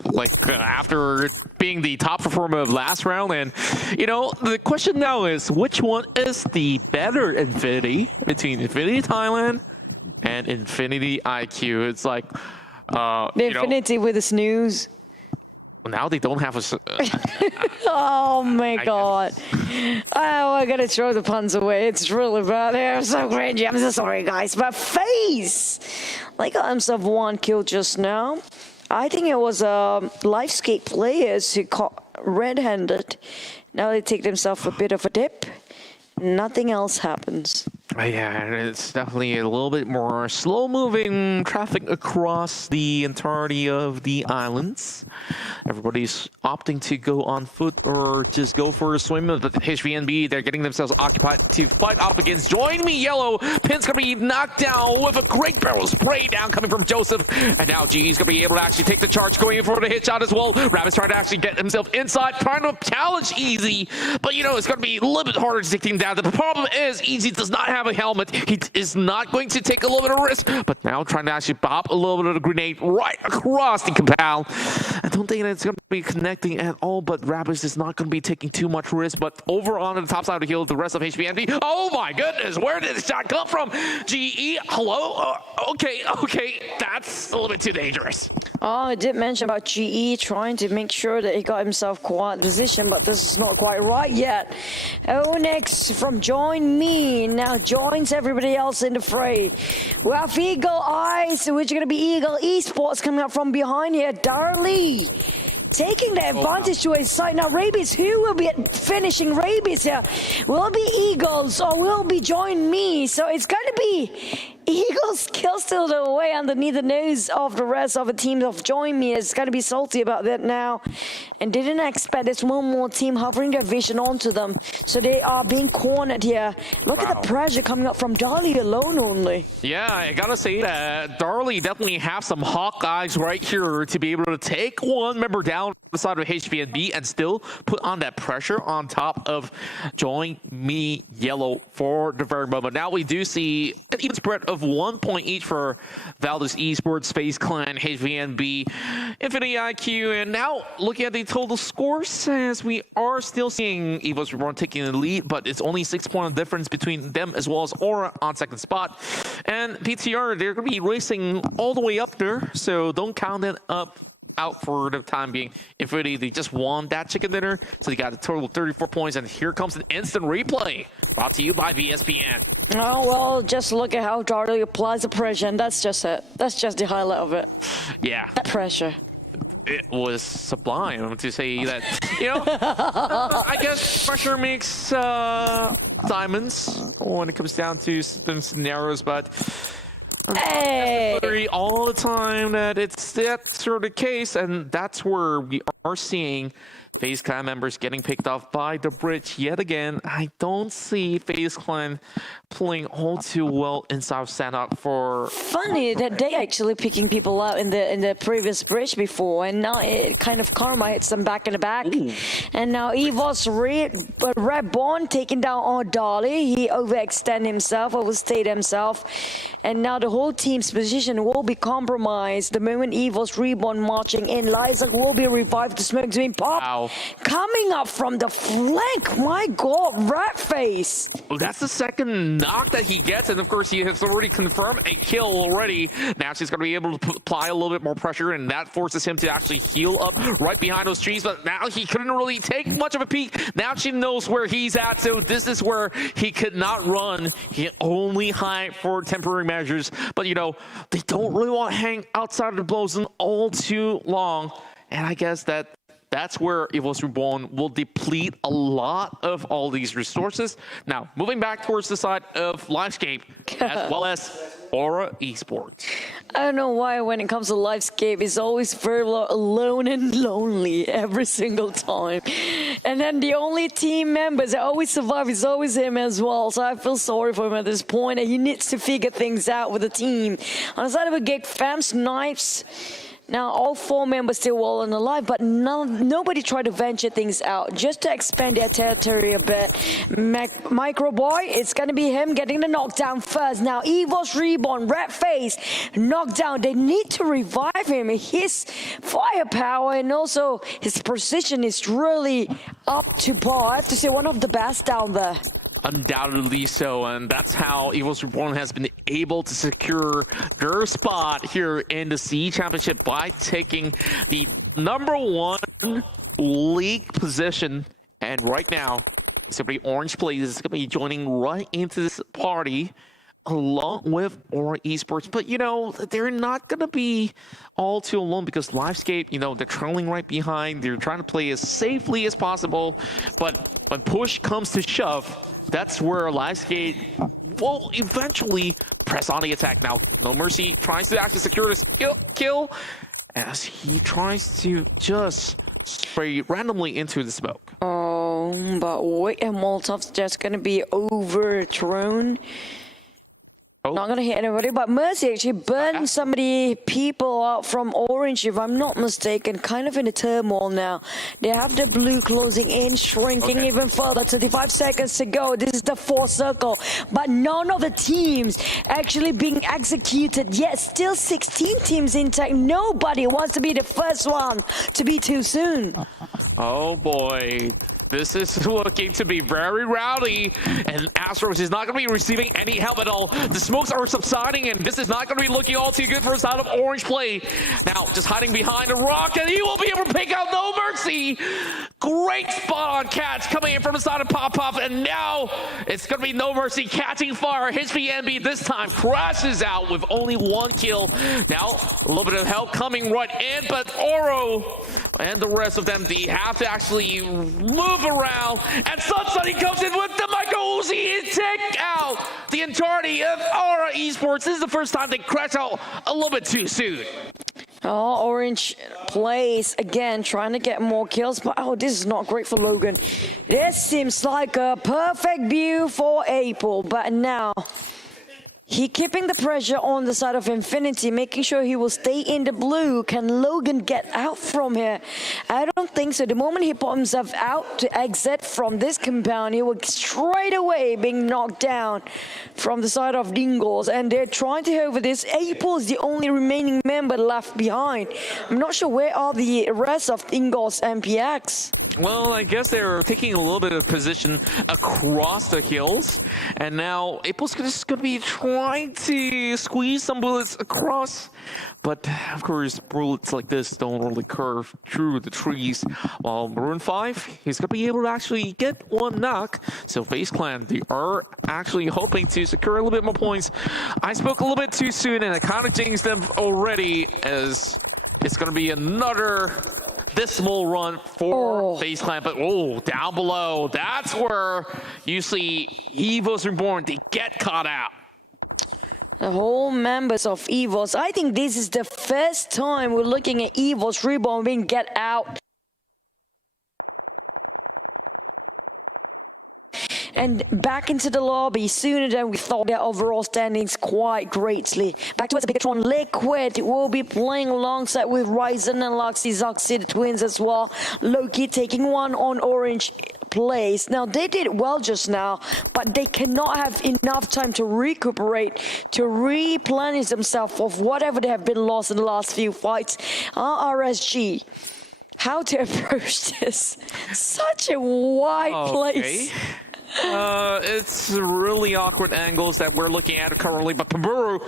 after being the top performer of last round. And, the question now is which one is the better Infinity between Infinity Thailand and Infinity IQ? It's like, the Infinity with a snooze. Now they don't have a... Oh my god. I gotta throw the puns away. It's really bad here. I'm so cringy. I'm so sorry, guys. But FaZe! They got himself one kill just now. I think it was Lifescape players who caught red-handed. Now they take themselves a bit of a dip. Nothing else happens. Yeah, it's definitely a little bit more slow-moving traffic across the entirety of the islands. Everybody's opting to go on foot or just go for a swim. But HVNB, they're getting themselves occupied to fight off against Join Me Yellow. Pin's gonna be knocked down with a great barrel spray down coming from Joseph. And now GE's gonna be able to actually take the charge, going in for the hit shot as well. Rabbit's trying to actually get himself inside, trying to challenge Easy. But it's gonna be a little bit harder to take him down. The problem is Easy does not have a helmet. He is not going to take a little bit of risk, but now trying to actually pop a little bit of a grenade right across the compound. I don't think it's going to be connecting at all, but Rabbids is not going to be taking too much risk. But over on the top side of the hill, the rest of HBND. Oh my goodness, where did the shot come from? GE, hello? Okay, that's a little bit too dangerous. Oh, I did mention about GE trying to make sure that he got himself quad position, but this is not quite right yet. Onyx from Join Me now joins everybody else in the fray. We have Eagle Eyes, which are going to be Eagle Esports coming up from behind here. Darley taking the advantage to his side. Now Rabies, who will be finishing Rabies here? Will be Eagles or will be Join Me? So it's going to be Eagles kill still away underneath the nose of the rest of the team of Join Me. It's going to be salty about that now. And didn't expect there's one more team hovering their vision onto them. So they are being cornered here. Look at the pressure coming up from Darley alone only. Yeah, I gotta say that Darley definitely have some hawk eyes right here to be able to take one member down the side of HBNB and still put on that pressure on top of Join Me Yellow for the very moment. Now we do see an even spread of 1 point each for Valdez Esports, FaZe Clan, HVNB, Infinity IQ, and now looking at the total scores, as we are still seeing Evo's Reborn taking the lead, but it's only 6-point difference between them as well as Aura on second spot. And PTR, they're going to be racing all the way up there, so don't count it out for the time being. Infinity, they just won that chicken dinner, so they got a total of 34 points, and here comes an instant replay brought to you by BSPN. Oh, well, just look at how Darley applies the pressure, and that's just it. That's just the highlight of it. Yeah. That pressure. It was sublime to say that, I guess pressure makes diamonds when it comes down to some scenarios, but all the time that it's that sort of case, and that's where we are seeing FaZe Clan members getting picked off by the bridge yet again. I don't see FaZe Clan playing all too well in South Sanok for... Funny that they actually picking people out in the previous bridge before, and now it kind of karma hits them back in the back. Ooh. And now Evos Reborn taking down on Dolly. He overextended himself, overstayed himself, and now the whole team's position will be compromised. The moment Evos Reborn marching in, Liza will be revived like the smoke being popped. Wow. Coming up from the flank. My God, rat face. Well, that's the second knock that he gets in the first. He has already confirmed a kill already. Now she's going to be able to apply a little bit more pressure, and that forces him to actually heal up right behind those trees. But now he couldn't really take much of a peek. Now she knows where he's at, so this is where he could not run. He can only hide for temporary measures. But, you know, they don't really want to hang outside of the blow zone all too long. And I guess that's where Evil's Reborn will deplete a lot of all these resources. Now, moving back towards the side of Livescape, as well as Aura Esports. I don't know why when it comes to Livescape, it's always very alone and lonely every single time. And then the only team members that always survive is always him as well. So I feel sorry for him at this point. And he needs to figure things out with the team. On the side of a gate, Fam Snipes. Now, all 4 members still well and alive, but nobody tried to venture things out just to expand their territory a bit. Micro Boy, it's going to be him getting the knockdown first. Now, Evil's Reborn, Red Face, knockdown. They need to revive him. His firepower and also his precision is really up to par. I have to say, one of the best down there. Undoubtedly so, and that's how Evil's Reborn has been able to secure their spot here in the CE Championship by taking the #1 league position. And right now, it's going to be Orange Blaze is going to be joining right into this party along with Aura Esports. But, you know, they're not going to be all too alone because Livescape, you know, they're trailing right behind. They're trying to play as safely as possible. But push comes to shove. That's where Livescape will eventually press on the attack. Now, No Mercy tries to actually secure this kill as he tries to just spray randomly into the smoke. Oh, but wait, and Molotov's just going to be overthrown. Not going to hit anybody, but Mercy actually burned some of the people out from Orange, if I'm not mistaken, kind of in a turmoil now. They have the blue closing in, shrinking even further. 35 seconds to go. This is the 4th circle, but none of the teams actually being executed yet. Still 16 teams intact. Nobody wants to be the first one to be too soon. Oh boy, this is looking to be very rowdy, and Astros is not going to be receiving any help at all. The smokes are subsiding, and this is not going to be looking all too good for a side of Orange Play. Now, just hiding behind the rock, and he will be able to pick out No Mercy. Great spot on Catch coming in from the side of Pop, and now it's going to be No Mercy catching fire. His PNB this time crashes out with only 1 kill. Now, a little bit of help coming right in, but Oro and the rest of them, they have to actually move around. And Sunsunny comes in with the Michael Uzi and take out the entirety of Aura Esports. This is the first time they crash out a little bit too soon. Oh, Orange plays again, trying to get more kills, but oh, this is not great for Logan. This seems like a perfect view for April, but now he keeping the pressure on the side of Infinity, making sure he will stay in the blue. Can Logan get out from here? I don't think so. The moment he put himself out to exit from this compound, he will straight away being knocked down from the side of Dingles. And they're trying to over this. April is the only remaining member left behind. I'm not sure where are the rest of Dingles and PX. Well, I guess they're taking a little bit of position across the hills. And now April's just going to be trying to squeeze some bullets across. But, of course, bullets like this don't really curve through the trees. While Maroon 5, he's going to be able to actually get 1 knock. So FaZe Clan, they are actually hoping to secure a little bit more points. I spoke a little bit too soon, and I kind of jinxed them already, as it's going to be another dismal run for FaZe Clan. But, down below, that's where you see Evil's Reborn. They get caught out. The whole members of Evils. I think this is the first time we're looking at Evils Reborn being get out. And back into the lobby sooner than we thought. Their overall standings quite greatly. Back towards the Bigatron, Liquid will be playing alongside with Ryzen and Luxy Zoxy, the twins as well. Loki taking 1 on Orange Place. Now, they did well just now, but they cannot have enough time to recuperate, to replenish themselves of whatever they have been lost in the last few fights. RSG how to approach this. Such a wide place. It's really awkward angles that we're looking at currently, but Pubg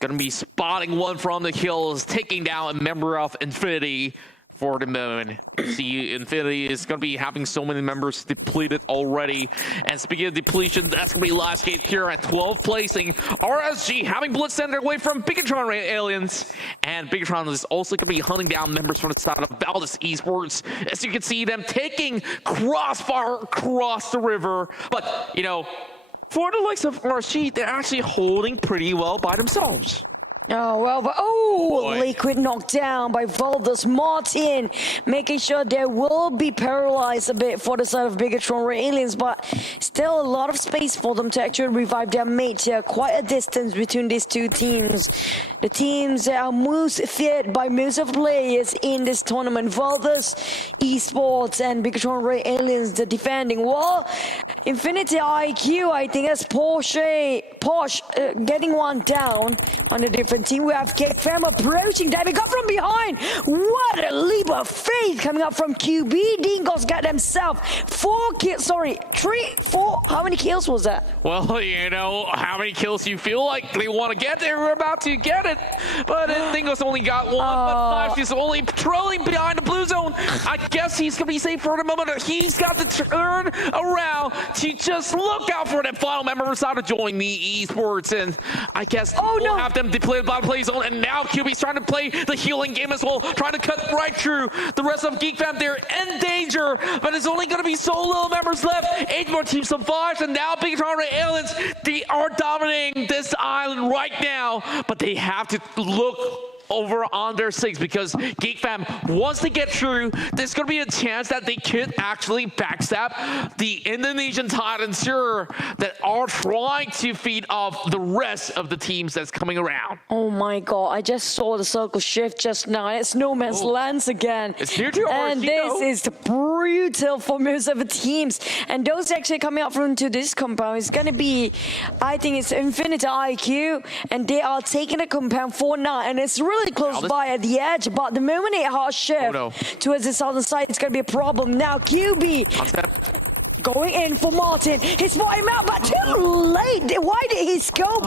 gonna be spotting one from the hills, taking down a member of Infinity for the moon. See, Infinity is going to be having so many members depleted already. And speaking of depletion, that's going to be last game here at 12th placing. RSG having blitzed their way from Bigatron Ray Aliens. And Bigatron is also going to be hunting down members from the side of Valdez Esports. As you can see them taking Crossfire across the river. But, you know, for the likes of RSG, they're actually holding pretty well by themselves. Oh, well, but Liquid knocked down by Valdez Martin, making sure they will be paralyzed a bit for the side of Bigatron Ray Aliens, but still a lot of space for them to actually revive their mates here. Quite a distance between these two teams. The teams that are most feared by most of the players in this tournament, Valdez Esports and Bigatron Ray Aliens, the defending. Well, Infinity IQ, I think that's Porsche getting one down on a different team. We have KFM approaching. There we go from behind. What a leap of faith coming up from QB. Dingos got himself 4 kills. Sorry, 3, 4. How many kills was that? Well, you know, how many kills you feel like they want to get there. We're about to get it. But Dingos only got 1. But 5 is only trailing behind the blue zone. I guess he's going to be safe for the moment. He's got to turn around to just look out for that final member side to join the esports. And I guess we'll have them deployed by play zone, and now QB's trying to play the healing game as well, trying to cut right through the rest of Geek Fam. They're in danger, but it's only going to be so little members left. 8 more teams survived, and now Bigatron Ray Aliens, they are dominating this island right now, but they have to look over on their 6 because Geek Fam wants to get through. There's going to be a chance that they could actually backstab the Indonesian Titans here that are trying to feed off the rest of the teams that's coming around. Oh my god, I just saw the circle shift just now. It's no man's lands again. It's near to and this is brutal for most of the teams. And those actually coming out from to this compound is going to be, I think it's Infinity IQ, and they are taking the compound for now, and it's really close by at the edge, but the moment it hard shift towards the southern side, it's going to be a problem. Now QB going in for Martin. He's spotting him out, but too late. Why did he scope?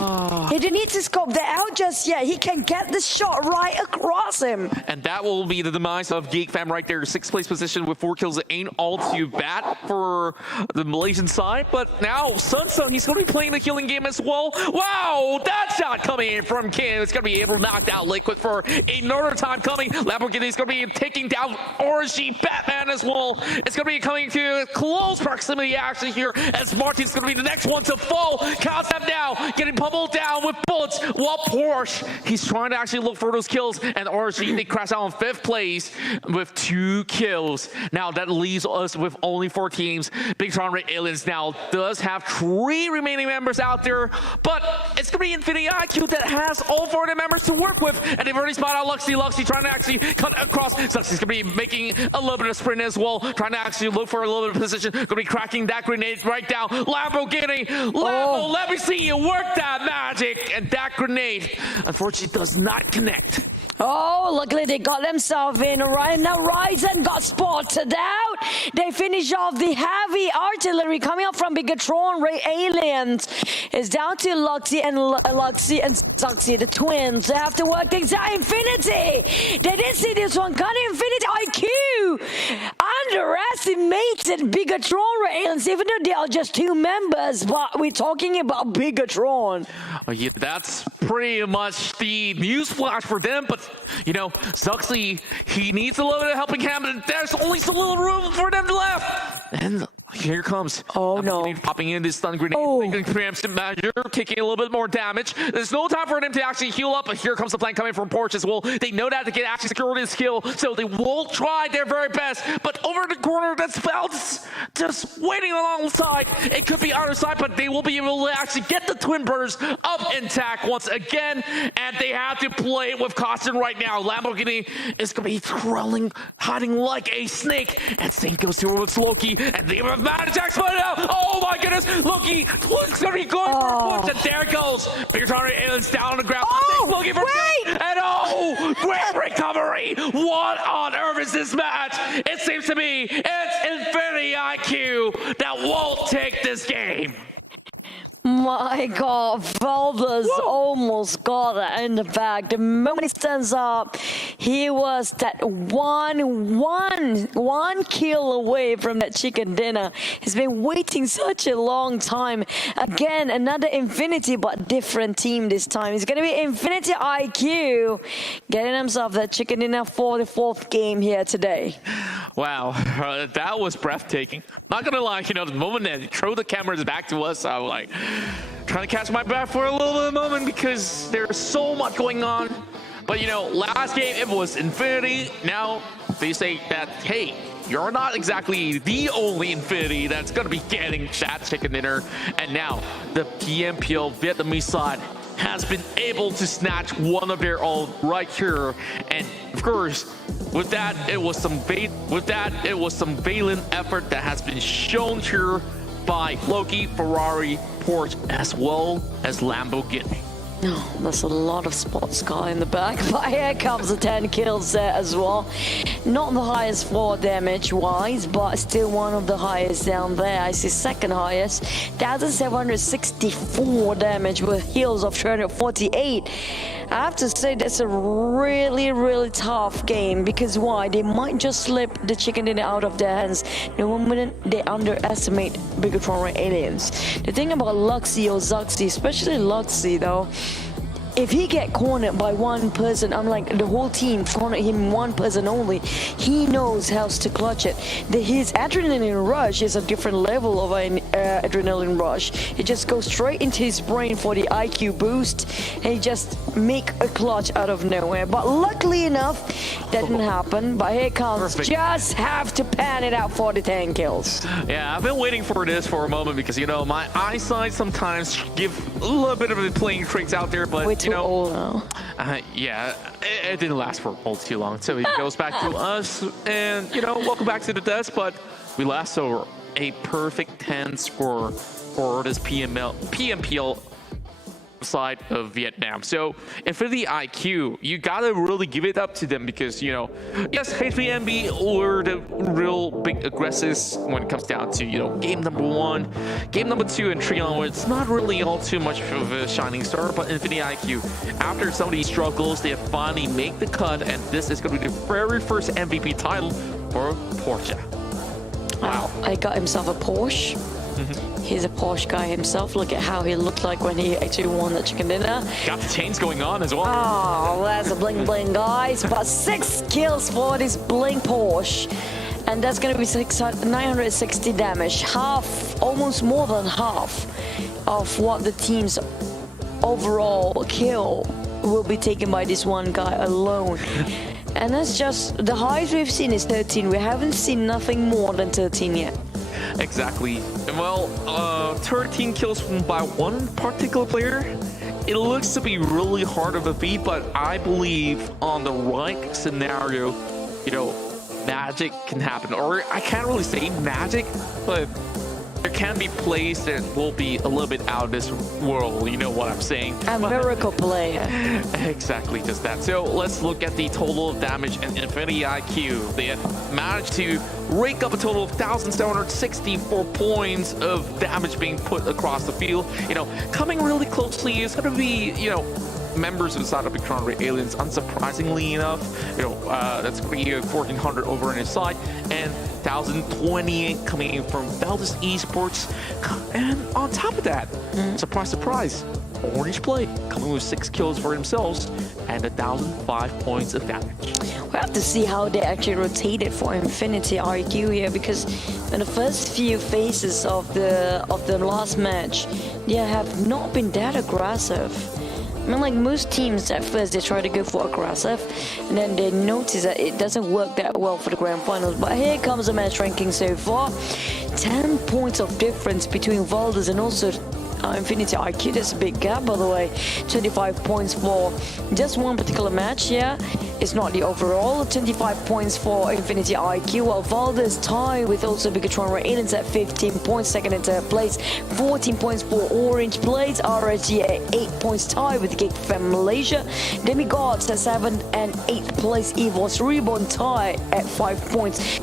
He didn't need to scope that out just yet. He can get the shot right across him. And that will be the demise of Geek Fam right there. 6th place position with 4 kills. It ain't all too bad for the Malaysian side, but now Sun, he's going to be playing the killing game as well. Wow, that shot coming in from Kim. It's going to be able to knock down Liquid for another time coming. Lamborghini's going to be taking down RG Batman as well. It's going to be coming to close proximity action here as Martin's going to be the next one to fall. Concept now getting pummeled down with bullets while Porsche, he's trying to actually look for those kills, and RG, they crash out on 5th place with 2 kills. Now that leaves us with only 4 teams. Bigatron Ray Aliens now does have 3 remaining members out there, but it's going to be Infinity IQ that has all 4 of the members to work with, and they've already spotted out Luxy trying to actually come across. Luxy's going to be making a little bit of sprint as well, trying to actually look for a little bit of position. Going to be cracking that grenade right down. Lamborghini, Lambo, let me see you work that magic. And that grenade, unfortunately, does not connect. Oh, luckily they got themselves in right now. Ryzen got spotted out. They finish off the heavy artillery coming up from Bigatron Ray Aliens. It's down to Luxy and Suxy, the twins. They have to work things out. Infinity. They did see this one. Got Infinity IQ. Underestimated Bigatron Ray Aliens, even though they are just 2 members. But we're talking about Bigatron. Oh, yeah, that's pretty much the news flash for them, but you know, Suxy, he needs a little bit of helping hand, but there's only so little room for them left. And here comes. Oh no. Popping in this stun grenade, making preemptive measure, kicking a little bit more damage. There's no time for them to actually heal up, but here comes the flank coming from Porsche as well. They know that they can actually secure this kill, so they will try their very best. But over in the corner, that's Feltz just waiting alongside. It could be our side, but they will be able to actually get the twin burst up intact once again, and they have to play it with caution right now. Lamborghini is going to be trailing, hiding like a snake, and Saint goes towards Loki, and they give him a bad attack spot now. Oh my goodness, Loki's going to be going for a push, and there goes Bigatron Aliens down on the ground. Loki for and great recovery. What on earth nervous this match. It seems to me it's Infinity IQ that won't take this game. My God, Valdez almost got it in the bag. The moment he stands up, he was that one kill away from that chicken dinner. He's been waiting such a long time. Again, another Infinity, but different team this time. It's going to be Infinity IQ getting himself that chicken dinner for the 4th game here today. Wow, that was breathtaking. Not gonna lie, the moment that he threw the cameras back to us, I was like trying to catch my breath for a little moment because there's so much going on. But last game it was Infinity. Now they say that, hey, you're not exactly the only Infinity that's gonna be getting that chicken dinner. And now the PMPL Vietnamese side has been able to snatch one of their own right here. And of course, with that, it was some valiant effort that has been shown here by Loki, Ferrari, Porsche, as well as Lamborghini. Oh, there's a lot of sports car in the back, but here comes the 10 kills there as well. Not the highest for damage wise, but still one of the highest down there. I see second highest, 1,764 damage with heals of 348. I have to say that's a really tough game because why? They might just slip the chicken dinner out of their hands the moment they underestimate Bigatron Red Aliens. The thing about Luxie or Zuxie, especially Luxie though, if he get cornered by one person, I'm like the whole team cornered him, one person only, he knows how to clutch it. His adrenaline rush is a different level of an adrenaline rush. It just goes straight into his brain for the IQ boost and he just make a clutch out of nowhere. But luckily enough, that didn't happen. But here comes, just have to pan it out for the 10 kills. Yeah, I've been waiting for this for a moment because, my eyesight sometimes give a little bit of the playing tricks out there, but yeah, it didn't last for all too long. So it goes back to us, and welcome back to the desk. But we last saw a perfect 10 score for this PMPL side of Vietnam. So Infinity IQ, you gotta really give it up to them because yes, HVMB were the real big aggressors when it comes down to game number 1, game number 2 and 3 onwards. Not really all too much of a shining star, but Infinity IQ, after some of these struggles, they finally make the cut, and this is gonna be the very first MVP title for Porsche. Wow. I got himself a Porsche. He's a Porsche guy himself. Look at how he looked like when he actually won the chicken dinner. Got the chains going on as well. Oh, that's a bling bling, guys. But 6 kills for this bling Porsche. And that's going to be 960 damage. Half, almost more than half of what the team's overall kill will be taken by this one guy alone. And that's just, the highest we've seen is 13. We haven't seen nothing more than 13 yet. Exactly. Well, 13 kills by one particular player. It looks to be really hard of a feat, but I believe on the right scenario, magic can happen. Or I can't really say magic, but there can be plays that will be a little bit out of this world. You know what I'm saying? A miracle player. Exactly, just that. So let's look at the total damage and Infinity IQ. They have managed to rake up a total of 1,764 points of damage being put across the field. Coming really closely is going to be, members of the side of Bigatron Red Aliens, unsurprisingly enough. That's 1,400 over on his side, and 1,028 coming in from Valdez Esports. And on top of that, surprise, surprise, Orange Play coming with 6 kills for themselves and 1,005 points of damage. We have to see how they actually rotated for Infinity IQ here, because in the first few phases of the last match, they have not been that aggressive. I mean, like most teams at first, they try to go for aggressive, and then they notice that it doesn't work that well for the grand finals. But here comes the match ranking so far. 10 points of difference between Valdez and also Infinity IQ. There's a big gap, by the way. 25 points for just one particular match, yeah. It's not the overall. 25 points for Infinity IQ, while Valdez tied with also Bigatron Red Aliens at 15 points, second and third place. 14 points for Orange Blades. RSG at 8 points tied with Gate from Malaysia. Demigods at 7th and 8th place. Evil's Reborn tied at 5 points.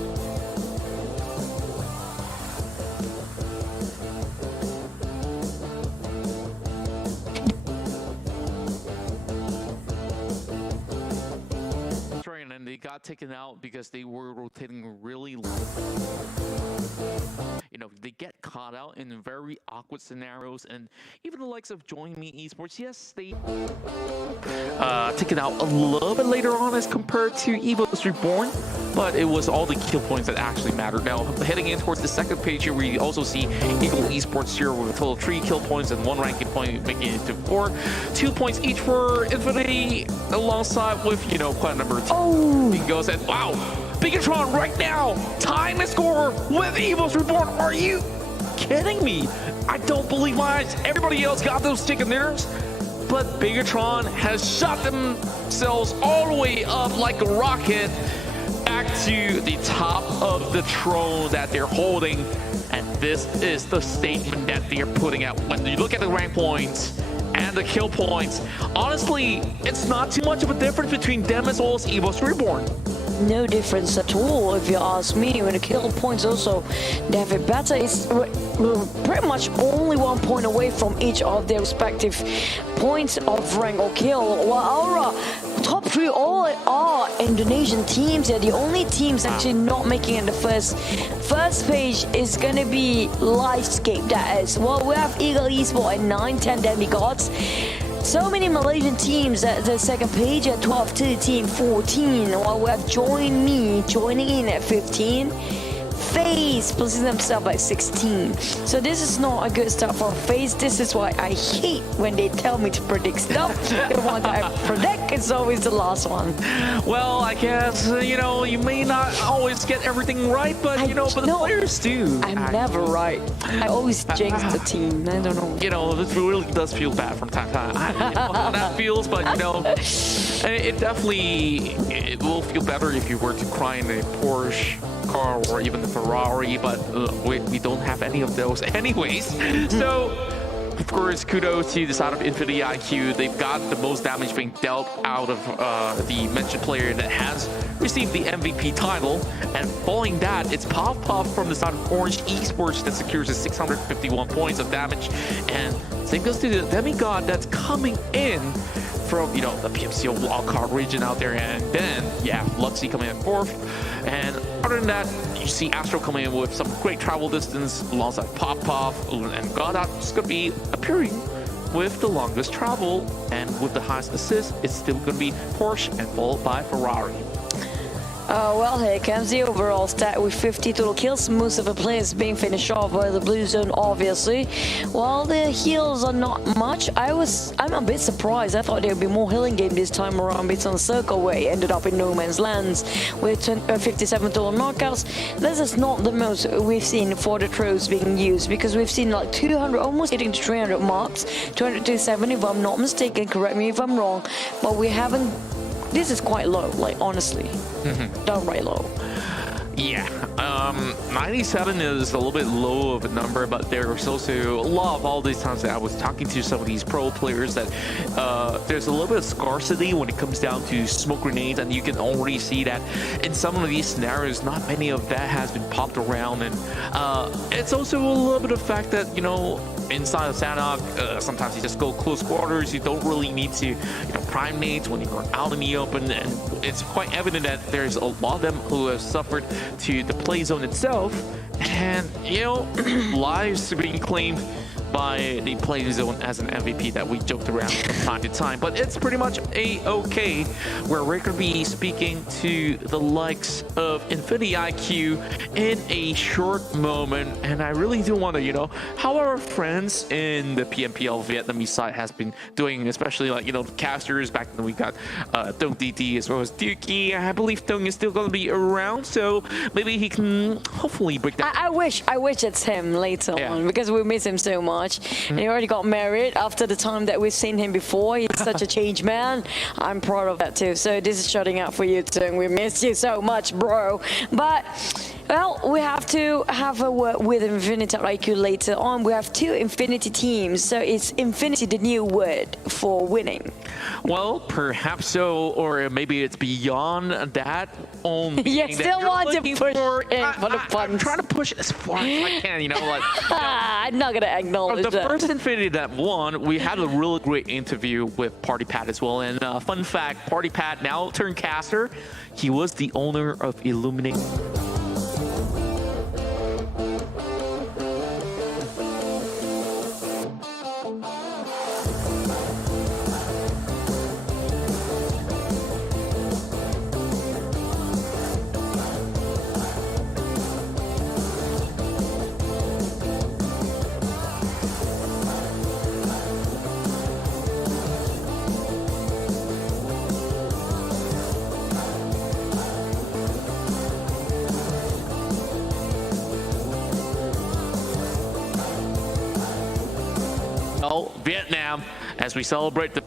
And they got taken out because they were rotating really low. You know, they get caught out in very awkward scenarios, and even the likes of Join Me Esports, yes, they taken out a little bit later on as compared to Evil's Reborn, but it was all the kill points that actually mattered. Now, heading in towards the second page here, we also see Eagle Esports here with a total of 3 kill points and 1 ranking point, making it to 4. 2 points each for Infinity, alongside with, you know, quite a number of he goes and wow, Bigatron right now, tying the score with Evil's Reborn. Are you kidding me? I don't believe my eyes. Everybody else got those chicken dinners, but Bigatron has shot themselves all the way up like a rocket back to the top of the throne that they're holding. And this is the statement that they're putting out. When you look at the rank points and the kill points, honestly, it's not too much of a difference between them as well as Evil's Reborn. No difference at all, if you ask me. When the kill points also, David Bata is pretty much only 1 point away from each of their respective points of rank or kill. While our top 3 all are Indonesian teams. They're the only teams actually not making it the first page is gonna be Livescape, that is. Well, we have Eagle Esports at 9, 10 Demigods. So many Malaysian teams at the second page at 12 to team 14, while we have Join Me joining in at 15. FaZe placing themselves at 16. So this is not a good start for FaZe. This is why I hate when they tell me to predict stuff. The one that I predict is always the last one. Well, I guess, you know, you may not always get everything right, but, but the players do. I'm never right. I always jinx the team. I don't know. You know, it really does feel bad from time to time. I don't know how that feels, but, you know, it definitely will feel better if you were to cry in a Porsche car or even the Ferrari, but we don't have any of those anyways. So, of course, kudos to the side of Infinity IQ. They've got the most damage being dealt out of the mentioned player that has received the MVP title. And following that, it's Pubg from the side of Orange Esports that secures his 651 points of damage. And same goes to the Demigod that's coming in from, you know, the PMCO wildcard region out there. And then, yeah, Luxy coming in 4th. And other than that, you see Astro coming in with some great travel distance alongside Pubg, and Godot's going to be appearing with the longest travel, and with the highest assist, it's still going to be Porsche and followed by Ferrari. Well, here comes the overall stat with 50 total kills, most of the players being finished off by the blue zone, obviously. While the heals are not much, I'm a bit surprised. I thought there would be more healing game this time around based on the circle where it ended up in no man's lands with 57 total knockouts. This is not the most we've seen for the throws being used, because we've seen like 200, almost hitting 300 marks, 270 if I'm not mistaken, correct me if I'm wrong, but we haven't. This is quite low, like, honestly. Downright low. Yeah, 97 is a little bit low of a number, but there's also a lot of all these times that I was talking to some of these pro players that there's a little bit of scarcity when it comes down to smoke grenades, and you can already see that in some of these scenarios, not many of that has been popped around. And it's also a little bit of the fact that, you know, inside of Sanhok, sometimes you just go close quarters. You don't really need to, you know, prime nades when you're out in the open, and it's quite evident that there's a lot of them who have suffered to the play zone itself, and, you know, lives being claimed by the play zone as an MVP that we joked around from time to time. But it's pretty much a-okay, where we're going to be speaking to the likes of Infinity IQ in a short moment. And I really do want to, you know, how our friends in the PMPL Vietnamese side has been doing, especially, like, you know, the casters. Back then we got Dong DD as well as Dookie. I believe Dong is still going to be around, so maybe he can hopefully break that. I wish it's him later on, because we miss him so much. much. And he already got married after the time that we've seen him before. He's such a changed man. I'm proud of that too. So this is shutting out for you too. We miss you so much, bro. But well, we have to have a word with Infinity IQ later on. We have two Infinity teams, so is Infinity the new word for winning? Well, perhaps so, or maybe it's beyond that. Yeah, still want to push in for the fun. I'm trying to push it as far as I can, you know, like. I'm not gonna acknowledge the that. first Infinity that won, we had a really great interview with Party Pat as well. And fun fact, Party Pat now turned caster. He was the owner of Illuminate. Vietnam as we celebrate the.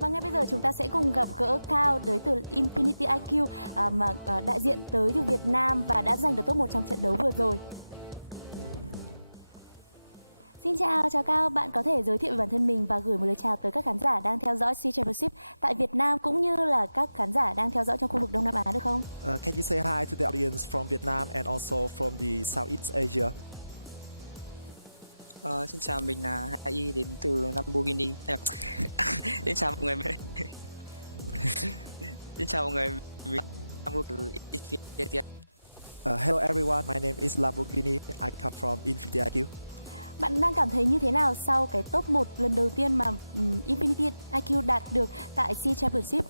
Và ngay bây giờ chúng ta sẽ cùng gặp gỡ Cao tới từ Infinity IQ đại diện tới từ Việt Nam và đã giành được top 1 trong trận đấu vừa rồi. Xin chào Cao, bạn có thể giới thiệu về bản thân mình và gửi một lời chào tới các khán giả đang theo dõi SEA Championship tại Việt Nam cũng như là các khán giả đang theo dõi trong khu vực Đông Nam Á được không? Can you say hi to the audience from Vietnam and also from the Southeast Asia? Xin chào, mình là Hai đến từ Lamborghini. Xin chào mọi người. Xin chào mọi người. Mình Lamborghini Infinity. Hello everyone, my name is Lamborghini. I come from Infinity IQ. Bạn đang cảm thấy như thế nào sau cái top 1 lần đầu tiên mà Infinity IQ đạt được tại SEA Championship?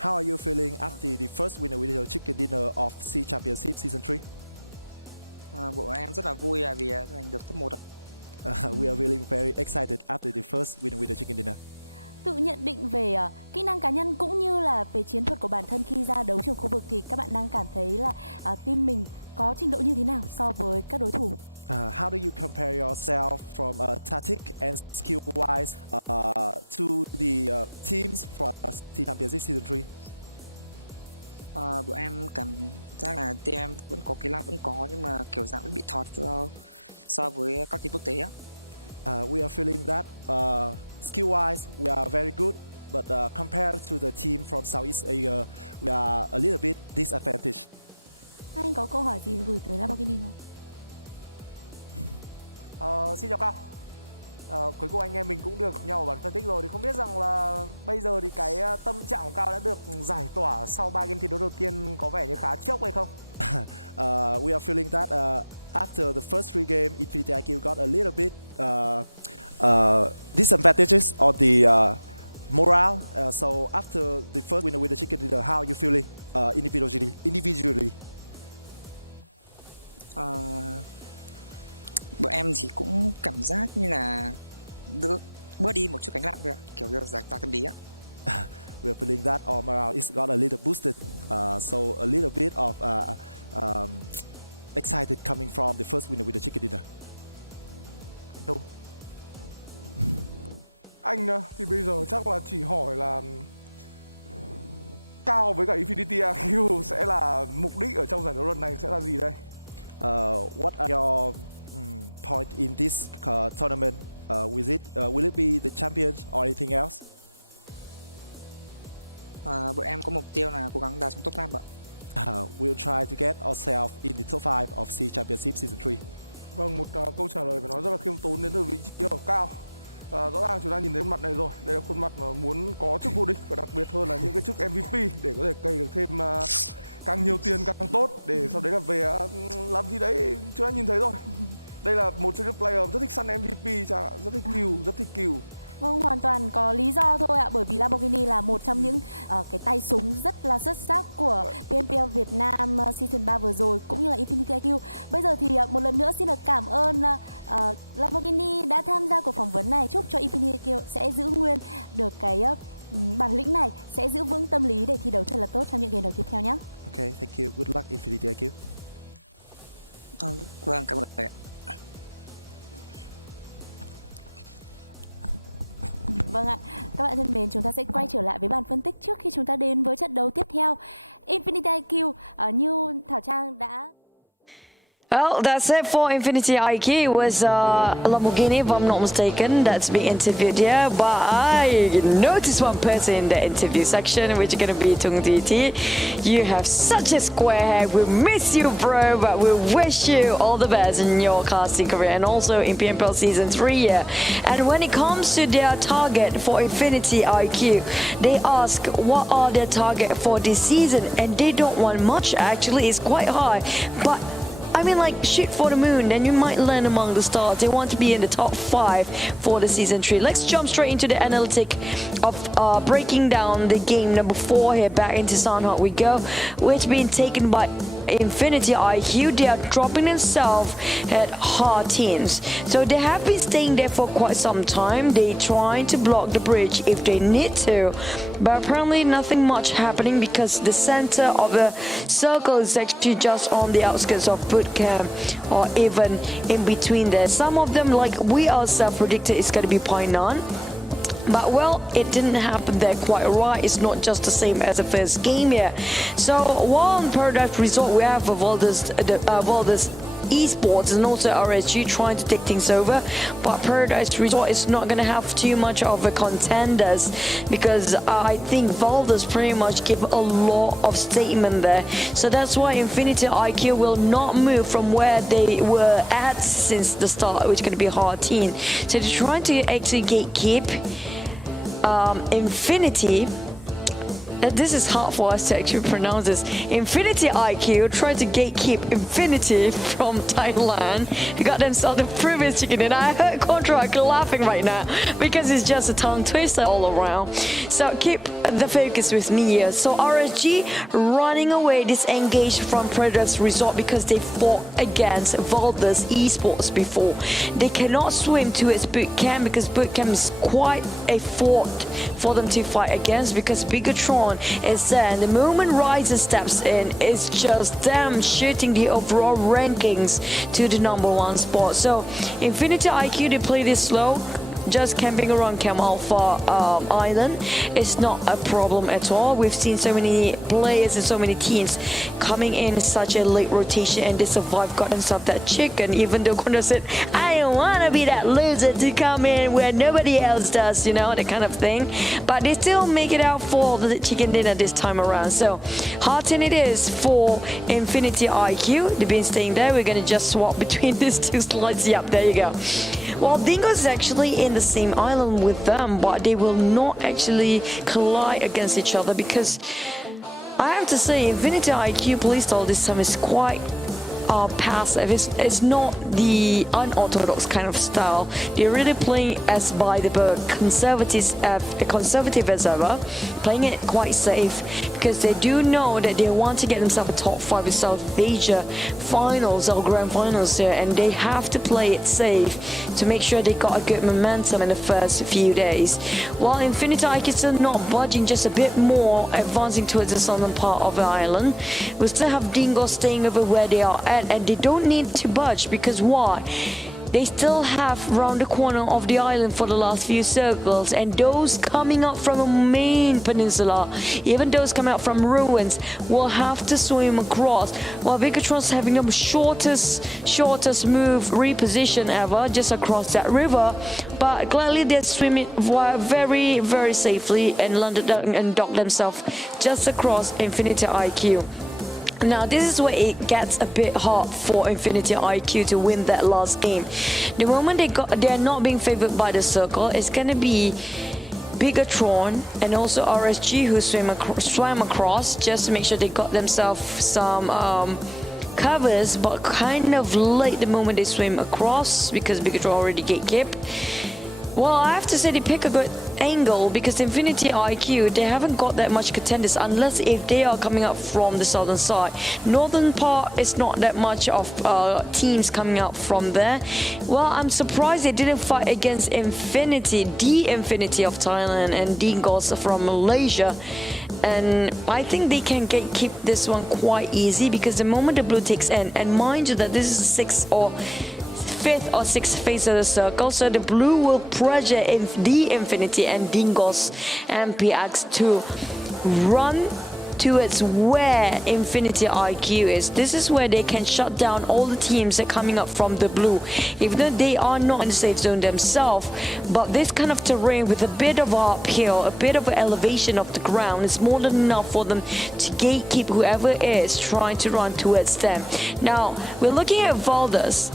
How are you feeling after the first winner with your chicken dinner of SEA Championship Season 3? Bộ em rất là vui vì giành được top 1 ạ. We are really very excited after the first winner with the chicken dinner. Tự nhận định về kỹ năng cá nhân cũng như là về chiến thuật của bản thân khi ra đấu trường khu vực thì các bạn đang cảm thấy là team mình có trình độ như thế nào so với các đối thủ? How do you compare yourself from tactic and skill wise to the teams from SEA Championship Season 3? Bọn em cảm giác là team em vẫn có kỹ năng vẫn có nhưng mà kiểu dạng vẫn bị thọt so với các team quốc tế á. We are feeling that skill wise we are very good, but compared to the team from Southeast Asia, we are a little bit disadvantaged. Hai anh có câu hỏi gì gửi tới Lamborghini không? Xin chào Cao. Cuối cùng anh em mình cũng được gặp nhau ở bản phân tích rồi thì không biết rằng là bây giờ thì cái tâm trạng của Cao đã được giải tỏa sau 3 game thi đấu đầu tiên có vẻ như khá chốc hay không? We are feeling that after the first 3 game, Infinity IQ got a little bit disadvantages on the morale. So after the first winner with the chicken dinner, how are you feeling individually? Bọn em thì cũng cảm giác như là bớt đi một chút gánh nặng thôi ạ, kiểu như giải tỏa tâm lý ạ. We are feeling that our morale is got a little boosted, so a little bit of excited coming from the first winner with the chicken dinner. Anh thì bây giờ chắc là chỉ hỏi là Cao với cả Infinity IQ sẽ là mục đích ở trong giải đấu lần này sẽ là gì đây? What are your point in this tournament? Will it be the champions or anything else? Bọn em có mục tiêu là cố gắng đạt trong top 5 ạ. We'll try to get ourselves in the top 5 of SEA Championship Season 3. Vâng, một câu trả lời phải nói rất là khiêm tốn đến từ vị trí của Cao. Rõ ràng chúng ta nhìn thấy khuôn mặt này rồi. Đây là khuôn mặt mà muốn có chức vô địch và đặc biệt hơn là những cái chức MVP để có thể cày được thêm càng nhiều tiền càng tốt để sau đấy là về làm gì đấy chúng ta nhìn thấy rồi. Đây là một trong những player rất thích săn MVP, rất thích kill. Vâng, hoàn toàn có lý do thôi ạ, bởi vì Lamborghini là một trong những cái tay súng rất là xuất sắc của PMPL Việt Nam Season 3 vừa rồi cũng như là Infinity IQ. Bây giờ thì một lần nữa xin được cảm ơn Lamborghini đã tham gia cuộc phỏng vấn này. Chúc cho Infinity IQ sẽ giữ nguyên được cái bản lĩnh này, sẽ giữ vững tâm lý để thi đấu thật là tốt trong những game đấu tiếp theo nhé. Okay, thank you. Good luck Infinity IQ. Vâng, cảm ơn ạ. Vâng ạ, các bạn thân mến, chúng ta sẽ quay trở lại với bàn phân tích trước khi chúng ta đến với trận đấu tiếp theo. Infinity IQ, như Thảo Trang đã... Well, that's it for Infinity IQ. It was Lamborghini, if I'm not mistaken, that's being interviewed here. But I noticed one person in the interview section, which is going to be Tung DT. You have such a square head. We miss you, bro, but we wish you all the best in your casting career and also in PMPL Season 3 here. And when it comes to their target for Infinity IQ, they ask what are their target for this season, and they don't want much. Actually, it's quite high, but I mean, like, shoot for the moon, then you might land among the stars. They want to be in the top 5 for the season 3. Let's jump straight into the analytic of breaking down the game number 4 here. Back into Sanhok we go, which being taken by Infinity IQ. They are dropping themselves at hard teams. So they have been staying there for quite some time. They trying to block the bridge if they need to. But apparently nothing much happening because the center of the circle is actually just on the outskirts of bootcamp or even in between there. Some of them, like we ourselves predicted, it's going to be Painan. But well, it didn't happen there quite right. It's not just the same as the first game here. So while on Paradise Resort we have Valdez Esports and also RSG trying to take things over, but Paradise Resort is not going to have too much of a contenders because I think Valdez pretty much give a lot of statement there. So that's why Infinity IQ will not move from where they were at since the start, which is going to be a hard team. So they're trying to actually gatekeep Infinity. This is hard for us to actually pronounce this. Infinity IQ tried to gatekeep Infinity from Thailand. He got themselves the previous chicken, and I heard Contract laughing right now because it's just a tongue twister all around. So keep the focus with me here. So RSG running away, disengaged from Predators Resort because they fought against Valdez Esports before. They cannot swim towards bootcamp because bootcamp is quite a fort for them to fight against because Bigatron is there, and the moment Ryzen steps in, it's just them shooting the overall rankings to the #1 spot. So Infinity IQ, they play this slow, just camping around Camp Alpha Island is not a problem at all. We've seen so many players and so many teams coming in such a late rotation, and they survived, got themselves that chicken, even though Konda said, I don't want to be that loser to come in where nobody else does, you know, that kind of thing. But they still make it out for the chicken dinner this time around. So hard 10 it is for Infinity IQ. They've been staying there. We're going to just swap between these two slides. Yep, there you go. Well, Dingo is actually in the same island with them, but they will not actually collide against each other because I have to say Infinity IQ playstyle this time is quite passive. It's not the unorthodox kind of style. They're really playing as by the book, conservative as ever, playing it quite safe because they do know that they want to get themselves a top 5 in South Asia finals or grand finals here, and they have to play it safe to make sure they got a good momentum in the first few days. While Infinity IQ is still not budging, just a bit more, advancing towards the southern part of the island. We still have Dingo staying over where they are at, and they don't need to budge because why? They still have round the corner of the island for the last few circles, and those coming up from a main peninsula, even those coming out from ruins, will have to swim across. While Bigatron's having the shortest move reposition ever just across that river, but gladly they're swimming very, very safely and landed and docked themselves just across Infinity IQ. Now this is where it gets a bit hard for Infinity IQ to win that last game. The moment they are not being favored by the circle, it's gonna be Bigatron and also RSG who swam across just to make sure they got themselves some covers, but kind of late the moment they swim across because Bigatron already gatekept. Well, I have to say they pick a good angle because Infinity IQ, they haven't got that much contenders unless if they are coming up from the southern side. Northern part is not that much of teams coming out from there. Well, I'm surprised they didn't fight against Infinity, the Infinity of Thailand and Dingos from Malaysia. And I think they can keep this one quite easy, because the moment the blue takes in, and mind you that this is fifth or sixth phase of the circle, so the blue will pressure the Infinity and Dingos and PX to run towards where Infinity IQ is. This is where they can shut down all the teams that are coming up from the blue, even though they are not in the safe zone themselves. But this kind of terrain with a bit of uphill, a bit of an elevation of the ground, is more than enough for them to gatekeep whoever is trying to run towards them. Now, we're looking at Valdez.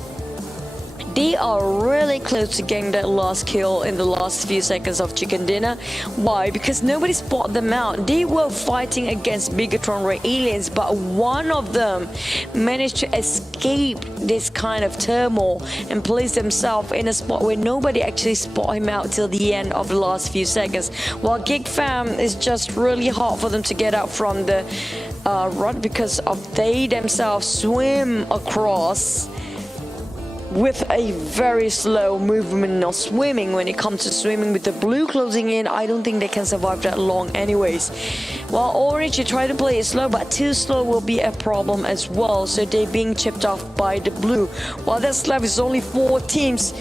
They are really close to getting that last kill in the last few seconds of Chicken Dinner. Why? Because nobody spotted them out. They were fighting against Bigatron Ray aliens, but one of them managed to escape this kind of turmoil and place themselves in a spot where nobody actually spotted him out till the end of the last few seconds. While Gig Fam is just really hard for them to get out from the run, because of they themselves swim across with a very slow movement of swimming. When it comes to swimming with the blue closing in, I don't think they can survive that long anyways. While Orange, you try to play it slow, but too slow will be a problem as well, so they're being chipped off by the blue. While that's left is only 4 teams.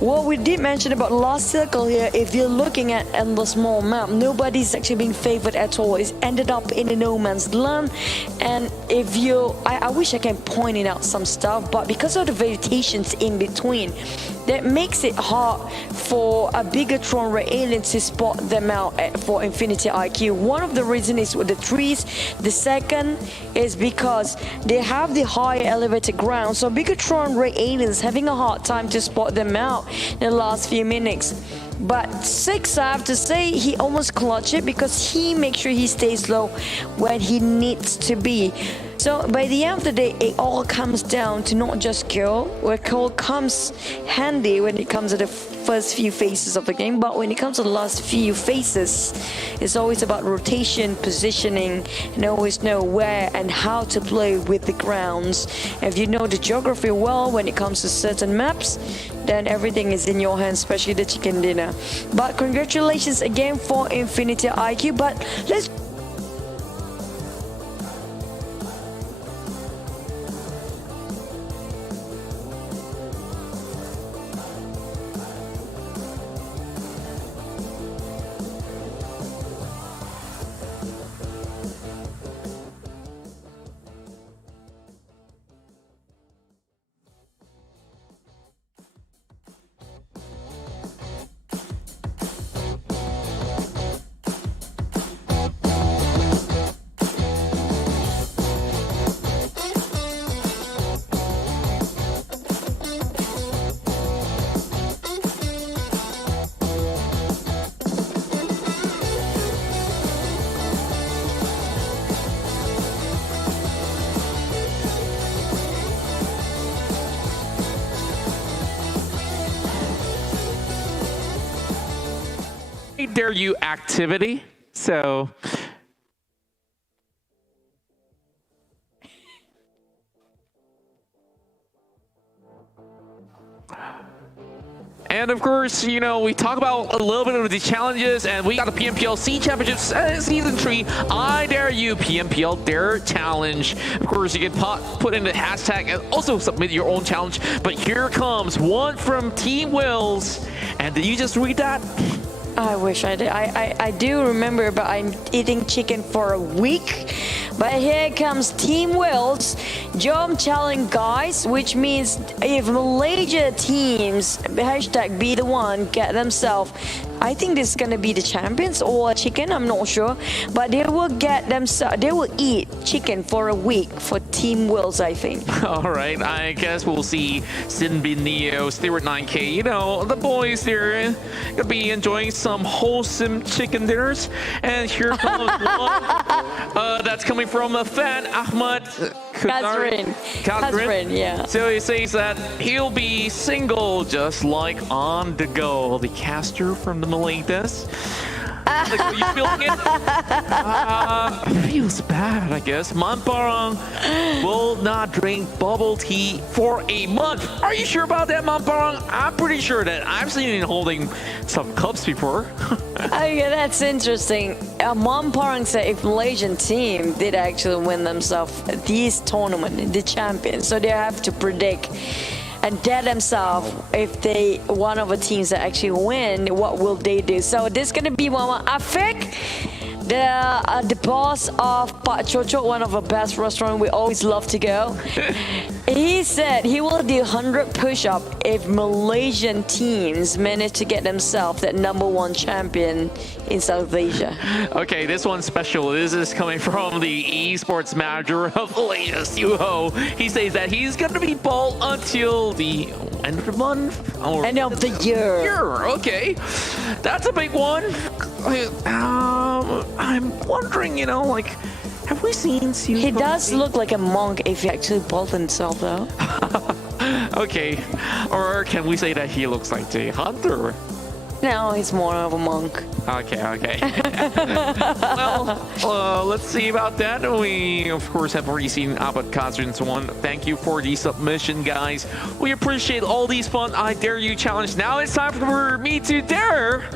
What we did mention about last circle here, if you're looking at the small map, nobody's actually being favored at all. It's ended up in a no man's land. And if you, I wish I can point it out some stuff, but because of the vegetations in between, that makes it hard for a Bigatron Ray alien to spot them out for Infinity IQ. One of the reasons is with the trees. The second is because they have the higher elevated ground, so Bigatron Ray aliens having a hard time to spot them out in the last few minutes. But 6, I have to say, he almost clutched it, because he makes sure he stays low when he needs to be. So by the end of the day, it all comes down to not just kill, where kill comes handy when it comes to the first few phases of the game, but when it comes to the last few phases, it's always about rotation, positioning, and always know where and how to play with the grounds. If you know the geography well when it comes to certain maps, then everything is in your hands, especially the Chicken Dinner. But congratulations again for Infinity IQ, but let's Dare you activity. So and of course, you know, we talk about a little bit of the challenges, and we got the PMPLC Championships Season 3. I Dare You PMPL Dare Challenge. Of course, you can put in the hashtag and also submit your own challenge. But here comes one from Team Wills. And did you just read that? I wish I did. I do remember, but I'm eating chicken for a week. But here comes Team Wills, Jom Challenge guys, which means if Malaysia teams, hashtag be the one, get themselves, I think this is going to be the champions or chicken, I'm not sure. But they will get themselves, they will eat chicken for a week for Team Wills, I think. All right, I guess we'll see Sinbin Neo, Stewart 9K, you know, the boys there gonna be enjoying some wholesome chicken dinners. And here comes one that's coming from a fan, Ahmad Kazrin, yeah. So he says that he'll be single just like on the go, the caster from the Malays. Like, are you feeling it? Feels bad, I guess. Mamparang will not drink bubble tea for a month. Are you sure about that, Mamparang? I'm pretty sure that I've seen him holding some cups before. Okay, that's interesting. Mamparang said if Malaysian team did actually win themselves this tournament, the champions, so they have to predict and dare themselves if they one of the teams that actually win, what will they do? So this is gonna be Mama Afik, the boss of Pak Choco, one of the best restaurants we always love to go. He said he will do 100 push-up if Malaysian teams manage to get themselves that #1 champion in South Asia. Okay, this one's special. This is coming from the esports manager of Malaysia, Suho. He says that he's going to be bald until the end of the month? Or end of the year. Okay, that's a big one. I'm wondering, like, have we seen Suho? He does look like a monk if he actually bald himself, though. Okay, or can we say that he looks like a hunter? No, he's more of a monk. Okay. Well, let's see about that. We, of course, have already seen Abad Kazrin's one. Thank you for the submission, guys. We appreciate all these fun I Dare You challenge. Now it's time for me to dare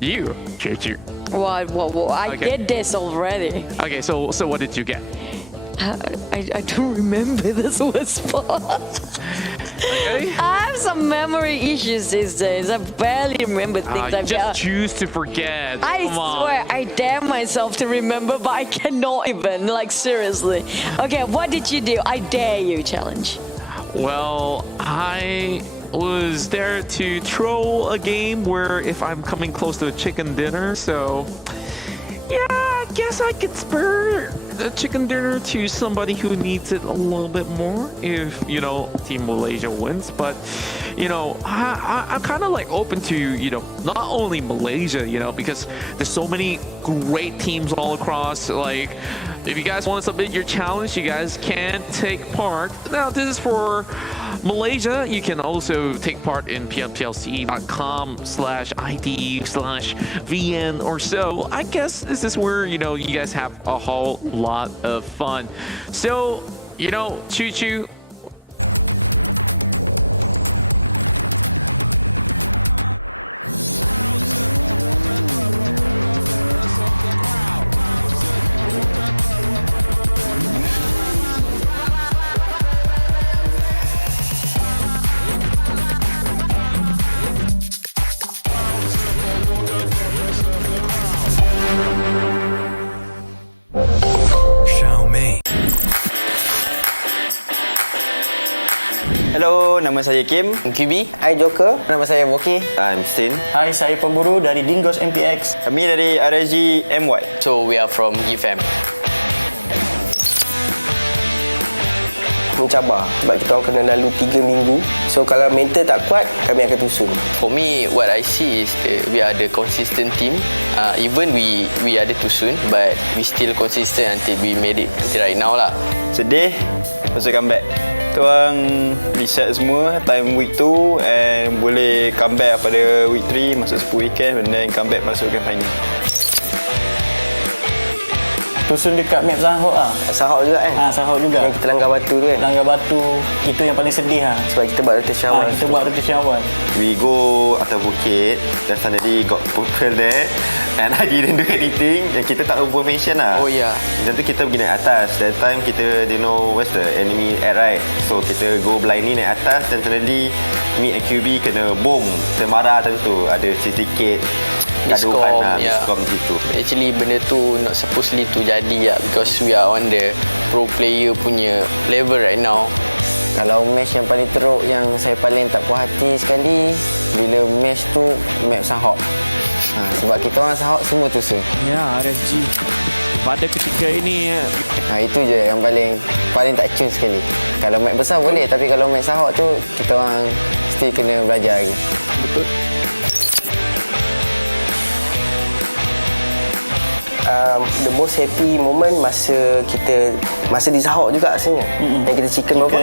you, Choo-Choo. What? I did this already. Okay, so what did you get? I don't remember this was for. Okay. I have some memory issues these days. I barely remember things I've just choose to forget. I swear, I dare myself to remember, but I cannot even. Like, seriously. Okay, what did you do? I dare you challenge. Well, I was there to troll a game where if I'm coming close to a chicken dinner, so yeah, I guess I could spur the chicken dinner to somebody who needs it a little bit more if, Team Malaysia wins. But, I'm kind of like open to, not only Malaysia, because there's so many great teams all across. Like, if you guys want to submit your challenge, you guys can take part. Now, this is for Malaysia. You can also take part in pmplc.com/ide/VN or so. I guess this is where, you guys have a whole lot of fun. So, Choo-Choo. Hello, nama saya Kim. QB. Hi Joker. Nama saya Moki. I'm Stin. Hai, saya Pemburu dari Dingos MPX. Kami dari RSG MY. So we are from GFM. Mencabar sebab kita orang kena lalu 3 minggu. So kalau mental tak kuat, kami akan tusun. For me, what I see is we are the consistent team. Even we ada tusun, but we still consistent until we made it until right now lah. Sedih pasal comeback. Kita orang reset semua time week 2 and boleh comeback pada week 3 masuk 10 weekend and then comeback masuk grand final. Tusun dekat map Sahok lah. Sahok juga kan? Sahok juga. Yang kita langgar batu tu kan? Langgar batu, itu yang paling sedih lah. Sebab kita buat rotation awal. Kita buat rotation awal. We go atas bukit dan suddenly got purple there and I didn't do anything dan kita tak tahu formation lah. Oh ya. Dan tu kita pergi naik atas. That time kita didn't know where's the enemy at, right? So kita go blindly naik atas dan suddenly me and QB kena boom. Kita marah tu ada sedikit gaduhan lah, miscom gitu. Actually benda tu not supposedly to jadi lah, because we are on the pro player punya level right now. Kalau match yang paling teruk yang saya paling tak puas hati sekali bila match tu map Sahok. Sebab kita orang Sahok semua tusun. Ya, RSG pada ketika ini itu je yang paling tak cun sekali. Kalau match besar boleh, tapi kalau match Sahok tu kita orang still kena belajar lagi. Betul. the most happy moment masa di Zahok juga sebenarnya. Yang kita chicken berapa?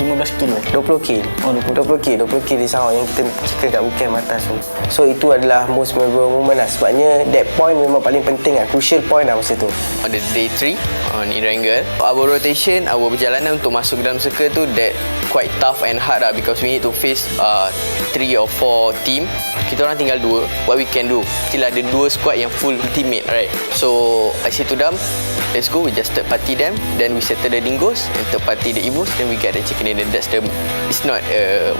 15 kilo. 20 kill. Oh, 20 kill di Zahok yang kita chicken kat weekend atas tu. So itu adalah most memorable moment lah. Sebabnya that point memang paling penting lah. Crucial point lah masa tu. On the day 3 on Triangle, our rotation, our perjalanan untuk masuk dalam circle tu that quite tough and hard lah because we need to face 3 or 4 team. Kita orang tinggal 2. What we can do? Still ada 2 squad yang full teammate, right? So I say to them, let's go. We just third party them, then we settle the dingoes and third party the evos, then we get the chicken dinner. That's the. It's not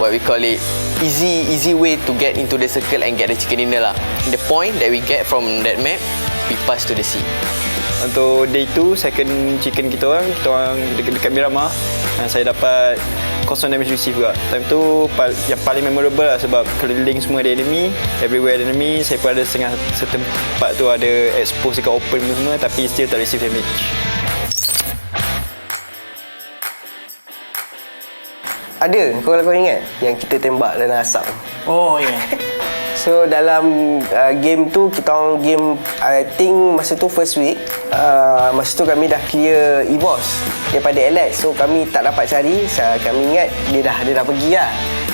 what we call it easy way to get into the circle and get the chicken dinner lah. The point that we get from that map, we pass to the sea. Untuk day 2, second chicken kita orang dekat Miramar, saya dapat kosong damage receive juga. Time tu yang paling memorable lah sebab keliling semua ada enemy, everywhere ada enemy. Saya pun ada setempat tu ada expose dekat open semua tapi still tak receive damage. Ada, kalau kau ingat yang kita tembak dalam asap. Oh ya. Yeah. So dalam game tu kita orang game I think masa tu first week masa tu kami dah clear EVOS daripada Alex. So kami tak dapat cari. Kami ingat dia dah pergi lah.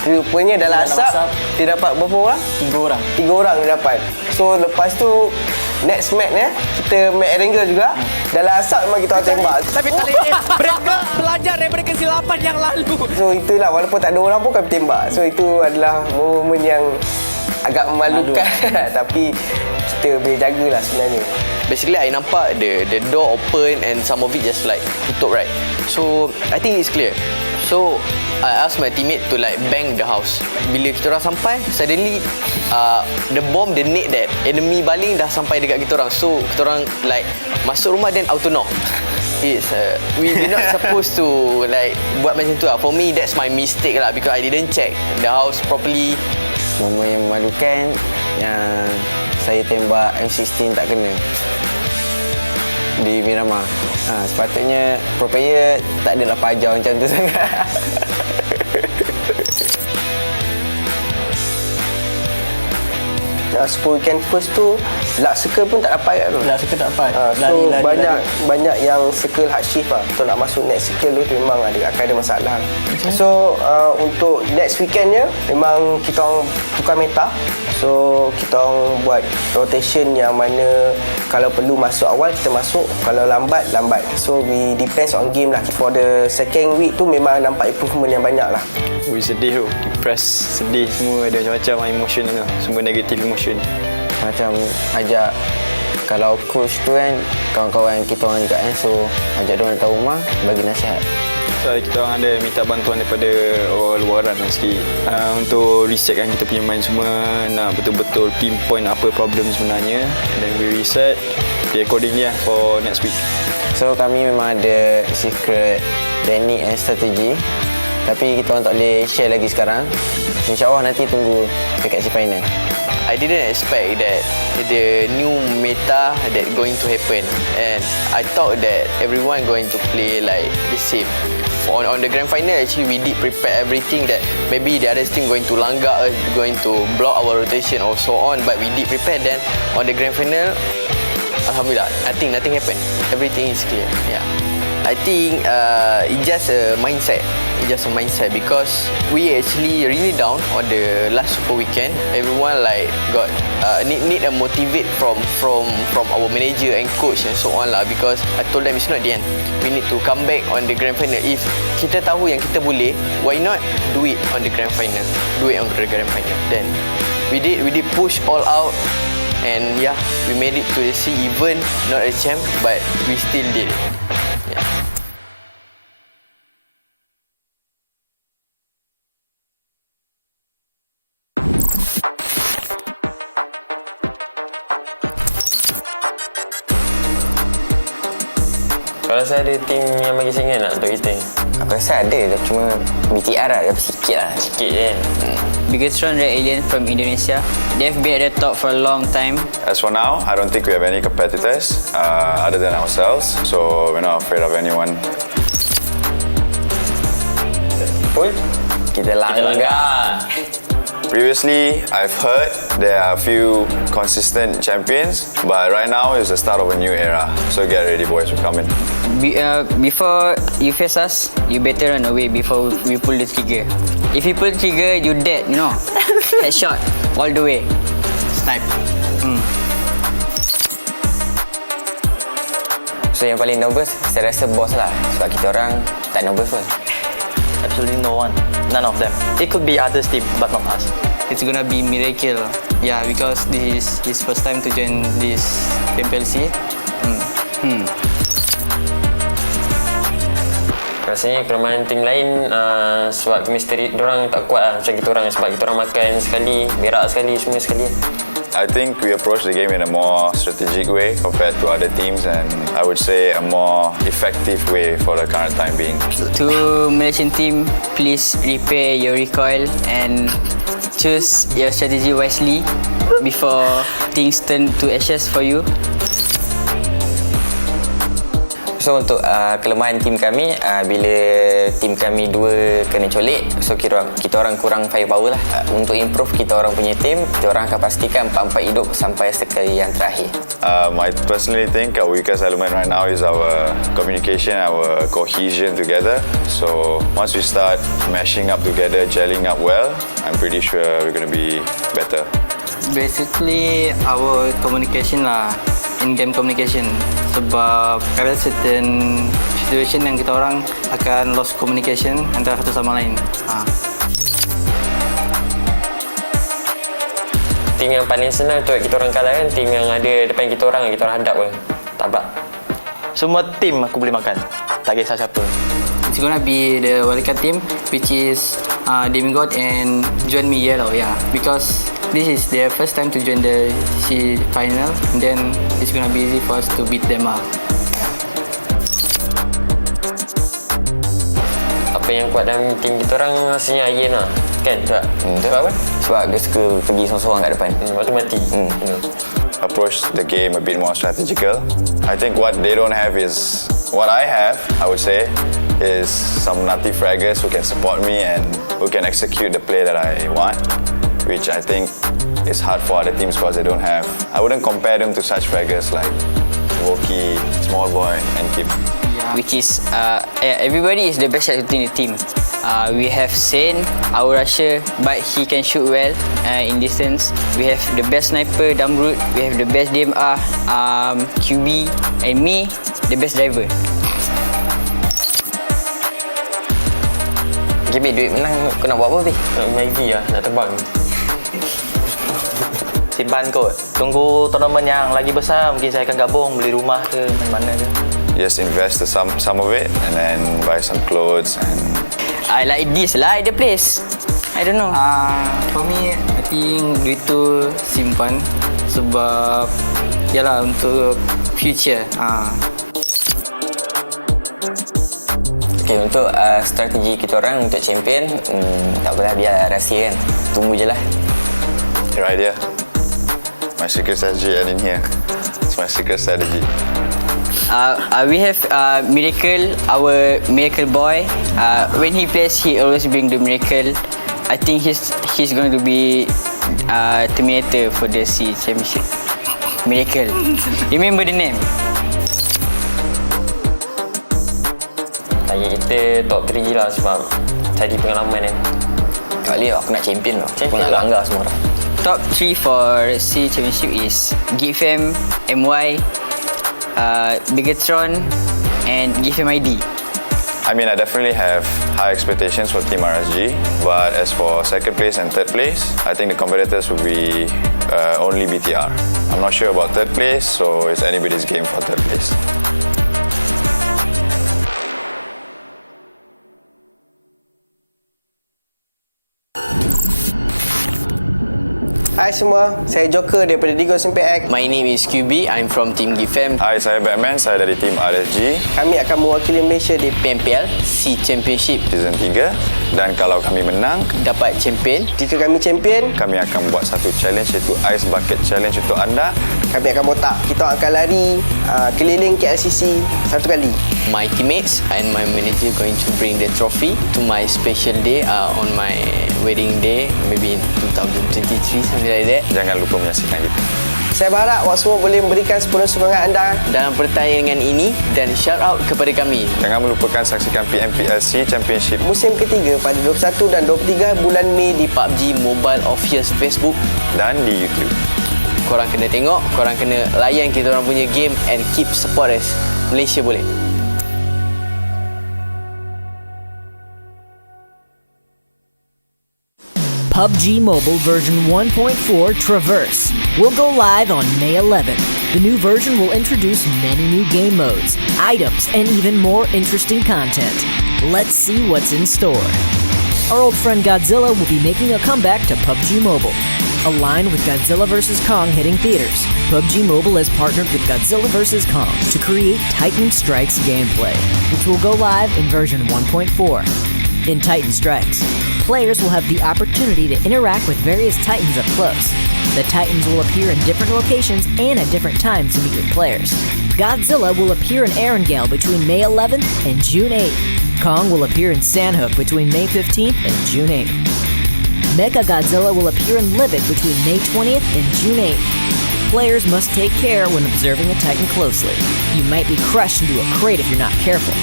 Rupanya dalam asap dia dapat berapa orang? 3 orang dia dapat. So lepas tu next match kita match Erangel juga. Dalam asap memang kita orang tembak. Tapi kali ini mereka belajar daripada kesilapan yang lalu. So itulah, walaupun tak ada orang pun kami tembak. So itu adalah momen yang agak memalukan. Tapi kita boleh jagalah sebenarnya. Basically I nampak the door open and some of it just like tutup, right? So I think it's clear. So I asked my teammate to like bang the house. Bila kita orang sampai, suddenly the bomb detonate that enemy baling dah sampai dekat kita orang. So kita orang like masuk rumah then auto knock. It's we're not supposed to like buat macam tu lah. For me that's my mistake lah because I didn't check the house properly. Momen yang memalukan yang saya tembak M16 tak kena di Miramar. Sepatutnya pro player tak adalah pajar macam tu sangat. 10 weekend first tu luck circle pun tak dapat kat tu. Luck circle tak dapat. So banyak yang circle hard shift lah. Untuk nak masuk next circle tu memang akan ada masalah. So untuk next weekendnya memang kita orang tukar meta. So kita orang buat rotation yang mana kalau perlu masuk awal kita masuk, kalau lambat. So we depends on game lah. For the second week tu memang nampak improvement yang banyak lah. We sedih tu, depressed, sedih, semua ada macam-macam emotion tu. Semua negative emotion. Macam ajak, kalau coach tu kan kawan-kawan kita orang juga kan, so ajak dia orang datang rumah bagi nasihat. So kita orang ada minta bantuan daripada orang luaran sikit untuk resetkan kita punya mind semua, nak betul-betul pinpoint apa problem sebenarnya, then we reset accordingly lah for next week. So kami memang ada secret teknik and strategi, tapi kita orang tak boleh share lagi sekarang. InsyaAllah nanti tunggu dekat si final. I didn't expect that the new meta that going to happen, and I thought that everyone going to play like the same. On the grand final, actually we did prepare everything that maybe the other team going to langgar us, going to block our rotation or so on, but we did prepare. Then on the grand final, alhamdulillah, nothing happened. Everything is clear. Yeah. I think it's just a mindset. Because we actually really down on the last Super Weekend. Everyone like got need a motivate from our manager and coach and so on lah. Because I told them it's not the end. We need to come back on the grand final. If kita tahu yang kita boleh, why not do it on the grand final? Then we did push all out. And yeah, we made it to the sea, even not a champ, but we still did it. Yeah. Kalau saya ada tim yang bagi saya nak untuk kita, aku rasa ada, cuma BTR lah, tapi sikit je. Biggest Red Alien from Indonesia. They've been at the top for a long time. As for now, I don't think we have any competitors other than ourselves, so we're not afraid of anyone. Kita langgar. Previously, I've heard there are a few consistent champions, but right now is the start of a new era. So get ready, boys, we're coming. Before you face us, you better run away before we pull the trigger. If you pull the trigger, you dead, you know. Headshot all the way. Snipe. So yang paling nervous, saya rasa boss lah. Sebab kita orang tak nervous pun. Absolutely no one. None of them. It could be others team, but not us. It's gonna be miracle. Yeah, because this is his first time to join this MPLC. Rasanya kelemahan tim lain sebab chemistry diorang tak kuat lah macam kita orang, sebab kita orang makan sekali, berak sekali, semua sekali. I think we approach the game in a more strategic way compared to other teams, and I would say a more effective way for the current time being. To Malaysian team, please repair your recoil and choose your strategy wisely before things turn to ashes for you. So untuk kelemahan tim kami, bila tim kami dua kena colek, so kita orang kurang firepower lah. Untuk improve kita orang punya tim, kita orang akan pastikan 4-4 hidup sampai sekali yang terakhir. I personally think our weakest element right now is our communication, our cohesion together. So once we start mashing up together, gelling up well, I'm pretty sure we're going to be better. Basically, our communication lah, in-game communication. Sebab ada certain situation yang kita orang akan lost communication antara satu sama lain. Tim yang paling senang untuk kita orang kalah kan, tim yang ada depan kita orang hadap ke. Tabak. Semua tim aku boleh makan. Tak kisah siapa. It's gonna be the wildcard team, which is Demigod and Join Me Yellow, yeah. Because this is their first time to join the C final, then it's gonna be easy for us to beat them up. Apa yang kuat dalam tim kita orang rasanya Ayen lah. Kan? Tak? Sebab apa? Sebab dia suka pergi sorang-sorang kat depan. Lepas tu mati. Approach the game a bit more strategical. I think what they don't have is what I have, I would say, is some nutty fraggers who can support me and who can execute the play that I want, which I think is hard for other teams because they don't have. I wouldn't compare them to such fraggers like Woki, Small Boy and Kim. Which is everybody is the best at shooting the team. We have Saint, our rusher, but he can shoot well in distance. We have the best sniper, Damrut. We have the best DMR, QB, and me, the best driver. Gibi duit menang, kau nak buat apa, Bi? Nak Maggie lah, nak terbang. Simpan kot. Tunggu tournament yang lagi besar, mungkin saya akan gabung, beli rumah ke, mana-mana ke. Just invest some of it and then buy some clothes and... I like this lah, the place. I don't know. For me, I think duit tu simpan sebab yalah untuk future. Okay, untuk strategi kita orang untuk champion, tak apalah, biar rahsia kan. Tunggu je lah. Your idea? My secret strategy and in here. It's my secret strategy. We have Miracle, our miracle boy. When he plays, he always bring the miracle. I think he's going to be Terminator for the C Championship. Miracle. Remember the name? Target kita top 3 lah sebab cari pengalaman kan. Tak boleh, aku nak champion tau. Aku nak langgar semua orang. Top 3 for C Championship is GFM, MY, Bigatron, and GFM ID. I mean, I definitely have high expectations for Team RSG, but as for second place and third place, I think the competitors will be only BTR. I'm not sure about third place, so it's anybody's game for third place. Hai semua, saya Joker daripada Digo SMPX. My name is QB, I'm from Team GFM. Hai, saya Batman, saya dari Team RSG. Kami akan mewakili Malaysia di PMPL C Championship Season 3. Dan kalau kami menang, dapat champion. Jika kami champion, kami akan buat satu challenge iaitu Ice Bucket Challenge untuk anda. kami akan botak. Kita akan lari keliling KLCC satu kali. My teammates and my manager going to bring the trophy to my special day on my wedding day, maybe in 2023, something like that. Jangan lupa menyaksikan kita. Saya berharap awak semua boleh memberikan sepenuh sokongan anda dalam pertandingan ini dan shout out kepada kami. Jangan melupakan saksikan PMPLC Championship musim ketiga pada 21 dan 23 bulan Mei di PUBG Mobile Official Facebook dan di YouTube. Korang kena tengok, korang kena layan kita orang punya game and keep support us. Malaysia boleh. PUBG Mobile version 1.4 Traverse will go live on May 11th. The new version will introduce many new game modes, items, and even more interesting content. Let's see what's in store. Our old friend Godzilla will be making a comeback to PUBG Mobile. Aligned with Godzilla vs. Kong hitting theaters, PUBG Mobile has partnered with Godzilla vs. Kong to create Titan Strikes gameplay, which will go live in version 1.4. In Titan Strikes, players will have the opportunity to interact with various Titans up close. The Titans will appear in different locations and at different times to meet with players. Godzilla will appear in Erangel between May 11th and June 8th. Kong will appear in Sandhook between May 15th and June 8th. Mecha Godzilla will appear in Livet between May 20th and June 8th. Players must take care when observing a Titan closely. You might be crushed into a crate if you're not careful.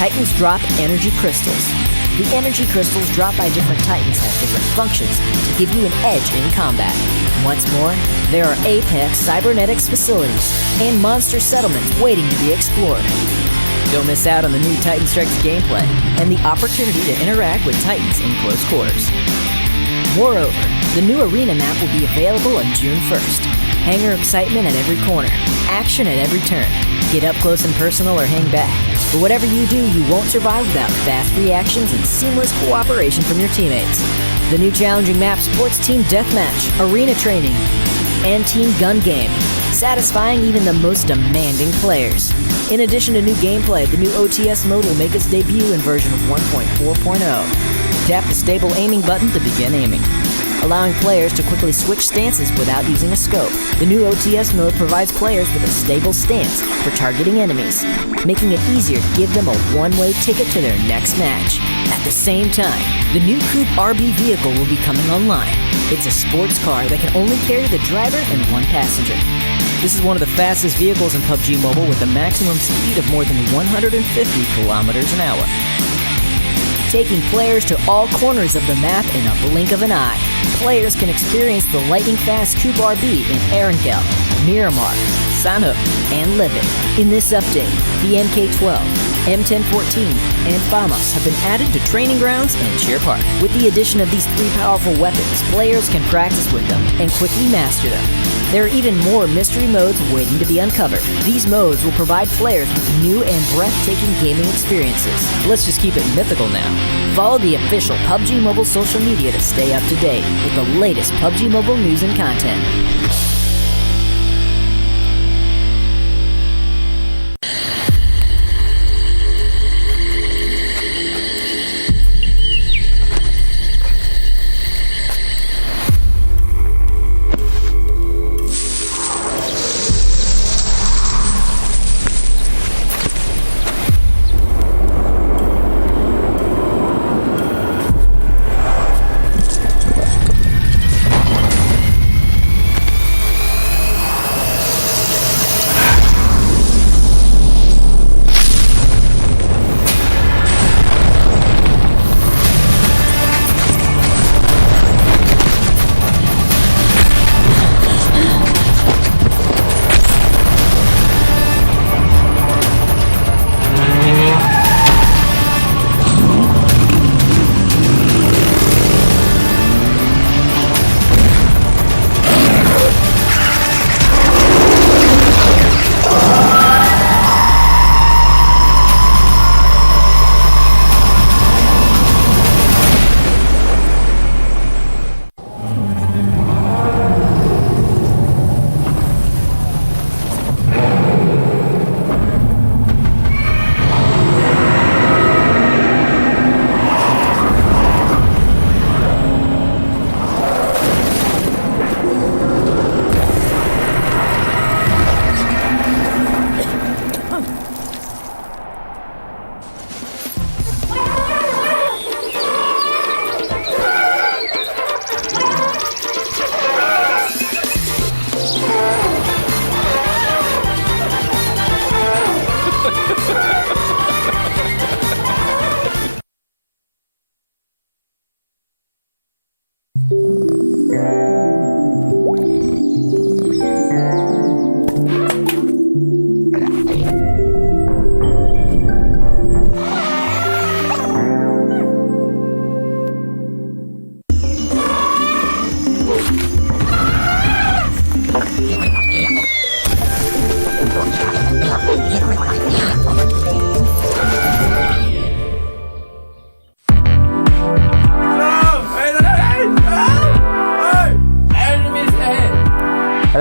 Titans drop energy crystals. The energy crystals dropped by different Titans have different functions to give you an edge in combat. What's more, there are Apex cybernetics facilities and monster settlements waiting to be explored. Don't miss out on the new Titan Strikes gameplay and the opportunity to interact with Titans in close quarters. Moreover, the new arena map will be available on June 1st. Hangar excitement at every corner, action at every turn. Get up close and personal or hang back. But whatever you do, you won't survive without fast reactions and seamless cooperation from your teammates. The new challenging map supports team deathmatch, arena training, and team gun game, satisfying even the most demanding players. In addition to new gameplay, the new OTS mode will make its debut in version 1.4.0. Tap the stable aiming button to begin aiming, allowing players to quickly switch stances without using a scope. The new OTS mode provides players with a stable stance for targeting enemies, making it easier to give them a one-way ticket to their next match. At the same time, the new Coupe RB vehicle will be coming online. It's a sports car that can only carry the driver and one passenger. This is one of the fastest vehicles in PUBG Mobile with a maximum speed of more than 150 kilometers an hour, taking players to all corners of the map in a blink of an eye. Players can experience the lightning-fast Coupe RB in Erangel, Miramar, Sandhook, and Livet. In this update, the MK12, M1014, and FAMAS have been added to training grounds and Cheer Park. With the addition of these three powerful weapons, players can practice with them and quickly master them. There are even more mystery modes waiting to be uncovered. These modes will provide players with new and breathtaking gaming experiences. Let's just keep it mythical now. Follow the official PUBG Mobile social media to stay up to date with the latest PUBG Mobile news and content.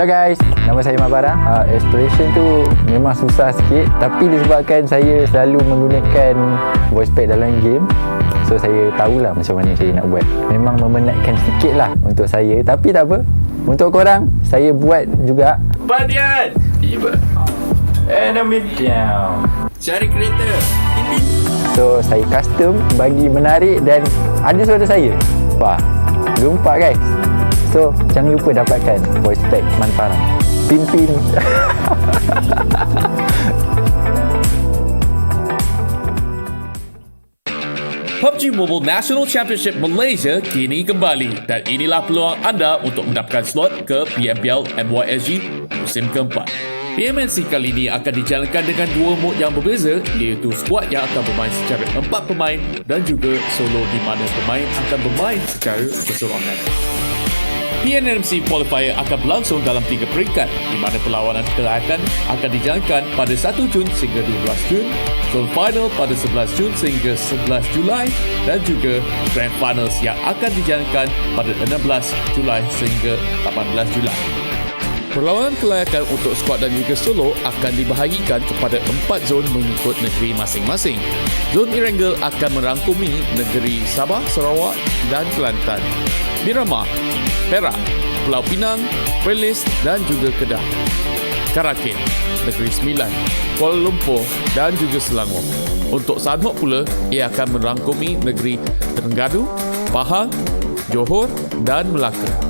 Hello guys, nama saya Mabara. Exploration tu memang susah sikit, tapi disebabkan saya selalu menggunakan voice pack dalam game, so saya tahulah macam mana saya nak buat. Memang memenatkan sikit lah untuk saya, tapi tak apa. Untuk korang, saya buat juga. Badian! Tiba. Enemy down. Cari kereta. So saya custom bagi menarik dan ada suara saya. Wah, gempak guys. So jangan lupa dapatkan voice pack Manfarang. Pin. PUBG Mobile National Championship Malaysia kini kembali dan inilah peluang anda untuk mendapatkan slot ke PMPL MYSG musim keempat. PMNC kali ini akan dijalankan dengan dua mod yang berbeza, iaitu squad yang akan bermain secara 4 pemain dan juga solo di mana pemain akan bermain secara keseluruhan. PNMC Qualifier akan berlangsung dalam 3 peringkat di mana perlawanan terakhir akan dijalankan pada 1 Jun sehingga 12 Jun, Zone Final pada 11 Jun sehingga 11 Julai dan juga Grand Finals yang akan dijalankan pada 16 Julai sehingga 18 Julai. Perlawanan kelayakan untuk skuad dan juga solo akan dibahagikan kepada 4 zon mengikut negeri masing-masing. Zon Erangel akan merangkumi negeri Sabah, Sarawak dan Kelantan, Miramar, Perak, Pulau Pinang, Perlis dan juga Kedah. Karakin, Negeri Sembilan, Kuala Lumpur dan juga Selangor. Untuk Sanhok pula, ia akan merangkumi negeri Terengganu, Pahang, Johor dan Melaka.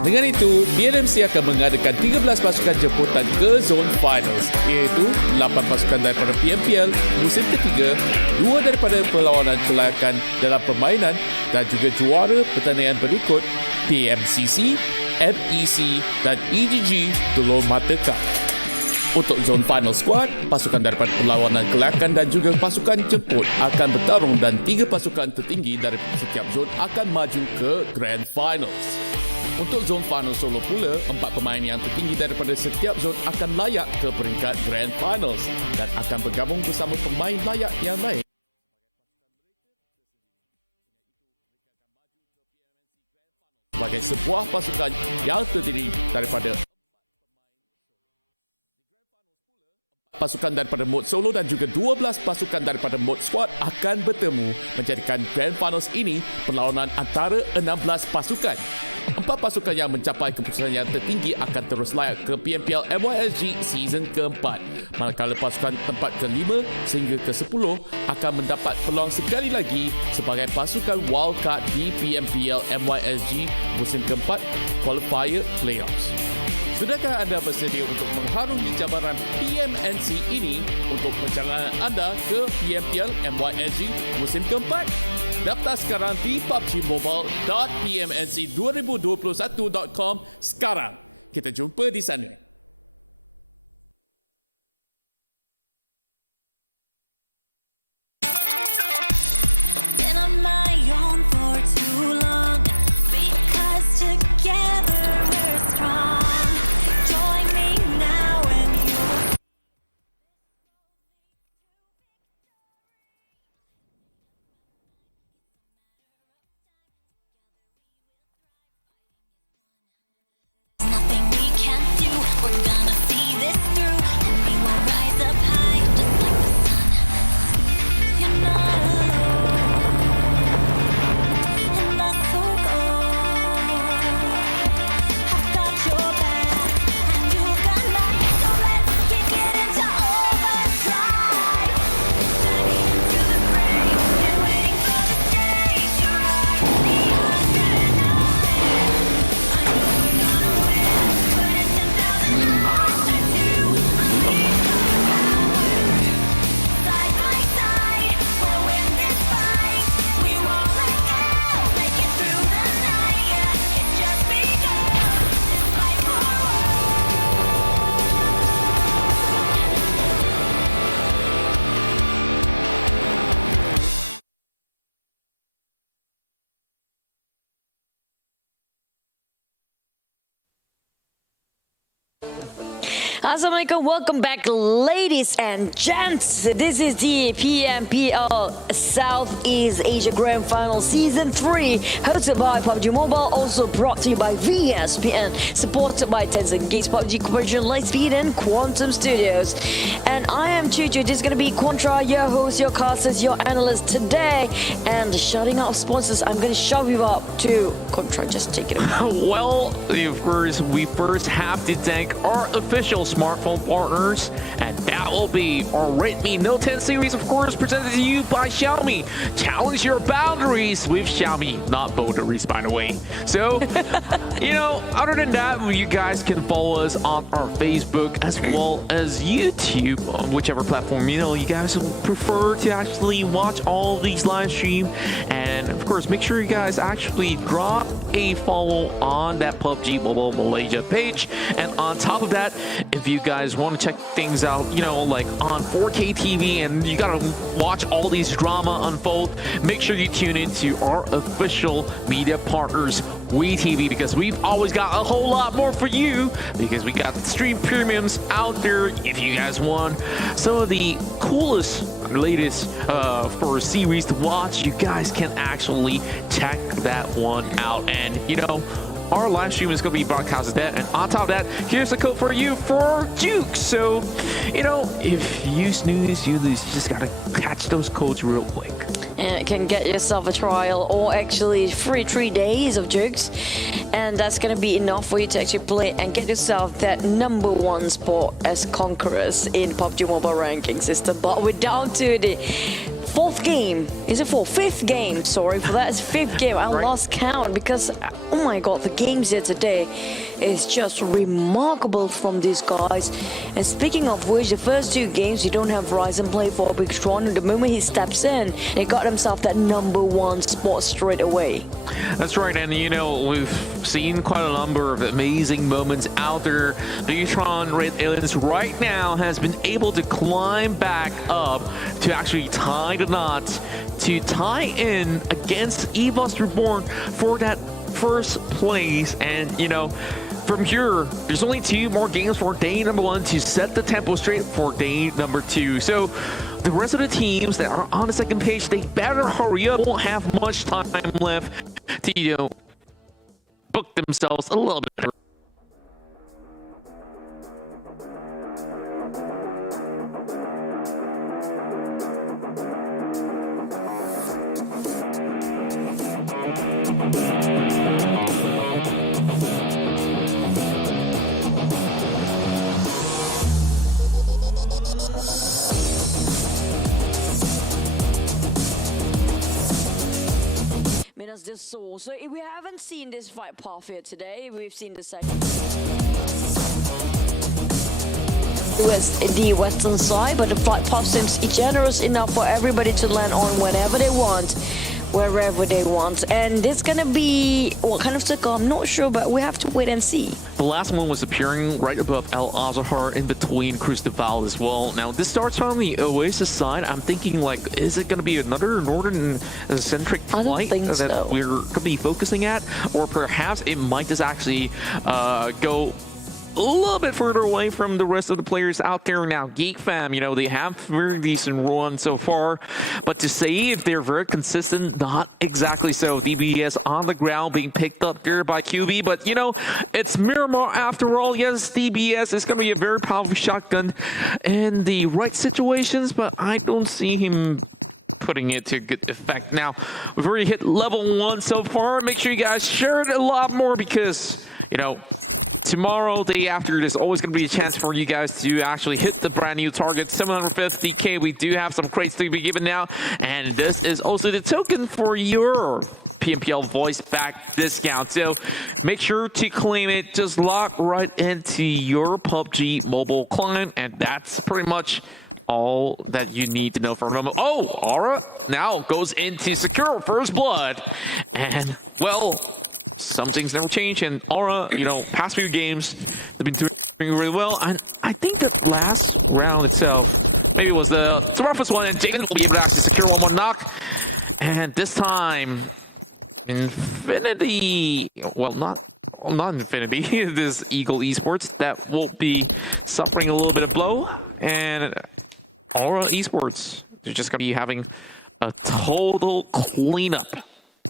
Dengan itu, PNMC akan mengadakan 13 pasukan jemputan ke Zone Finals, iaitu 8 pasukan daripada PMPL musim ketiga, 2 daripada perlawanan kelayakan dalam permainan dan juga juara pertandingan berikut PMCC, MEC dan EGG Telur Mata Cup. Untuk Zone Final Squad, pasukan daripada perlawanan kelayakan dan juga pasukan jemput akan bertarung dan 3 pasukan tertinggi dari setiap zon akan maju ke Grand Finals. Untuk zon final solo pula, 4 pemain yang tertinggi daripada setiap zon akan layak ke peringkat Grand Finals dan akan bergabung bersama pemain layak yang lain. Sebagai sebuah pasukan yang terdiri daripada pasukan daripada mod solo dan juga 12 pasukan daripada mod squad akan bertemu menjadikan Grand Finals ini perlawanan antara 16 pasukan. 4 pasukan yang mencapai keputusan yang tertinggi akan terus layak ke PMPL MYSG season keempat. Manakala pasukan tempat ke-5 sehingga ke-10 akan mendapat peluang sekali lagi sebagai pasukan wildcard di PMPL MYSG musim keempat qualifier playoffs. Sudahkah anda bersedia untuk mengharungi cabaran PMNC ini untuk perjalanan anda ke PMPL MYSG musim keempat? Daftar sekarang di pubgmobile.pmnc2021.com sekarang. Kita jumpa di sana. We're Assalamualaikum, welcome back ladies and gents. This is the PMPL Southeast Asia Grand Final Season 3, hosted by PUBG Mobile, also brought to you by VSPN, supported by Tencent Gates, PUBG Corporation, Lightspeed and Quantum Studios. And I am Chuchu, this is going to be Contra, your host, your casters, your analyst today. And shouting out sponsors, I'm going to shout you up to Contra, just take it away. Well, we first have to thank our official smartphone partners, and that will be our Redmi Note 10 series, of course, presented to you by Xiaomi. Challenge your boundaries with Xiaomi, not boundaries, by the way. So, other than that, you guys can follow us on our Facebook as well as YouTube, on whichever platform you guys prefer to actually watch all of these live stream. And of course, make sure you guys actually drop a follow on that PUBG Mobile Malaysia page. And on top of that, if you guys want to check things out, like on 4K TV and you gotta watch all these drama unfold, make sure you tune into our official media partners, WeTV, because we've always got a whole lot more for you, because we got stream premiums out there. If you guys want some of the coolest, latest for series to watch, you guys can actually check that one out. And our live stream is going to be broadcasted there. And on top of that, here's a code for you for Duke. So, if you snooze, you lose. You just got to catch those codes real quick. And can get yourself a trial or actually free 3 days of Jukes. And that's going to be enough for you to actually play and get yourself that #1 spot as conquerors in PUBG Mobile ranking system. But we're down to the fourth game. Is it fourth? Fifth game. Sorry for that. It's fifth game. I lost count because, oh my god, the games here today is just remarkable from these guys. And speaking of which, the first 2 games you don't have Ryzen play for Big Strong. And the moment he steps in, he got himself that #1 spot straight away. That's right, and we've seen quite a number of amazing moments out there. Neutron Red Aliens right now has been able to climb back up to actually tie the knot, to tie in against EVOS Reborn for that first place. And from here, there's only 2 more games for day #1 to set the tempo straight for day #2. So the rest of the teams that are on the second page, they better hurry up. Won't have much time left to book themselves a little bit. So if we haven't seen this fight path here today, we've seen the second the western side, but the flight path seems generous enough for everybody to land on whenever they want, wherever they want. And this gonna be what kind of circle, I'm not sure, but we have to wait and see. The last one was appearing right above El Azahar in between Crucival as well. Now this starts from the Oasis side. I'm thinking is it gonna be another northern-centric flight that we're gonna be focusing at? Or perhaps it might just actually go a little bit further away from the rest of the players out there. Now Geek Fam, they have very decent run so far, but to say if they're very consistent, not exactly so. DBS on the ground being picked up there by QB, but it's Miramar after all. Yes, DBS is going to be a very powerful shotgun in the right situations, but I don't see him putting it to good effect. Now, we've already hit level 1 so far. Make sure you guys share it a lot more because, tomorrow, day after, there's always going to be a chance for you guys to actually hit the brand new target, 750k. We do have some crates to be given now, and this is also the token for your PMPL voice back discount. So make sure to claim it. Just log right into your PUBG mobile client, and that's pretty much all that you need to know for a moment. Oh, Aura now goes into secure first blood, and well, some things don't change. And Aura, past few games, they've been doing really well. And I think the last round itself, maybe it was the roughest one, and Jaden will be able to secure one more knock. And this time, Infinity, well, not Infinity, this Eagle Esports, that will be suffering a little bit of blow, and Aura Esports, they're just going to be having a total cleanup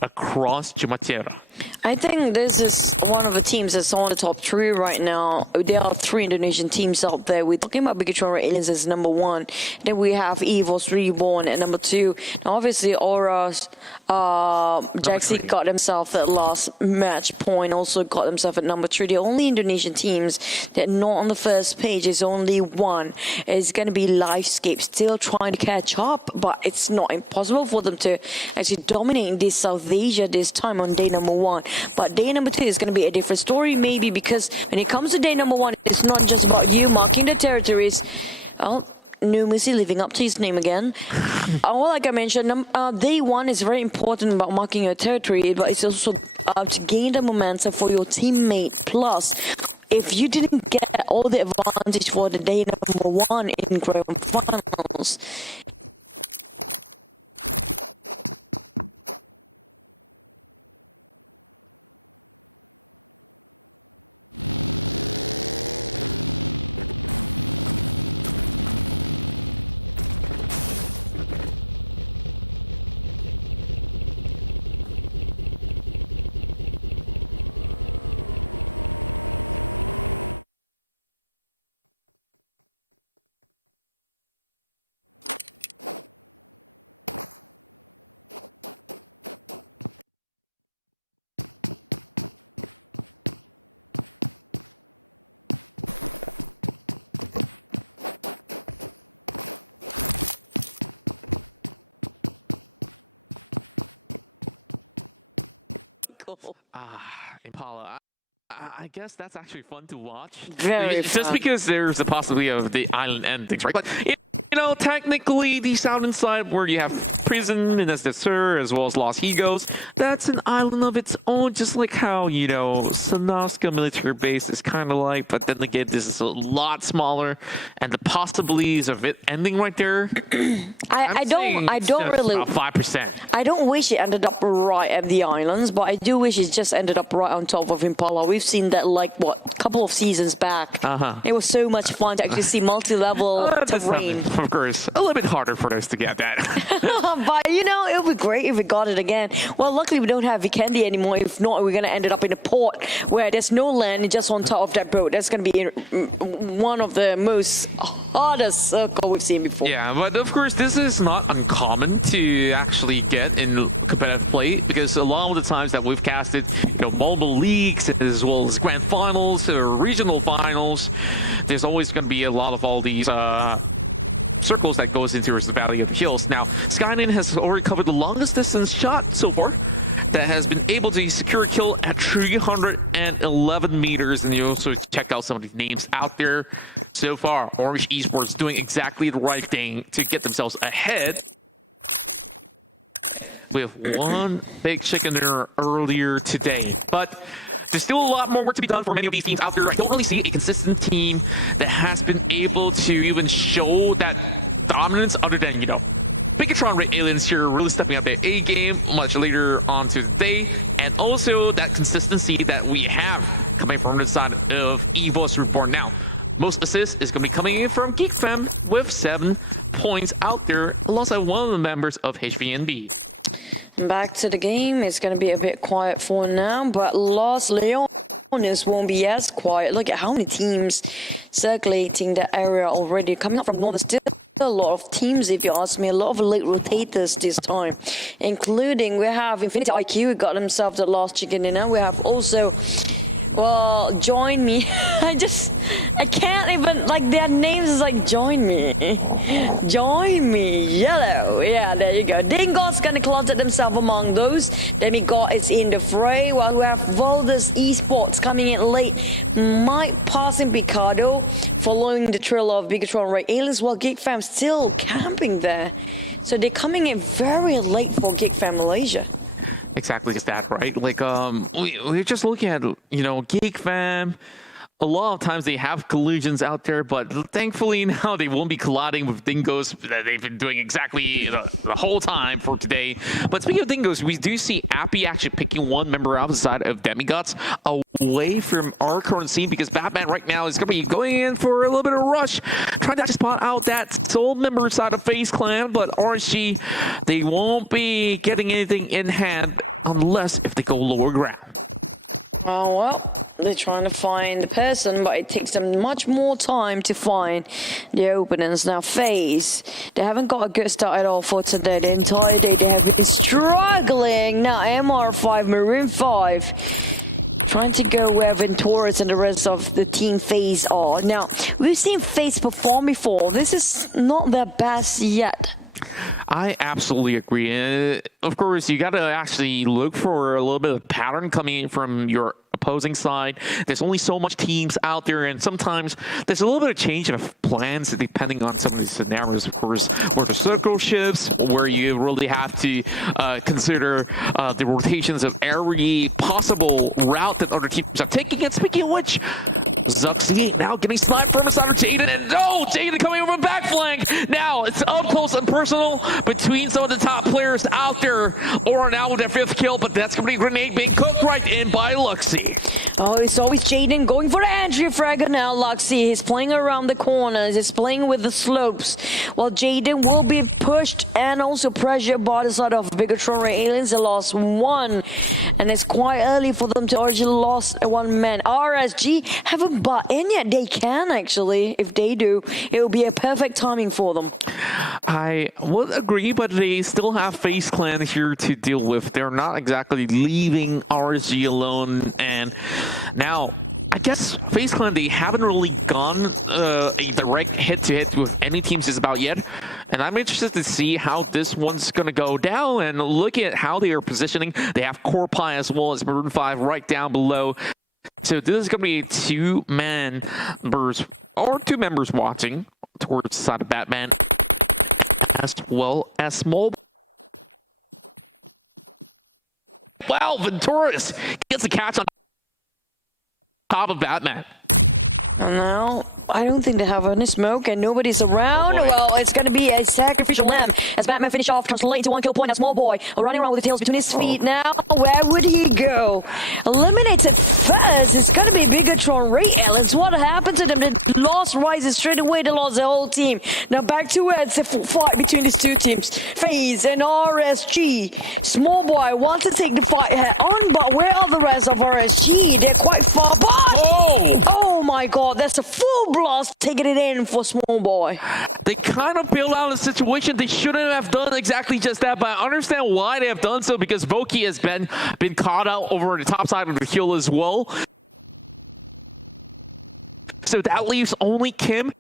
across Jumatera. I think this is one of the teams that's on the top 3 right now. There are 3 Indonesian teams out there. We're talking about Bigatron Red Aliens as number 1. Then we have EVOS Reborn at number 2. Now obviously Aura's Jaxi got himself that last match point, also got himself at number 3. The only Indonesian teams that are not on the first page is only one. It's going to be Livescape, still trying to catch up, but it's not impossible for them to actually dominate this South Asia this time on day number 1. But day number 2 is going to be a different story, maybe, because when it comes to day number 1, it's not just about you marking the territories. Well, New Mercy living up to his name again. Well, like I mentioned, day 1 is very important about marking your territory, but it's also to gain the momentum for your teammate. Plus, if you didn't get all the advantage for the day number 1 in grand finals, Impala. I guess that's actually fun to watch. Very Just fun. because there's a possibility of the island endings, right? But you know, technically, the southern side where you have Prison and Sur as well as Los Higos, that's an island of its own, just like how, you know, Sanaska military base is kind of like, but then again, this is a lot smaller, and the possibilities of it ending right there, I don't really, about 5%. I don't wish it ended up right at the islands, but I do wish it just ended up right on top of Impala. We've seen that, like, what, a couple of seasons back. It was so much fun to actually see multi-level terrain. Of course, a little bit harder for us to get that. But, you know, it would be great if we got it again. Well, luckily we don't have Vikendi anymore. If not, we're going to end up in a port where there's no land and just on top of that boat. That's going to be one of the most hardest circle we've seen before. Yeah, but of course, this is not uncommon to actually get in competitive play, because a lot of the times that we've casted, you know, multiple leagues as well as grand finals or regional finals, there's always going to be a lot of all these circles that goes into the Valley of Kills. Now, Skyline has already covered the longest distance shot so far that has been able to secure a kill at 311 meters, and you also check out some of the names out there so far. Orange Esports doing exactly the right thing to get themselves ahead with one big chicken dinner earlier today. But there's still a lot more work to be done for many of these teams out there. I don't really see a consistent team that has been able to even show that dominance other than, you know, Bigatron Red Aliens here really stepping up their A game much later on today, and also that consistency that we have coming from the side of EVOS Reborn. Now, most assists is going to be coming in from GeekFam with 7 points out there, alongside one of the members of HVNB. Back to the game. It's going to be a bit quiet for now, but Los Leones won't be as quiet. Look at how many teams circulating the area already. Coming up from north, there's still a lot of teams, if you ask me. A lot of late rotators this time, including we have Infinity IQ, who got himself the last chicken dinner. We have also, well, Join Me. I can't even, like, their names is like Join Me. Join Me, Yellow. Yeah, there you go. Dingo's gonna closet himself among those. Demigod is in the fray, while we have Voldus Esports coming in late. Mike passing Picardo, following the trail of Bigatron Red Aliens, while GeekFam still camping there. So they're coming in very late for GeekFam Malaysia. Exactly, is that right? Like, we're just looking at, you know, GeekFam, a lot of times they have collisions out there, but thankfully now they won't be colliding with dingoes that they've been doing exactly the whole time for today. But speaking of dingoes, we do see Appy actually picking one member outside of Demigods away from our current scene, because Batman right now is going to be going in for a little bit of a rush, trying to spot out that soul member side of FaZe Clan, but RSG, they won't be getting anything in hand unless if they go lower ground. Oh, well, they're trying to find the person, but it takes them much more time to find the openings. Now, FaZe, they haven't got a good start at all for today. The entire day they have been struggling. Now, MR5, Maroon 5, trying to go where Venturas and the rest of the team FaZe are. Now, we've seen FaZe perform before. This is not their best yet. I absolutely agree. Of course, you got to actually look for a little bit of pattern coming from your opposing side. There's only so much teams out there, and sometimes there's a little bit of change of plans depending on some of the scenarios. Of course, where the circle shifts, where you really have to consider the rotations of every possible route that other teams are taking. And speaking of which, Zuxi now getting slide from the side of Jaden, and no, Jaden coming over back flank. Now it's up close and personal between some of the top players out there. Or now with their 5th kill, but that's going to be a grenade being cooked right in by Luxy. Oh, it's always Jaden going for the entry fragger now. Luxy, he's playing around the corners, he's playing with the slopes. While Jaden will be pushed and also pressured by the side of Bigatron Ray Aliens. They lost one, and it's quite early for them to already lost one man. RSG haven't bought in yet. They can actually. If they do, it will be a perfect timing for them. I would agree, but they still have FaZe Clan here to deal with. They're not exactly leaving RSG alone, and now, I guess FaZe Clan, they haven't really gone a direct hit-to-hit with any teams just about yet. And I'm interested to see how this one's going to go down, and look at how they are positioning. They have Core Pie as well as Maroon 5 right down below. So this is going to be two members watching towards the side of Batman, as well as Small. Wow, Venturas gets a catch on top of Batman. No, I don't think they have any smoke and nobody's around. Well, it's going to be a sacrificial lamb as Batman finish off, translate to 1 kill point. That Small Boy running around with the tails between his feet now. Where would he go? Eliminated first. It's going to be Bigatron Ray Aliens. What happened to them? They lost Rises straight away. They lost their whole team. Now back to where it's a fight between these two teams. FaZe and RSG. Small Boy wants to take the fight head on, but where are the rest of RSG? They're quite far behind. Oh my god, that's a full blast taking it in for Small Boy. They kind of bailed out a situation. They shouldn't have done exactly just that, but I understand why they have done so, because Voki has been caught out over the top side of the hill as well. So that leaves only Kim.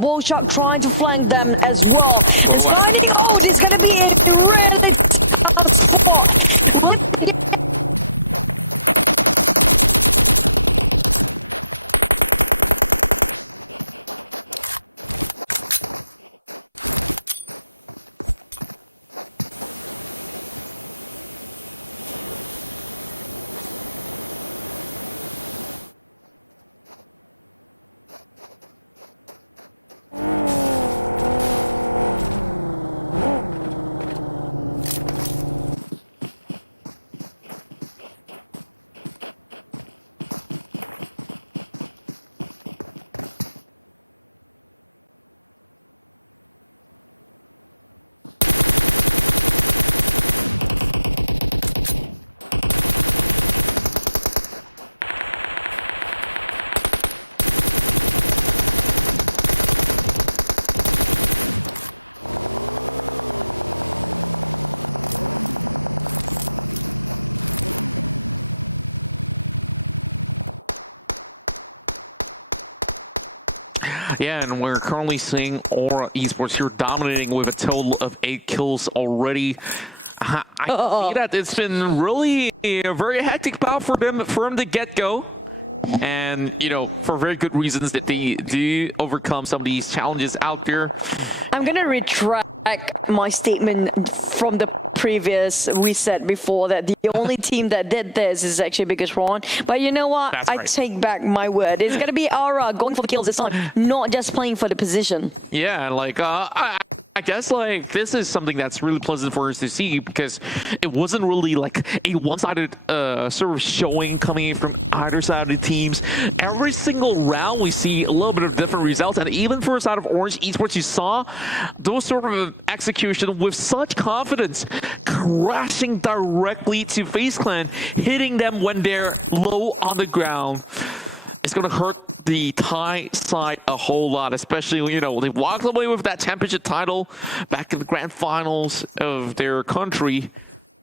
Bullshark trying to flank them as well. It's finding, oh, this is going to be a really tough spot. Yeah, and we're currently seeing Aura Esports here dominating with a total of 8 kills already. I see that it's been really a very hectic bout for them from the get-go. And, you know, for very good reasons that they do overcome some of these challenges out there. I'm going to retract my statement from the previous reset before that the only team that did this is actually Biggestron. But you know what? That's I right. take back my word. It's going to be Aura going for the kills this time, not just playing for the position. Yeah, like, I guess, like, this is something that's really pleasant for us to see because it wasn't really, like, a one-sided sort of showing coming in from either side of the teams. Every single round, we see a little bit of different results, and even for a side of Orange Esports, you saw those sort of execution with such confidence, crashing directly to FaZe Clan, hitting them when they're low on the ground. It's going to hurt the Thai side a whole lot, especially, you know, they walked away with that championship title back in the grand finals of their country.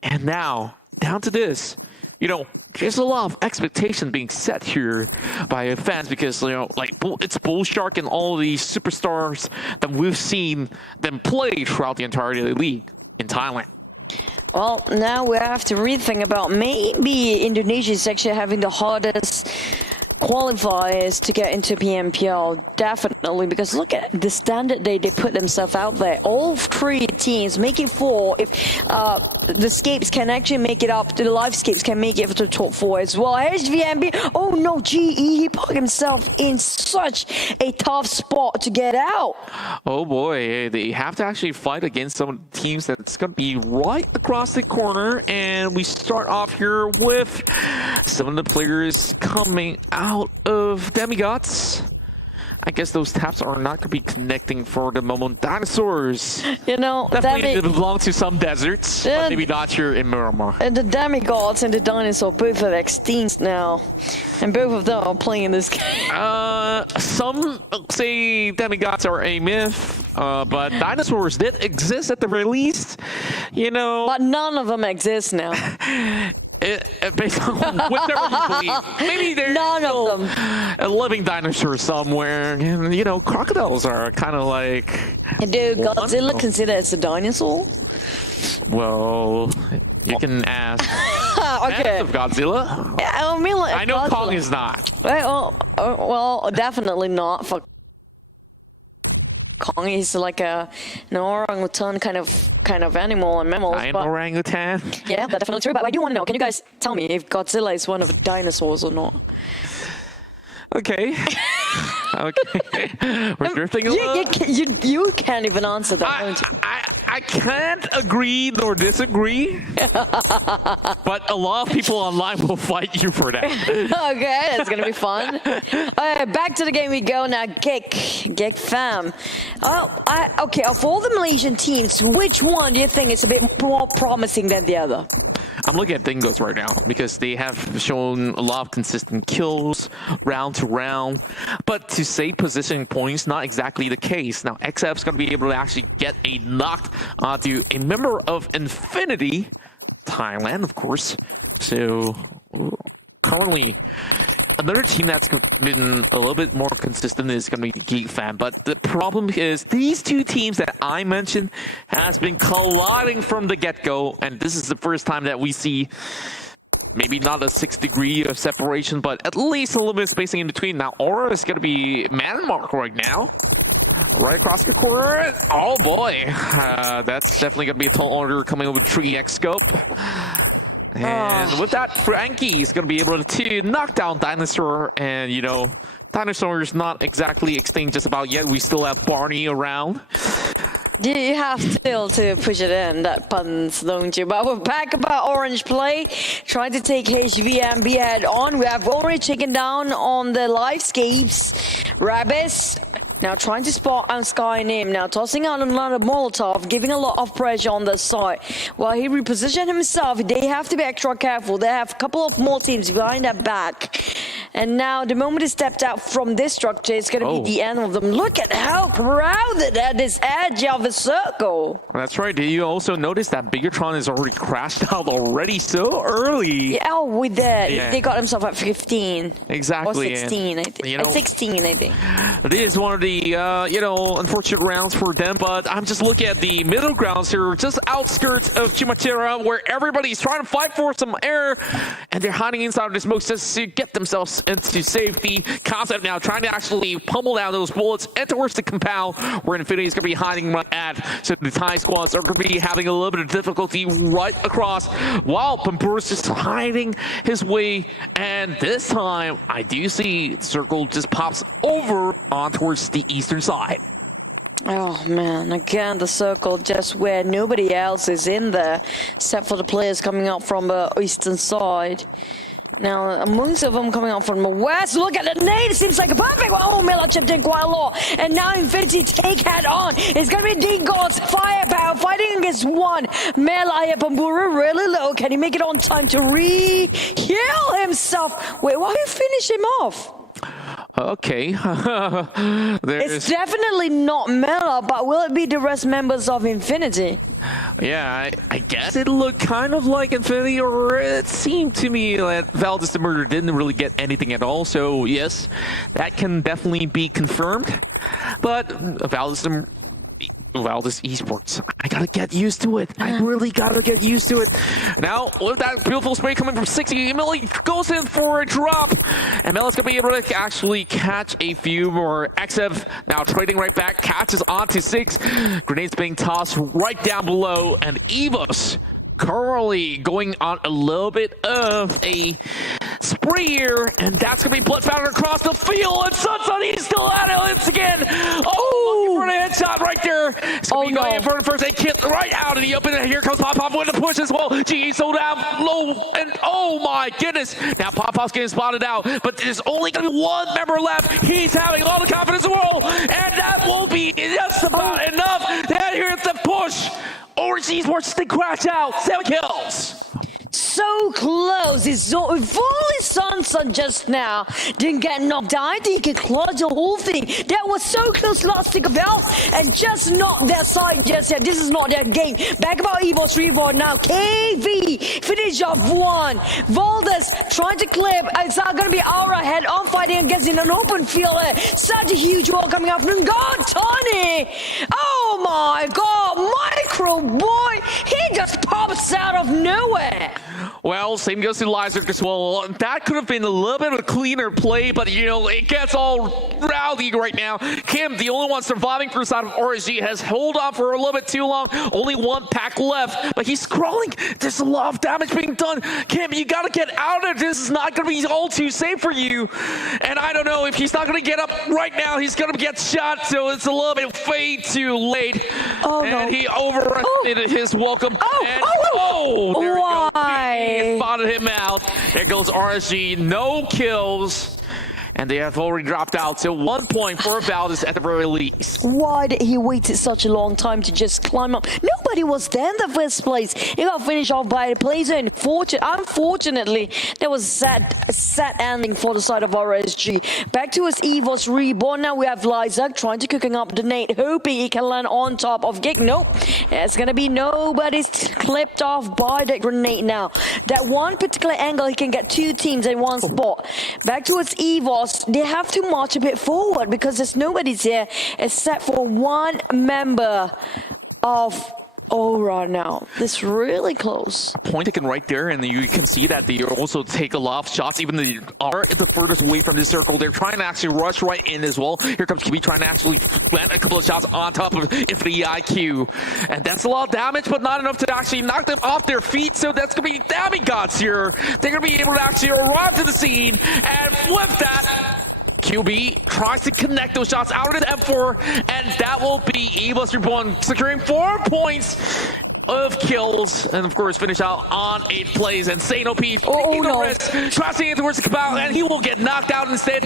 And now, down to this. You know, there's a lot of expectation being set here by fans because, you know, like, it's Bullshark and all of these superstars that we've seen them play throughout the entirety of the league in Thailand. Well, now we have to rethink about maybe Indonesia is actually having the hardest qualifiers to get into PMPL, definitely, because look at the standard they put themselves out there. All 3 teams making 4. If the Scapes can actually make it up, the Live Scapes can make it to the top 4 as well. Here's VMB. Oh no, GE, he put himself in such a tough spot to get out. Oh boy, they have to actually fight against some teams that's going to be right across the corner, and we start off here with some of the players coming out of Demigods. I guess those taps are not going to be connecting for the moment. Dinosaurs, you know, definitely belong to some deserts, but maybe not here in Miramar. And the Demigods and the Dinosaur both are extinct now, and both of them are playing this game. Some say Demigods are a myth, but dinosaurs did exist at the very least, you know. But none of them exist now. Based on whatever you believe. Maybe there's none of them. A living dinosaur somewhere. And, you know, crocodiles are kind of like... Dude, Godzilla considered as a dinosaur? Well, you can ask. Okay. Of Godzilla. Yeah, I mean, like, I know Godzilla. Kong is not. Well, definitely not for Kong. He's like an orangutan kind of animal and mammal. An orangutan? Yeah, that's definitely true. But I do want to know, can you guys tell me if Godzilla is one of the dinosaurs or not? Okay. Okay. We're drifting along. You can't even answer that. I can't agree nor disagree. But a lot of people online will fight you for that. Okay, that's gonna be fun. Alright, back to the game we go now. Gek fam. Okay, of all the Malaysian teams, which one do you think is a bit more promising than the other? I'm looking at Dingoes right now because they have shown a lot of consistent kills round to round. But to say positioning points, not exactly the case. Now, XF's going to be able to actually get a knock onto a member of Infinity, Thailand, of course. So, currently, another team that's been a little little bit more consistent is going to be the key, fan. But the problem is these two teams that I mentioned has been colliding from the get-go, and this is the first time that we see maybe not a 6 degree of separation, but at least a little bit of spacing in between. Now Aura is going to be man mark right now. Right across the corner. Oh boy. That's definitely going to be a tall order coming over 3x scope. And with that, Frankie is going to be able to knock down Dinosaur. And, you know, Dinosaur is not exactly extinct just about yet. We still have Barney around. You have still to push it in, that puns, don't you? But we're back about Orange play, trying to take HVMB head on. We have Orange taken down on the livescapes. Rabis now trying to spot and sky him. Now tossing out another Molotov, giving a lot of pressure on the side. While he repositioned himself, they have to be extra careful. They have a couple of more teams behind their back. And now, the moment he stepped out from this structure, it's going to be the end of them. Look at how crowded at this edge of the circle. That's right. Did you also notice that Bigatron is already crashed out already so early? Yeah, with that, they got themselves at 15. Exactly. Or 16, I think. You know, 16, I think. It is one of the, you know, unfortunate rounds for them, but I'm just looking at the middle grounds here, just outskirts of Chimatera, where everybody's trying to fight for some air, and they're hiding inside of the smoke just to get themselves into safety. Concept now trying to actually pummel down those bullets and towards the compound where Infinity is going to be hiding at. So the Thai squads are going to be having a little bit of difficulty right across, while Pambur's just hiding his way. And this time, I do see Circle just pops over on towards the eastern side. Oh man, again the circle just where nobody else is in there, except for the players coming out from the eastern side. Now, amongst of them coming out from the west. Look at the nade. It seems like a perfect one. Oh, Miller chipped in quite a lot. And now Infinity take head on. It's going to be D-God's firepower fighting against one. Mela Pambura really low. Can he make it on time to re-kill himself? Wait, why you finish him off? Okay. It's definitely not Mela, but will it be the rest members of Infinity? Yeah, I guess it looked kind of like Infinity, or it seemed to me that Valdez the Murder didn't really get anything at all, so yes, that can definitely be confirmed. But Valdez Esports, I gotta get used to it. I really gotta get used to it. Now, with that beautiful spray coming from 60, Emily goes in for a drop. And Mela's gonna be able to actually catch a few more. XF now trading right back, catches onto 6. Grenades being tossed right down below. And Evos currently going on a little bit of a spree here. And that's gonna be blood spouting across the field. And Sunsun, he's still at it once again. Oh, for a headshot right there. It's gonna be going in for the first aid kit right out of the open. And here comes Pop with the push as well. GE sold out low. And oh my goodness. Now Pop's getting spotted out. But there's only gonna be one member left. He's having all the confidence in the world. And that won't be just about enough. And here's the push. Overseas Esports to crash out. 7 kills. So close. It's so fully Sunsun just now. Didn't get knocked out. I think he could clutch the whole thing. That was so close last stick of health. And just knocked their side just yet. This is not their game. Back about Evo's reborn now. KV finish off 1. Valdez trying to clip. It's not going to be Aura head on fighting against in an open field. Such a huge wall coming up from God Tony. Oh my God. Micro boy. He just pops out of nowhere. Well, same goes to Lyserk as well. That could have been a little bit of a cleaner play, but you know, it gets all rowdy right now. Kim, the only one surviving for side of RSG, has held on for a little bit too long. Only 1 pack left, but he's crawling. There's a lot of damage being done. Kim, you gotta get out of this. It's not gonna be all too safe for you. And I don't know, if he's not gonna get up right now, he's gonna get shot, so it's a little bit way too late. And he overrated his welcome. Why? He spotted him out. There goes RSG, no kills. And they have already dropped out, so 1 point for Valdez at the very least. Why did he wait such a long time to just climb up? Nobody was there in the first place. He got finished off by the Blazer. Unfortunately, there was a sad ending for the side of RSG. Back to his Evos reborn. Now we have Lyserk trying to cooking up the nade, hoping he can land on top of Gig. Nope. It's gonna be nobody's clipped off by the grenade now. That one particular angle, he can get two teams in one spot. Back towards EVOS, they have to march a bit forward because there's nobody's here except for one member of Aura now. It's really close. Point taken right there, and you can see that they also take a lot of shots, even though they are at the furthest away from the circle. They're trying to actually rush right in as well. Here comes QB trying to actually land a couple of shots on top of Infinity IQ. And that's a lot of damage, but not enough to actually knock them off their feet. So that's going to be demigods here. They're going to be able to actually arrive to the scene and flip that. QB tries to connect those shots out of the F4, and that will be EVOS Reborn securing 4 points of kills, and of course finish out on 8 plays. And Saint OP trusting it towards the cabal, and he will get knocked out instead.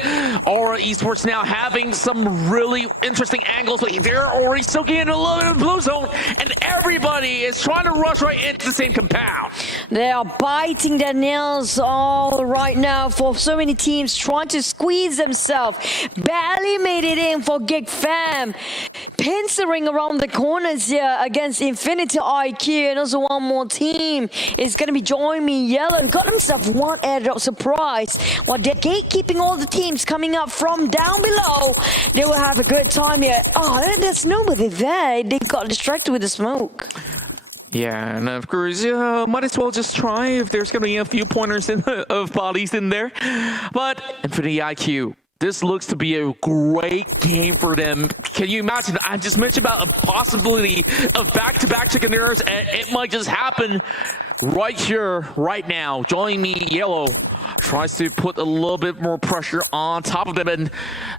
Aura Esports now having some really interesting angles, but they're already soaking in a little bit of blue zone, and everybody is trying to rush right into the same compound. They are biting their nails all right now for so many teams trying to squeeze themselves. Barely made it in for Gig Fam. Pincering around the corners here against Infinity IQ, and also one more team is going to be Join Me Yellow. Got himself one airdrop surprise. While they're gatekeeping all the teams coming up from down below, they will have a good time here. Oh, there's nobody there. They got distracted with the smoke. Yeah, and of course, might as well just try if there's going to be a few pointers of bodies in there. But Infinity IQ, this looks to be a great game for them. Can you imagine? I just mentioned about a possibility of back-to-back chicken dinners, and it might just happen right here, right now. Join Me Yellow tries to put a little bit more pressure on top of them, and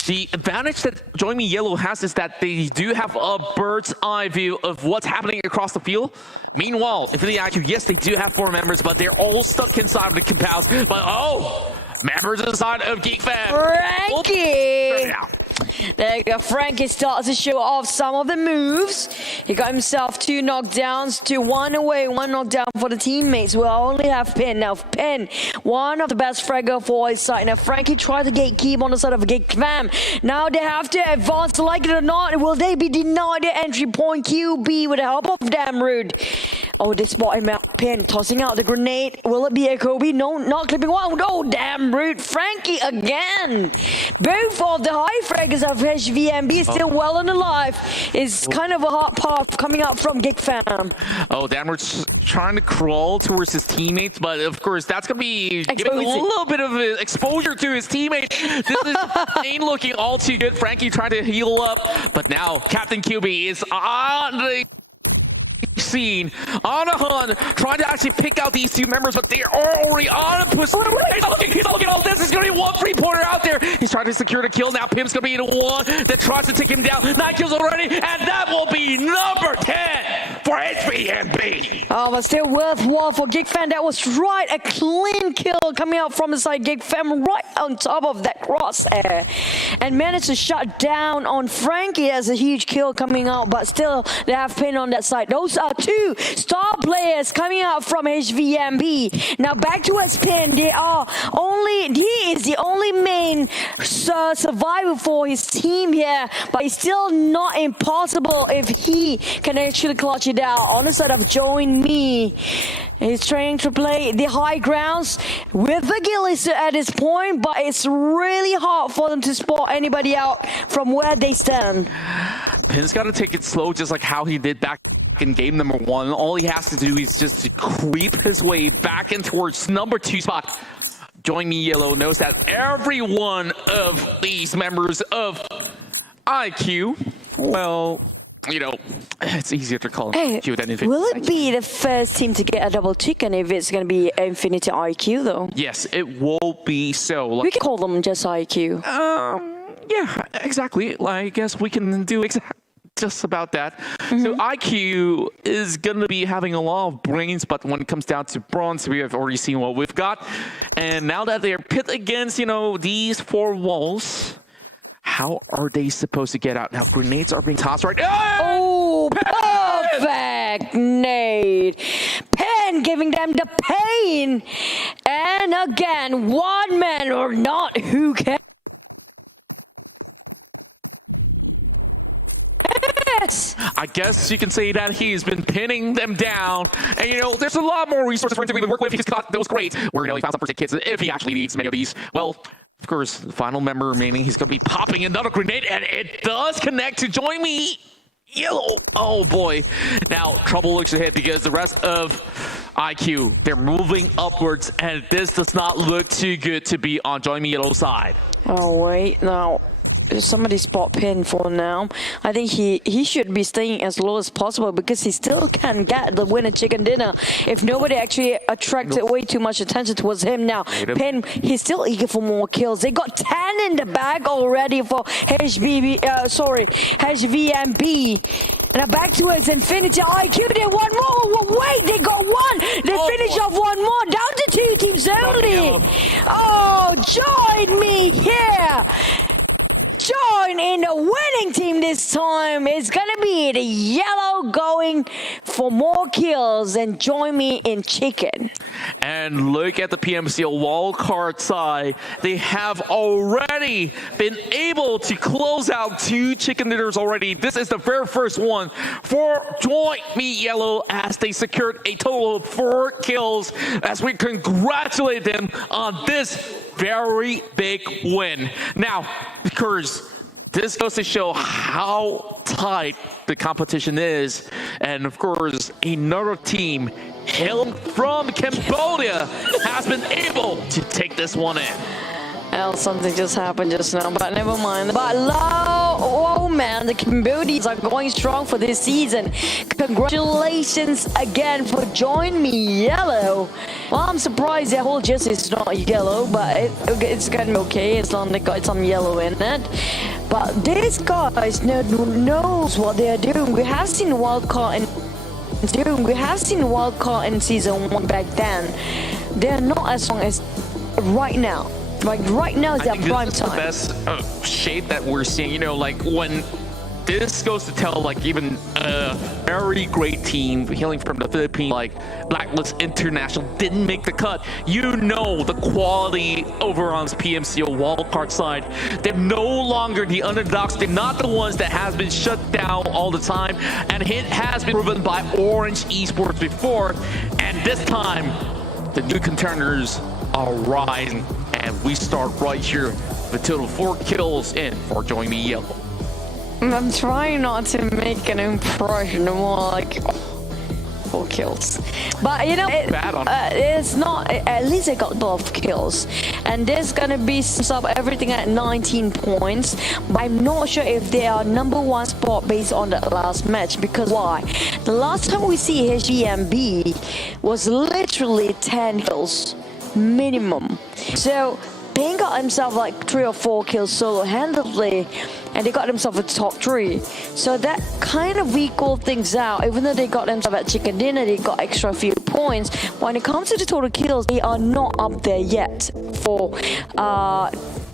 the advantage that Join Me Yellow has is that they do have a bird's eye view of what's happening across the field. Meanwhile, Infinity IQ, yes, they do have 4 members, but they're all stuck inside the compound. But members inside of Geek Fan. Frankie! There you go. Frankie starts to show off some of the moves. He got himself 2 knockdowns to 1 away, 1 knockdown for the teammates. We'll only have Pen now. Pen, one of the best fragger for his side. Now Frankie tried to gatekeep on the side of a Gig Fam. Now they have to advance, like it or not. Will they be denied the entry point? QB with the help of Damn Rude. Oh, they spot him out. Pen tossing out the grenade. Will it be a Kobe? No, not clipping one. No, Damn Rude. Frankie again. Both of the high fraggers of HVMB still well and alive. It's kind of a hot pop coming out from Gig Fam. Oh, Damn Rude's trying to crawl towards his teammates, but of course that's going to be giving a little bit of exposure to his teammate. This ain't looking all too good. Frankie trying to heal up, but now Captain QB is on the scene, on a hunt, trying to actually pick out these 2 members, but they're already on a push. Look at all this. There's going to be 1 3-pointer out there. He's trying to secure the kill. Now Pimp's going to be in a 1 that tries to take him down. 9 kills already, and that will be number 10 for HBMB. Oh, but still worthwhile for Gig Fam. That was right, a clean kill coming out from the side. Gig Fam right on top of that crosshair. And managed to shut down on Frankie as a huge kill coming out, but still they have Pin on that side. Those are 2 star players coming out from HVMB. Now back to us, Pin. He is the only main survivor for his team here, but it's still not impossible if he can actually clutch it out on the side of Join Me. He's trying to play the high grounds with the Gillies at this point, but it's really hard for them to spot anybody out from where they stand. He's got to take it slow, just like how he did back in game number 1. All he has to do is just creep his way back in towards number 2 spot. Join Me Yellow knows that every one of these members of IQ, well, you know, it's easier to call IQ than Infinity. Will it be the first team to get a double chicken if it's going to be Infinity IQ, though? Yes, it will be so. We can call them just IQ. Yeah, exactly. I guess we can do just about that. So IQ is going to be having a lot of brains, but when it comes down to bronze, we have already seen what we've got. And now that they're pit against, you know, these 4 walls, how are they supposed to get out? Now, grenades are being tossed right now. Oh, perfect nade. Pen giving them the pain. And again, 1 man or not, who can? Yes! I guess you can say that he's been pinning them down. And, you know, there's a lot more resources for him to even work with. He's got those great. Where, you know, he found some first aid kits if he actually needs many of these. Well, of course, the final member remaining, he's going to be popping another grenade, and it does connect to Join Me Yellow. Oh, boy. Now, trouble looks ahead because the rest of IQ, they're moving upwards, and this does not look too good to be on Join Me Yellow side. Oh, wait, now. Somebody spot pin for now. I think he should be staying as low as possible because he still can get the winner chicken dinner if nobody actually attracted way too much attention towards him now. Pin, he's still eager for more kills. They got 10 in the bag already for HVMB. And back towards Infinity. IQ, they one more. Wait, they got one. They finish off one more. Down to 2 teams only. Oh, join me here. Join in the winning team this time. It's gonna be the yellow going for more kills and Join Me in chicken. And look at the PMCL wildcard side. They have already been able to close out 2 chicken dinners already. This is the very first one for Join Me Yellow as they secured a total of 4 kills as we congratulate them on this very big win. Now, of course, this goes to show how tight the competition is. And of course, another team hailing from Cambodia has been able to take this one in. Well, something just happened just now, but never mind. But oh man, the Cambodians are going strong for this season. Congratulations again for Join Me Yellow. Well, I'm surprised their whole jersey is not yellow, but it's gonna be okay as long as they got some yellow in it. But these guys knows what they are doing. We have seen wildcard in season 1 back then. They're not as strong as right now. Like right now is their prime time. This is the best shape that we're seeing. You know, like when this goes to tell, like even a very great team hailing from the Philippines, like Blacklist International, didn't make the cut. You know the quality over on PMCO wildcard side. They're no longer the underdogs. They're not the ones that has been shut down all the time. And it has been proven by Orange Esports before. And this time, the new contenders are rising. And we start right here with a total of 4 kills in for Join Me Yellow. I'm trying not to make an impression, more like 4 kills. But you know, it's not, at least they got 12 kills. And there's gonna be everything at 19 points. But I'm not sure if they are #1 spot based on that last match. Because why? The last time we see HVMB was literally 10 kills minimum. So they got themselves like 3 or 4 kills solo-handedly, and they got themselves a top 3. So that kind of equaled things out. Even though they got themselves at chicken dinner, they got extra few points. When it comes to the total kills, they are not up there yet for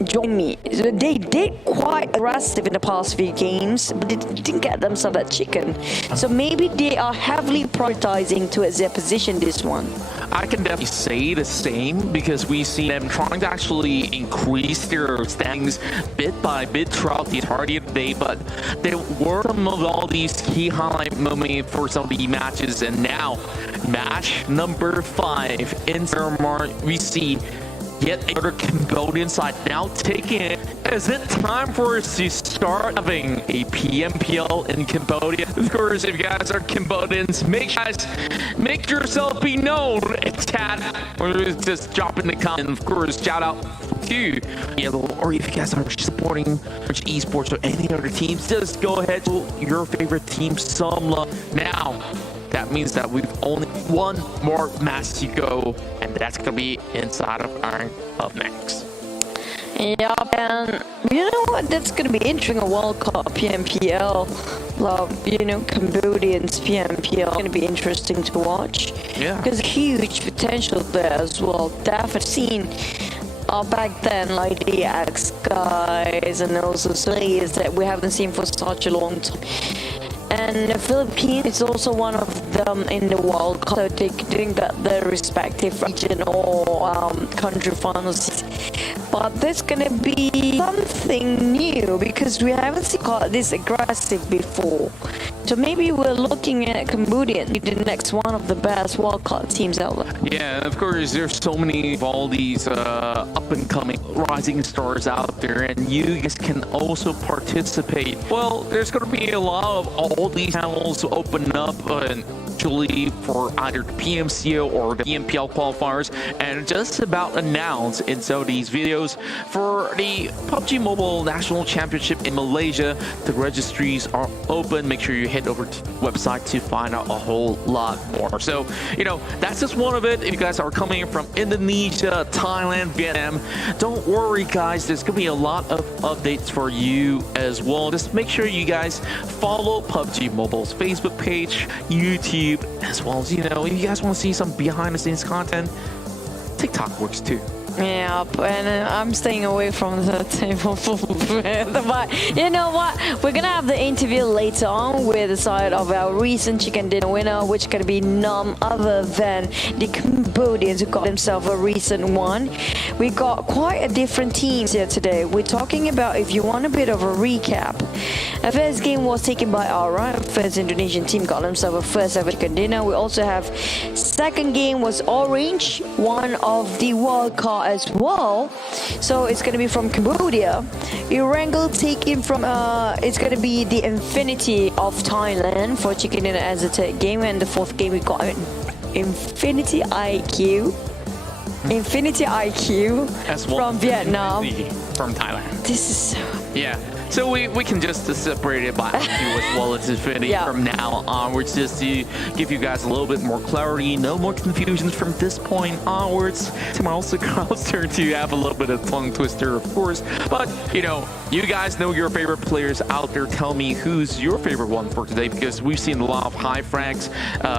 Join Me. So they did quite aggressive in the past few games, but they didn't get themselves that chicken. So maybe they are heavily prioritizing towards their position this one. I can definitely say the same because we've seen them trying to actually increase their standings bit by bit throughout the entirety of the day, but there were some of all these key highlight moments for some of the matches, and now match number 5 in Miramar, we see yet another Cambodian side now taking it. Is it time for us to start having a PMPL in Cambodia? Of course, if you guys are Cambodians, make yourself be known in chat, or just drop in the comment. Of course, shout out to Yellow, or if you guys are supporting esports or any other teams, just go ahead to your favorite team some love. Now, that means that we've only 1 more match to go, and that's gonna be inside of Iron up next. Yup, and you know what? That's gonna be interesting. A World Cup PMPL, you know, Cambodians PMPL, gonna be interesting to watch. Yeah, because huge potential there as well. Definitely seen back then, like the X guys and also players that we haven't seen for such a long time. And the Philippines is also one of them in the World Cup, so they didn't get their respective region or country finals. but there's gonna be something new because we haven't seen Card this aggressive before. So maybe we're looking at Cambodia, the next one of the best wildcard teams out there. Yeah, and of course, there's so many of all these up-and-coming rising stars out there, and you guys can also participate. Well, there's going to be a lot of all these channels open up actually for either the PMCO or the EMPL qualifiers, and just about announced in some of these videos for the PUBG Mobile National Championship in Malaysia. The registries are open. Make sure you head over to the website to find out a whole lot more. So, you know, that's just one of it. If you guys are coming from Indonesia, Thailand, Vietnam, don't worry, guys. There's going to be a lot of updates for you as well. Just make sure you guys follow PUBG Mobile's Facebook page, YouTube, as well as, you know, if you guys want to see some behind-the-scenes content, TikTok works too. Yeah, and I'm staying away from the table. But you know what? We're gonna have the interview later on with the side of our recent chicken dinner winner, which gonna be none other than the Cambodians who got themselves a recent one. We got quite a different teams here today. We're talking about, if you want a bit of a recap, our first game was taken by our first Indonesian team got themselves a first ever chicken dinner. We also have second game was Orange, one of the wild card as well, so it's going to be from Cambodia. Erangel taking from it's going to be the Infinity of Thailand for chicken dinner as a third game, and the fourth game we got Infinity IQ as well from Vietnam, from Thailand. This is yeah. So we can just separate it by IQ as well as Infinity from now onwards, just to give you guys a little bit more clarity, no more confusions from this point onwards. To my also girls turn to have a little bit of tongue twister, of course. But, you know, you guys know your favorite players out there. Tell me who's your favorite one for today, because we've seen a lot of high frags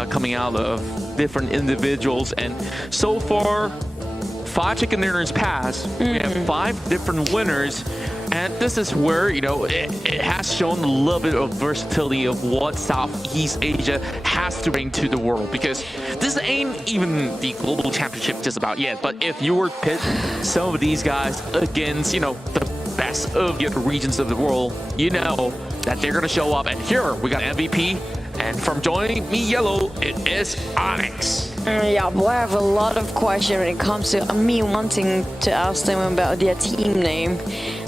coming out of different individuals. And so far, 5 chicken dinners passed. We have 5 different winners. And this is where, you know, it has shown a little bit of versatility of what Southeast Asia has to bring to the world, because this ain't even the global championship just about yet. But if you were to pit some of these guys against, you know, the best of the other regions of the world, you know that they're going to show up. And here we got MVP, and from joining me yellow, it is Onyx. Yeah, but I have a lot of questions when it comes to me wanting to ask them about their team name.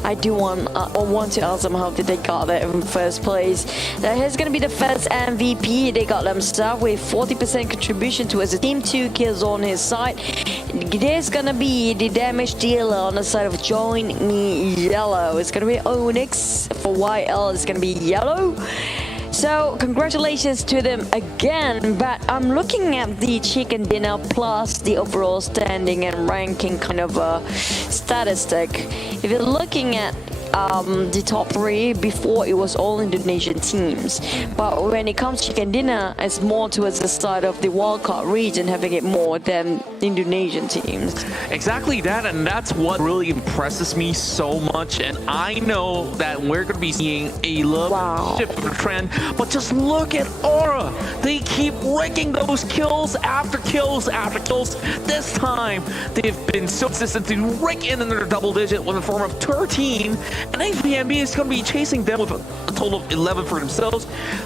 I do want to ask them how did they got that in first place. That is going to be the first MVP. They got themselves with 40% contribution towards the team, 2 kills on his side. There's going to be the damage dealer on the side of Join Me Yellow. It's going to be Onyx. For YL, it's going to be Yellow. So congratulations to them again, but I'm looking at the chicken dinner plus the overall standing and ranking kind of statistic. If you're looking at the top 3, before it was all Indonesian teams, but when it comes to chicken dinner, it's more towards the side of the wildcard region having it more than Indonesian teams. Exactly that, and that's what really impresses me so much. And I know that we're going to be seeing a little shift of a trend, but just look at Aura. They keep raking those kills after kills after kills. This time, they've been so consistent to rake in their double digit with a form of 13. And HPMB is going to be chasing them with a total of 11 for themselves,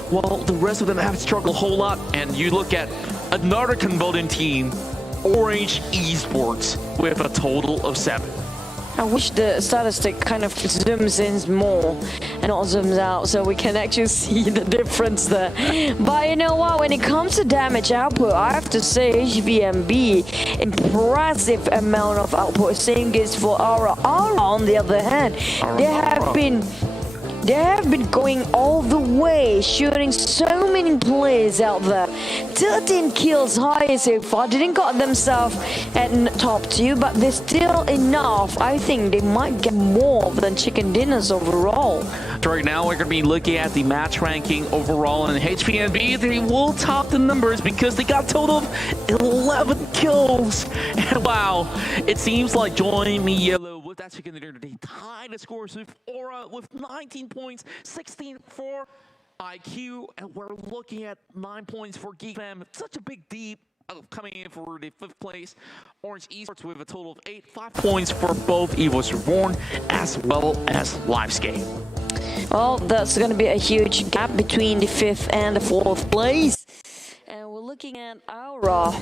while the rest of them have struggled a whole lot. And you look at another Cambodian team, Orange Esports, with a total of 7. I wish the statistic kind of zooms in more and not zooms out, so we can actually see the difference there. But you know what, when it comes to damage output, I have to say HVMB, impressive amount of output. Same goes for Aura. Aura, on the other hand, they have been going all the way, shooting so many players out there. 13 kills higher so far. Didn't got themselves at top 2, but they're still enough. I think they might get more than chicken dinners overall. Right now, we're going to be looking at the match ranking overall, and HPNB, they will top the numbers because they got a total of 11 kills. And wow, it seems like Join Me Yellow with that chicken dinner, they tied the scores with Aura with 19 points, 16 for IQ, and we're looking at 9 points for Geek Fam. Such a big deep coming in for the 5th place. Orange Esports with a total of 8, 5 points for both Evo's Reborn as well as Livescape. Well, that's going to be a huge gap between the 5th and the 4th place. And we're looking at Aura.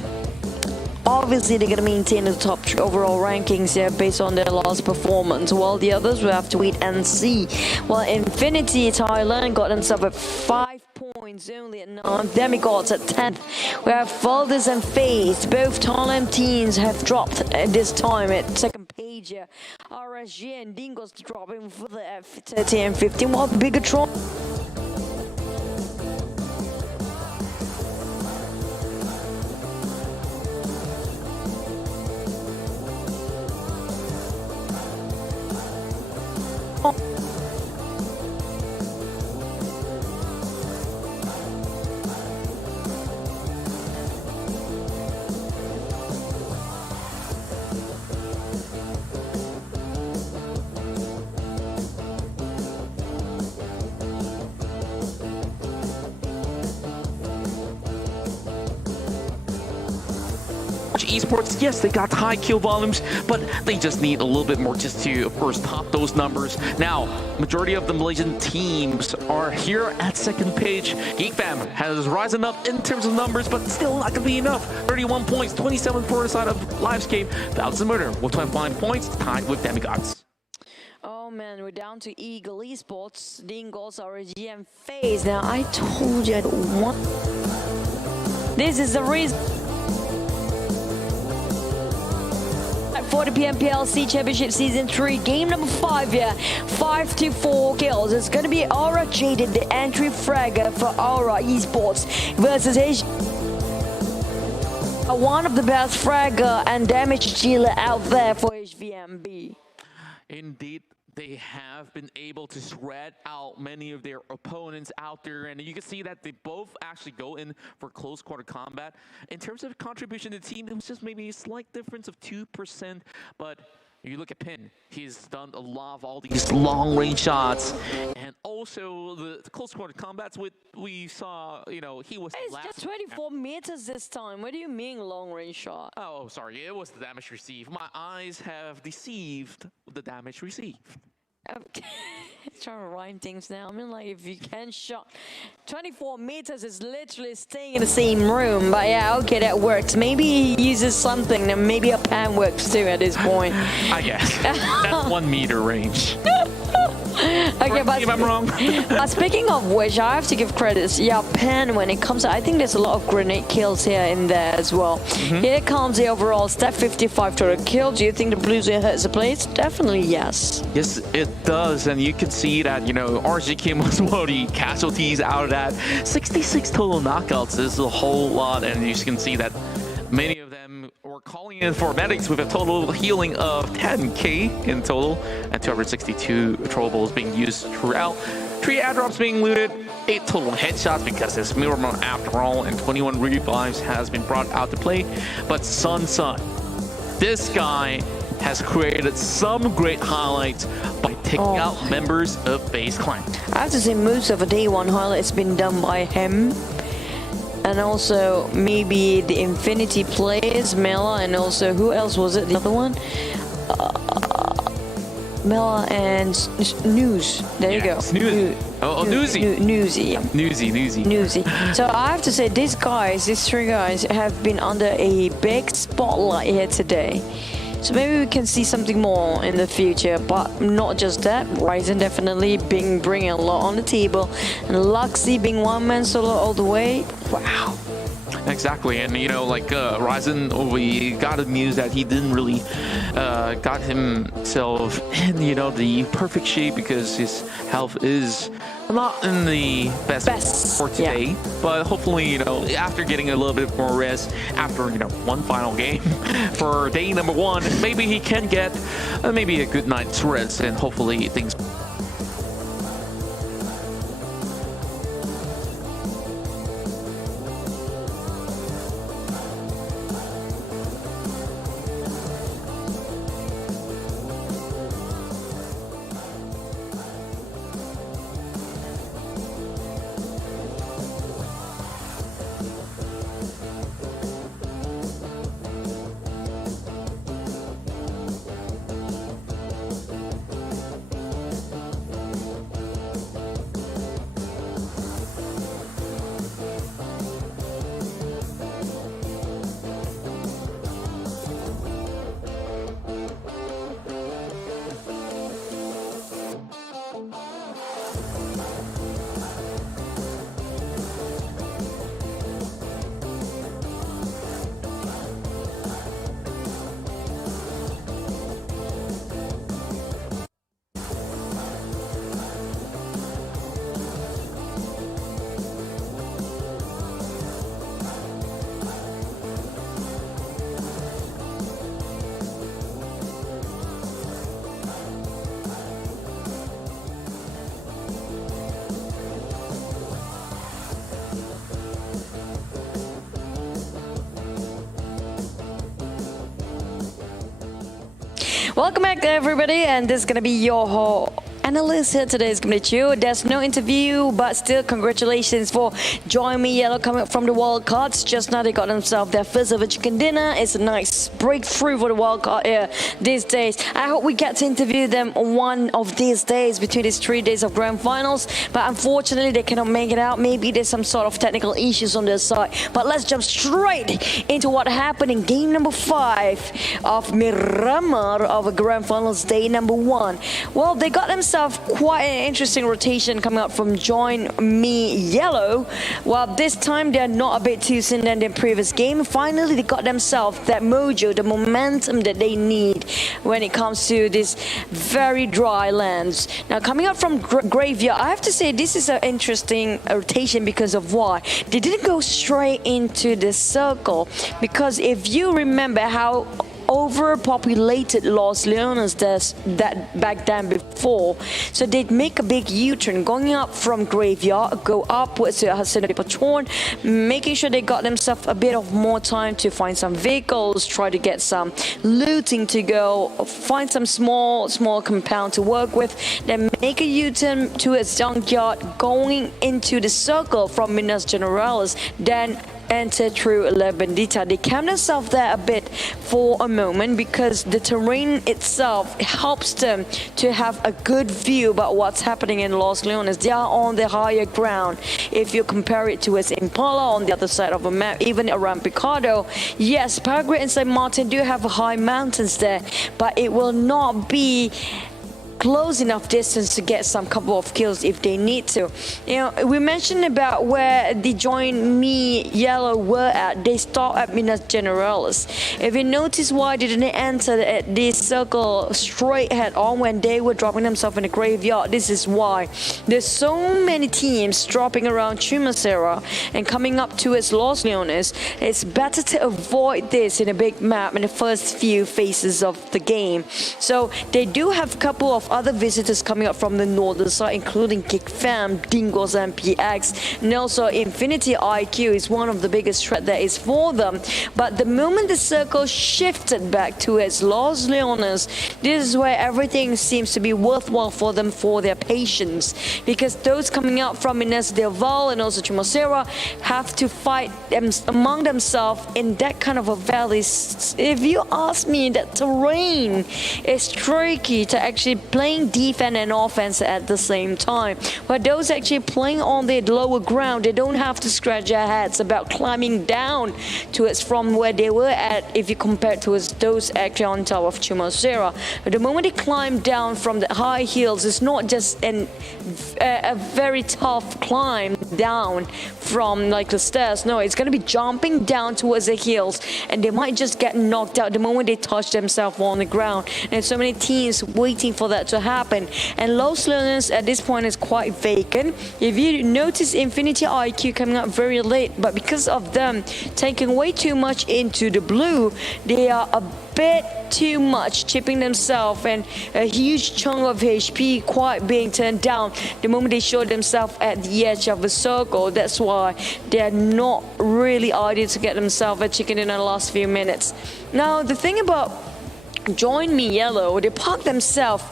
Obviously, they're going to maintain the top overall rankings here based on their last performance, while the others will have to wait and see. While Infinity Thailand got themselves at 5 points only at 9th, Demigods at 10th. We have Valdez and FaZe. Both Thailand teams have dropped at this time at second page here. RSG and Dingos dropping further at 13 and 15, while Bigatron. Esports, yes, they got high kill volumes, but they just need a little bit more just to, of course, top those numbers. Now, majority of the Malaysian teams are here at second page. GeekFam has risen up in terms of numbers, but still not going to be enough. 31 points, 27 for the side of Livescape. Balance and Murder with 25 points, tied with Demigods. Oh man, we're down to Eagle Esports, Dingos, RSG, and FaZe. Now, I told you I don't want... This is the reason... For the PMPLC Championship Season 3, game number 5 here, 5-4 kills. It's going to be Aura Jaded, the entry fragger for Aura Esports versus one of the best fragger and damage dealer out there for HVMB. Indeed, they have been able to shred out many of their opponents out there, and you can see that they both actually go in for close quarter combat. In terms of contribution to the team, it was just maybe a slight difference of 2%, but you look at Pin, he's done a lot of all these long range shots, and also the close quarter combats with we saw, you know, he was It's just 24 meters this time. What do you mean long range shot? Oh, sorry, it was the damage received. My eyes have deceived the damage received. Trying to rhyme things now. I mean, like, if you can shot 24 meters is literally staying in the same room. But yeah, okay, that works. Maybe he uses something, and maybe a pan works too at this point. I guess. That's 1 meter range. Okay, but if I'm wrong. But speaking of which, I have to give credits. Yeah, Pen, when it comes to, I think there's a lot of grenade kills here in there as well. Here comes the overall stat, 55 total kill. Do you think the Blues will hurt the place? Definitely yes. Yes, it does, and you can see that, you know, RG Kim was one of the casualties out of that. 66 total knockouts is a whole lot, and you can see that many of them were calling in for medics with a total healing of 10k in total, and 262 trollables being used throughout. 3 airdrops being looted, 8 total headshots because it's Miramar after all, and 21 revives has been brought out to play. But Sun, this guy has created some great highlights by taking out members of FaZe Clan. I have to say most of the Day1 highlights been done by him. And also maybe the Infinity players, Mela, and also who else was it? The other one? Mela and News. There you go. Newsy. Newsy. So I have to say, these three guys have been under a big spotlight here today. So maybe we can see something more in the future, but not just that. Ryzen definitely bringing a lot on the table, and Luxy being one-man solo all the way. Wow. Exactly, and you know, like Ryzen, we got the news that he didn't really got himself in, you know, the perfect shape because his health is not in the best for today. Yeah. But hopefully, you know, after getting a little bit more rest, after, you know, one final game for day number 1, maybe he can get maybe a good night's rest, and hopefully things. Welcome back, everybody, and this is gonna be your analyst here today. Is gonna be Chu. There's no interview, but still, congratulations for Join Me Yellow coming up from the wild cards. Just now they got themselves their first ever chicken dinner. It's a nice breakthrough for the wild card here these days. I hope we get to interview them one of these days between these 3 days of grand finals. But unfortunately, they cannot make it out. Maybe there's some sort of technical issues on their side. But let's jump straight into what happened in game number 5 of Miramar of grand finals day number 1. Well, they got themselves quite an interesting rotation coming up from Join Me Yellow. Well, this time they're not a bit too soon than the previous game. Finally, they got themselves that mojo, the momentum that they need when it comes to these very dry lands. Now, coming up from Graveyard, I have to say this is an interesting rotation because of why. They didn't go straight into the circle, because if you remember how overpopulated Los Leones that back then before. So they'd make a big U-turn going up from Graveyard, go upwards to Hacienda Patron, making sure they got themselves a bit of more time to find some vehicles, try to get some looting to go, find some small compound to work with, then make a U-turn to its junkyard, going into the circle from Minas Generalis, then enter through La Bendita. They camped themselves there a bit for a moment because the terrain itself helps them to have a good view about what's happening in Los Leones. They are on the higher ground. If you compare it to its Impala on the other side of the map, even around Picado, yes, Pubg and St. Martin do have high mountains there, but it will not be close enough distance to get some couple of kills if they need to. You know, we mentioned about where the Join Me Yellow were at. They stopped at Minas Generalis. If you notice why they didn't enter at this circle straight head on when they were dropping themselves in the Graveyard, this is why. There's so many teams dropping around Chumacera and coming up towards Los Leones. It's better to avoid this in a big map in the first few phases of the game. So they do have a couple of other visitors coming up from the northern side, including Kick Fam, Dingos, and PX, and also Infinity IQ is one of the biggest threat that is for them. But the moment the circle shifted back towards Los Leones, this is where everything seems to be worthwhile for them for their patience, because those coming out from Minas del Val and also Chumacera have to fight among themselves in that kind of a valley. If you ask me, that terrain is tricky to actually playing defense and offense at the same time. But those actually playing on the lower ground, they don't have to scratch their heads about climbing down towards from where they were at if you compare it to those actually on top of Chumacera. But the moment they climb down from the high hills, it's not just a very tough climb down from like the stairs. No, it's going to be jumping down towards the hills, and they might just get knocked out the moment they touch themselves on the ground. And so many teams waiting for that to happen, and Los Leones at this point is quite vacant. If you notice, Infinity IQ coming up very late, but because of them taking way too much into the blue, they are a bit too much chipping themselves, and a huge chunk of HP quite being turned down the moment they show themselves at the edge of a circle. That's why they're not really ideal to get themselves a chicken in the last few minutes. Now, the thing about Join Me Yellow, they park themselves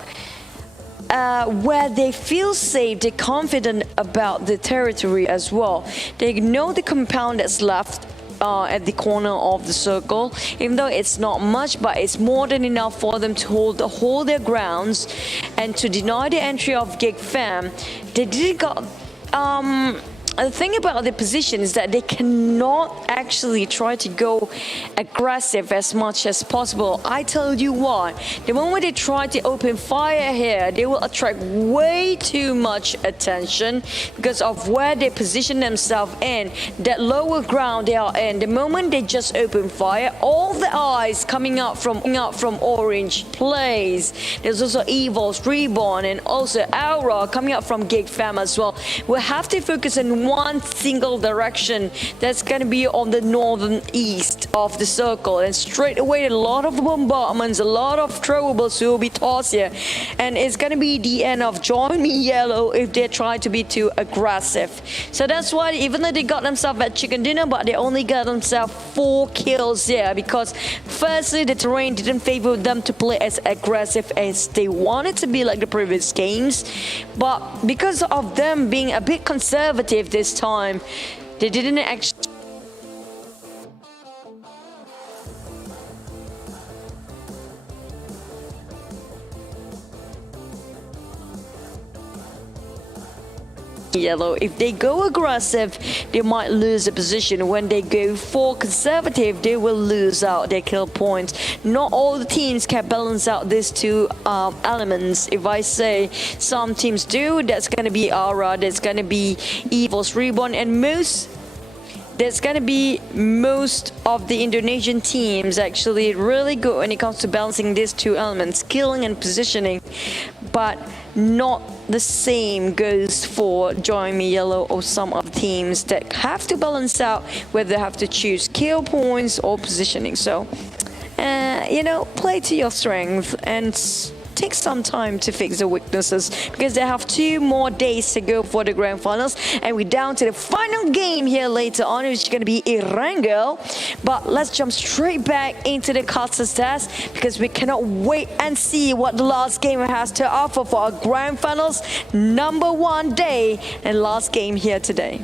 where they feel safe, they're confident about the territory as well. They know the compound that's left at the corner of the circle, even though it's not much, but it's more than enough for them to hold their grounds and to deny the entry of Gig Fam. They did got the thing about the position is that they cannot actually try to go aggressive as much as possible. I tell you why. The moment they try to open fire here, they will attract way too much attention because of where they position themselves in, that lower ground they are in. The moment they just open fire, all the eyes coming out from Orange plays. There's also Evil's Reborn and also Aura coming up from Gig Fam as well. We'll have to focus on one single direction. That's going to be on the northern east of the circle. And straight away, a lot of bombardments, a lot of throwables will be tossed here. And it's going to be the end of Join Me Yellow if they try to be too aggressive. So that's why, even though they got themselves at chicken dinner, but they only got themselves 4 kills here, because firstly, the terrain didn't favor them to play as aggressive as they wanted to be like the previous games. But because of them being a bit conservative this time, they didn't actually yellow. If they go aggressive, they might lose a position. When they go for conservative, they will lose out their kill points. Not all the teams can balance out these two elements. If I say some teams do, that's going to be Aura, that's going to be Evil's Reborn, and there's going to be most of the Indonesian teams actually really good when it comes to balancing these two elements, killing and positioning, but not the same goes for Join Me Yellow or some of the teams that have to balance out whether they have to choose kill points or positioning. So, you know, play to your strength and take some time to fix the weaknesses, because they have 2 more days to go for the grand finals, and we're down to the final game here later on, which is going to be Erangel. But let's jump straight back into the casters test, because we cannot wait and see what the last game has to offer for our grand finals number 1 day and last game here today.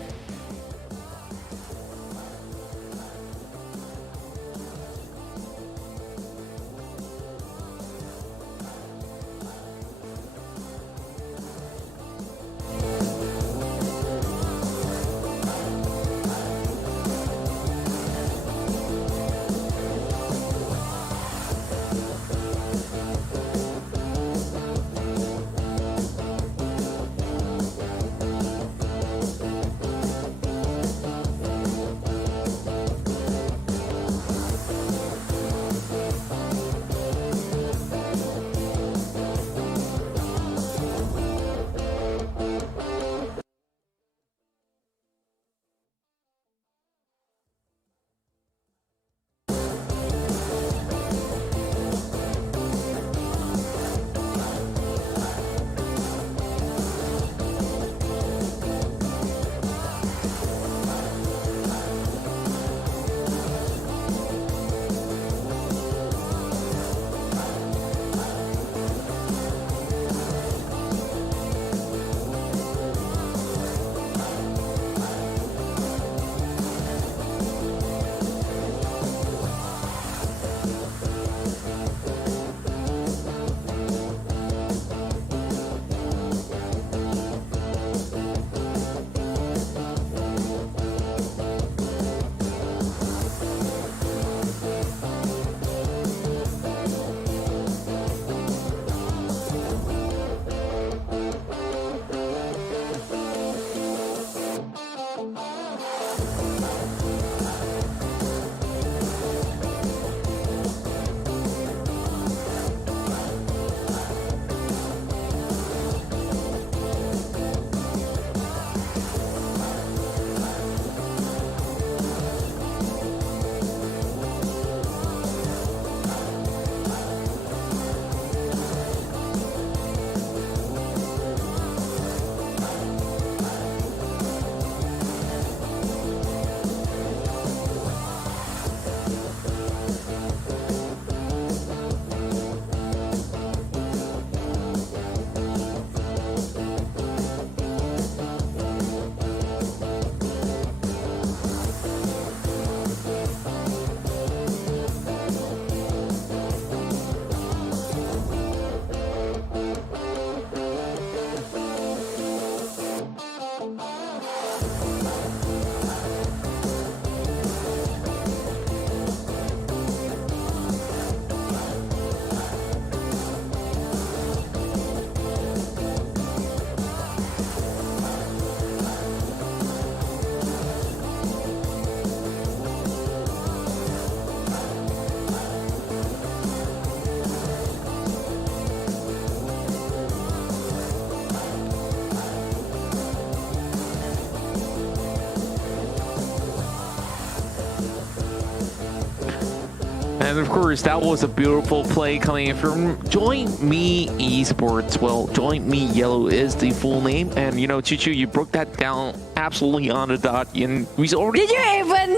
And of course, that was a beautiful play coming from Join Me Esports. Well, Join Me Yellow is the full name. And, you know, Chuchu, you broke that down absolutely on the dot. And we already... Did you even?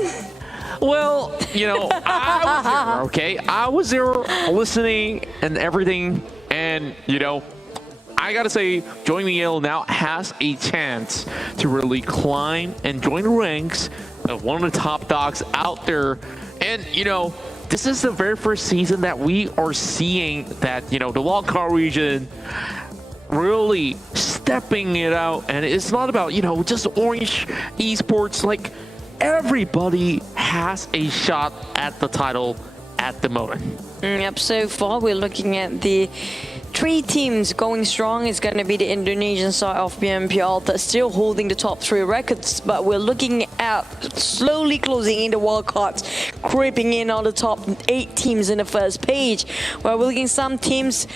Well, you know, I was there, okay? I was there listening and everything. And, you know, I gotta say, Join Me Yellow now has a chance to really climb and join the ranks of one of the top dogs out there. And, you know, this is the very first season that we are seeing that, you know, the wildcard region really stepping it out. And it's not about, you know, just Orange Esports. Like, everybody has a shot at the title at the moment. Yep, so far we're looking at the 3 teams going strong. It's going to be the Indonesian side of BMPL that's still holding the top 3 records, but we're looking at slowly closing in the wildcards, creeping in on the top 8 teams in the first page, where we're looking some teams,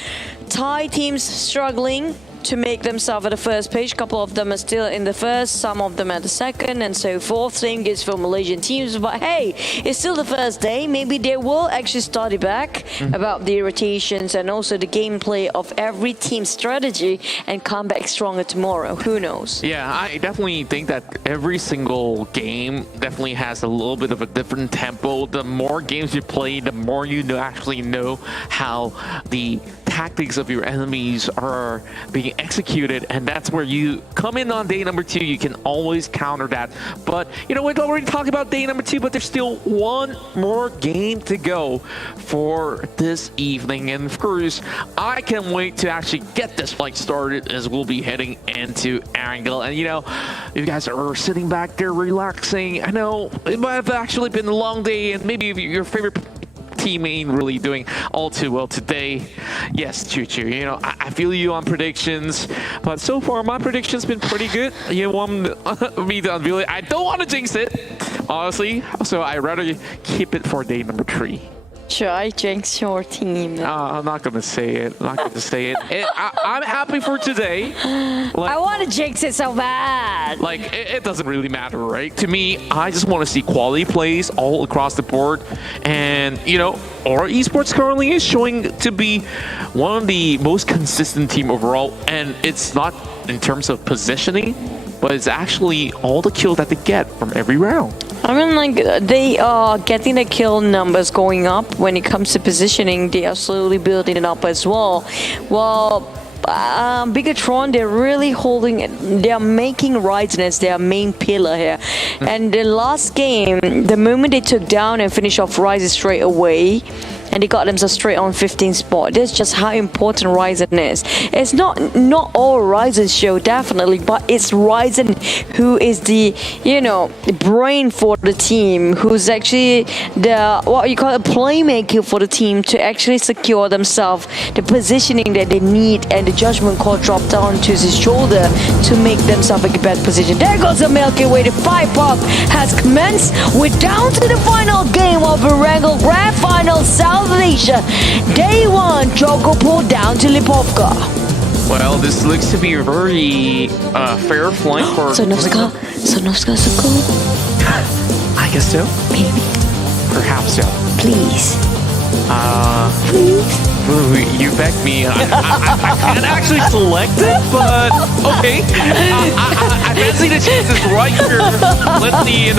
Thai teams struggling to make themselves at the first page. A couple of them are still in the first, some of them at the second, and so forth. Same goes for Malaysian teams. But hey, it's still the first day. Maybe they will actually study back about the rotations and also the gameplay of every team's strategy and come back stronger tomorrow. Who knows? Yeah, I definitely think that every single game definitely has a little bit of a different tempo. The more games you play, the more you actually know how the tactics of your enemies are being executed, and that's where you come in on day number 2. You can always counter that. But you know, we've already talked about day number 2, but there's still one more game to go for this evening, and of course I can't wait to actually get this flight started as we'll be heading into Angle. And you know, you guys are sitting back there relaxing. I know it might have actually been a long day, and maybe your favorite team ain't really doing all too well today. Yes, Chuchu, you know, I feel you on predictions, but so far my prediction's been pretty good. You want me to unveil it? I don't want to jinx it, honestly, so I'd rather keep it for day number 3. Should I jinx your team? I'm not gonna say it. I'm not gonna say it. I'm happy for today. I want to jinx it so bad. Like, it doesn't really matter, right? To me, I just want to see quality plays all across the board. And, you know, our esports currently is showing to be one of the most consistent team overall. And it's not in terms of positioning, but it's actually all the kills that they get from every round. I mean, like, they are getting the kill numbers going up. When it comes to positioning, they are slowly building it up as well. Well, Bigatron, they're really holding it. They are making Ryzen as their main pillar here. And the last game, the moment they took down and finished off Ryzen straight away, and they got themselves straight on 15th spot. That's just how important Ryzen is. It's not all Ryzen's show, definitely, but it's Ryzen who is the, you know, brain for the team, who's actually the, what you call a playmaker for the team to actually secure themselves the positioning that they need, and the judgment call dropped down to his shoulder to make themselves a better position. There goes the Milky Way. The fight pop has commenced. We're down to the final game of the Wrangle Grand Final South Asia. Day 1, Jogo pulled down to Lipovka. Well, this looks to be a very fair flank for... Sonovska Soko? I guess so. Maybe. Perhaps so. Please. Please? You begged me. I can't actually select it, but okay. I fancy the chances right here. Let's see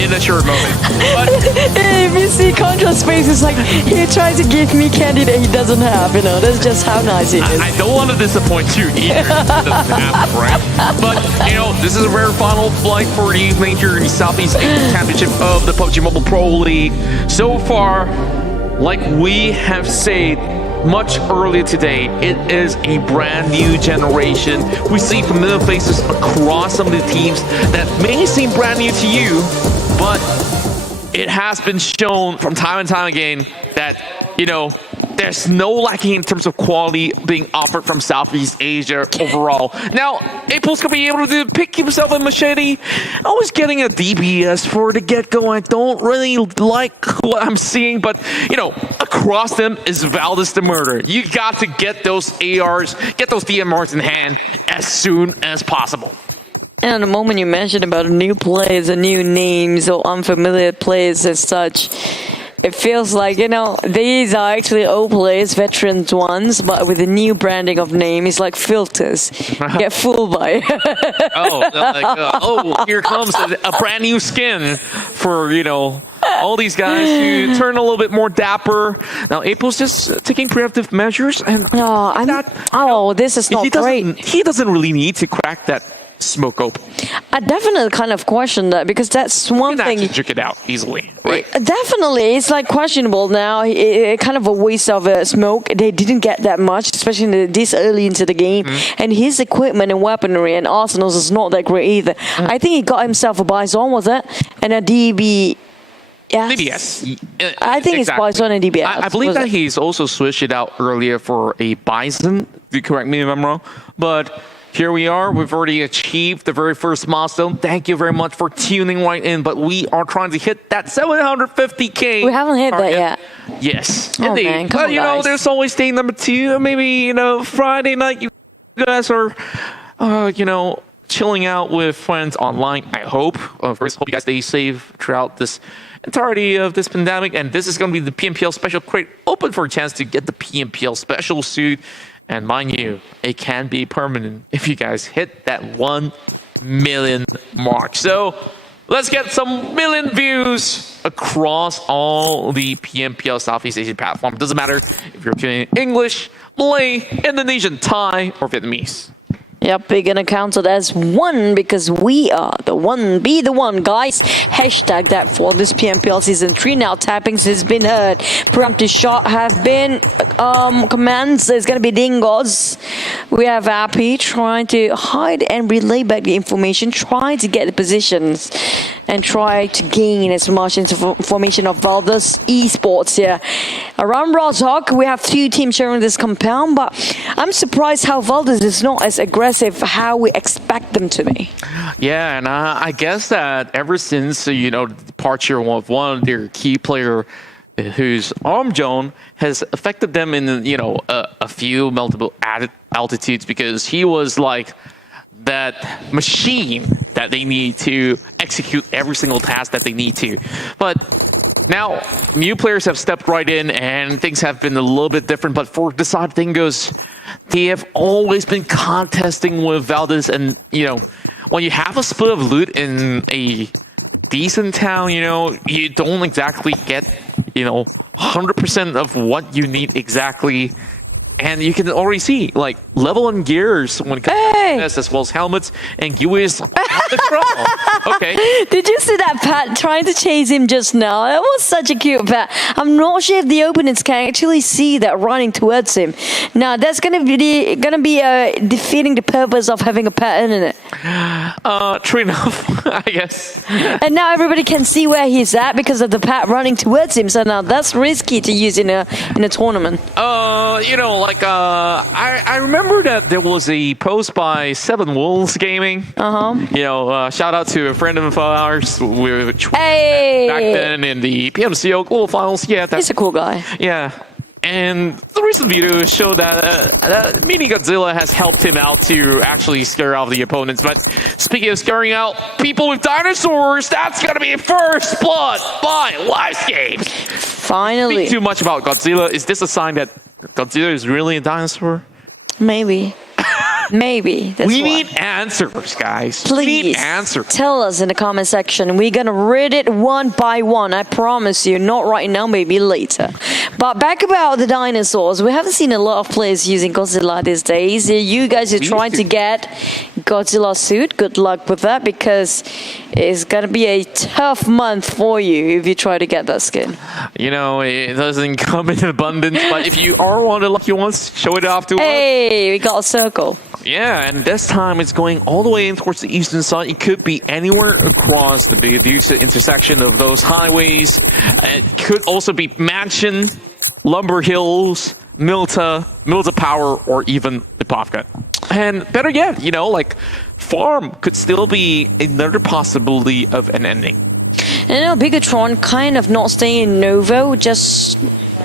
in a short moment. But if you see Contra's face, it's like he tried to give me candidate he doesn't have, you know. That's just how nice he is. I don't want to disappoint you either. Doesn't have, right? But, you know, this is a rare final flight for the major Southeast Asian Championship of the PUBG Mobile Pro League. So far, like we have said much earlier today, it is a brand new generation. We see familiar faces across some of the teams that may seem brand new to you, but it has been shown from time and time again that, you know, there's no lacking in terms of quality being offered from Southeast Asia overall. Now, April's gonna be able to pick himself a machete. Always getting a DPS for the get-go. I don't really like what I'm seeing, but, you know, across them is Valdez the Murder. You got to get those ARs, get those DMRs in hand as soon as possible. And the moment you mentioned about new players and new names or unfamiliar players as such, It feels like, you know, these are actually old players, veteran ones, but with a new branding of name. It's like filters. Get fooled by. Here comes a brand new skin for, you know, all these guys to turn a little bit more dapper. Now, April's just taking preemptive measures. And this is not great. He doesn't really need to crack that smoke open. I definitely kind of question that, because that's one thing. You juke it out easily, right? Definitely, it's like questionable now. Kind of a waste of smoke. They didn't get that much, especially this early into the game. And his equipment and weaponry and arsenals is not that great either. I think he got himself a Bison, was it? And a DB. DBS. I think it's Bison and DBS. I believe that he's also switched it out earlier for a Bison. Correct me if I'm wrong. But here we are. We've already achieved the very first milestone. Thank you very much for tuning right in. But we are trying to hit that 750K. We haven't hit that yet. Yes, Oh, indeed. man, come But on, you know, guys. there's always day number 2. Maybe, you know, Friday night you guys are, you know, chilling out with friends online. I hope. First, hope you guys stay safe throughout this entirety of this pandemic. And this is going to be the PMPL special crate, open for a chance to get the PMPL special suit. And mind you, it can be permanent if you guys hit that 1 million mark. So let's get some million views across all the PMPL Southeast Asian platform. Doesn't matter if you're tuning in English, Malay, Indonesian, Thai, or Vietnamese. Yep, we're gonna count it as one because we are the one. Be the one, guys. Hashtag that for this PMPL Season 3. Now tappings has been heard. Preemptive shot have been commands. It's gonna be Dingos. We have Appy trying to hide and relay back the information, trying to get the positions and try to gain as much information of all this esports here. Around Rostock, we have 2 teams sharing this compound, but I'm surprised how Valdez is not as aggressive how we expect them to be. Yeah, and I guess that ever since, you know, the departure of one of their key player whose arm zone has affected them in, you know, a few multiple altitudes, because he was like that machine that they need to execute every single task that they need to. But now, new players have stepped right in and things have been a little bit different. But for the side Dingos, they have always been contesting with Valdez. And, you know, when you have a split of loot in a decent town, you know, you don't exactly get, you know, 100% of what you need exactly. And you can already see, like, level and gears when it comes to this, as well as helmets and UIs. Okay. Did you see that Pat trying to chase him just now? That was such a cute Pat. I'm not sure if the opponents can actually see that running towards him. Now that's gonna be defeating the purpose of having a Pat in it. True enough, I guess. And now everybody can see where he's at because of the Pat running towards him. So now that's risky to use in a tournament. You know, like I remember that there was a post by Seven Wolves Gaming. You know, shout out to a friend of ours which back then in the PMCO Global Finals. Yeah, he's a cool guy. Yeah. And the recent video showed that Mini Godzilla has helped him out to actually scare off the opponents. But speaking of scaring out people with dinosaurs, that's gonna be first blood by Livescape. Finally. Speak too much about Godzilla. Is this a sign that Godzilla is really a dinosaur? Maybe. Maybe. We need answers, guys. Please we need answers. Tell us in the comment section. We're gonna read it one by one. I promise you. Not right now, maybe later. But back about the dinosaurs, we haven't seen a lot of players using Godzilla these days. You guys are trying to get Godzilla suit. Good luck with that, because it's gonna be a tough month for you if you try to get that skin. You know, it doesn't come in abundance, but if you are one of the lucky ones, show it off to us. Hey, we got a circle. Yeah, and this time it's going all the way in towards the eastern side. It could be anywhere across the big intersection of those highways. And it could also be Mansion, Lumber Hills, Milta Power, or even the Pubg. And better yet, you know, like Farm could still be another possibility of an ending. And now Bigatron kind of not staying in Novo, just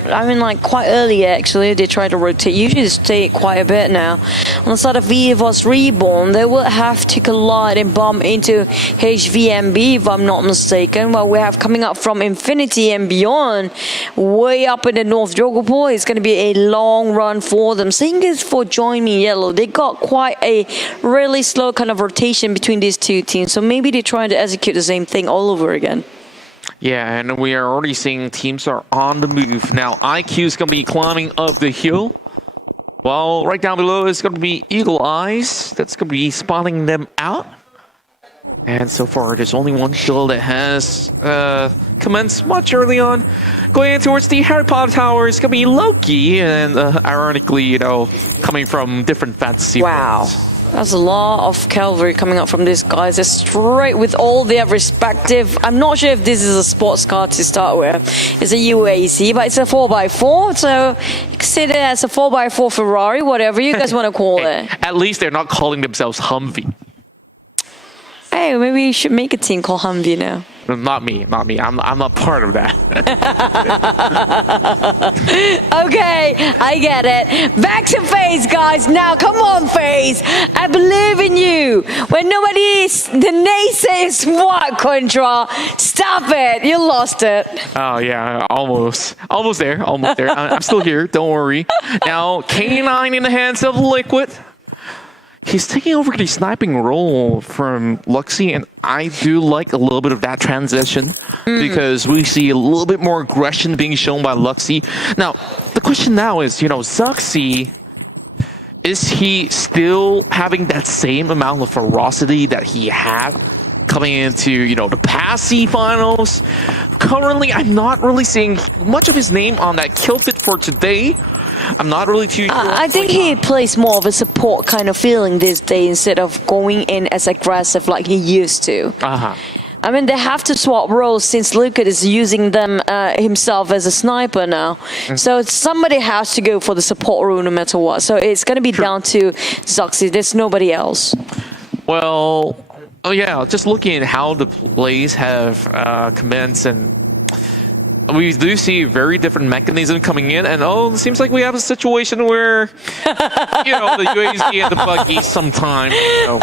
I mean, like quite early actually. They try to rotate. Usually they stay quite a bit now. On the side of EVOS Reborn, they will have to collide and bump into HVMB if I'm not mistaken. What we have coming up from Infinity and Beyond, way up in the North Jogopol, it's going to be a long run for them. Same as for Join Me Yellow. They got quite a really slow kind of rotation between these two teams. So maybe they're trying to execute the same thing all over again. Yeah, and we are already seeing teams are on the move. Now, IQ is going to be climbing up the hill. While right down below is going to be Eagle Eyes. That's going to be spotting them out. And so far, there's only one duel that has commenced much early on. Going in towards the Harry Potter Tower is going to be Loki. And ironically, you know, coming from different fantasy Wow. worlds. That's a lot of cavalry coming up from these guys. They're straight with all their respective... I'm not sure if this is a sports car to start with. It's a UAC, but it's a 4x4. So consider it as a 4x4 Ferrari, whatever you guys want to call it. At least they're not calling themselves Humvee. Hey, maybe you should make a team called Humvee now. Not me. I'm not part of that. Okay, I get it. Back to FaZe, guys. Now, come on, FaZe. I believe in you. When nobody is, the naysayers, what, Contra? Stop it. You lost it. Oh, yeah, almost there. I'm still here. Don't worry. Now, K9 in the hands of Liquid. He's taking over the sniping role from Luxy, and I do like a little bit of that transition because we see a little bit more aggression being shown by Luxy. Now, the question now is, you know, Zuxi, is he still having that same amount of ferocity that he had coming into, you know, the past C finals? Currently, I'm not really seeing much of his name on that kill fit for today. I'm not really too sure. I think he plays more of a support kind of feeling these days instead of going in as aggressive like he used to. I mean, they have to swap roles since Lucas is using them himself as a sniper now. So somebody has to go for the support role no matter what. So it's going to be down to Zuxi. There's nobody else. Well, oh yeah, just looking at how the plays have commenced, and we do see very different mechanism coming in, and it seems like we have a situation where, you know, the UAZ and the Pubg sometimes, you know,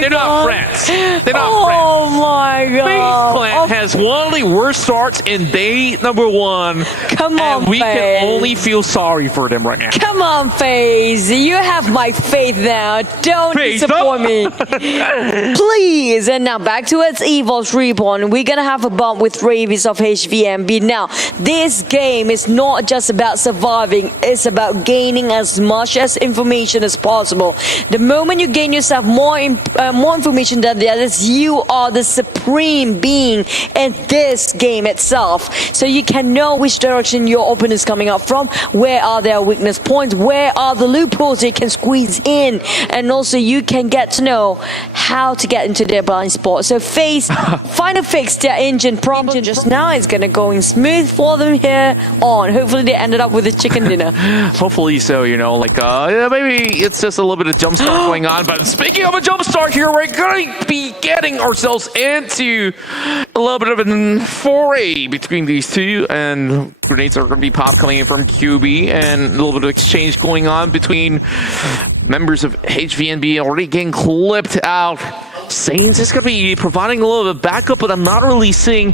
they're not friends. They're not friends. Oh my god. FaZe has one of the worst starts in day number 1. Come on, and we FaZe. can only feel sorry for them right now. Come on, FaZe. You have my faith now. Don't disappoint me. Please. And now back to its EVOS Reborn. We're going to have a bump with Ravies of HVMB. Now, this game is not just about surviving. It's about gaining as much as information as possible. The moment you gain yourself more information than the others, you are the supreme being in this game itself. So you can know which direction your opponent is coming up from, where are their weakness points, where are the loopholes they can squeeze in, and also you can get to know how to get into their blind spot. So FaZe finally fixed their engine. Now it's gonna go in smooth for them here on. Hopefully they ended up with a chicken dinner. Hopefully so, you know, like, yeah, maybe it's just a little bit of jump start going on. But speaking of a jump start here, we're going to be getting ourselves into a little bit of a foray between these two, and grenades are going to be popped coming in from QB, and a little bit of exchange going on between members of HVNB already getting clipped out. Saints is going to be providing a little bit of backup, but I'm not really seeing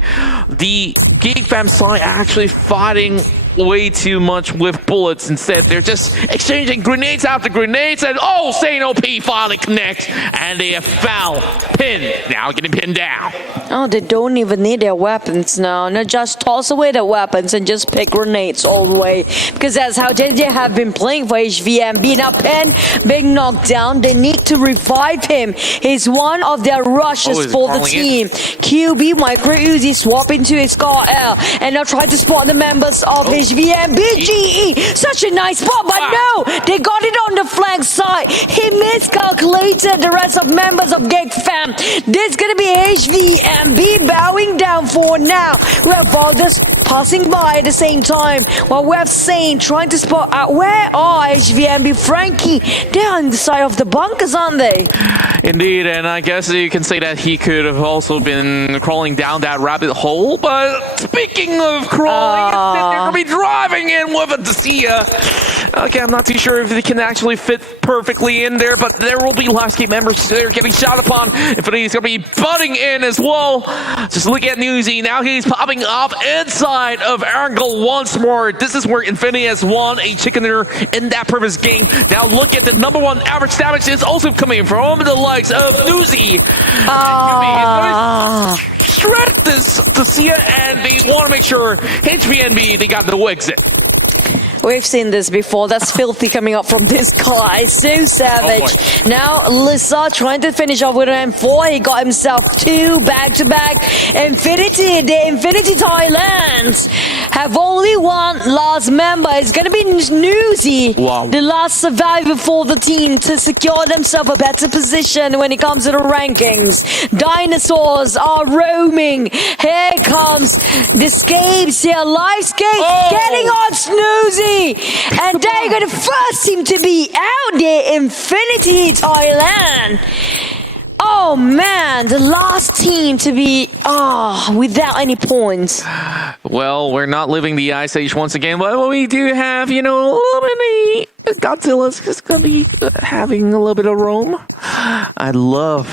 the Geek Fam side actually fighting way too much with bullets. Instead, they're just exchanging grenades after grenades, and oh, Saint OP finally connects, and they have foul. Pinned, now getting pinned down. Oh, they don't even need their weapons now. No, just toss away their weapons and just pick grenades all the way. Because that's how JJ have been playing for HVM. Being up and being knocked down, they need to revive him. He's one of their rushes for the team. QB Micro Uzi swap into his car L, and now try to spot the members of HVM. BGE, such a nice spot, but no, they got it on the flank side. He miscalculated the rest of members of Geek Fam. This is gonna be HVMB bowing down for now. We have August passing by at the same time, while we have Saint trying to spot out where are HVMB. Frankie, they're on the side of the bunkers, aren't they? Indeed, and I guess you can say that he could have also been crawling down that rabbit hole, but speaking of crawling, they're gonna be driving in with a Dacia. Okay, I'm not too sure if they can actually fit perfectly in there, but there will be Livescape members there getting shot upon. Infinity's gonna be butting in as well. Just look at Newsy. Now he's popping off inside of Angle once more. This is where Infinity has won a chicken dinner in that previous game. Now look at the #1 average damage is also coming from the likes of Newsy. Shred this to see it, and they want to make sure HBNB, they got the exit. We've seen this before. That's filthy coming up from this guy. So savage. Now Lisa trying to finish off with an M4. He got himself 2 back-to-back. Infinity, the Infinity Thailand have only one last member. It's going to be Newsy, the last survivor for the team to secure themselves a better position when it comes to the rankings. Dinosaurs are roaming. Here comes the Scapes here. Livescape getting on Snoozy. And they're going to first team to be out there, Infinity Thailand. Oh man, the last team to be without any points. Well, we're not living the Ice Age once again, but we do have, you know, a little bit of Godzilla's just gonna be having a little bit of roam. I love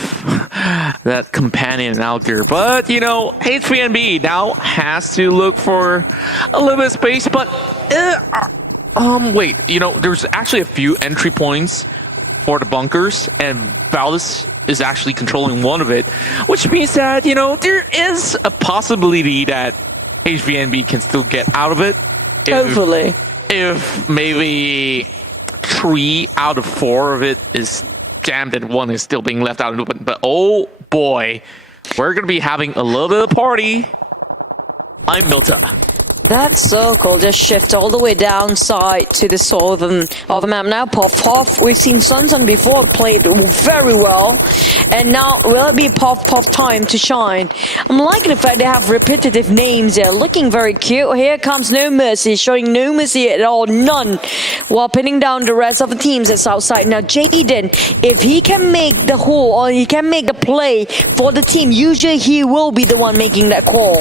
that companion out there, but you know, H3NB now has to look for a little bit of space, but wait, you know, there's actually a few entry points for the bunkers, and Valdez is actually controlling one of it, which means that, you know, there is a possibility that HVNB can still get out of it. Hopefully. If maybe 3 out of 4 of it is jammed and 1 is still being left out in the open. But oh boy, we're going to be having a little bit of party. I'm Milton. That circle just shift all the way downside to the southern of the map. Now Puff, we've seen Sunton before played very well, and now will be Puff time to shine. I'm liking the fact they have repetitive names. They're looking very cute. Here comes No Mercy, showing no mercy at all, none, while pinning down the rest of the teams that's outside. Now Jaden, if he can make the haul or he can make the play for the team, usually he will be the one making that call.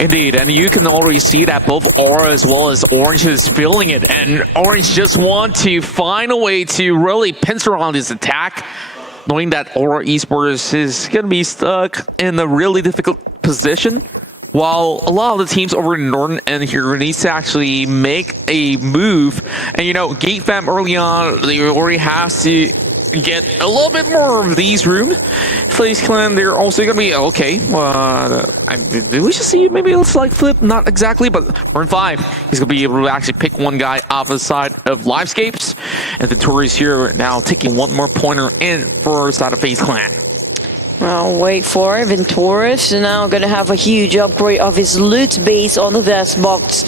Indeed, and you can already see that both Aura as well as Orange is feeling it, and Orange just want to find a way to really pinch around his attack, knowing that Aura Esports is going to be stuck in a really difficult position, while a lot of the teams over in Northern and here needs to actually make a move. And you know, Gate Fam early on, they already have to get a little bit more of these rooms. Flames Clan, they're also going to be okay. Did we just see maybe a slight flip? Not exactly, but turn 5. He's going to be able to actually pick one guy off the side of Livescapes. And the Tories here now taking one more pointer in for the side of FaZe Clan. Well, wait for it. Venturus now going to have a huge upgrade of his loot base on the desk box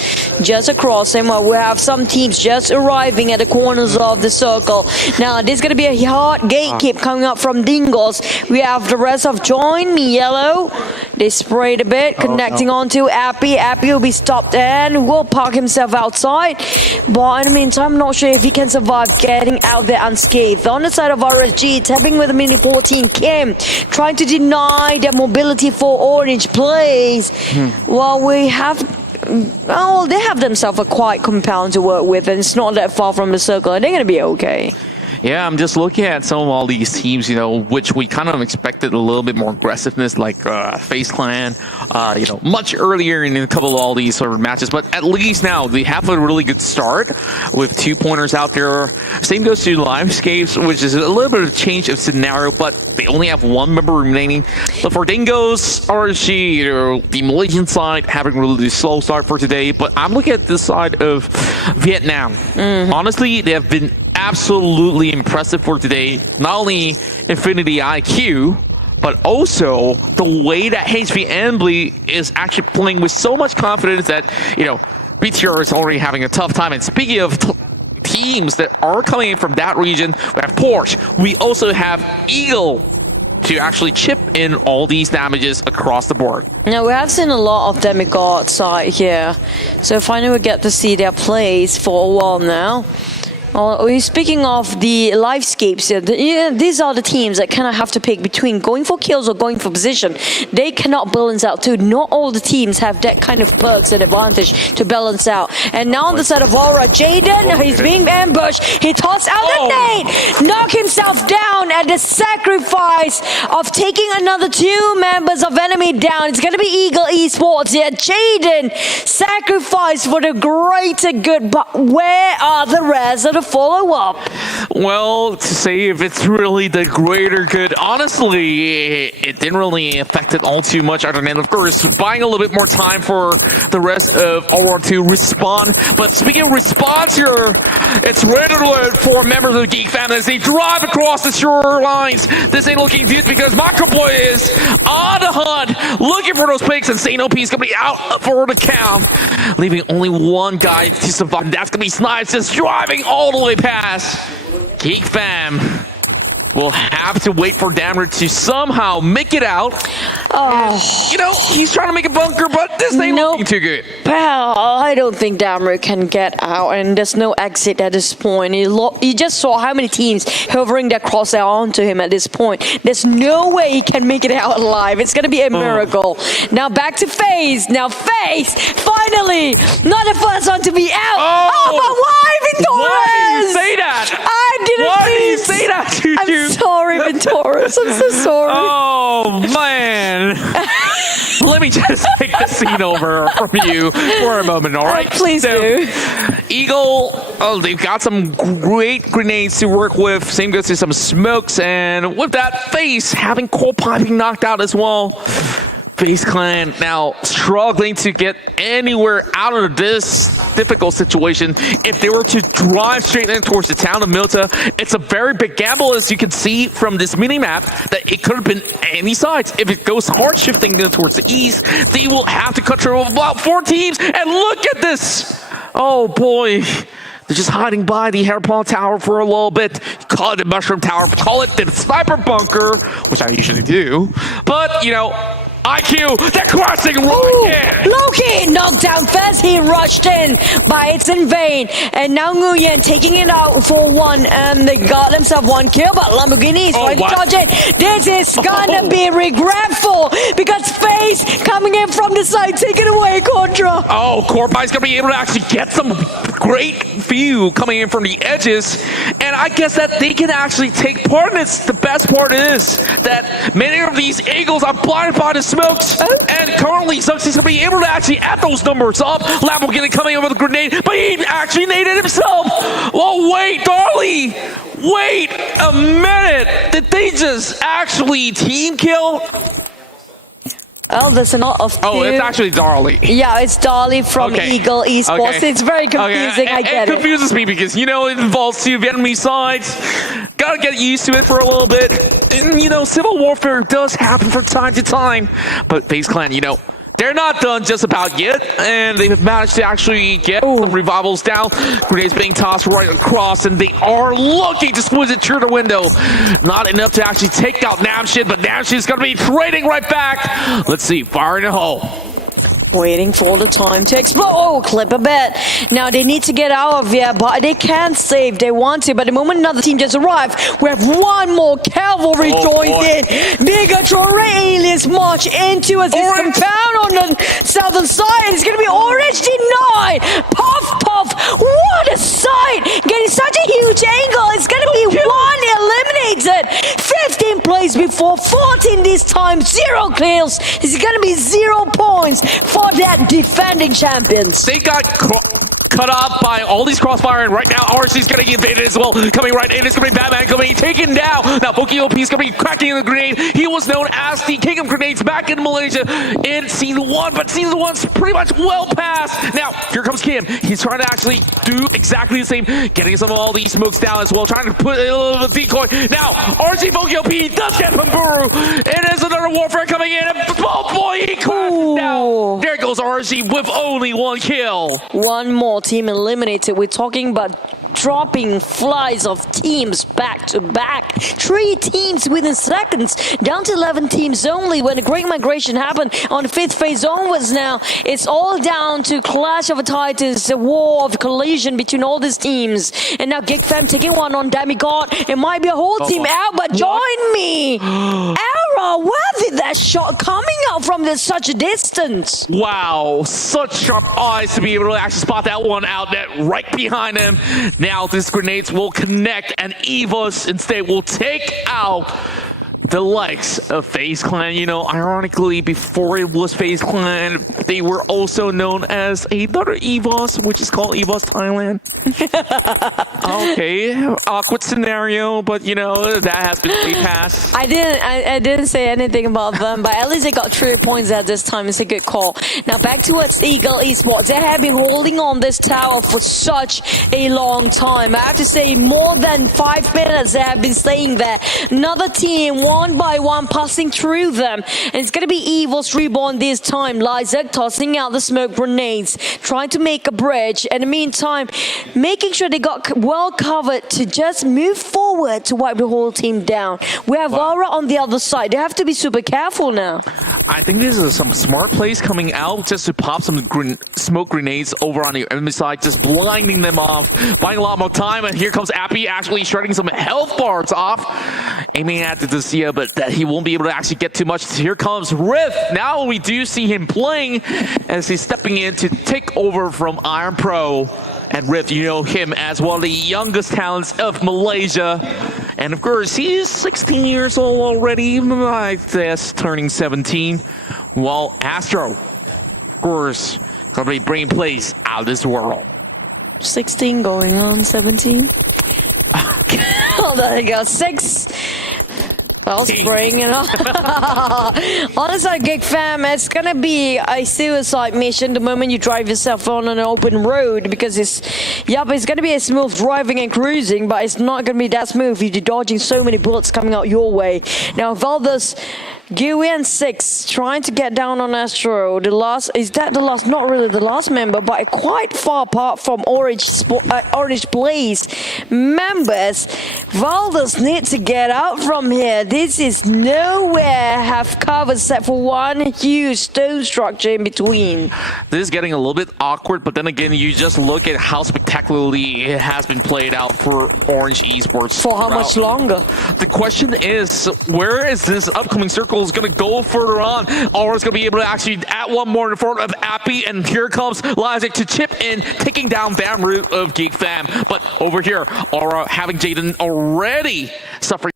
just across him. We have some teams just arriving at the corners of the circle. Now, this is going to be a hard gatekeep coming up from Dingles. We have the rest of Join Me Yellow. They sprayed a bit, connecting onto Appy. Appy will be stopped and will park himself outside. But in the meantime, I'm not sure if he can survive getting out there unscathed. On the side of RFG, tapping with the Mini 14, Kim trying to deny their mobility for Orange plays. While we have... Oh, they have themselves a quiet compound to work with, and it's not that far from the circle. They're going to be okay. Yeah, I'm just looking at some of all these teams, you know, which we kind of expected a little bit more aggressiveness, like FaZe Clan, you know, much earlier in a couple of all these sort of matches. But at least now they have a really good start with 2 pointers out there. Same goes to Livescapes, which is a little bit of change of scenario, but they only have 1 member remaining. But for Dingo's, RSG, you know, the Malaysian side having a really slow start for today. But I'm looking at this side of Vietnam. Honestly, they have been absolutely impressive for today. Not only Infinity IQ, but also the way that HVNB is actually playing with so much confidence that, you know, BTR is already having a tough time. And speaking of teams that are coming in from that region, we have Porsche. We also have Eagle to actually chip in all these damages across the board. Now, we have seen a lot of Demigod side here. So finally we get to see their plays for a while now. Speaking of the livescapes, these are the teams that kind of have to pick between going for kills or going for position. They cannot balance out too. Not all the teams have that kind of perks and advantage to balance out. And now on the side of Aura, Jaden is being ambushed. He tossed out the nade, knock himself down at the sacrifice of taking another 2 members of enemy down. It's going to be Eagle Esports here. Jaden sacrificed for the greater good, but where are the rest of the follow-up? Well, to say if it's really the greater good, honestly, it didn't really affect it all too much other than, of course, buying a little bit more time for the rest of Aura to respond. But speaking of response here, it's red alert for members of the Geek family as they drive across the shorelines. This ain't looking good because Makaboy is on the hunt, looking for those picks, and Saint OP is going to be out for the count, leaving only one guy to survive. That's going to be Snipes, just driving all the way past. Geek fam will have to wait for Dammer to somehow make it out. You know, he's trying to make a bunker, but this ain't looking too good. Well, I don't think Dammer can get out, and there's no exit at this point. You just saw how many teams hovering their crosshair onto him at this point. There's no way he can make it out alive. It's going to be a miracle. Now back to FaZe. Now FaZe, finally, not the first one to be out. But why, Ventoris? Why did you say that? I didn't Why mean did you say that, Juju? I'm sorry, Ventoris. I'm so sorry. Oh, man. Let me just take the scene over from you for a moment, all right? Please do. Eagle, they've got some great grenades to work with. Same goes to some smokes, and with that, FaZe having Cold Piping knocked out as well. FaZe Clan now struggling to get anywhere out of this difficult situation. If they were to drive straight in towards the town of Milta, it's a very big gamble, as you can see from this mini-map, that it could have been any sides. If it goes hard shifting towards the east, they will have to control about 4 teams, and look at this! Oh boy. They're just hiding by the hairpon tower for a little bit. Call it the mushroom tower, call it the sniper bunker, which I usually do. But, you know, IQ, they're crossing Loki knocked out first. He rushed in, but it's in vain. And now Nguyen taking it out for 1, and they got themselves 1 kill. But Lamborghini is going to dodge it. This is gonna be regretful because FaZe coming in from the side, taking away Contra. Oh, Corpine's gonna be able to actually get some great view coming in from the edges, and I guess that they can actually take part in this. The best part is that many of these Eagles are blinded by the smokes, and currently Succeed's gonna be able to actually add those numbers up. Lamborghini coming in with a grenade, but he actually naded himself. Oh wait, Darley! Wait a minute! Did they just actually team kill? Oh, there's a lot of it's actually Darley. Yeah, it's Darley from Eagle Esports. Okay. It's very confusing, I get it. It confuses me because, you know, it involves 2 enemy sides. Gotta get used to it for a little bit. And, you know, civil warfare does happen from time to time. But FaZe Clan, you know, they're not done just about yet, and they've managed to actually get some revivals down. Grenades being tossed right across, and they are looking to squeeze it through the window. Not enough to actually take out Namshin, but Namshin's going to be trading right back. Let's see, fire in the hole. Waiting for the time to explode. Oh, clip a bit. Now they need to get out of here, but they can save. They want to, but the moment another team just arrived, we have 1 more cavalry going in. Megatron aliens march into a compound on the southern side. It's going to be Orange denied. Puff, puff. What a sight. Getting such a huge angle. It's going to be 1 eliminated. 15 plays before 14 this time. 0 kills. It's going to be 0 points for that defending champions. They got cut off by all these crossfire, and right now RC's going to get invaded as well. Coming right in, it's going to be Batman going to be taken down. Now Pubg OP's going to be cracking the grenade. He was known as the king of grenades back in Malaysia in Season 1, but Season 1's pretty much well past. Now, here comes Kim. He's trying to actually do exactly the same, getting some of all these smokes down as well, trying to put a little bit of decoy. Now, RC Pubg OP does get Puru. It is another warfare coming in, and oh boy, he crashes down. There goes RC. RG with only 1 kill. One more team eliminated. We're talking about dropping flies of teams back to back. 3 teams within seconds, down to 11 teams only. When the Great Migration happened on the 5th phase onwards now, it's all down to Clash of the Titans, a war of collision between all these teams. And now GigFam taking one on Demigod. It might be a whole team out, but join me. Era, where did that shot coming out from such a distance? Wow, such sharp eyes to be able to actually spot that one out net right behind him. Now this grenades will connect and Evos instead will take out the likes of FaZe Clan. You know, ironically, before it was FaZe Clan, they were also known as another EVOS, which is called EVOS Thailand. Okay, awkward scenario, but you know, that has been passed. I didn't say anything about them, but at least they got 3 points at this time. It's a good call. Now back towards Eagle Esports. They have been holding on this tower for such a long time. I have to say, more than 5 minutes they have been staying there. Another team, one by one, passing through them. And it's going to be Evil's Reborn this time. Lysak tossing out the smoke grenades, trying to make a bridge. In the meantime, making sure they got well covered to just move forward to wipe the whole team down. We have Aura on the other side. They have to be super careful now. I think there's some smart plays coming out just to pop some smoke grenades over on the enemy side, just blinding them off, buying a lot more time. And here comes Appy actually shredding some health bars off, aiming at the Sia, but that he won't be able to actually get too much. Here comes Riff. Now we do see him playing as he's stepping in to take over from Iron Pro. And Riff, you know him as one of the youngest talents of Malaysia. And of course, he is 16 years old already, I guess, turning 17. While Astro, of course, going to be bringing plays out of this world. 16 going on 17. Oh, there you go. 6. I was spraying it up. On the side, GigFam, it's gonna be a suicide mission the moment you drive yourself on an open road, because it's gonna be a smooth driving and cruising, but it's not gonna be that smooth if you're dodging so many bullets coming out your way. Now, Valdez, Gui and 6 trying to get down on Astro. Not really the last member, but quite far apart from Orange Blaze members. Valdez needs to get out from here. This is nowhere have cover except for one huge stone structure in between. This is getting a little bit awkward, but then again, you just look at how spectacularly it has been played out for Orange Esports. For how much longer? The question is, where is this upcoming circle is going to go further on? Aura's going to be able to actually add one more in front of Appy, and here comes Lysak to chip in, taking down that route of GigFam. But over here, Aura having Jaden already suffering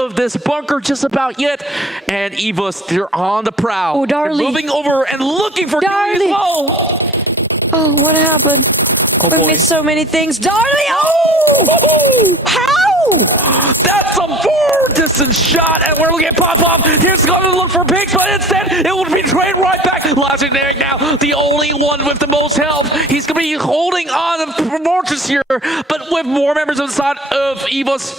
of this bunker just about yet, and Evos, they're on the prowl. Oh, Darley. Moving over and looking for Darley. Gui as well. Oh, what happened? There be so many things. Darley, oh! How? That's a far distance shot, and we're looking at Pubg. He's going to look for pigs, but instead it would be trained right back. Lysak there now, the only one with the most health. He's going to be holding on to Mortis here, but with more members on the side of Evos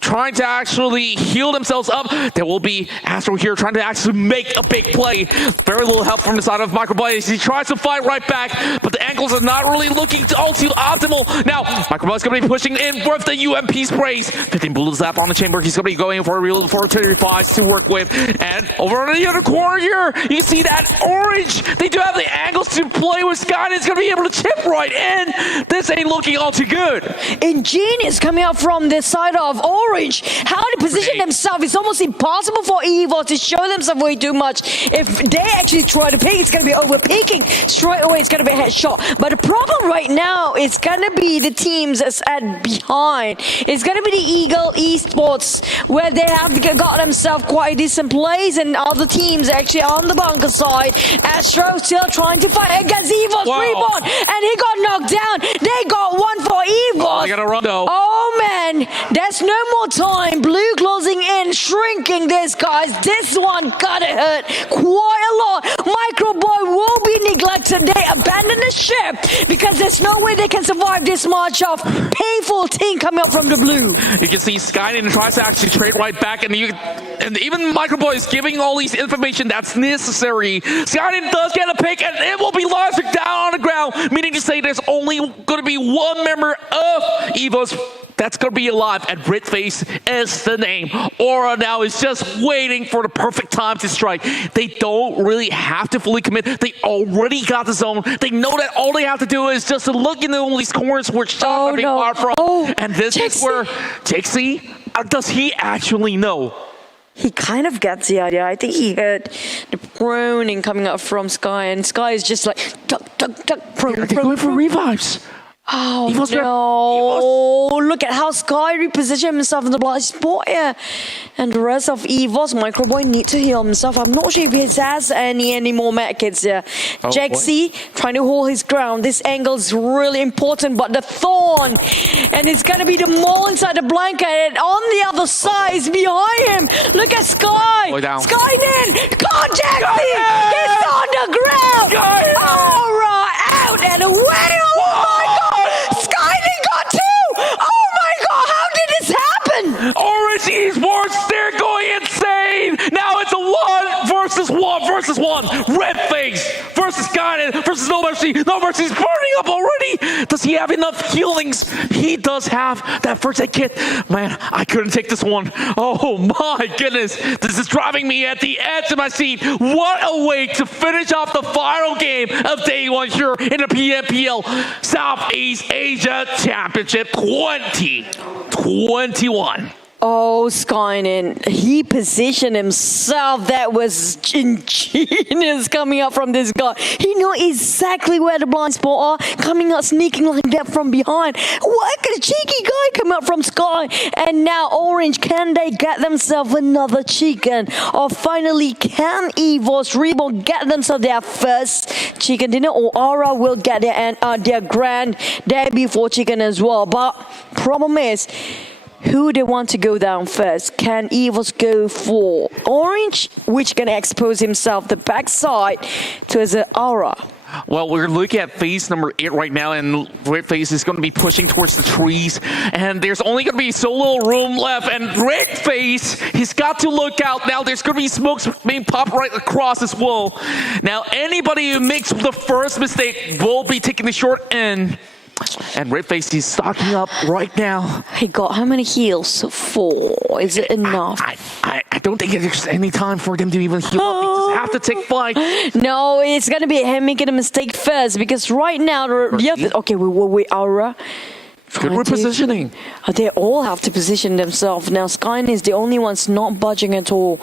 trying to actually heal themselves up. There will be Astro here trying to actually make a big play. Very little help from the side of Microboy. He tries to fight right back, but the ankles are not really looking all too optimal. Now, Microboy's going to be pushing in with the UMP sprays. 15 bullets left on the chamber. He's going to be going for a real 435 to work with. And over on the other corner here, you see that Orange. They do have the angles to play with Sky, and it's going to be able to chip right in. This ain't looking all too good. Ingenious coming out from the side of Orange. How they position themselves, it's almost impossible for Evo to show themselves way too much. If they actually try to pick, it's going to be over peeking. Straight away, it's going to be a headshot. But the problem right now is going to be the teams that's at behind. It's going to be the Eagle Esports, where they have got themselves quite decent plays, and other teams actually on the bunker side. Astro still trying to fight against Evo's Reborn, and he got knocked down. They got one for Evo. I got to run though. Oh man, there's no more time. Blue closing in, shrinking this, guys. This one gotta hurt quite a lot. Microboy will be neglected. They abandon the ship because there's no way they can survive this much of painful team coming up from the blue. You can see Skynet tries to actually trade right back, and even Microboy is giving all these information that's necessary. Skynet does get a pick, and it will be logic down on the ground, meaning to say there's only going to be one member of EVOS that's going to be alive, and Ritface is the name. Aura now is just waiting for the perfect time to strike. They don't really have to fully commit. They already got the zone. They know that all they have to do is just to look into all these corners where shots are being fired from. And this is where Jixie, does he actually know? He kind of gets the idea. I think he heard the proning coming up from Sky, and Sky is just like, duck, duck, duck, prone, They're going for revives. Oh no, look at how Sky repositioned himself in the blind spot here. And the rest of EVOS, Microboy need to heal himself. I'm not sure if he has any more medkits here. Jexy trying to hold his ground. This angle is really important, but the Thorn, and it's gonna be the mole inside the blanket, and on the other side is behind him. Look at Sky! Sky in! Go Jexy! He's on the ground! Alright, out and away! Orange Esports, they're going insane! Now it's a 1 versus 1. Ritface versus Skynet versus No Mercy. No Mercy's burning up already! Does he have enough healings? He does have that first aid kit. Man, I couldn't take this one. Oh my goodness. This is driving me at the edge of my seat. What a way to finish off the final game of Day1 here in the PMPL Southeast Asia Championship 2021. Oh, Skynet, he positioned himself. That was ingenious coming up from this guy. He knew exactly where the blind spot are, coming up, sneaking like that from behind. What a cheeky guy come up from Sky. And now Orange, can they get themselves another chicken? Or finally, can EVOS Reborn get themselves their first chicken dinner? Or Aura will get their grand debut for chicken as well. But problem is, who they want to go down first? Can EVOS go for Orange, which can expose himself the backside to the Aura? Well, we're looking at phase number 8 right now, and Ritface is going to be pushing towards the trees, and there's only going to be so little room left, and Ritface, he's got to look out now. There's going to be smokes being popped right across as well. Now, anybody who makes the first mistake will be taking the short end. And Ritface is stocking up right now. He got how many heals? 4. Is it enough? I don't think there's any time for them to even heal up. They just have to take flight. No, it's gonna be him making a mistake first, because right now okay, we Aura. Good repositioning. They all have to position themselves. Now Skynet is the only one's not budging at all.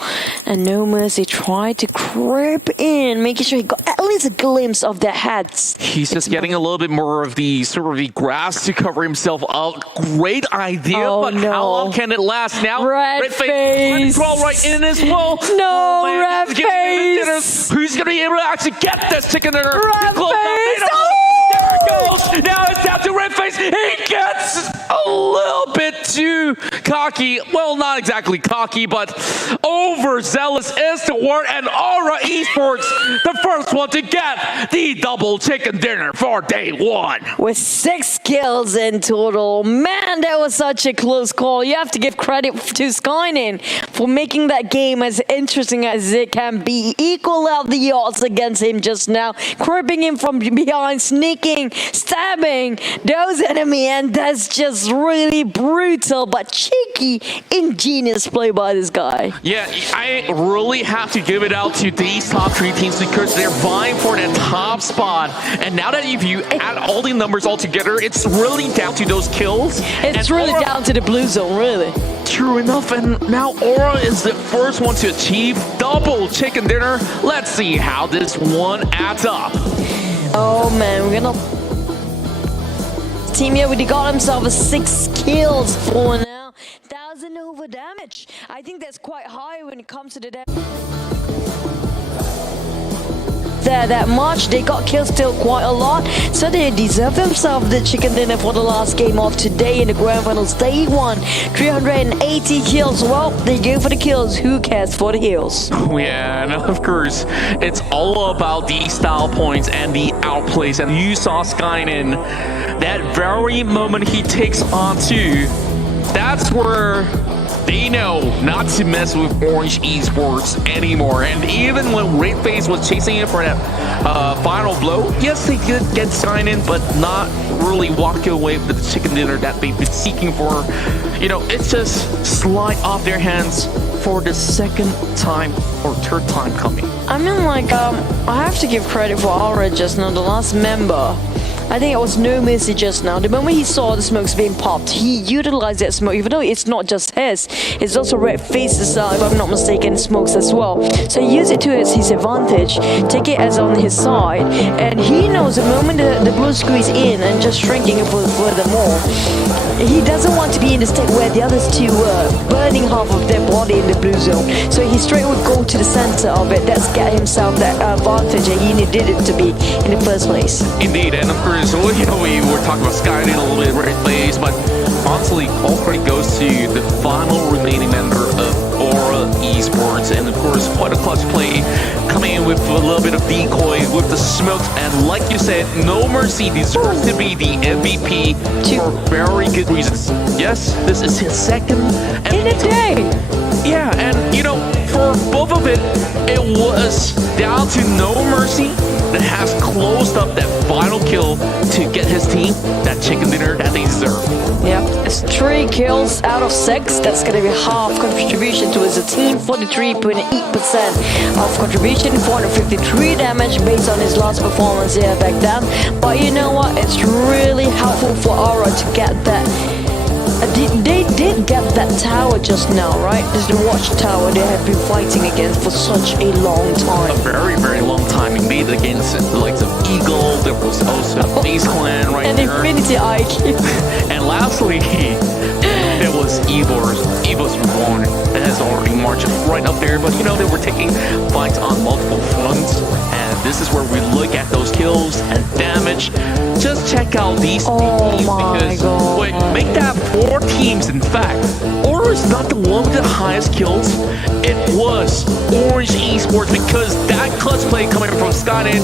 And No Mercy tried to creep in, making sure he got at least a glimpse of their heads. He's just getting a little bit more of the sort of the grass to cover himself up. Great idea, but how long can it last? Now Ritface crawl right in as well. No, Ritface. Who's gonna be able to actually get this chicken dinner? Ritface. Now it's down to Ritface. He gets a little bit too cocky. Well, not exactly cocky, but overzealous is the word. And Aura Esports, the first one to get the double chicken dinner for Day1. With 6 kills in total. Man, that was such a close call. You have to give credit to Skynet for making that game as interesting as it can be. Equal out the odds against him just now. Creeping him from behind, sneaking, stabbing those enemies, and that's just really brutal but cheeky, ingenious play by this guy. Yeah, I really have to give it out to these top 3 teams because they're vying for that top spot. And now that if you add all the numbers all together, it's really down to those kills. It's really down to the blue zone, really. True enough, and now Aura is the first one to achieve double chicken dinner. Let's see how this one adds up. Oh man, we're gonna team here. We got himself a 6 kills for now. 1,000 over damage. I think that's quite high when it comes to the damage. That much. They got kills still quite a lot, so they deserve themselves the chicken dinner for the last game of today in the grand finals. Day1, 380 kills. Well, they go for the kills. Who cares for the heals? Yeah, and of course, it's all about the style points and the outplays. And you saw Skynet, that very moment he takes onto that's where they know not to mess with Orange Esports anymore. And even when Red Face was chasing it for that final blow, yes, they did get signed in, but not really walk away with the chicken dinner that they've been seeking for. You know, it's just slide off their hands for the second time or third time coming. I mean, like, I have to give credit for Aura just now, the last member. I think it was No Mercy just now. The moment he saw the smokes being popped, he utilized that smoke, even though it's not just his. It's also Red Face's, if I'm not mistaken, smokes as well. So he used it to his advantage, take it as on his side, and he knows the moment the blue squeeze in and just shrinking it furthermore, he doesn't want to be in the state where the others two were, burning half of their body in the blue zone. So he straight would go to the center of it. That's get himself that advantage that he needed it to be in the first place. Indeed, and of course, you know, we were talking about Skyline a little bit, Red Face, but honestly, all credit goes to the final remaining member of Aura Esports, and of course, quite a clutch play, coming in with a little bit of decoy with the smokes, and like you said, No Mercy deserves to be the MVP for very good reasons. Yes, this is his second MVP. Yeah, and you know, for both of it, it was down to No Mercy that has closed up that final kill to get his team that chicken dinner that they deserve. Yep, it's 3 kills out of 6. That's gonna be half contribution towards the team, 43.8% of contribution, 453 damage based on his last performance here back then. But you know what? It's really helpful for Aura to get that. They did get that tower just now, right? This is the watchtower they have been fighting against for such a long time. A very, very long time indeed against the likes of Eagle. There was also Face Clan right and there. And Infinity IQ. And lastly, there was Evo's Reborn that has already marched right up there. But you know, they were taking fights on multiple fronts. And this is where we look at those kills and damage. Just check out these teams because wait, make that 4 teams. In fact, Aura is not the one with the highest kills. It was Orange Esports because that clutch play coming from Skynet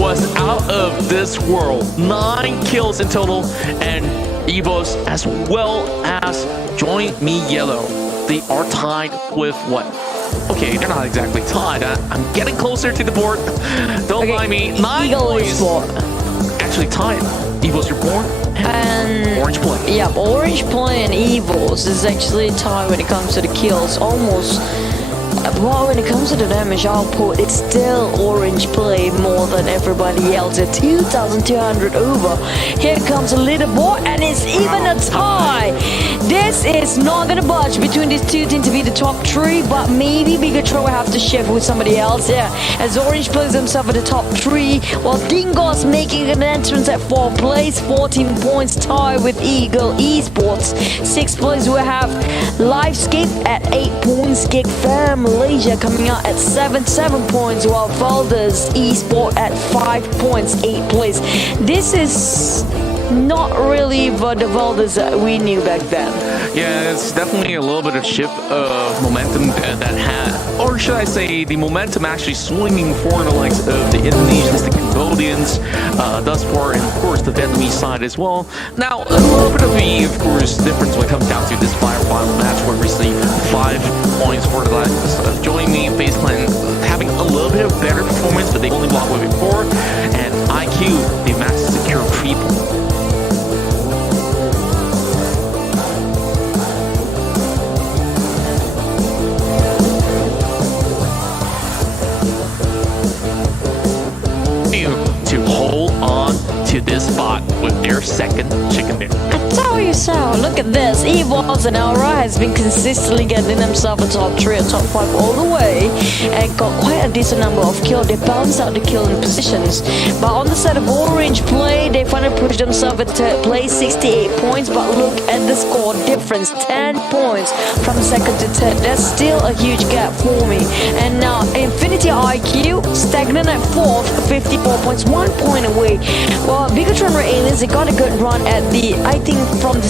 was out of this world. 9 kills in total, and Evos as well as Join Me Yellow. They are tied with what? Okay, they're not exactly tied. I'm getting closer to the board. Don't mind me. 9 Eagle points. Actually tied. Evil's Reborn and Orange Play. Yeah, Orange Play and Evils is actually tied when it comes to the kills. Almost. Well, when it comes to the damage output, it's still Orange Play more than everybody else at 2,200 over. Here comes a leaderboard, and it's even a tie. This is not gonna budge between these two teams to be the top 3, but maybe Bigatron will have to shift with somebody else here. As Orange plays himself at the top 3, while Dingo's making an entrance at 4th place, 14 points, tie with Eagle Esports. 6th place we have Livescape at 8 points, Gig Fam Malaysia coming out at 7 points, while Valdez Esport at 5 points, 8th place. This is not really the Valdez that we knew back then. Yeah, it's definitely a little bit of shift of momentum that had, or should I say, the momentum actually swinging for the likes of the Indonesians, the Cambodians, thus far, and of course the Vietnamese side as well. Now, a little bit of the, of course, difference when it comes down to this final match where we see 5 points for the likes of Join Me, Face Clan having a little bit of better performance, but they only walked away before, and IQ, they managed to secure 3 points. To hold on to this spot with their second chicken dinner. I tell you so, look at this. Evos and Aura has been consistently getting themselves a top 3 and top 5 all the way and got quite a decent number of kills. They bounced out the killing positions. But on the side of Orange Play, they finally pushed themselves at 3rd place, 68 points. But look at the score difference, 10 points from 2nd to 3rd. That's still a huge gap for me. And now Infinity IQ, stagnant at 4th, 54 points, 1 point away. Well, Bigatron Aliens, they got a good run at the, I think from the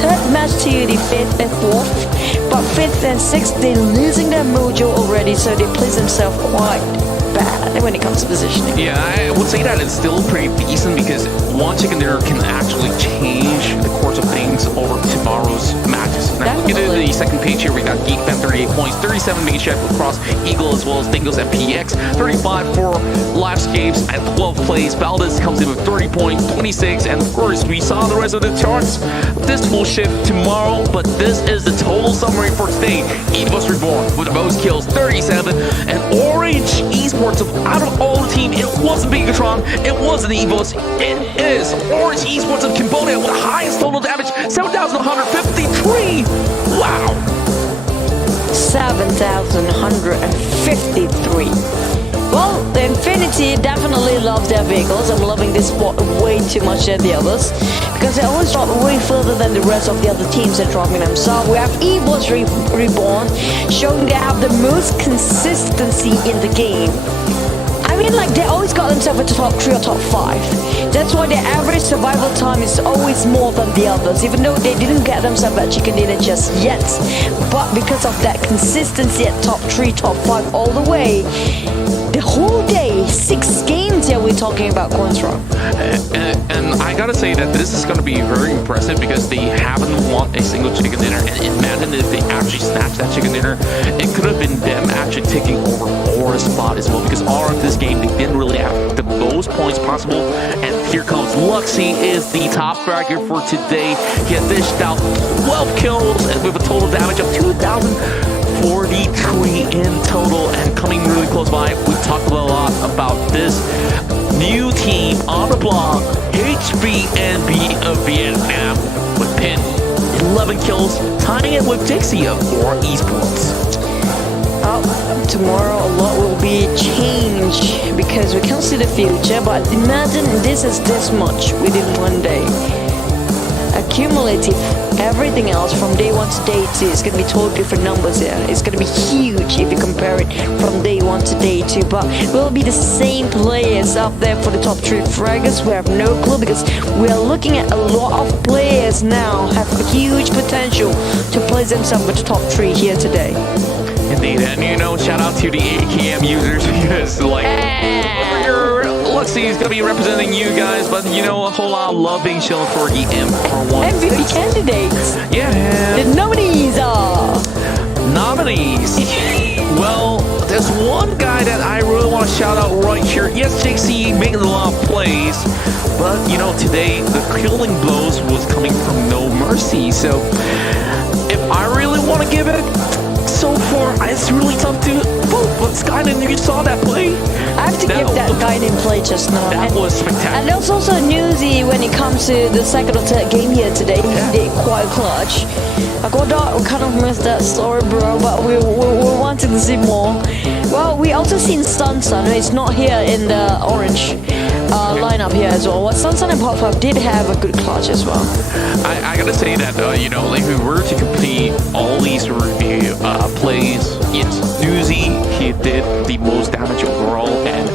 3rd match to the 5th and 4th, but 5th and 6th, they're losing their mojo already, so they place themselves quite bad when it comes to positioning. Yeah, I would say that it's still pretty decent because one chicken dinner can actually change the course of of things over tomorrow's matches. Now, looking at the second page here, we got Geek Ben 38 points, 37 Mage Check across Eagle as well as Dingo's FPX, 35 for Livescapes at 12 plays. Valdez comes in with 30 points, 26, and of course, we saw the rest of the charts. This will shift tomorrow, but this is the total summary for today. Evos Reborn with the most kills, 37, and Orange Esports, out of all the team, it wasn't Bigatron, it wasn't Evos, it is Orange Esports of Cambodia with the highest total damage, 7,153. Wow. 7,153. Well, the Infinity definitely loves their vehicles. I'm loving this spot way too much than the others because they always drop way further than the rest of the other teams that dropping them. So we have Evos Reborn showing they have the most consistency in the game. I mean, like, they always got themselves into top 3 or top 5. That's why their average survival time is always more than the others, even though they didn't get themselves that chicken dinner just yet. But because of that consistency at top 3, top 5 all the way, the whole day, 6 games here we're talking about coins from. And I gotta say that this is gonna be very impressive because they haven't won a single chicken dinner. And imagine if they actually snatched that chicken dinner, it could have been them actually taking over Aura's spot as well. Because Aura in this game, they didn't really have the most points possible. And here comes Luxy is the top fragger for today. He has dished out 12 kills and with a total damage of 2,043 in total. And coming really close by, we talked a lot about this new team on the block, HBNB of Vietnam, with Pin 11 kills, tying it with Dixie of 4 Esports. Tomorrow a lot will be changed because we can't see the future, but imagine this is this much within one day. Accumulative, everything else from day 1 to day 2 is going to be totally different numbers here. It's going to be huge if you compare it from day 1 to day 2, but will be the same players up there for the top 3 fraggers. We have no clue because we are looking at a lot of players now have huge potential to place themselves with the top 3 here today. Indeed, and you know, shout out to the AKM users because, like, over here, Luxy is going to be representing you guys, but you know, a whole lot of love being shown for the M1. MVP candidates. Yeah. The nominees are. Nominees. Well, there's one guy that I really want to shout out right here. Yes, JC making a lot of plays, but you know, today the killing blows was coming from No Mercy. So, if I really want to give it, so far, it's really tough to vote, but Skyline, you saw that play? I have to give that guy in play just now. That was spectacular. And there's also newsy when it comes to the second or third game here today. He did quite clutch. I kind of missed that story, bro, but we're wanting to see more. Well, we also seen Sun, it's not here in the orange lineup here as well. What Sun and Pubg did have a good clutch as well. I gotta say that, you know, if we were to complete all these review plays, it's Newsy. He did the most damage overall, and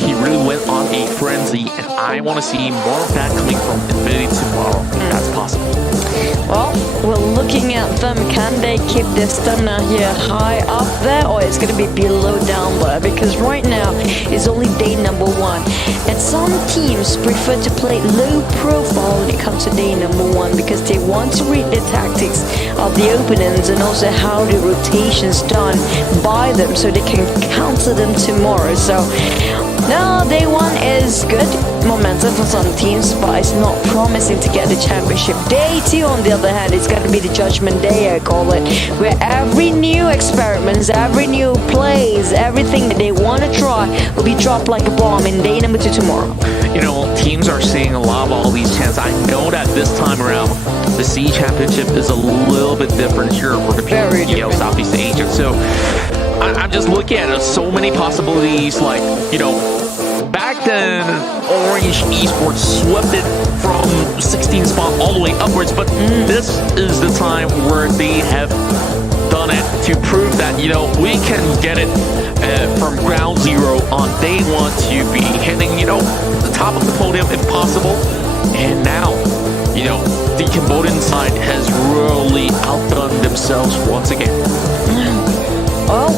he really went on a frenzy, and I want to see more of that coming from Infinity tomorrow, if that's possible. Well, we're looking at them. Can they keep their stamina here high up there, or it's going to be below down there? Because right now, it's only day number 1. And some teams prefer to play low profile when it comes to day number 1 because they want to read the tactics of the opponents and also how the rotation's done by them so they can counter them tomorrow. So, now day 1 is good momentum for some teams, but it's not promising to get the championship. Day 2, on the other hand, it's going to be the judgment day, I call it, where every new experiments, every new plays, everything that they want to try will be dropped like a bomb in day number 2 tomorrow. You know, teams are seeing a lot of all these chances. I know that this time around, the C Championship is a little bit different here for the PGM Southeast Asia. So, I'm just looking at so many possibilities, like, you know, back then, Orange Esports swept it from 16th spot all the way upwards, but this is the time where they have done it to prove that, you know, we can get it from ground zero on day 1 to be hitting, you know, the top of the podium if possible. And now, you know, the Cambodian side has really outdone themselves once again. Well,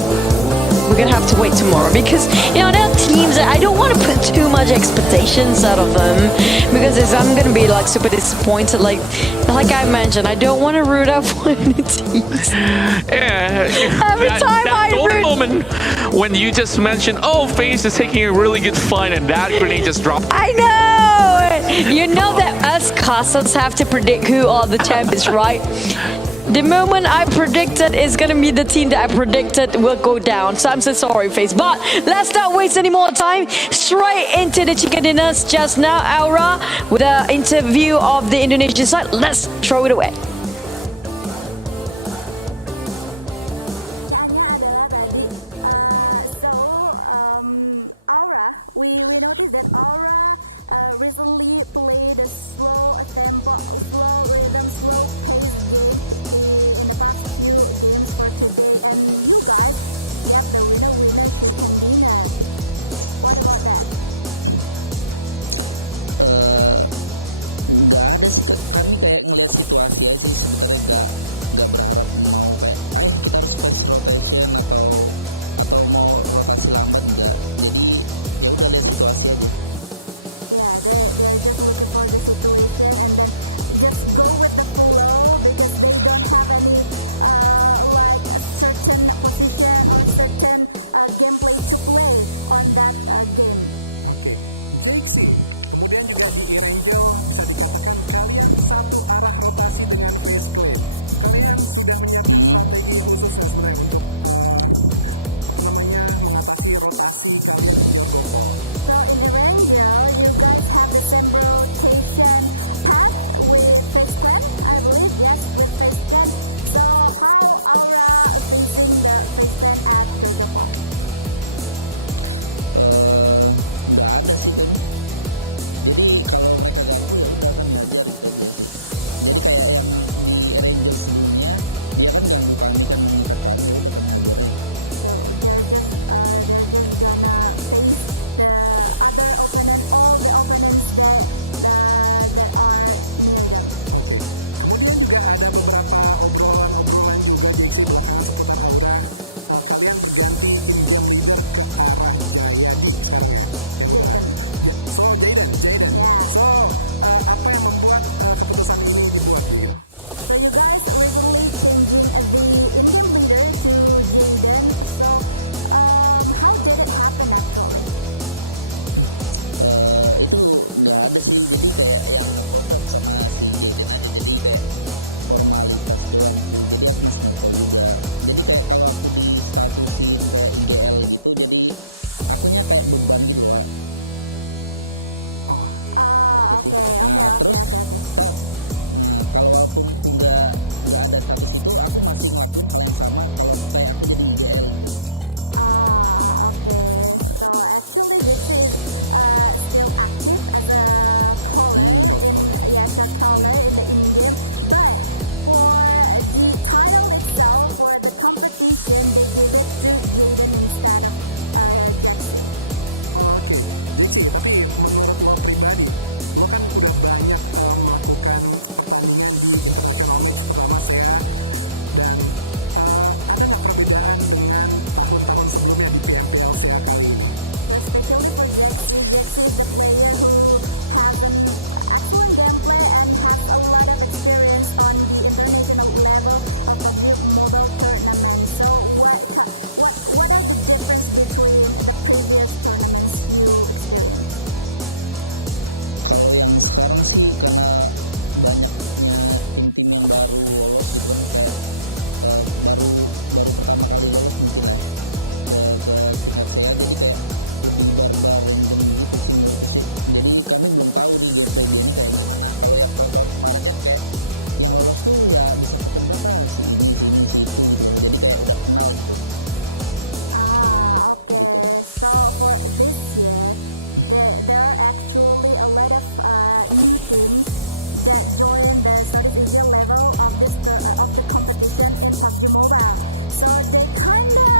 we're gonna have to wait tomorrow because there are teams that I don't want to put too much expectations out of them because I'm gonna be like super disappointed. Like I mentioned, I don't want to root out for any teams. Yeah. Every time I root. Moment when you just mentioned, oh, FaZe is taking a really good fight, and that grenade just dropped. I know. You know that us casters have to predict who are the champions, right? The moment I predicted is gonna be the team that I predicted will go down. So I'm so sorry, FaZe. But let's not waste any more time. Straight into the chicken dinners just now, Aura, with the interview of the Indonesian side. Let's throw it away. Pertanyaannya adalah tadi, Aura, we noticed that Aura recently played a slow tempo, slow rhythm, slow pace game in the past few games for today, and you guys get the winner chicken dinner. What about that? Nggak ada sih, kami kayak ngelihat situasi aja sih sebenarnya, nggak berharap mau kayak kita harus fast rotation atau mau rotasi lambat, enggak. Jadi ya udah lihat situasi aja. Yeah, they're just looking for the situation and then just go with the flow because they don't have any like a certain position or certain gameplay to play on that game. Oke, JXC. Kemudian juga di Erangel bisa dikatakan kalian satu arah rotasi dengan FaZe Clan. Kalian sudah menyiapkan strategi khusus nggak sebenarnya untuk mengatasi rotasi kalian di Georgopol? So in Erangel, you guys have the same rotation path with FaZe Clan, I believe. Yes, with FaZe Clan. So how Aura facing the FaZe Clan at Georgopol? Nggak ada sih kami. Jadi kalau mereka ganggu ya udah kami hajar gitu aja sih. Jadi kayak yang di Erangel sebelumnya, dia kan ganggu kami kan, mau ngekat kami, ya udah kami hajar aja. So they're just gonna face the other opponent, all the opponents that are near them. Oke. Kemudian juga ada beberapa obrolan juga JXC belakangan seputar Aura. Kalian berganti in-game leader ke arah Jayadi sekarang ya? Yang udah so Jaden. Yeah. So apa yang membuat keputusan ini dibuat gitu? So you guys recently changing the in-game leader to Jaden. So how did it happen actually? Itu nggak ada sih. Jadi kayak yang nge-call tuh sama si Jaden aja. Jadi kayak formalitas doang sih. Jadi aku masih nge-call juga. Jadi kayak kalau aku di statusin kayak IGL gitu, jadi akunya kayak beban gitu loh. Oke. Terus kalau walaupun aku nggak ada status itu, aku masih ngelakuin hal yang sama kalau kayak aku jadi IGL gitu. Okay. So actually JXC is still active as a caller shot caller in the in-game, but for the title itself, for the competition, they give it to Jaden instead of JXC. Oke, JXC, tapi menurut lo pribadi, lo kan udah banyak melakukan pertandingan di international match, terutama SEA, dan ada nggak perbedaan dengan tahun-tahun sebelumnya di PMPL SEA kali ini? So especially for JXC is the player who has an excellent gameplay and has a lot of experience on the international level of PUBG Mobile tournament. So what are the difference between the previous tournaments you experienced? Kalau yang sekarang sih karena banyaknya tim-tim yang baru lolos gitu kan, kayak baru pertama kali lolos mungkin lah ke tingkat SEA, jadi kayak lebih barbar random gitu sih menurutku sih. Jadi kami belum tahu nih gameplay dia nih kayak gimana. Kalau yang tahun-tahun kemarin kan kayak yang lolos tuh ya bisa ketebak lah si ini si itu gitu loh. Jadi kayak udah kenal gitu loh. Okay. Gitu. So for this year, there are actually a lot of new teams that join the Southeast Asia level of the competition in PUBG Mobile. So they kinda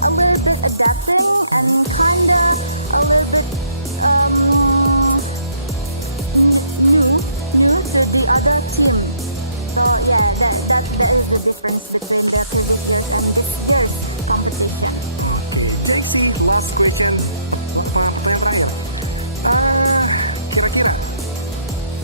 a little bit adapting and kinda a little bit new to the other team. So yeah, that is the difference between the previous years and this year's competition. Oke, JC, last question, pertanyaan terakhir. Kira-kira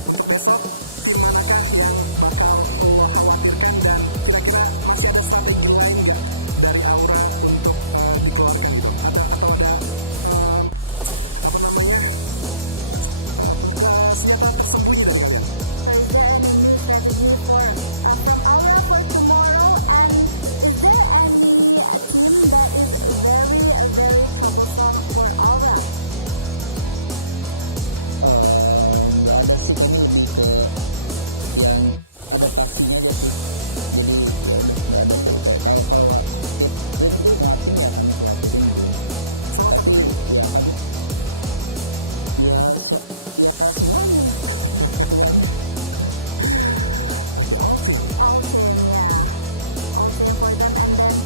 untuk besok tim manakah yang bakal lo khawatirkan dan kira-kira masih ada strategi lain nggak dari Aura untuk dikeluarkan gitu? Atau ada senjata tersembunyi dari kalian? So is there any new strategy from Aura for tomorrow, and is there any team that is very troublesome for Aura? Nggak ada sih, kami lebih ke yang adaptasinya aja sih. Jadi ya udah nggak ada sih, kayak kalau Rin tuh semua tim ya kami khawatirin gitu. Tapi ya kami ya semuanya lah. Semuanya. Okay, all team, yeah, all team for them, and then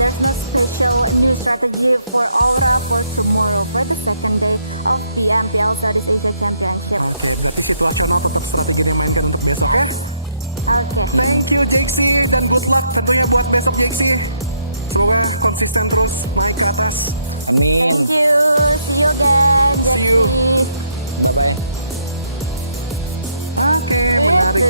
there's no special new strategy for Aura for tomorrow for the second day of PMPL Southeast Asia Championship. Oke, berarti situasional tetap strategi yang dimainkan untuk besok ya. Oke. Thank you JC dan good luck tentunya buat besok JC. Semoga konsisten terus naik ke atas. Amin. Thank you. See you again, JC. See you. Bye bye. Oke, menarik.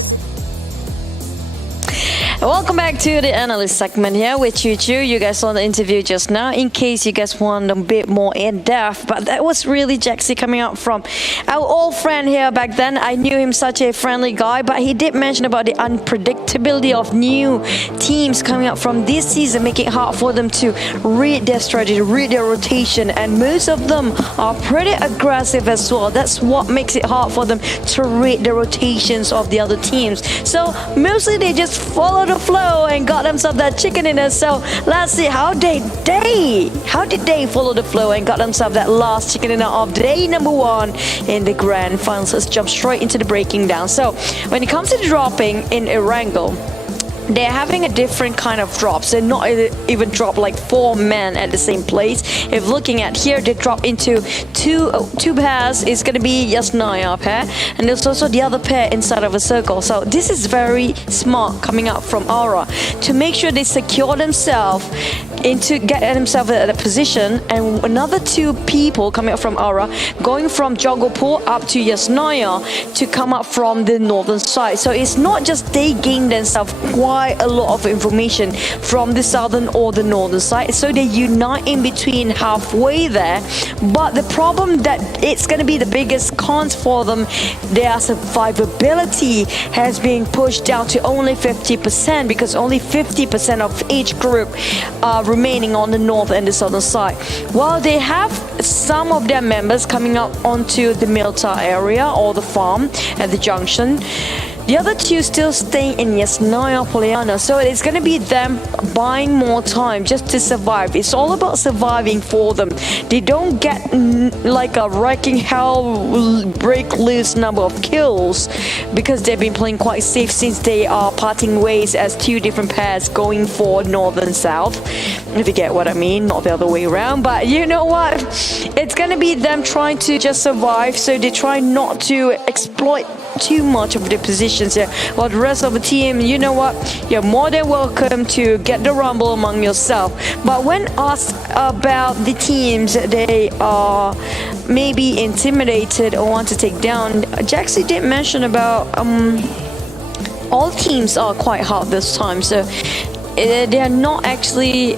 Welcome back to the analyst segment here with Chuchu. You guys saw the interview just now. In case you guys want a bit more in depth, but that was really Jaxie coming out from our old friend here back then. I knew him such a friendly guy, but he did mention about the unpredictability of new teams coming up from this season, making it hard for them to read their strategy, read their rotation, and most of them are pretty aggressive as well. That's what makes it hard for them to read the rotations of the other teams. So mostly they just follow the flow and got themselves that chicken dinner. So let's see how did they follow the flow and got themselves that last chicken dinner of day number 1 in the grand finals. Let's jump straight into the breaking down. So when it comes to dropping in Erangel, they're having a different kind of drops. They're not even drop like 4 men at the same place. If looking at here, they drop into two pairs. It's going to be Yasnaya pair, and there's also the other pair inside of a circle. So this is very smart coming out from Aura to make sure they secure themselves into get themselves at a position, and another 2 people coming up from Aura going from Jogopur up to Yasnaya to come up from the northern side. So it's not just they gain themselves quite a lot of information from the southern or the northern side, so they unite in between halfway there. But the problem that it's going to be the biggest cons for them, their survivability has been pushed down to only 50%, because only 50% of each group are remaining on the north and the southern side. While they have some of their members coming up onto the Milta area or the farm at the junction, the other 2 still staying in Yasnaya Poliana, so it's going to be them buying more time just to survive. It's all about surviving for them. They don't get like a wrecking hell break loose number of kills, because they've been playing quite safe since they are parting ways as 2 different pairs going for north and south, if you get what I mean, not the other way around. But you know what, it's going to be them trying to just survive, so they try not to exploit too much of the positions here. While the rest of the team, you know what, you're more than welcome to get the rumble among yourself. But when asked about the teams they are maybe intimidated or want to take down, Jaxie did mention about all teams are quite hard this time, so they are not actually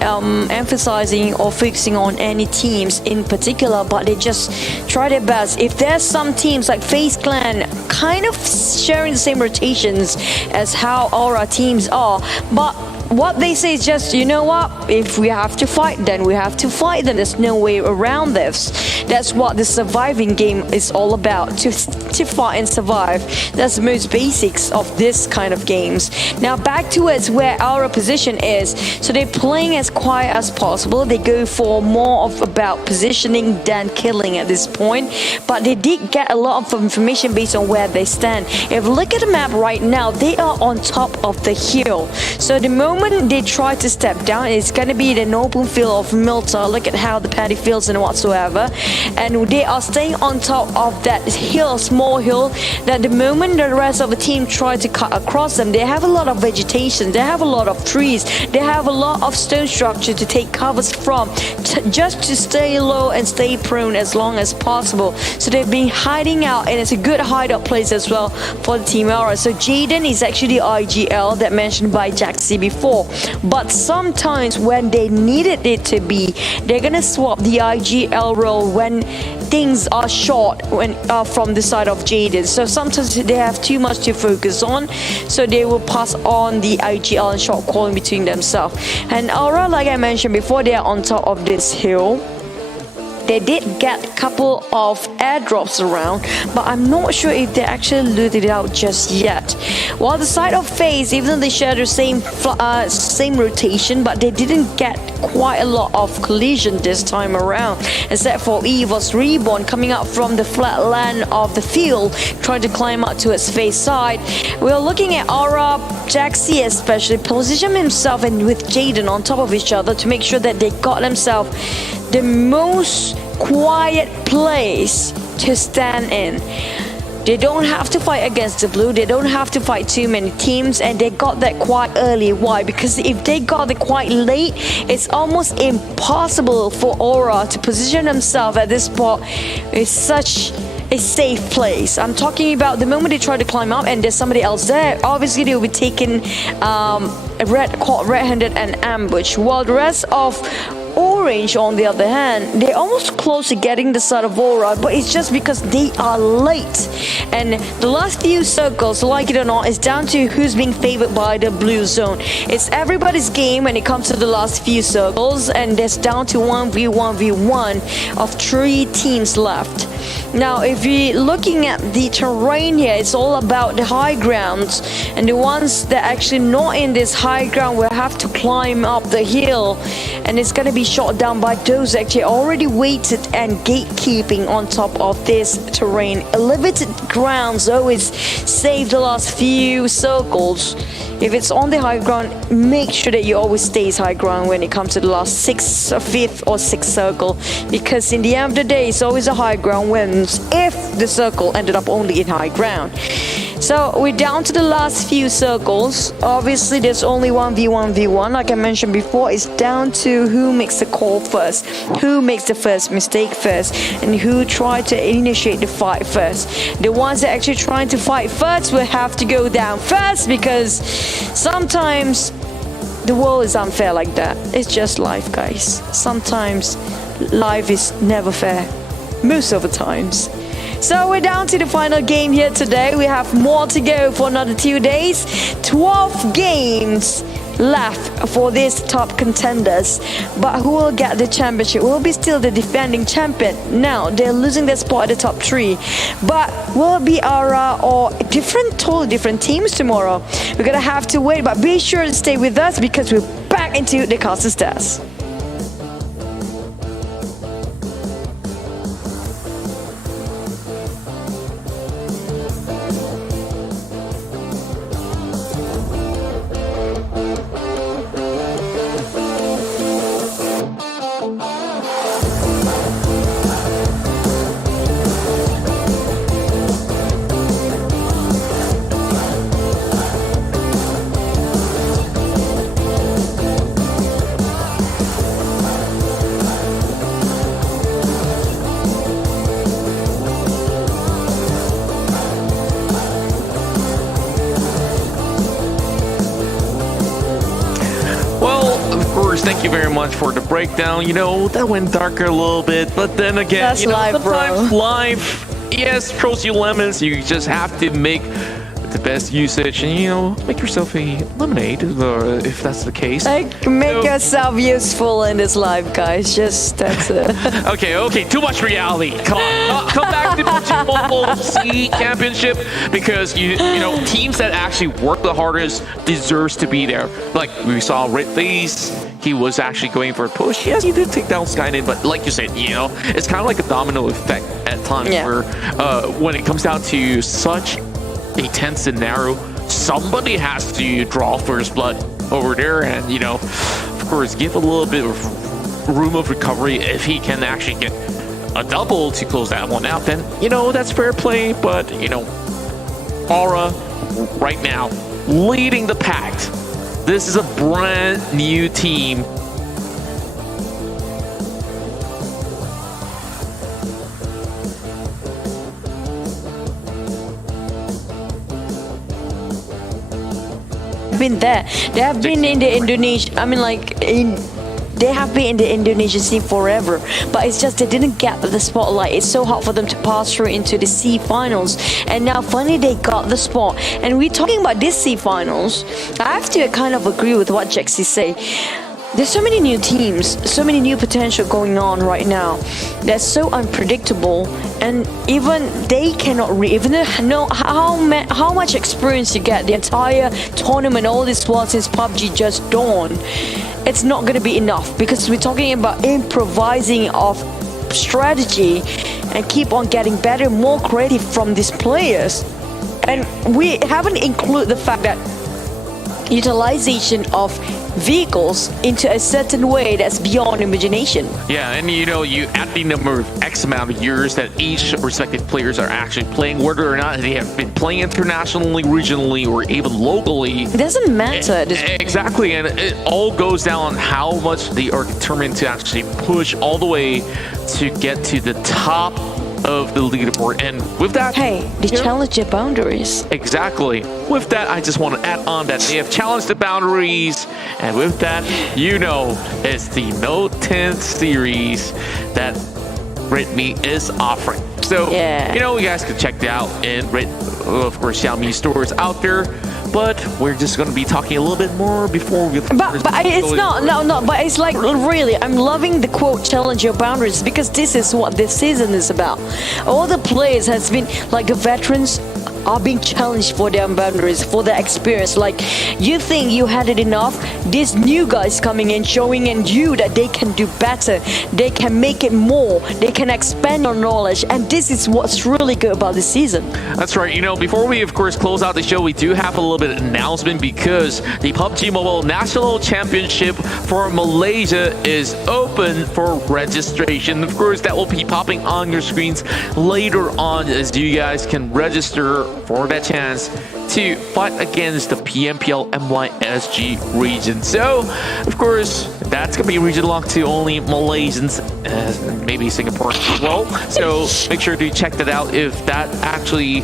emphasizing or focusing on any teams in particular, but they just try their best. If there's some teams like FaZe Clan kind of sharing the same rotations as how Aura teams are, but what they say is just, you know what, if we have to fight, then we have to fight them. There's no way around this. That's what the surviving game is all about, to fight and survive. That's the most basics of this kind of games. Now back towards where our position is. So they're playing as quiet as possible. They go for more of about positioning than killing at this point, but they did get a lot of information based on where they stand. If you look at the map right now, they are on top of the hill. So the moment moment they try to step down, it's going to be an open field of Milta. Look at how the paddy feels and whatsoever. And they are staying on top of that hill, small hill, that the moment the rest of the team try to cut across them, they have a lot of vegetation, they have a lot of trees, they have a lot of stone structure to take covers from, just to stay low and stay prone as long as possible. So they've been hiding out, and it's a good hideout place as well for the Team Aura. So Jaden is actually IGL that mentioned by Jaxi before, but sometimes when they needed it to be, they're gonna swap the IGL role when things are short from the side of Jaden. So sometimes they have too much to focus on, so they will pass on the IGL and short calling between themselves. And Aura, like I mentioned before, they are on top of this hill. They did get a couple of airdrops around, but I'm not sure if they actually looted it out just yet. While the side of FaZe, even though they share the same rotation, but they didn't get quite a lot of collision this time around, except for Evo's Reborn coming up from the flat land of the field, trying to climb up to its FaZe side. We're looking at Aura, Jaxi especially, position himself and with Jaden on top of each other to make sure that they got themselves the most quiet place to stand in. They don't have to fight against the blue, they don't have to fight too many teams, and they got that quite early. Why? Because if they got it quite late, it's almost impossible for Aura to position themselves at this spot in such a safe place. I'm talking about the moment they try to climb up and there's somebody else there, obviously they will be taken caught red-handed and ambush, while the rest of Orange, on the other hand, they're almost close to getting the side of Aura, but it's just because they are late. And the last few circles, like it or not, is down to who's being favored by the blue zone. It's everybody's game when it comes to the last few circles, and there's down to 1v1v1 of 3 teams left. Now, if you're looking at the terrain here, it's all about the high grounds, and the ones that actually not in this high ground will have to climb up the hill, and it's going to be shot down by those actually already waited and gatekeeping on top of this terrain. Elevated grounds always save the last few circles. If it's on the high ground, make sure that you always stays high ground when it comes to the last 5th or 6th circle, because in the end of the day, it's always a high ground wins if the circle ended up only in high ground. So we're down to the last few circles. Obviously, there's only 1v1v1. Like I mentioned before, it's down to who makes the call first, who makes the first mistake first, and who try to initiate the fight first. The ones that actually trying to fight first will have to go down first, because sometimes the world is unfair like that. It's just life, guys. Sometimes life is never fair. Most of the times. So we're down to the final game here today. We have more to go for another 2 days. 12 games left for these top contenders. But who will get the championship? Will be still the defending champion. Now, they're losing their spot at the top 3. But will it be Aura or totally different teams tomorrow? We're going to have to wait. But be sure to stay with us, because we're back into the caster stats. Thank you very much for the breakdown. You know, that went darker a little bit, but then again, that's you know, live, sometimes bro. life, yes, throws you lemons. You just have to make the best usage, and you know, make yourself a lemonade, if that's the case. Like, make yourself useful in this life, guys. Just that's it. Okay, too much reality. Come on, come back to the Mobile C Championship, because you know, teams that actually work the hardest deserves to be there. Like we saw Red Face, he was actually going for a push. Yes, he did take down Skynet, but like you said, you know, it's kind of like a domino effect at times, where when it comes down to such a tense scenario, somebody has to draw first blood. over there, and of course, give a little bit of room of recovery if he can actually get a double to close that one out. Then that's fair play. But Aura right now leading the pack. This is a brand new team. Been there. They have been in the Indonesia. They have been in the Indonesian scene forever, but it's just they didn't get the spotlight. It's so hard for them to pass through into the C finals, and now finally they got the spot. And we're talking about this C finals. I have to kind of agree with what Jaxie say. There's so many new teams, so many new potential going on right now. That's so unpredictable, and even they cannot even know how much experience you get. The entire tournament, all this while since PUBG just dawned, it's not going to be enough because we're talking about improvising of strategy and keep on getting better, more creative from these players. And we haven't included the fact that utilization of vehicles into a certain way that's beyond imagination. Yeah, and you add the number of X amount of years that each respective players are actually playing, whether or not they have been playing internationally, regionally, or even locally. It doesn't matter. Exactly, and it all goes down on how much they are determined to actually push all the way to get to the top of the leaderboard. And with that, they challenge your boundaries. Exactly. With that, I just want to add on that they have challenged the boundaries, and with that, it's the Note 10 series that Redmi is offering. So, you guys can check that out in of course, Xiaomi stores out there. But we're just going to be talking a little bit more before we... But it's not, but it's like, really, I'm loving the quote, challenge your boundaries, because this is what this season is about. All the players has been, like the veterans, are being challenged for their boundaries, for their experience. Like, you think you had it enough, these new guys coming in, showing in you that they can do better, they can make it more, they can expand your knowledge, and this is what's really good about this season. That's right. Before we, of course, close out the show, we do have a little bit of announcement because the PUBG Mobile National Championship for Malaysia is open for registration. Of course, that will be popping on your screens later on as you guys can register for that chance to fight against the PMPL MYSG region. So, of course, that's going to be region locked to only Malaysians and maybe Singapore as well. So make sure to check that out if that actually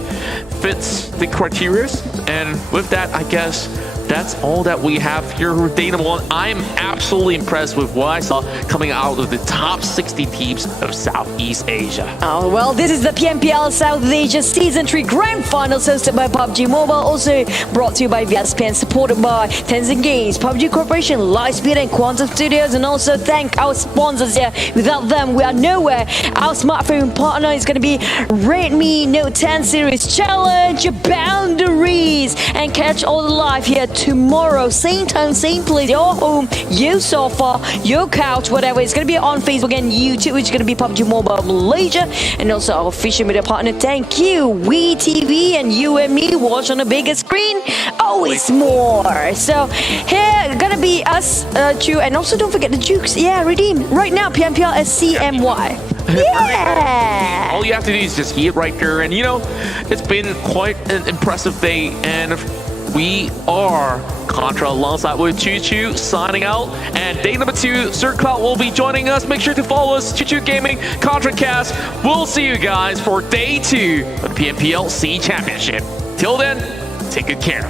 fits the criteria. And with that, I guess that's all that we have here with Day1. I'm absolutely impressed with what I saw coming out of the top 60 teams of Southeast Asia. Oh, well, this is the PMPL South Asia Season 3 Grand Finals hosted by PUBG Mobile, also brought to you by VSPN, supported by Tencent Games, PUBG Corporation, Lightspeed and Quantum Studios, and also thank our sponsors here. Without them, we are nowhere. Our smartphone partner is going to be Redmi Note 10 Series. Challenge your boundaries and catch all the live here tomorrow, same time, same place, your home, your sofa, your couch, whatever. It's going to be on Facebook and YouTube, which is going to be PUBG Mobile Malaysia, and also our official media partner. Thank you, WeTV, and you and me watch on the biggest screen, always more. So here going to be us, Chu, and also don't forget the Jukes. Yeah, redeem right now, PMPL SCMY. Yeah! All you have to do is just hit right there, and it's been quite an impressive day, and we are Contra alongside with Choo Choo signing out, and day number 2, Sir Cloud will be joining us. Make sure to follow us, Choo Choo Gaming, ContraCast. We'll see you guys for day 2 of the PMPL C Championship. Till then, take good care.